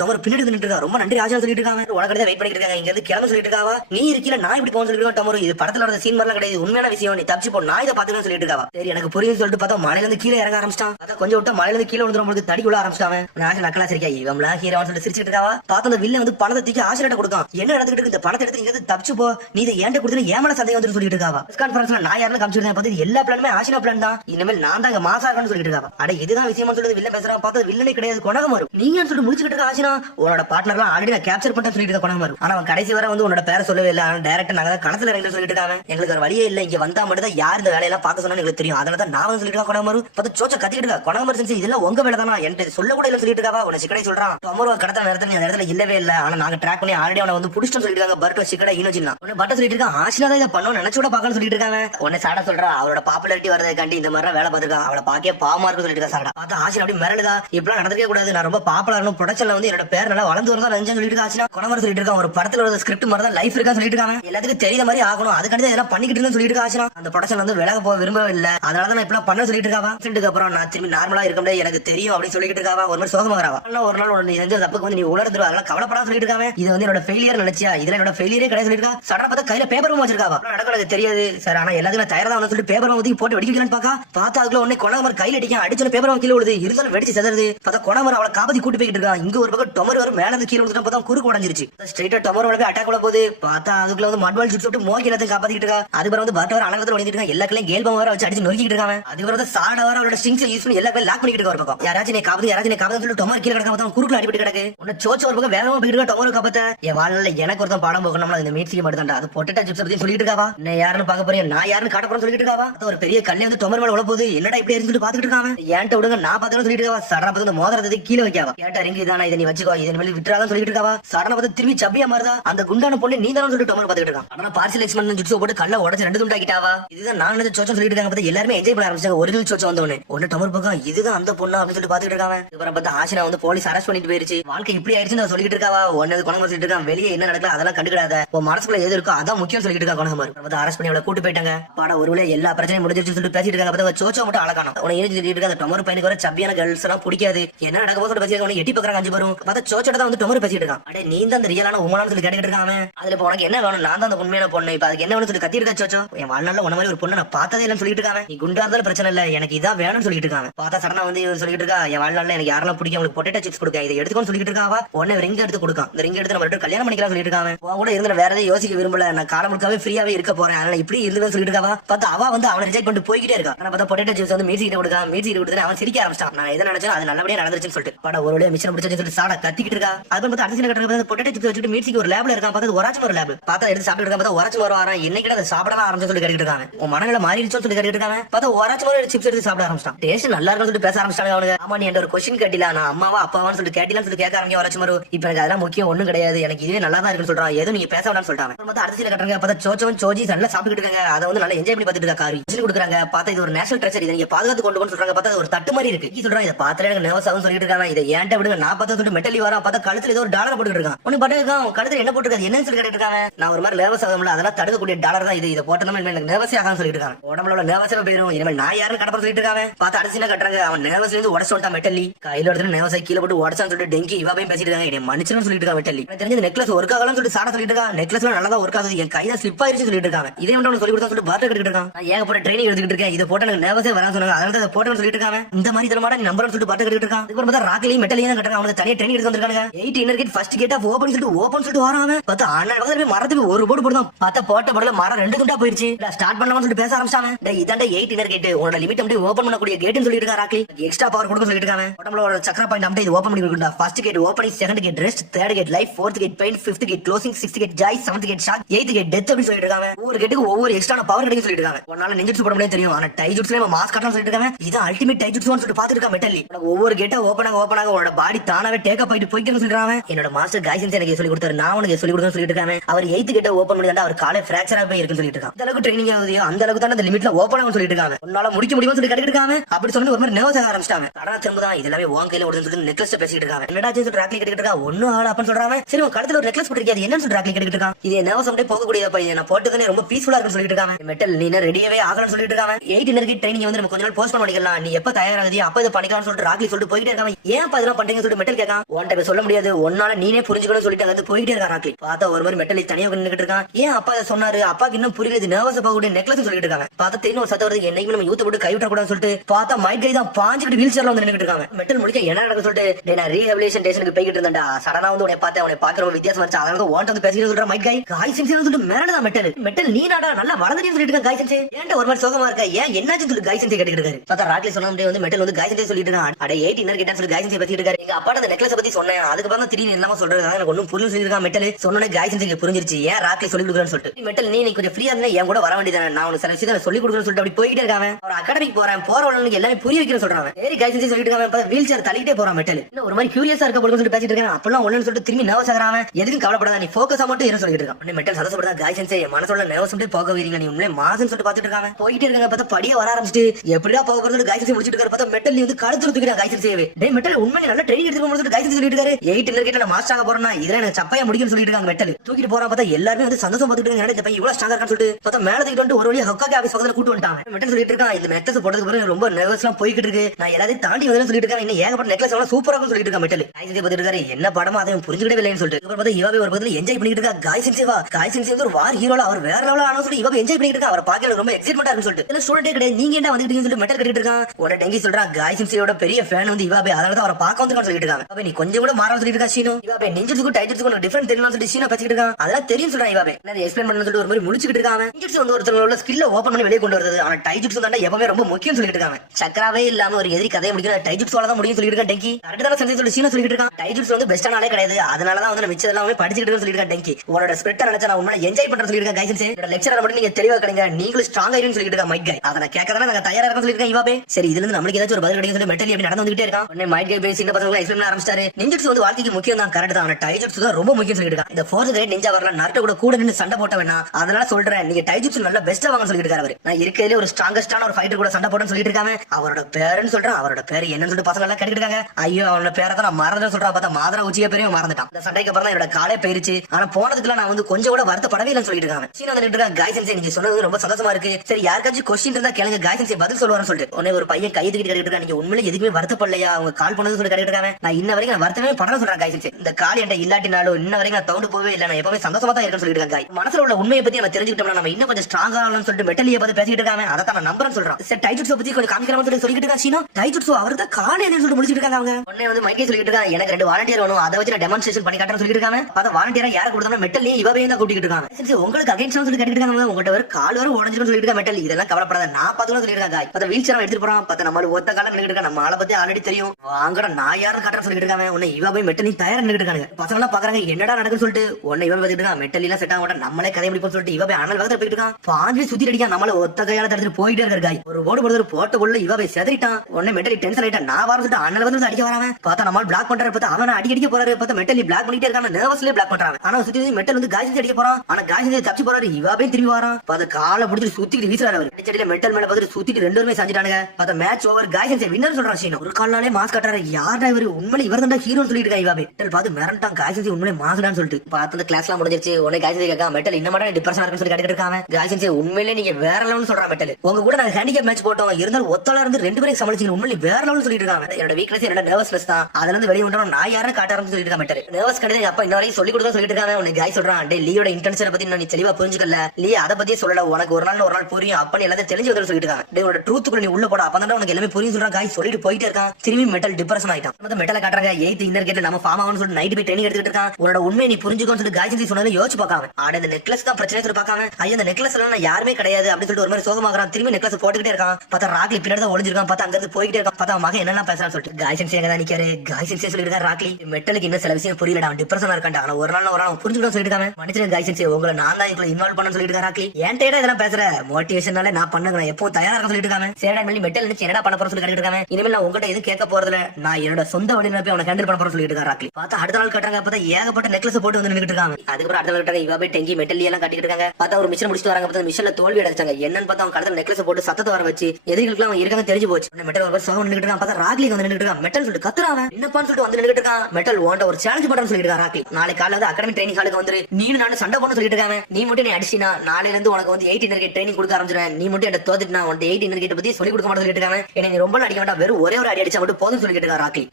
டொமரோ பின்னாடி நின்னுட்டு இருக்கா. ரொம்ப நன்றி ஆஷினா சொல்லிட்டு இருக்காங்க. உனக்கு தான் வெயிட் பண்ணிட்டு இருக்காங்க, இங்க இருந்து கிளம்ப சொல்லிட்டு இருக்காவா. நீ இருக்கீல நான் இப்படி போன்னு சொல்லிட்டு டொமரோ, இது படத்துல வர சீன் மாதிரிலாம் கிடையாது, உண்மையான விஷயம், நீ தப்பிச்சு போ, நான் இதை பாத்துக்கன்னு சொல்லிட்டு இருக்காவா. சரி எனக்கு புரியுதுன்னு சொல்லிட்டு பார்த்தா மலையில இருந்து கீழே இறங்க ஆரம்பிச்சிட்டான். பார்த்தா கொஞ்சம் விட்டு மலையில இருந்து கீழே விழுந்துரும் தடி உள்ள ஆரம்பிச்சிட்டான். ஆஷினா நக்கலா சரிக்கா இவங்களா ஹீரோன்னு சொல்லிட்டு சிரிச்சிட்டு இருக்காவா. பார்த்தா அந்த வில்ல வந்து பணத்தை தூக்கி ஆஷினாட்ட கொடுக்கும். என்ன நடந்துட்டு இருக்கு, இந்த பணத்தை எடுத்து இங்க தப்பிச்சு போ, நீ இதை ஏன்ட்ட கொடுத்து ஏமல சந்தேகம் வந்து சொல்லிட்டு இருக்காவா. கான்ஃபரன்ஸ்ல நான் யாருன்னு காமிச்சிருந்தேன், பார்த்து எல்லா பிளானுமே ஆஷினா பிளான் தான், இனிமேல் நான் தான் மாசா இருக்கணும்னு சொல்லிட்டு இருக்காவா. அட இதுதான் விஷயமா சொல்லிட்டு வில்ல பேசுறான். பார்த்தா வில்லனே கிடையாது, கொணகமாரு. நீங்க சொல்லிட்டு முடிச்சுக்கிட்டு இருக்க ஆஷினா, உன்னோட பார்ட்னர்லாம் ஆல்ரெடி நான் கேப்சர் பண்ணிட்டேன்னு சொல்லிட்டு இருக்க கொணகமாரு. ஆனா அவன் கடைசி வரை வந்து உன்னோட பேரை சொல்லவே இல்லை, டைரக்டா நாங்க தான் களத்துல இறங்கி சொல்லிட்டு இருக்காங்க. எங்களுக்கு ஒரு வழியே இல்ல, இங்க வந்தா மட்டும் தான் யார் இந்த வேலையெல்லாம் பார்க்க சொன்னு எங்களுக்கு தெரியும், அதனால தான் நான் வந்து சொல்லிட்டு இருக்கேன் கொணகமாரு. பார்த்து சோச்ச கத்திக்கிட்டு இருக்கா. கொணகமாரு செஞ்சு இதெல்லாம் உங்க வேலை தானா, என்கிட்ட சொல்ல கூட இல்ல சொல்லிட்டு இருக்காவா. உன்னை சிக்கடை சொல்றான், டொமரோ கடத்த நேரத்துல அந்த இடத்துல இல்லவே இல்ல, ஆனா நாங்க ட்ராக் பண்ணி ஆல்ரெடி அவனை வந்து புடிச்சிட்டு சொல்லிட்டு இருக்காங்க. பர்ட்டோ சிக்கடை ஈனோஜினா உன்னை பட்ட சொல்லிட்டு இருக்கான். ஆஷினா தான் இதை பண்ணணும் நினைச்சு கூட பார்க்கணும்னு சொல்லிட்டு இருக்காங்க. உன்னை சாடா சொல்றா, அவரோட பாப்புலாரிட்டி வரதுக்காண்டி இந்த மாதிரி வேலை பார்த்துருக்கா, அவளை பாக்கே பாவமா இருக்கு சொல்லிட்டு இருக்கா. சாடா பார்த்தா ஆஷினா அப்படி மிரளுதா, இப்பெல்லாம் நடந்துக்கே கூடாது, நான் ரொம்ப பாப்புலர் ப்ரொடக்ஷன்ல வந்து என்னோட பேர் நல்லா வளர்ந்து வரதான் நினைச்சு சொல்லிட்டு இருக்கா. ஆஷினா கொணகமாரு சொல்லிட்டு இருக்கான், ஒரு படத்துல வர ஸ்கிரிப்ட் மாதிரி தான் லைஃப் இருக்கா சொல்லிட்டு இருக்காங்க, எல்லாத்துக்கும் தெரியாத மாதிரி ஆகணும், அதுக்காண்டி தான் இதெல்லாம் பண்ணிக்கிட்டு இருக்குன்னு சொல்லிட்டு இருக்கா. ஆஷினா அந்த ப்ரொடக்ஷன் வந்து விலக போக விரும்பவே இல்ல, அதனால தான் நான் இப்பெல்லாம் பண்ண சொல்லிட்டு இருக்காவா. அப்புறம் நான் திரும்பி நார்மலா இருக்க முடியாது எனக்கு தெரியும் அப்படின்னு சொல்லிட்டு இருக்காவா. ஒரு மாதிரி சோகமாகறாவா. ஒரு நாள் நீ செஞ்ச தப்புக்கு வந்து நீ உணர்ந்துருவா, அதெல்லாம் கவலைப்படாம சொல்லிட்டு இருக்காங்க. இது வந்து என்னோட ஃபெயிலியர் நினைச்சியா, இதுல என்னோட ஃபெயிலியரே கிடையாது சொல்லிருக்கா. சடனா பார்த்தா கையில பேப்பர் வச்சிருக்காவா. நடக்கிறது தெரியாது சார், ஆனா எல்லாத்தையும் தயாரா வந்து சொல்லிட்டு பேப்பர் ஊத்தி போட்டு வெடிக்கலான்னு பார்த்தா அதுக்குள்ள உடனே கொணகமாரு கையில அடிக்க அடிச்சோட பேப்பர் கீழே விழுது, இருந்தாலும் வெடிச்சு செதறது. பார்த்தா கொணகமாரு அவளை காப்பாத்தி கூட்டு போயிட்டு இருக்கா. இங்க ஒரு பக்கம் டொமரோ வரும் மேல இருந்து கீழே விழுந்து பார்த்தா குறுக்கு உடஞ்சிருச்சு. ஸ்ட்ரைட்டா டொமரோ அட்டாக் உள்ள போகுது. பார்த்தா அதுக்குள்ள வந்து மட்வால் சுட்டு விட்டு மோகி எல்லாத்தையும் காப்பாத்திட்டு இருக்கா. அதுக்கப்புறம் வந்து பர்ட்டோ அலங்கத்துல ஒளிஞ்சிட்டு இருக்கான், எல்லா கிளையும் கேல்பம் வர வச்சு அடிச்சு நொறுக்கிட்டு இருக்காங்க. அதுக்கப்புறம் வந்து சாடா வர அவரோட ஸ்ட்ரிங்ஸ் யூஸ் பண்ணி எல்லா லாக் பண்ணிட்டு இருக்க. ஒரு பக்கம் யாராச்சும் நீ காப்பாத்து சொல்லி டொமரோ கீழே கிடக்க பார்த்தா குறுக்குல அடிபட்டு கிடக்கு. உன்ன சோச்ச ஒரு பக்கம் வேகமா போயிட்டு இருக்கா. டொமரோ காப்பாத்த என் வாழ்ல எனக்கு ஒருத்தன் பாடம் போகணும்னா இந்த மீட்சிக்கு மட்டும் தான். அது பொட்டேட்டோ சிப்ஸ் பத்தி சொல்லிட்டு இருக்காவா. என்ன யாருன்னு பார்க்க போறேன், நான் யாருன்னு காட்ட போறேன் சொல்லிட்டு இருக்காவா. ஒரு பெரிய கல்லே வந்து டொமரோ மேல உழப்போது, என்னடா இப்படி இருந்து பாத்துட்டு இருக்காங்க. ஏன்ட்ட விடுங்க நான் பாத்துன்னு சொல்லிட்டு இருக்காவா. சடனா பார்த்து மோதிரத்தை கீழே வைக்காவா. கேட்டா ரிங்கி தானா, இதை நீ வச்சுக்கோ, இதை மேல விட்டுறாதான் சொல்லிட்டு இருக்காவா. சடனா பார்த்து திரும்பி சப்பியா மாறுதா. அந்த குண்டான பொண்ணு நீ தானே சொல்லிட்டு டொமரோ பாத்துட்டு இருக்கான். ஆனா பார்சல் எக்ஸ்மென்ட் ஜுட்ஸோ போட்டு கல்ல உடச்சு 2 துண்டாக்கிட்டாவா. இதுதான் நான் நினைச்ச சோச்சம் சொல்லிட்டு இருக்காங்க. பார்த்து எல்லாருமே என்ஜாய் பண்ண ஆரம்பிச்சாங்க. ஒரிஜினல் சோச்சம் வந்தவனே ஒன்னு டொமரோ பக்கம் இதுதான் அந்த பொண்ணு அப்படின்னு சொல்லிட்டு பாத்துட்டு இருக்காங்க. இதுக்கப்புறம் பார்த்தா ஆஷினா வந்து போலீஸ் அரெஸ்ட் பண்ணிட்டு போயிருச்சு. வாழ்க்கை இப்படி ஆயிடுச்சுன்னு சொல்லிட்டு இருக்காவா. ஒன்னு கொணகமாரு சொல்லிட்டு இருக்கான், வெளியே என்ன நடக்கல அதெல்லாம் கண்டுக்கிடாத, உன் மனசுக்குள்ள எது இருக்கோ அதான் முக்கியம் சொல்லிட்டு இருக்கா கொணகமாரு. வந்து அரெஸ்ட் பண்ணி அவளை கூட்டு போயிட்டாங்க. பாட ஒருவேளை எல்லா பிரச்சனையும் முடிஞ்சிருச்சு சொல்லிட்டு பேசிட்டு இருக்காங்க. பார்த்தா சோச்சோ மட்டும் அழகான உன ஏன் சொல்லிட்டு இருக்க. அந்த டொமரோ பையனுக்கு வர சப்பியான கேர்ள்ஸ் எல்லாம் பிடிக்காது, என்ன நடக்க போது பேசிட்டு எட்டி பாக்குறாங்க. காஞ்சி வரும் பார்த்தா சோச்சோட தான் வந்து டொமரு பேசிட்டு இருக்கான். அடே நீ தான் அந்த ரியலான உமனான்னு சொல்லி கேட்டுக்கிட்டு இருக்கான். அதுல இப்ப உனக்கு என்ன வேணும்? நான் தான் அந்த உண்மையான பொண்ணு. இப்ப அதுக்கு என்ன வேணும்னு சொல்லி கத்திட்டு இருக்கா சோச்சோ. என் வாழ்நாள்ல உன மாதிரி ஒரு பொண்ணு நான் பார்த்ததே இல்லைன்னு சொல்லிட்டு இருக்காங்க. நீ குண்டா இருந்தாலும் பிரச்சனை இல்ல, எனக்கு இதான் வேணும்னு சொல்லிட்டு இருக்காங்க. பார்த்தா சடனா வந்து சொல்லிட்டு இருக்கா என் வாழ்நாள்ல எனக்கு யாரெல்லாம் பிடிக்கும் அவங்களுக்கு பொட்டேட்டோ சிப்ஸ் கொடுக்க இதை எடுத்துக்கோன்னு சொல்லிட்டு இருக்காவா. உடனே ரிங் எடுத்து கொடுக்கான். இந்த ரிங் எடுத்து நம்ம கல்யாணம் பண்ணிக்கலாம் சொல்லிட்டு இருக்காங்க. உன் கூட இருந்து வேற எதையும் யோசிக்க விரும்பல, நான் காலம் முழுக்காவே ஃப்ரீயாவே இருக்க போறேன், அதனால இப்படி இருந்து சொல்லிட்டு இருக்காவா. பார்த்தா அவ வந்து அவனை ரிஜெக்ட் பண்ணிட்டு போய்கிட்டே இருக்கா. ஆனா பார்த்தா பொட்டேட்டோ சிப்ஸ் வந்து மீட் கிட்ட கொடுக்கா. மீட் கிட்ட கொடுத்து அவன் சிரிக்க ஆரம்பிச்சான். நான் எதை நினைச்சேன் அது நல்லபடியா நடந்துச்சுன்னு சொல்லிட்டு பட ஒரு வழியா மிஷின் பிடிச்சு சொல்லிட்டு சாடா கத்திக்கிட்டு இருக்கா. அது பார்த்தா அடுத்த கட்டுறது பொட்டேட்டோ சிப்ஸ் வச்சுட்டு மீட்சிக்கு ஒரு லேப்ல இருக்கா. பார்த்தா ஒராச்சும் ஒரு லேப் பார்த்தா எடுத்து சாப்பிட்டு இருக்கா. பார்த்தா ஒராச்சும் வரான் என்னைக்கு அதை சாப்பிடலாம் ஆரம்பிச்சு சொல்லி கேட்டுட்டு இருக்காங்க. உன் மனநிலை மாறிடுச்சோன்னு சொல்லி கேட்டுட்டு இருக்காங்க. பார்த்தா ஒராச்சும் ஒரு சிப்ஸ் எடுத்து சாப்பிட ஆரம்பிச்சான். டேஸ்ட் நல்லா இருக்குன்னு சொல்லிட்டு பேச ஆரம்பிச்சாங்க அவனுக்கு. ஆமா நீ என்ற ஒரு கொஸ்டின் கேட்டில நான் அம்மாவா அப்பாவான்னு சொல்லிட்டு கேட்டிலான்னு சொல்லி கேட்க ஆரம்பிக்க ஒராச்சும் வரும். இப்ப எனக்கு அதெல்லாம் முக்கியம் ஒண்ணும் கிடையாது, எனக்கு இதுவே நல்லா தான் இருக்குன்னு சொல்றான். எதுவும் நீங்க பேச வேண்டாம்னு சொல்றாங்க. பார்த்தா அடுத்த சீல கட்டுறாங்க. பார்த்தா சோச்சவன் சோஜி நல்லா சாப்பிட்டு இருக்காங்க. அதை வந்து நல்லா என்ஜாய் பண்ணி பார்த்துட்டு இருக்கா. காரி வச்சு கொடுக்குறாங்க. பார்த்தா இது ஒரு நேஷனல் ட்ரெஷர், இதை நீங்க பாதுகாத்து கொண்டு போன்னு சொல்றாங்க. பார்த்தா ஒரு தட்டு மாதிரி இருக்கு சொல்றாங்க. இதை பார்த்தாலே எனக்கு நர்வஸ் ஆகும் சொல்லிட்டு இருக்காங்க. இதை ஏன்ட்ட விடுங்க நான் பார்த்தா சொல்லிட்டு மெட்டலி வரா. பார்த்தா கழுத்துல ஏதோ ஒரு டாலர் போட்டுட்டு இருக்கான். ஒன்னு பாட்டு கழுத்துல என்ன போட்டுருக்காது என்னன்னு சொல்லி கேட்டு இருக்காங்க. நான் ஒரு மாதிரி நர்வஸ் ஆகும்ல அதெல்லாம் தடுக்கக்கூடிய டாலர் தான் இது, இதை போட்டோம் எனக்கு நர்வஸ் ஆகான்னு சொல்லிட்டு இருக்காங்க. உடம்புல நர்வஸ் போயிடும் இனிமேல் நான் யாருன்னு கடப்ப சொல்லிட்டு இருக்காங்க. பார்த்தா அடுத்த கட்டுறாங்க. அவன் நர்வஸ்ல இருந்து உடச்சு விட்டான் மெட்டலி. கையில எடுத்து நர்வஸ் கீழே போட்டு உடச்சான்னு சொல்லிட்டு டெங்கி இவாவையும் பேசிட்டு இருக்காங்க. என்னை மன்னிச்சுன்னு சொல்லிட்டு இருக்காங்க மெட்டலி. தெரிஞ்ச நெக்லஸ் ஒர்க் ஆகலாம்னு சொல்லிட்டு சாட சொல்லிட்டு இருக்காங்க. நெக்லஸ் நல்லா தான் ஒர்க் ஆகுது, என் கையில ஸ்லிப் ஆயிருச்சு சொல்லிட்டு இருக்காங்க. இதே வந்து சொல்லி கொடுத்தா சொல்லிட்டு பாட்டு கட்டிட்டு இருக்கான். ஏகப்பட்ட ட்ரைனிங் எடுத்துக்கிட்டு இருக்கேன், இதை போட்டு எனக்கு நர்வஸே வரான்னு சொன்னாங்க, அதனால அதை போட்டோன்னு சொல்லிட்டு இருக்காங்க. இந்த மாதிரி தரமாட நீ நம்பர்னு சொல்லிட்டு பாட்டு கட்டிட்டு இருக்கான். இதுக்கு பார்த்தா ராக்கிலையும் மெட்டலையும் கட்டுறாங்க. அவனுக்கு தனியா ட்ரைனிங் எடுத்து வந்திருக்காங்க. 8 inner gate first gate of open சொல்லிட்டு வராம பார்த்தா அண்ணன் மரத்துக்கு ஒரு போர்டு போடுதான். பார்த்தா போட்ட போடல மரம் 2 துண்டா போயிருச்சு. ஸ்டார்ட் பண்ணலாம்னு சொல்லிட்டு பேச ஆரம்பிச்சாங்க. இதாண்ட 8 இன்னர் கேட் உன்னோட லிமிட் அப்படியே ஓபன் பண்ணக்கூடிய கேட்னு சொல்லிட்டு இருக்காங்க. ராக்கி எக்ஸ்ட்ரா பவர் கொடுக்க சொல்லிட்டு இருக்காங்க. உடம்புல ஒரு சக்கர பாயிண்ட் அப்படியே இது ஓபன் பண்ணி கொடுக்கணும். First gate opening, second gate rest, third gate life, fourth gate pain, fifth gate closing, sixth gate joy, seventh gate shock, eighth gate death அப்படி சொல்லிட்டு இருக்காங்க. ஒவ்வொரு கேட்டுக்கு ஒவ்வொரு எக்ஸ்ட்ரா பவர் கிடைக்கும் சொல்லிட்டு இருக்காங்க. உன்னால நெஞ்சிட்டு போட முடியாது தெரியும், ஆனா டைஜுட்ஸ்ல மாஸ் காட்டலாம் சொல்லிட்டு இருக்காங்க. இது அல்டிமேட் டைஜுட்ஸ்னு சொல்லிட்டு பாத்துட்டு இருக்கா மெட்டலி. ஒவ்வொரு கேட்டா ஓபன் ஆக உன்னோட பாடி தானாவே டேக் அப் ஆயிட்டு போயிட்டு சொல்றாங்க. என்னோட மாஸ்டர் கைசன்ஸ் எனக்கு சொல்லி கொடுத்தாரு, நான் உனக்கு சொல்லி கொடுத்தேன்னு சொல்லிட்டு இருக்காங்க. அவர் 8th கேட்ட ஓபன் பண்ணி அவர் காலே ஃபிராக்சரா போய் இருக்குன்னு சொல்லிட்டு இருக்காங்க. அந்த அளவுக்கு ட்ரைனிங் ஆகுதியோ அந்த அளவுக்கு தான் அந்த லிமிட்ல ஓபன் ஆகும் சொல்லிட்டு இருக்காங்க. உன்னால முடிக்க முடியும்னு சொல்லி கேட்டுட்டு இருக்காங்க. அப்படி சொல்லி ஒரு மாதிரி நர்வஸ் ஆக ஆரம்பிச்சிட்டாங்க. கடனா திரும்ப தான் இதெல்லாமே உன் கையில ஓடுதுன்னு சொல்லிட்டு நெக்லஸ் பேசிட்டு இருக்காங்க. என்னடா சொல்லிட்டு ராக்லி கேட்டுட்டு இருக்கா. ஒன்னும் ஆள அப்பன்னு சொல்றாங்க. சரி உன் கழுத்துல ஒரு நெக்லஸ் போட்டுருக்கியா என்னன்னு சொல்லி ராக்லி கேட்டுட்டு இருக்கான். இது நர்வஸ் அப்படியே போகக்கூடியதா பையன், நான் போட்டதுனே ரொம்ப பீஸ்ஃபுல்லா இருக்குன்னு சொல்லிட்டு இருக்காங்க. மெட்டல் நீ ரெடியாவே ஆகணும்னு சொல்லிட்டு இருக்காங்க. 8 இன்னர் கேட் ட்ரைனிங் வந்து நம்ம கொஞ்ச நாள் போஸ்ட் பண்ண பண்ணிக்கலாம், நீ எப்ப தயாராகுதியோ அப்ப இதை பண்ணிக்கலாம்னு சொல்லிட்டு ராக்லி சொல்லிட்டு போயிட்டே இருக்காங்க. ஏன் இதெல்லாம் பண்றீங்கன்னு சொல்லிட்டு மெட்டல் கேட்கான். உன்கிட்ட சொல்ல முடியாது, ஒன்னால நீனே புரிஞ்சுக்கணும்னு சொல்லிட்டு அங்க போயிட்டே இருக்கா ராக்லி. பார்த்தா ஒரு மாதிரி மெட்டலி தனியா நின்னுட்டு இருக்கான். ஏன் அப்பா இதை சொன்னாரு, அப்பாக்கு இன்னும் புரியல, நர்வஸ் போகக்கூடிய நெக்லஸ் சொல்லிட்டு இருக்காங்க. பார்த்தா தெரியும் ஒரு சத்தம் வருது, என்னைக்குமே நம்ம யூத்த போட்டு கைவிட்ட கூடாதுன்னு சொல்லிட்டு பார்த்தா மைக் கை தான் பாஞ்சிட்டு வீல் சேர்ல வந்து நின்னுட்டு இருக்காங்க. மெட்டல் முடிக்க என்ன நடக்குன்னு சொல்லிட்டு நான் ரீஹபிலிட்டேஷன் ஸ்டேஷனுக்கு போய்கிட்டு இருந்தேன்டா, சடனா வந்து உன்னை பார்த்தேன், உன்னை பார்க்க ரொம்ப வித்தியாசமா இருந்துச்சு, அதனால ஓன்ட்ட வந்து பேசிட்டு சொல்ற மைக் கை காய் சென்ஸ் சொல்லிட்டு மிரண்டா மெட்டல் நீ நாடா நல்லா வளர்ந்துட்டு சொல்லிட்டு இருக்க காய் சென்ஸ் ஏன்டா ஒரு மாதிரி சோகமா இருக்க, ஏன் என்னாச்சு சொல்லி காய் சென்ஸ் கேட்டுட்டு இருக்காரு. பார்த்தா ராக்லி சொன்ன முடியாது வந்து மெட்டல் வந்து காய் சென்ஸ் சொல்லிட்டு இருக்கான். அட 8 இன்னர் கேட்டா சொல்லி காய் சென்ஸ் பேசிட்டு இருக்காரு. எங்க அப்பாட்ட அந்த நெக்லஸ் பத்தி சொன்னேன், அதுக்கு அப்புறம் திடீர்னு எல்லாமே சொல்றது எனக்கு ஒன்னும் புரியல சொல்லிருக்கான். மெட்டல் சொன்னே காய் சென்ஸ் புரிஞ்சிருச்சு, ஏன் ராக்லி சொல்லி கொடுக்குறேன்னு சொல்லிட்டு. மெட்டல் நீ கொஞ்சம் ஃப்ரீயா இருந்தா என் கூட வர வேண்டியதானே, நான் உனக்கு சில விஷயத்தை சொல்லி கொடுக்குறேன்னு சொல்லிட்டு அப்படி போயிட்டே இருக்காங்க. ஒரு அகாடமிக் போறேன் போறவங்களுக்கு எல்லாமே புரிய வைக்கிறேன்னு சொல்றாங்க. சரி காய் சென்ஸ் சொல்லிட்டு இருக்காங்க. வீல் சேர் தள்ளிட்டே போறான் மெட்டல். இன்னும் ஒரு மாதிரி கியூரியஸா இருக்க போறேன்னு சொல்லிட்டு பேசிட்டு இருக்காங்க. அப்பெல்லாம் ஒண்ணுன்னு சொல்லிட்டு திரும்பி நர்வஸ் ஆகறாங்க. எதுக்கும் கவலைப்படாத, நீ ஃபோக்கஸா மட்டும் இரு சொல்லிட்டு இருக்கான். மெட்டல் சந்தோஷப்படுதா காய் சென்ஸ் என் மனசோட நர்வஸ் மட்டும் போக வைக்கிறீங்க, நீ உண்மையிலே மாசம் சொல்லிட்டு பாத்துட்டு இருக்காங்க. போயிட்டே இருக்காங்க. பார்த்தா படியே வர ஆரம்பிச்சிட்டு எப்படியா போக போறது காய் சென்ஸ் முடிச்சிட்டு இருக்காரு. பார்த்தா மெட்டல் நீ வந்து கழுத்து தூக்கிட்டு காய் சென்ஸ் டேய் மெட்டல் உண்மையிலே நல்ல ட்ரைனிங் எடுத்து போறது காய் சென்ஸ் சொல்லிட்டு இருக்காரு. 8 இன்னர் கேட்ட நான் மாஸ்டர் ஆக போறேன்னா இதெல்லாம் எனக்கு சப்பையா முடிக்கும்னு சொல்லிட்டு இருக்காங்க. மெட்டல் தூக்கிட்டு போறா. பார்த்தா எல்லாரும் வந்து சந்தோஷம் பார்த்துட்டு இருக்காங்க. இந்த பையன் இவ்வளவு ஸ்ட்ராங்கா இருக்கான்னு சொல்லிட்டு பார்த்தா மேல தூக்கிட்டு வந்து ஒரு வழியா ஹக்காக்கி ஆபீஸ் பக்கத்துல கூட்டு வந்துட்டாங்க. மெட்டல் சொல்லிட்டு இருக்கான், இந்த நெக்லஸ் போட்டதுக்கு பிறகு ரொம்ப நர்வஸ் எல்லாம் போய்கிட்டு இருக்கு, நான் எல்லாத்தையும் தாண்டி வந்து சொல்லிட்டு இருக்காங்க. இன்னும் ஏகப்பட்ட நெக்லஸ் எல்லாம் சூப்பரா இருக்குன்னு சொல்லிட்டு இருக்கான். மெட்டல் காய் சென்ஸ் பார்த்துட்டு இருக்காரு. என்ன படமா அதை புரிஞ்சுக்கிட்டே இல்லைன்னு சொல்லிட்டு அப்புறம் பார்த்தா இவாவே ஒரு பக்கத்துல என்ஜாய் பண்ணிட்டு இருக்கா. காய் சென்ஸேவா காய் சென்ஸ் வந்து ஒரு வார் ஹீரோல அவர் வேற லெவல்ல ஆனா சொல்லி இவாவே என்ஜாய் பண்ணிட்டு இருக்கா. அவர் பார்க்கல ரொம்ப எக்ஸைட்மெண்டா இருக்குன்னு சொல்லிட்டு இல்ல ஸ்டூடெண்டே கிடையாது, நீங்க என்ன வந்துட்டீங்கன்னு சொல்லிட்டு மெட்டல் கட்டிட்டு இருக்கான். உடனே டெங்கி சொல்றான் காய் சென்ஸோட பெரிய ஃபேன் வந்து இவாவே, அதனால தான் அவரை பார்க்க வந்து சொல்லிட்டு இருக்காங்க. அப்ப நீ கொஞ்சம் கூட மாறா சொல்லிட்டு இருக்கா சீனோ. இவாவே நெஞ்சுக்கு டைஜுட்ஸ்க்கு டிஃபரன்ஸ் தெரியணும்னு சொல்லிட்டு சீனோ பேசிட்டு இருக்கான். அதெல்லாம் தெரியும் சொல்றான் இவாவே. நான் எக்ஸ்பிளைன் பண்ணனும்னு சொல்லிட்டு ஒரு மாதிரி முழிச்சிட்டு இருக்காங்க. நெஞ்சுட்ஸ் வந்து ஒருத்தரோட ஸ்கில்ல ஓபன் பண்ணி வெளிய கொண்டு வரது, ஆனா டைஜுட்ஸ் தான் எப்பவுமே ரொம்ப முக்கியம் சொல்லிட்டு இருக்காங்க. சக்கராவே இல்லாம ஒரு எதிரி கதையை முடிக்கிற டைஜுட்ஸால தான் முடியும் சொல்லிட்டு இருக்கான் டெங்கி. கரெக்ட் தான் சென்ஸ் சொல்லி சீனோ சொல்லிட்டு இருக்கான். டைஜுட்ஸ் வந்து பெஸ்டான ஆளே கிடையாது, அதனால தான் வந்து மிச்சம் எல்லாமே படிச்சிட்டு சொல்லிட்டு இருக்கான் டெங்கி. உன்னோட ஸ்பிரிட்ட நினைச்சா நான் உண்மையிலே என்ஜாய் பண்றேன்னு சொல்லிட்டு இருக்கான் கைசன்ஸ். என்னோட லெக்சரர் மட்டும் நீங்க தெளிவா கிடைங்க, நீங்களும் ஸ்ட்ராங் ஆயிருன்னு சொல்லிட்டு இருக்கான் மைக் கை. அத நான் கேட்கறதா நாங்க தயாரா இருக்கோம்னு சொல்லிட்டு இருக்கான் இவாவே. சரி இதுல இருந்து நமக்கு ஏதாச்சும் ஒரு பதில் கிடைக்கும் சொல்லி மெட்டலி அப்படி நடந்து வந்துட்டே இருக்கான். உடனே மைக் கை பேசி இந்த பசங்க எக்ஸ்பிளைன் பண்ண ஆரம்பிச்சாரு. நிஞ்சுட்ஸ் வந்து வாழ்க்கைக்கு முக்கியம் தான், கரெக்ட் தான், ஆனா டைஜுட்ஸ் தான் ரொம்ப முக்கியம் சொல்லிட்டு இருக்கான். இந்த 4th கிரேட் நிஞ்சா வரல நருட்டோ கூட நின்னு சண்டை போட்ட வேணா, அதனால சொல்றேன் நீங்க டைஜுட்ஸ் நல்ல பெஸ்டா வாங்க சொல்லிட்டு இருக்காரு. நான் இருக்கிறதுல ஒரு ஸ்ட்ராங்கஸ்டான ஒரு ஃபைட்டர் கூட சண்டை போடணும்னு சொல்லிட்டு இருக்காங்க. அவரோட பேருன்னு சொல்றேன், அவரோட பேரு என்னன்னு சொல்லிட்டு பசங்க எல்லாம் கேட்டுட்டு இருக்காங்க. ஐயோ அவனோட பேரை தான் நான் மறந்துட்டு சொல்றேன். பார்த்தா மாதரா உச்சிய பேரையும் மறந்துட்டான். இந்த சண்டைக்கு அப்புறம் தான் என்னோட காலே போயிருச்சு, ஆனா போனதுக்குள்ள நான் வந்து கொஞ்சம் கூட வருத்தப்படவே இல்லைன்னு சொல்லிட்டு இருக்காங்க. சீனா வந்துட்டு இருக்காங்க. காய்சன்ஸ் நீங்க சொன்னது ரொம்ப சந்தோஷமா இருக்கு, சரி யாருக்காச்சும் கொஸ்டின் இருந்தா கேளுங்க, காய்சன்ஸ் பதில் சொல்லுவாருன்னு சொல்லிட்டு உடனே ஒரு பையன் கை தூக்கிட்டு கேட்டுட்டு இருக்காங்க. நீங்க உண்மையிலே எதுக்குமே வருத்தப்படலையா, அவங்க கால் பண்ணது சொல்லி கேட்டுட்டு இருக்காங்க. நான் இன்ன வரைக்கும் நான் வருத்தமே படம் சொல்றேன் காய்ஸ். இந்த காலி என்கிட்ட இல்லாட்டினாலும் இன்ன வரைக்கும் நான் தவுண்டு போவே இல்லை, நான் எப்பவுமே சந்தோஷமா தான் இருக்குன்னு சொல்லிட்டு இருக்காங்க. மனசுல உள்ள உண்மையை பத்தி நம்ம தெரிஞ்சுக்கிட்டோம்னா நம்ம இன்னும் கொஞ்சம் ஸ்ட்ராங்கா ஆகணும்னு சொல்லிட்டு மெட்டலியை பத்தி பேசிட்டு இருக்காங்க. அதை தான் நான் நம்புறேன்னு சொல்றேன். சரி டைஜுட்ஸோ பத்தி கொஞ்சம் காமிக்கிறோம்னு சொல்லி சொல்லிட்டு இருக்காங்க. சீனோ டைஜுட்ஸோ அவருக்கு தான் காலி எதுன்னு சொல்லிட்டு முடிச்சிட்டு இருக்காங்க. அவங்க உடனே வந்து மைக்கே சொல்லிட்டு இருக்காங்க, எனக்கு 2 வாலண்டியர் வேணும், அதை வச்சு நான் டெமான்ஸ்ட்ரேஷன் பண்ணி காட்டுறேன்னு சொல்லிட்டு இருக்காங்க. பார்த்தா வாலண்டியரா யாரை கொடுத்தா மெட்டலையும் இவரையும் தான் கூட்டிட்டு இருக்காங்க. சரி உங்களுக்கு அகைன்ஸ்ட் சொல்லி கேட்டுட்டு இருக்காங்க. உங்கள்கிட்ட ஒரு கால் வர உடஞ்சிடும் சொல்லிட்டு இருக்க மெட்டல், இதெல்லாம் கவலைப்படாத நான் பாத்துக்கலாம் சொல்லிட்டு இருக்காங்க. பார்த்தா வீல் சேர் எடுத்துட்டு போறான். பார்த்தா நம்ம ஒத்த காலம் நின்னுட்டு இருக்காங்க. நம்ம ஆளை பத்தி ஆல்ரெடி தெரியும், வாங்கட நான் யாரும் காட்டுறேன்னு சொல்லிட்டு இருக்காங்க. உன்னை இவ போய் மெட்டல் நீ தயாரா நின்னுட்டு இருக்காங்க. பசங்க எல்லாம் பாக்குறாங்க என்னடா நடக்குன்னு சொல்லிட்டு. உன்னை இவன் பார்த்துட்டு இருக்கான், மெட்டல் எல்லாம் செட் ஆக மாட்டா நம்மளே கதை முடிப்போம் சொல்லிட்டு இவ போய் அனல் பக்கத்துல போயிட்டு இருக்கான். பாஞ்சு சுத்தி அடிக்கா நம்மள ஒத்த கையால தடுத்து போயிட்டே இருக்காரு காய். ஒரு ஓடு போடுறது போட்டக்குள்ள இவ போய் செதறிட்டான். உடனே மெட்டலி டென்ஷன் ஆயிட்டான். நான் வரது அனல் வந்து அடிக்க வராம. பார்த்தா நம்மால் பிளாக் பண்றாரு. பார்த்தா அவன் அடிக்க போறாரு. பார்த்தா மெட்டலி பிளாக் பண்ணிட்டே இருக்கான். நர்வஸ்லயே பிளாக் பண்றாங்க. ஆனா சுத்தி மெட்டல் வந்து காய்ச்சி அடிக்க போறான். ஆனா காய்ச்சி தப்பிச்சு போறாரு. இவ போய் திரும்பி வரான். பார்த்தா காலை பிடிச்சி சுத்திட்டு வீசுறாரு. அவர் அடிச்சடியில மெட்டல் மேல பார்த்துட்டு சுத்திட்டு 2 பேருமே சாஞ்சிட்டானுங்க. பார்த்தா மேட்ச் ஓவர் காய்ச்சி வின்னர் சொல்றான். சீனோ ஒரு காலாலே மாஸ் காட்டுறாரு. யாரா இவரு உண்மையில இவர் தான் ஹீரோன்னு சொல்லிட்டு இருக்கா. இவ மெட்டல் பார்த்து மிரண்டான். காய்ச்சி உண்மையிலே மாசுடான்னு சொல்லிட்டு. பார்த்து அந்த கிளாஸ் எல்லாம் முடிஞ்சிருச்சு. உடனே காய்ச்சி கேட்கா மெட்டல் இன்ன மட்டும் டிப்ரெஷன் இருக்குன்னு சொல்லி கேட்டுட்டு இருக்காங்க. காய்ச்சி உண்மையிலே நீங்க வேற லெவல்னு சொல்றான் மெட்டல். உங்க கூட நாங்க ஹேண்டிகேப் மேட்ச் போட்டோம், இருந்தாலும் ஒத்தலா இருந்து 2 பேரும் சமாளிச்சு உண்மையிலே வேற லெவல் சொல்லிட்டு இருக்காங்க. என்னோட வீக்னஸ் என்னோட நர்வஸ்னஸ் தான், அதுல இருந்து வெளியே வந்தோம் நான் யாரும் காட்டாரன்னு சொல்லிட்டு இருக்கா மெட்டல். நர்வஸ் கிடையாது அப்பா இன்ன வரைக்கும் சொல்லி கொடுக்க சொல்லிட்டு இருக்காங்க. உனக்கு காய் சொல்றான், டே லீயோட இன்டென்ஷனை பத்தி நீ தெளிவா புரிஞ்சுக்கல, லீ அதை பத்தியே சொல்லல, உனக்கு ஒரு நாள் புரியும் அப்பன்னு எல்லாத்தையும் தெரிஞ்சு வந்து சொல்லிட்டு இருக்காங்க. டே உனோட ட்ரூத்துக்குள்ள நீ உள்ள போட அப்பதான் உனக்கு எல்லாமே புரியும் சொல்றான். காய் சொல்லிட்டு போயிட்டே இருக்கான். திரும்பி மெட்டல் டிப்ரெஷன் ஆயிட்டான். மெட்டல காட்டுறாங்க 8th இன்னர் கேட்ல நம்ம ஃபார்ம் ஆகணும்னு சொல்லிட்டு நைட் போய் ட்ரைனிங் எடுத்துட்டு இருக்கான். உன்னோட உண்மையை நீ புரிஞ்சுக்கோன்னு சொல்லிட்டு காய்ச்சி சொன்னதை யோசிச்சு பார்க்காம ஆட இந்த நெக்லஸ் தான் பிரச்சனை சொல்லி பார்க்காம ஐயா இந்த நெக்லஸ் எல்லாம் யாருமே கிடையாது அப்படின்னு சொல்லிட்டு ஒரு மாதிரி சோகமாகறான். திரும்பி நெக்லஸ் போட்டுக்கிட்டே இருக்கான். பார்த்தா ராக்லி பின்னாடி தான் ஒளிஞ்சிருக்கான். பார்த்தா அங்க இருந்து போயிட்டே இருக்கான். பார்த்தா மகன் என்னெல்லாம் பேசுறான்னு சொல்லிட்டு காய்ச்சி எங்க தான் நிக்காரு. காய்ச்சி சொல்லிட்டு ராக்லி மெட்டலுக்கு இன்னும் சில விஷயம் புரியல, அவன் டிப்ரெஷனா இருக்கான். ஆனா ஒரு நாள் புரிஞ்சுக்கிட்டு சொல்லிட்டு இருக்காங்க. மன்னிச்சிருங்க காய்ச்சி உங்களை நான் தான் இவ்வளவு இன்வால்வ் பண்ண சொல்லிட்டு இருக்கேன். ராக்லி என் டேடா இதெல்லாம் பேசுற மோட்டிவேஷனால நான் பண்ணுங்க எப்பவும் தயாரா இருக்க சொல்லிட்டு இருக்காங்க. சேடா மேலே மெட்டல் நினைச்சு என்னடா பண்ண போற சொல்லி கேட்டுட்டு இருக்காங்க. இனிமேல் நான் உங்ககிட்ட எதுவும் கேட்க போறதுல நான் என்னோட சொந்த வழியில போய் அவனை ஹேண்டில் பண்ண போற சொல்லிட்டு இருக்காங்க. ராக்லி பார்த்தா அடுத்த நாள் கட்டுறாங்க. பார்த்தா ஏகப்பட்ட நெக்லஸ் போட்டு வந்து நின்னுட்டு இருக்காங்க. அதுக்கப்புறம் அடுத்த நாள் கட்டுறாங்க. இவ போய் டெங்கி மெட்டல் எல்லாம் கட்டிட்டு இருக்காங்க. பார்த்தா ஒரு மிஷன் முடிச்சுட்டு வராங்க. பார்த்தா மிஷன்ல தோல்வி அடைச்சாங்க. என்னன்னு பார்த்தா அவங்க கடத்துல நெக்லஸ் போட்டு சத்தத்தை வர வச்சு எதிரிகளுக்கு அவங்க இருக்காங்க தெரிஞ்சு போச்சு. மெட்டல் ஒரு சோகம் நின்னுட்டு இருக்கான். பார்த்தா ராக்லி வந்து நின்னுட்டு இருக்கான். மெட்டல் சொல்லிட்டு கத்துறாங்க. என்னப்பான்னு சொல்லிட்டு வந்து நின்னுட்டு இருக்கான். மெட்டல் ஓண்ட ஒரு சேலஞ்ச் பண்றேன்னு சொல்லிட்டு இருக்கான். ராக்லி நாளை காலையில வந்து அகாடமி ட்ரைனிங் ஹாலுக்கு வந்து நீனு நானும் சண்டை போடணும்னு சொல்லிட்டு இருக்காங்க. நீ மட்டும் நீ அடிச்சினா நாளையில இருந்து உனக்கு வந்து 8 இன்னர் கேட் ட்ரைனிங் கொடுக்க ஆரம்பிச்சிருவேன். நீ மட்டும் என்ன தோத்துட்டா உனக்கு 8 இன்னர் கேட் பத்தி சொல்லி கொடுக்க மாட்டேன்னு சொல்லிட்டு இருக்காங்க. என்ன நீ ரொம்ப அடிக்க வேண்டாம், வெறும் ஒரே ஒரு அடி அடிச்சா மட்டும் போதும் சொல்லிட்டு இருக்கான். ராக்லி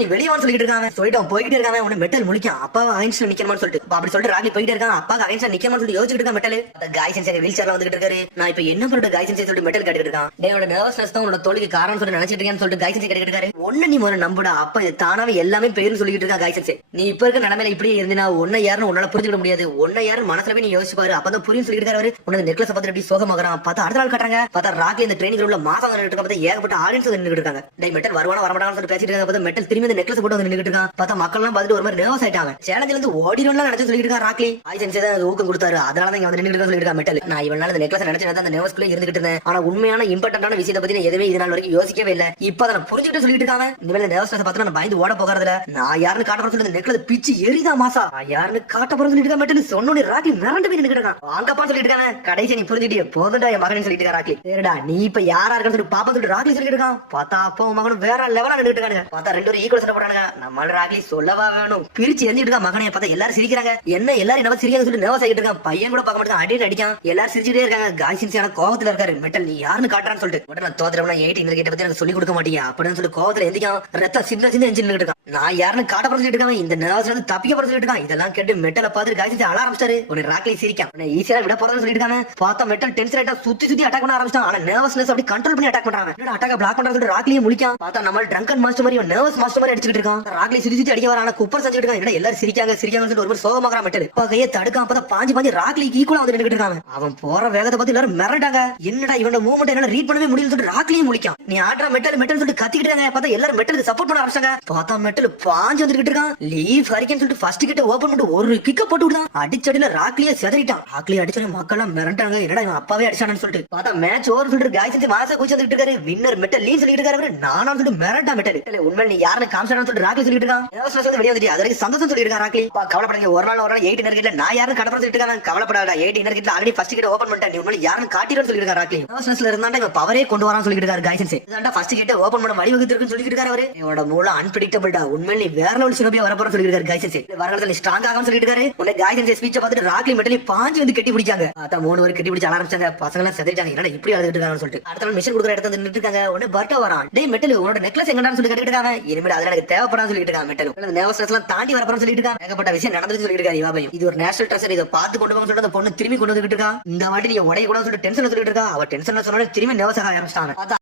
நீ வெளியே வந்து சொல்லிட்டு இருக்காங்க. சொல்லிட்டு அவன் போயிட்டே இருக்காங்க. உடனே மெட்டல் முழிக்கான். அப்பாவை அகைன்ஸ்ட்ல நிக்கணும்னு சொல்லிட்டு அப்படி சொல்லிட்டு ராக்லி போயிட்டே இருக்கான். அப்பாக்கு அகைன்ஸ்ட்ல நிக்கணும்னு சொல்லி யோசிச்சுட்டு இருக்கான். மெட்டல் அந்த காய்ச்சல் சரி வீல் சேர்ல வந்துட்டு இருக்காரு. நான் இப்ப என்ன பண்ணிட்டு காய்ச்சல் சொல்லிட்டு மெட்டல் கேட்டுட்டு இருக்கான். டேயோட நர்வஸ்னஸ் தான் உன்னோட தோல்விக்கு காரணம் சொல்லி நினைச்சிட்டு இருக்கேன்னு சொல்லிட்டு காய்ச்சல் கேட்டுட்டு இருக்காரு. ஒண்ணு நீ முதல்ல நம்புடா, அப்ப இது தானாவே எல்லாமே பேருன்னு சொல்லிட்டு இருக்கா காய்ச்சல். நீ இப்ப இருக்க நிலைமையில இப்படியே இருந்தினா உன்னை யாருன்னு உன்னால புரிஞ்சுக்க முடியாது. உன்னை யாரு மனசுல போய் நீ யோசிச்சு பாரு, அப்பதான் புரியும் சொல்லிட்டு இருக்காரு. உனக்கு நெக்லஸ் பார்த்து எப்படி சோகமாகறான். பார்த்தா அடுத்த நாள் கட்டுறாங்க. பார்த்தா ராக்லி இந்த ட்ரைனிங் ரூம்ல மாசம் நின்னுட்டு இருக்க. பார்த்தா ஏகப்பட்ட ஆடியன்ஸ் நின்னுட்டு இருக்காங்க. டேய் மெட்டல் வருவானா வரமாட்டான்னு சொல்லிட்டு பேசிட்டு இருக்காங்க. பார்த்தா மெட்டல் திரும்பி இந்த நெக்லஸ் போட்டு வந்து நின்னுட்டு இருக்கான். பார்த்தா மக்கள் எல்லாம் பார்த்துட்டு ஒரு மாதிரி நர்வஸ் ஆயிட்டாங்க. சேலஞ்சில இருந்து ஓடிடணும்னு நினைச்சு சொல்லிட்டு இருக்கான். ராக்லி ஆயிசன்ஸ் தான் ஊக்கம் கொடுத்தாரு, அதனால தான் இங்க வந்து நின்னுட்டு சொல்லிட்டு இருக்கான். மெட்டல் நான் இவனால இந்த நெக்லஸ் நினைச்சு அந்த நர்வஸ்க்குள்ள இருந்துட்டு இருந்தேன். ஆனா உண்மையான இம்பார்ட்டன்டான விஷயத்தை பத்தி எதுவுமே இது நாள் வரைக்கும் யோசிக்கவே இல்ல. இப்ப அதை சொல்லிட்டு சொல்லிட்டு இருக்காங்க. இனிமேல் நர்வஸ்னஸ் பார்த்து நான் பயந்து ஓட போகிறதுல நான் யாருன்னு காட்ட போறேன்னு சொல்லி நெக்லஸ் பிச்சு எரிதா மாசா யாருன்னு காட்ட போறேன்னு சொல்லிட்டு இருக்கான். மெட்டல் சொன்னோனே ராக்லி மிரண்டு போய் நின்னுட்டு இருக்கான். வாங்கப்பான்னு சொல்லிட்டு இருக்காங்க. கடைசி நீ புரிஞ்சுட்டியே போதுண்டா என் மகன் சொல்லிட்டு இருக்கா. ராக்லி சரிடா நீ இப்ப யாரா இருக்கன்னு சொல்லி பாப்பா சொல்லிட்டு ராக்லி சொல்லிட்டு இருக்கான். பார்த்தா அப்பா மகனும் வேற லெவலா நின்னுட்டு இருக்காங்க. பார்த்தா 2 பேரும் ஈக்குவல் சண்டை போடுறாங்க. நம்மள ராக்லி சொல்லவா வேணும் பிரிச்சு எரிஞ்சிட்டு இருக்கா மகனை. பார்த்தா எல்லாரும் சிரிக்கிறாங்க. என்ன எல்லாரும் என்ன சிரிக்காங்க சொல்லி நர்வஸ் ஆகிட்டு இருக்கான். பையன் கூட பார்க்க மாட்டாங்க, அடிட்டு அடிக்கான். எல்லாரும் சிரிச்சுட்டே இருக்காங்க. காய்ச்சியான கோவத்துல இருக்காரு. மெட்டல் நீ யாருன்னு காட்டுறான்னு சொல்லிட்டு உடனே நான் தோத்துறவனா 8 இன்னர் கேட்ட பத்தி எனக்கு சொல்லி கொடுக்க மாட்டீங்க அப்படின்னு சொல்லி கோவத்துல எந்திக்கான். ரத்தம் சின்ன சின்ன எஞ்சின் இருக்கான். நான் யாருன்னு காட்ட போற சொல்லிட்டு இருக்காங்க. இந்த நர்வஸ்ல இருந்து தப்பிக்க போற சொல்லிட்டு இருக்கான். இதெல்லாம் கேட்டு மெட்டல பார்த்து காய்ச்சி அழ ஆரம்பிச்சாரு. உடனே ராக்லி சிரிக்கான். ஈஸியா விட போறதுன்னு சொல்லிட்டு இருக்காங்க. பார்த்தா மெட்டல் டென்ஷன் ஆயிட்டா சுத்தி சுத்தி அட்டாக் பண்ண ஆரம்பிச்சான். ஆனா நர்வஸ்னஸ் அப்படி கண்ட்ரோல் பண்ணி அட்டாக் பண்றாங்க. அட்டாக் பிளாக் பண்றது சொல்லிட்டு ராக்லியே முழிக்கான். பார்த்தா நம்ம ட்ரங்கன் மாஸ்டர் மாதிரி நர்வஸ் மாஸ்டர் மாதிரி அடிச்சிட்டு இருக்கான். ராக்லி சுத்தி சுத்தி அடிக்க வர. ஆனா குப்பர் செஞ்சுட்டு இருக்கான். எல்லாரும் சிரிக்காங்க சிரிக்காங்கன்னு சொல்லிட்டு ஒரு சோகமாகற மெட்டல் கையை தடுக்காம பார்த்தா பாஞ்சு பாஞ்சு ராக்லிக்கு ஈக்குவலா வந்து நின்னுட்டு இருக்காங்க. அவன் போற வேகத்தை பார்த்து எல்லாரும் மிரட்டாங்க. என்னடா இவனோட மூவ்மெண்ட் என்ன ரீட் பண்ணவே முடியல சொல்லிட்டு ராக்லியே முழிக்கான். நீ ஆடுற மெட்டல் மெட்டல் சொல்லிட்டு கத்திக்கிட்டு இருக்காங்க. பார்த்தா எல்லாரும் மெட்டலுக்கு சப்போர்ட் பண்ண ஆரம்பிச்சாங்க. பார்த்தா மெட்டல் பாஞ்சு வந்துட்டு இருக்கான். லீவ் ஹரிக்கன் சொல்லிட்டு ஃபர்ஸ்ட் கிட்ட ஓபன் பண்ணிட்டு ஒரு கிக்க போட்டு விடுறான். அடிச்சடியில ராக்லியே செதறிட்டான். ராக்லி அடிச்ச மக்கள் எல்லாம் மிரட்டாங்க. என்னடா இவன் அப்பாவே அடிச்சானு சொல்லிட்டு பார்த்தா மேட்ச் ஓவர் சொல்லிட்டு காய்ச்சி மாசா குச்சி வந்துட்டு இருக்காரு. வின்னர் மெட்டல் லீ சொல்லிட்டு இருக்காரு. நானா சொல்லிட்டு மிரட்டா மெட்டல் உண்மை நீ யாருன்னு காமிச்சானு சொல்லிட்டு ராக்லி சொல்லிட்டு இருக்கான். வெளியே வந்துட்டு அது வரைக்கும் சந்தோஷம் சொல்லிட்டு இருக்கான். ராக்லி கவலைப்படாதீங்க, ஒரு நாள் 8 இன்னர் கேட்ல நான் யாருன்னு கடப்பட சொல்லிட்டு இருக்காங்க. கவலைப்படாத 8 இன்னர் கேட்ல ஆல்ரெடி ஃபர்ஸ்ட் கிட்ட ஓபன் பண்ணிட்டேன். நீ உண்மை யாருன்னு காட்டிடுன்னு சொல்லிட்டு இருக்காரு. ராக்லி நர்வஸ்னஸ்ல இருந்தா இவன் பவரே கொண்டு வரான்னு சொல்லிட்டு இருக்காரு. காய்ச்சல் இதாண்டா ஃபர்ஸ்ட் கிட்ட ஓபன் பண்ண வழிவகுத்து இருக்குன்னு சொல்லிட்டு இருக்காரு. அவரு இவனோட மூளை அன்பிரடிக்டபிள்டா உண்மை நீ வேற லெவல் சினபியா வரப்போற சொல்லிட்டு இருக்காரு. காய்ச்சல் வரகாலத்துல ஸ்ட்ராங் ஆகும் சொல்லிட்டு இருக்காரு. உடனே காய்ச்சல் ஸ்பீச்சை பார்த்துட்டு ராக்லி மெட்டலி பாஞ்சு வந்து கட்டி பிடிச்சாங்க. அதான் 3 பேர் கட்டி பிடிச்ச ஆரம்பிச்சாங்க. பசங்க எல்லாம் செதறிட்டாங்க. என்னடா இப்படி அழுதுட்டு இருக்காங்கன்னு சொல்லிட்டு அடுத்த நாள் மிஷன் கொடுக்குற இடத்துல நின்னுட்டு இருக்காங்க. உடனே பர்ட்டா வரான். டேய் மெட்டல் உன்னோட நெக்லஸ் எங்கடான்னு சொல்லி கேட்டுட்டு இருக்காங்க. இனிமேல் போயிடு அதெல்லாம் எனக்கு தேவைப்படான்னு சொல்லிட்டு இருக்கான் மெட்டலும். இந்த நர்வஸ்னஸ் எல்லாம் தாண்டி வரப்போறன்னு சொல்லிட்டு இருக்கான். ஏகப்பட்ட விஷயம் நடந்துச்சு சொல்லிட்டு இருக்காரு இவாபையும். இது ஒரு நேஷனல் ட்ரெஷர், இதை பார்த்து கொண்டு போங்க சொல்லிட்டு அந்த பொண்ணு திரும்பி கொண்டு வந்துட்டு இருக்கா. இந்த வாட்டி நீ உடைய கூட சொல்லிட்டு டென்ஷன் சொல்லிட்டு இருக்கா. அவ டென்ஷன் சொன்னாலும் திரும்பி நர்வஸ் ஆக ஆரம்பிச்சிட்டாங்க.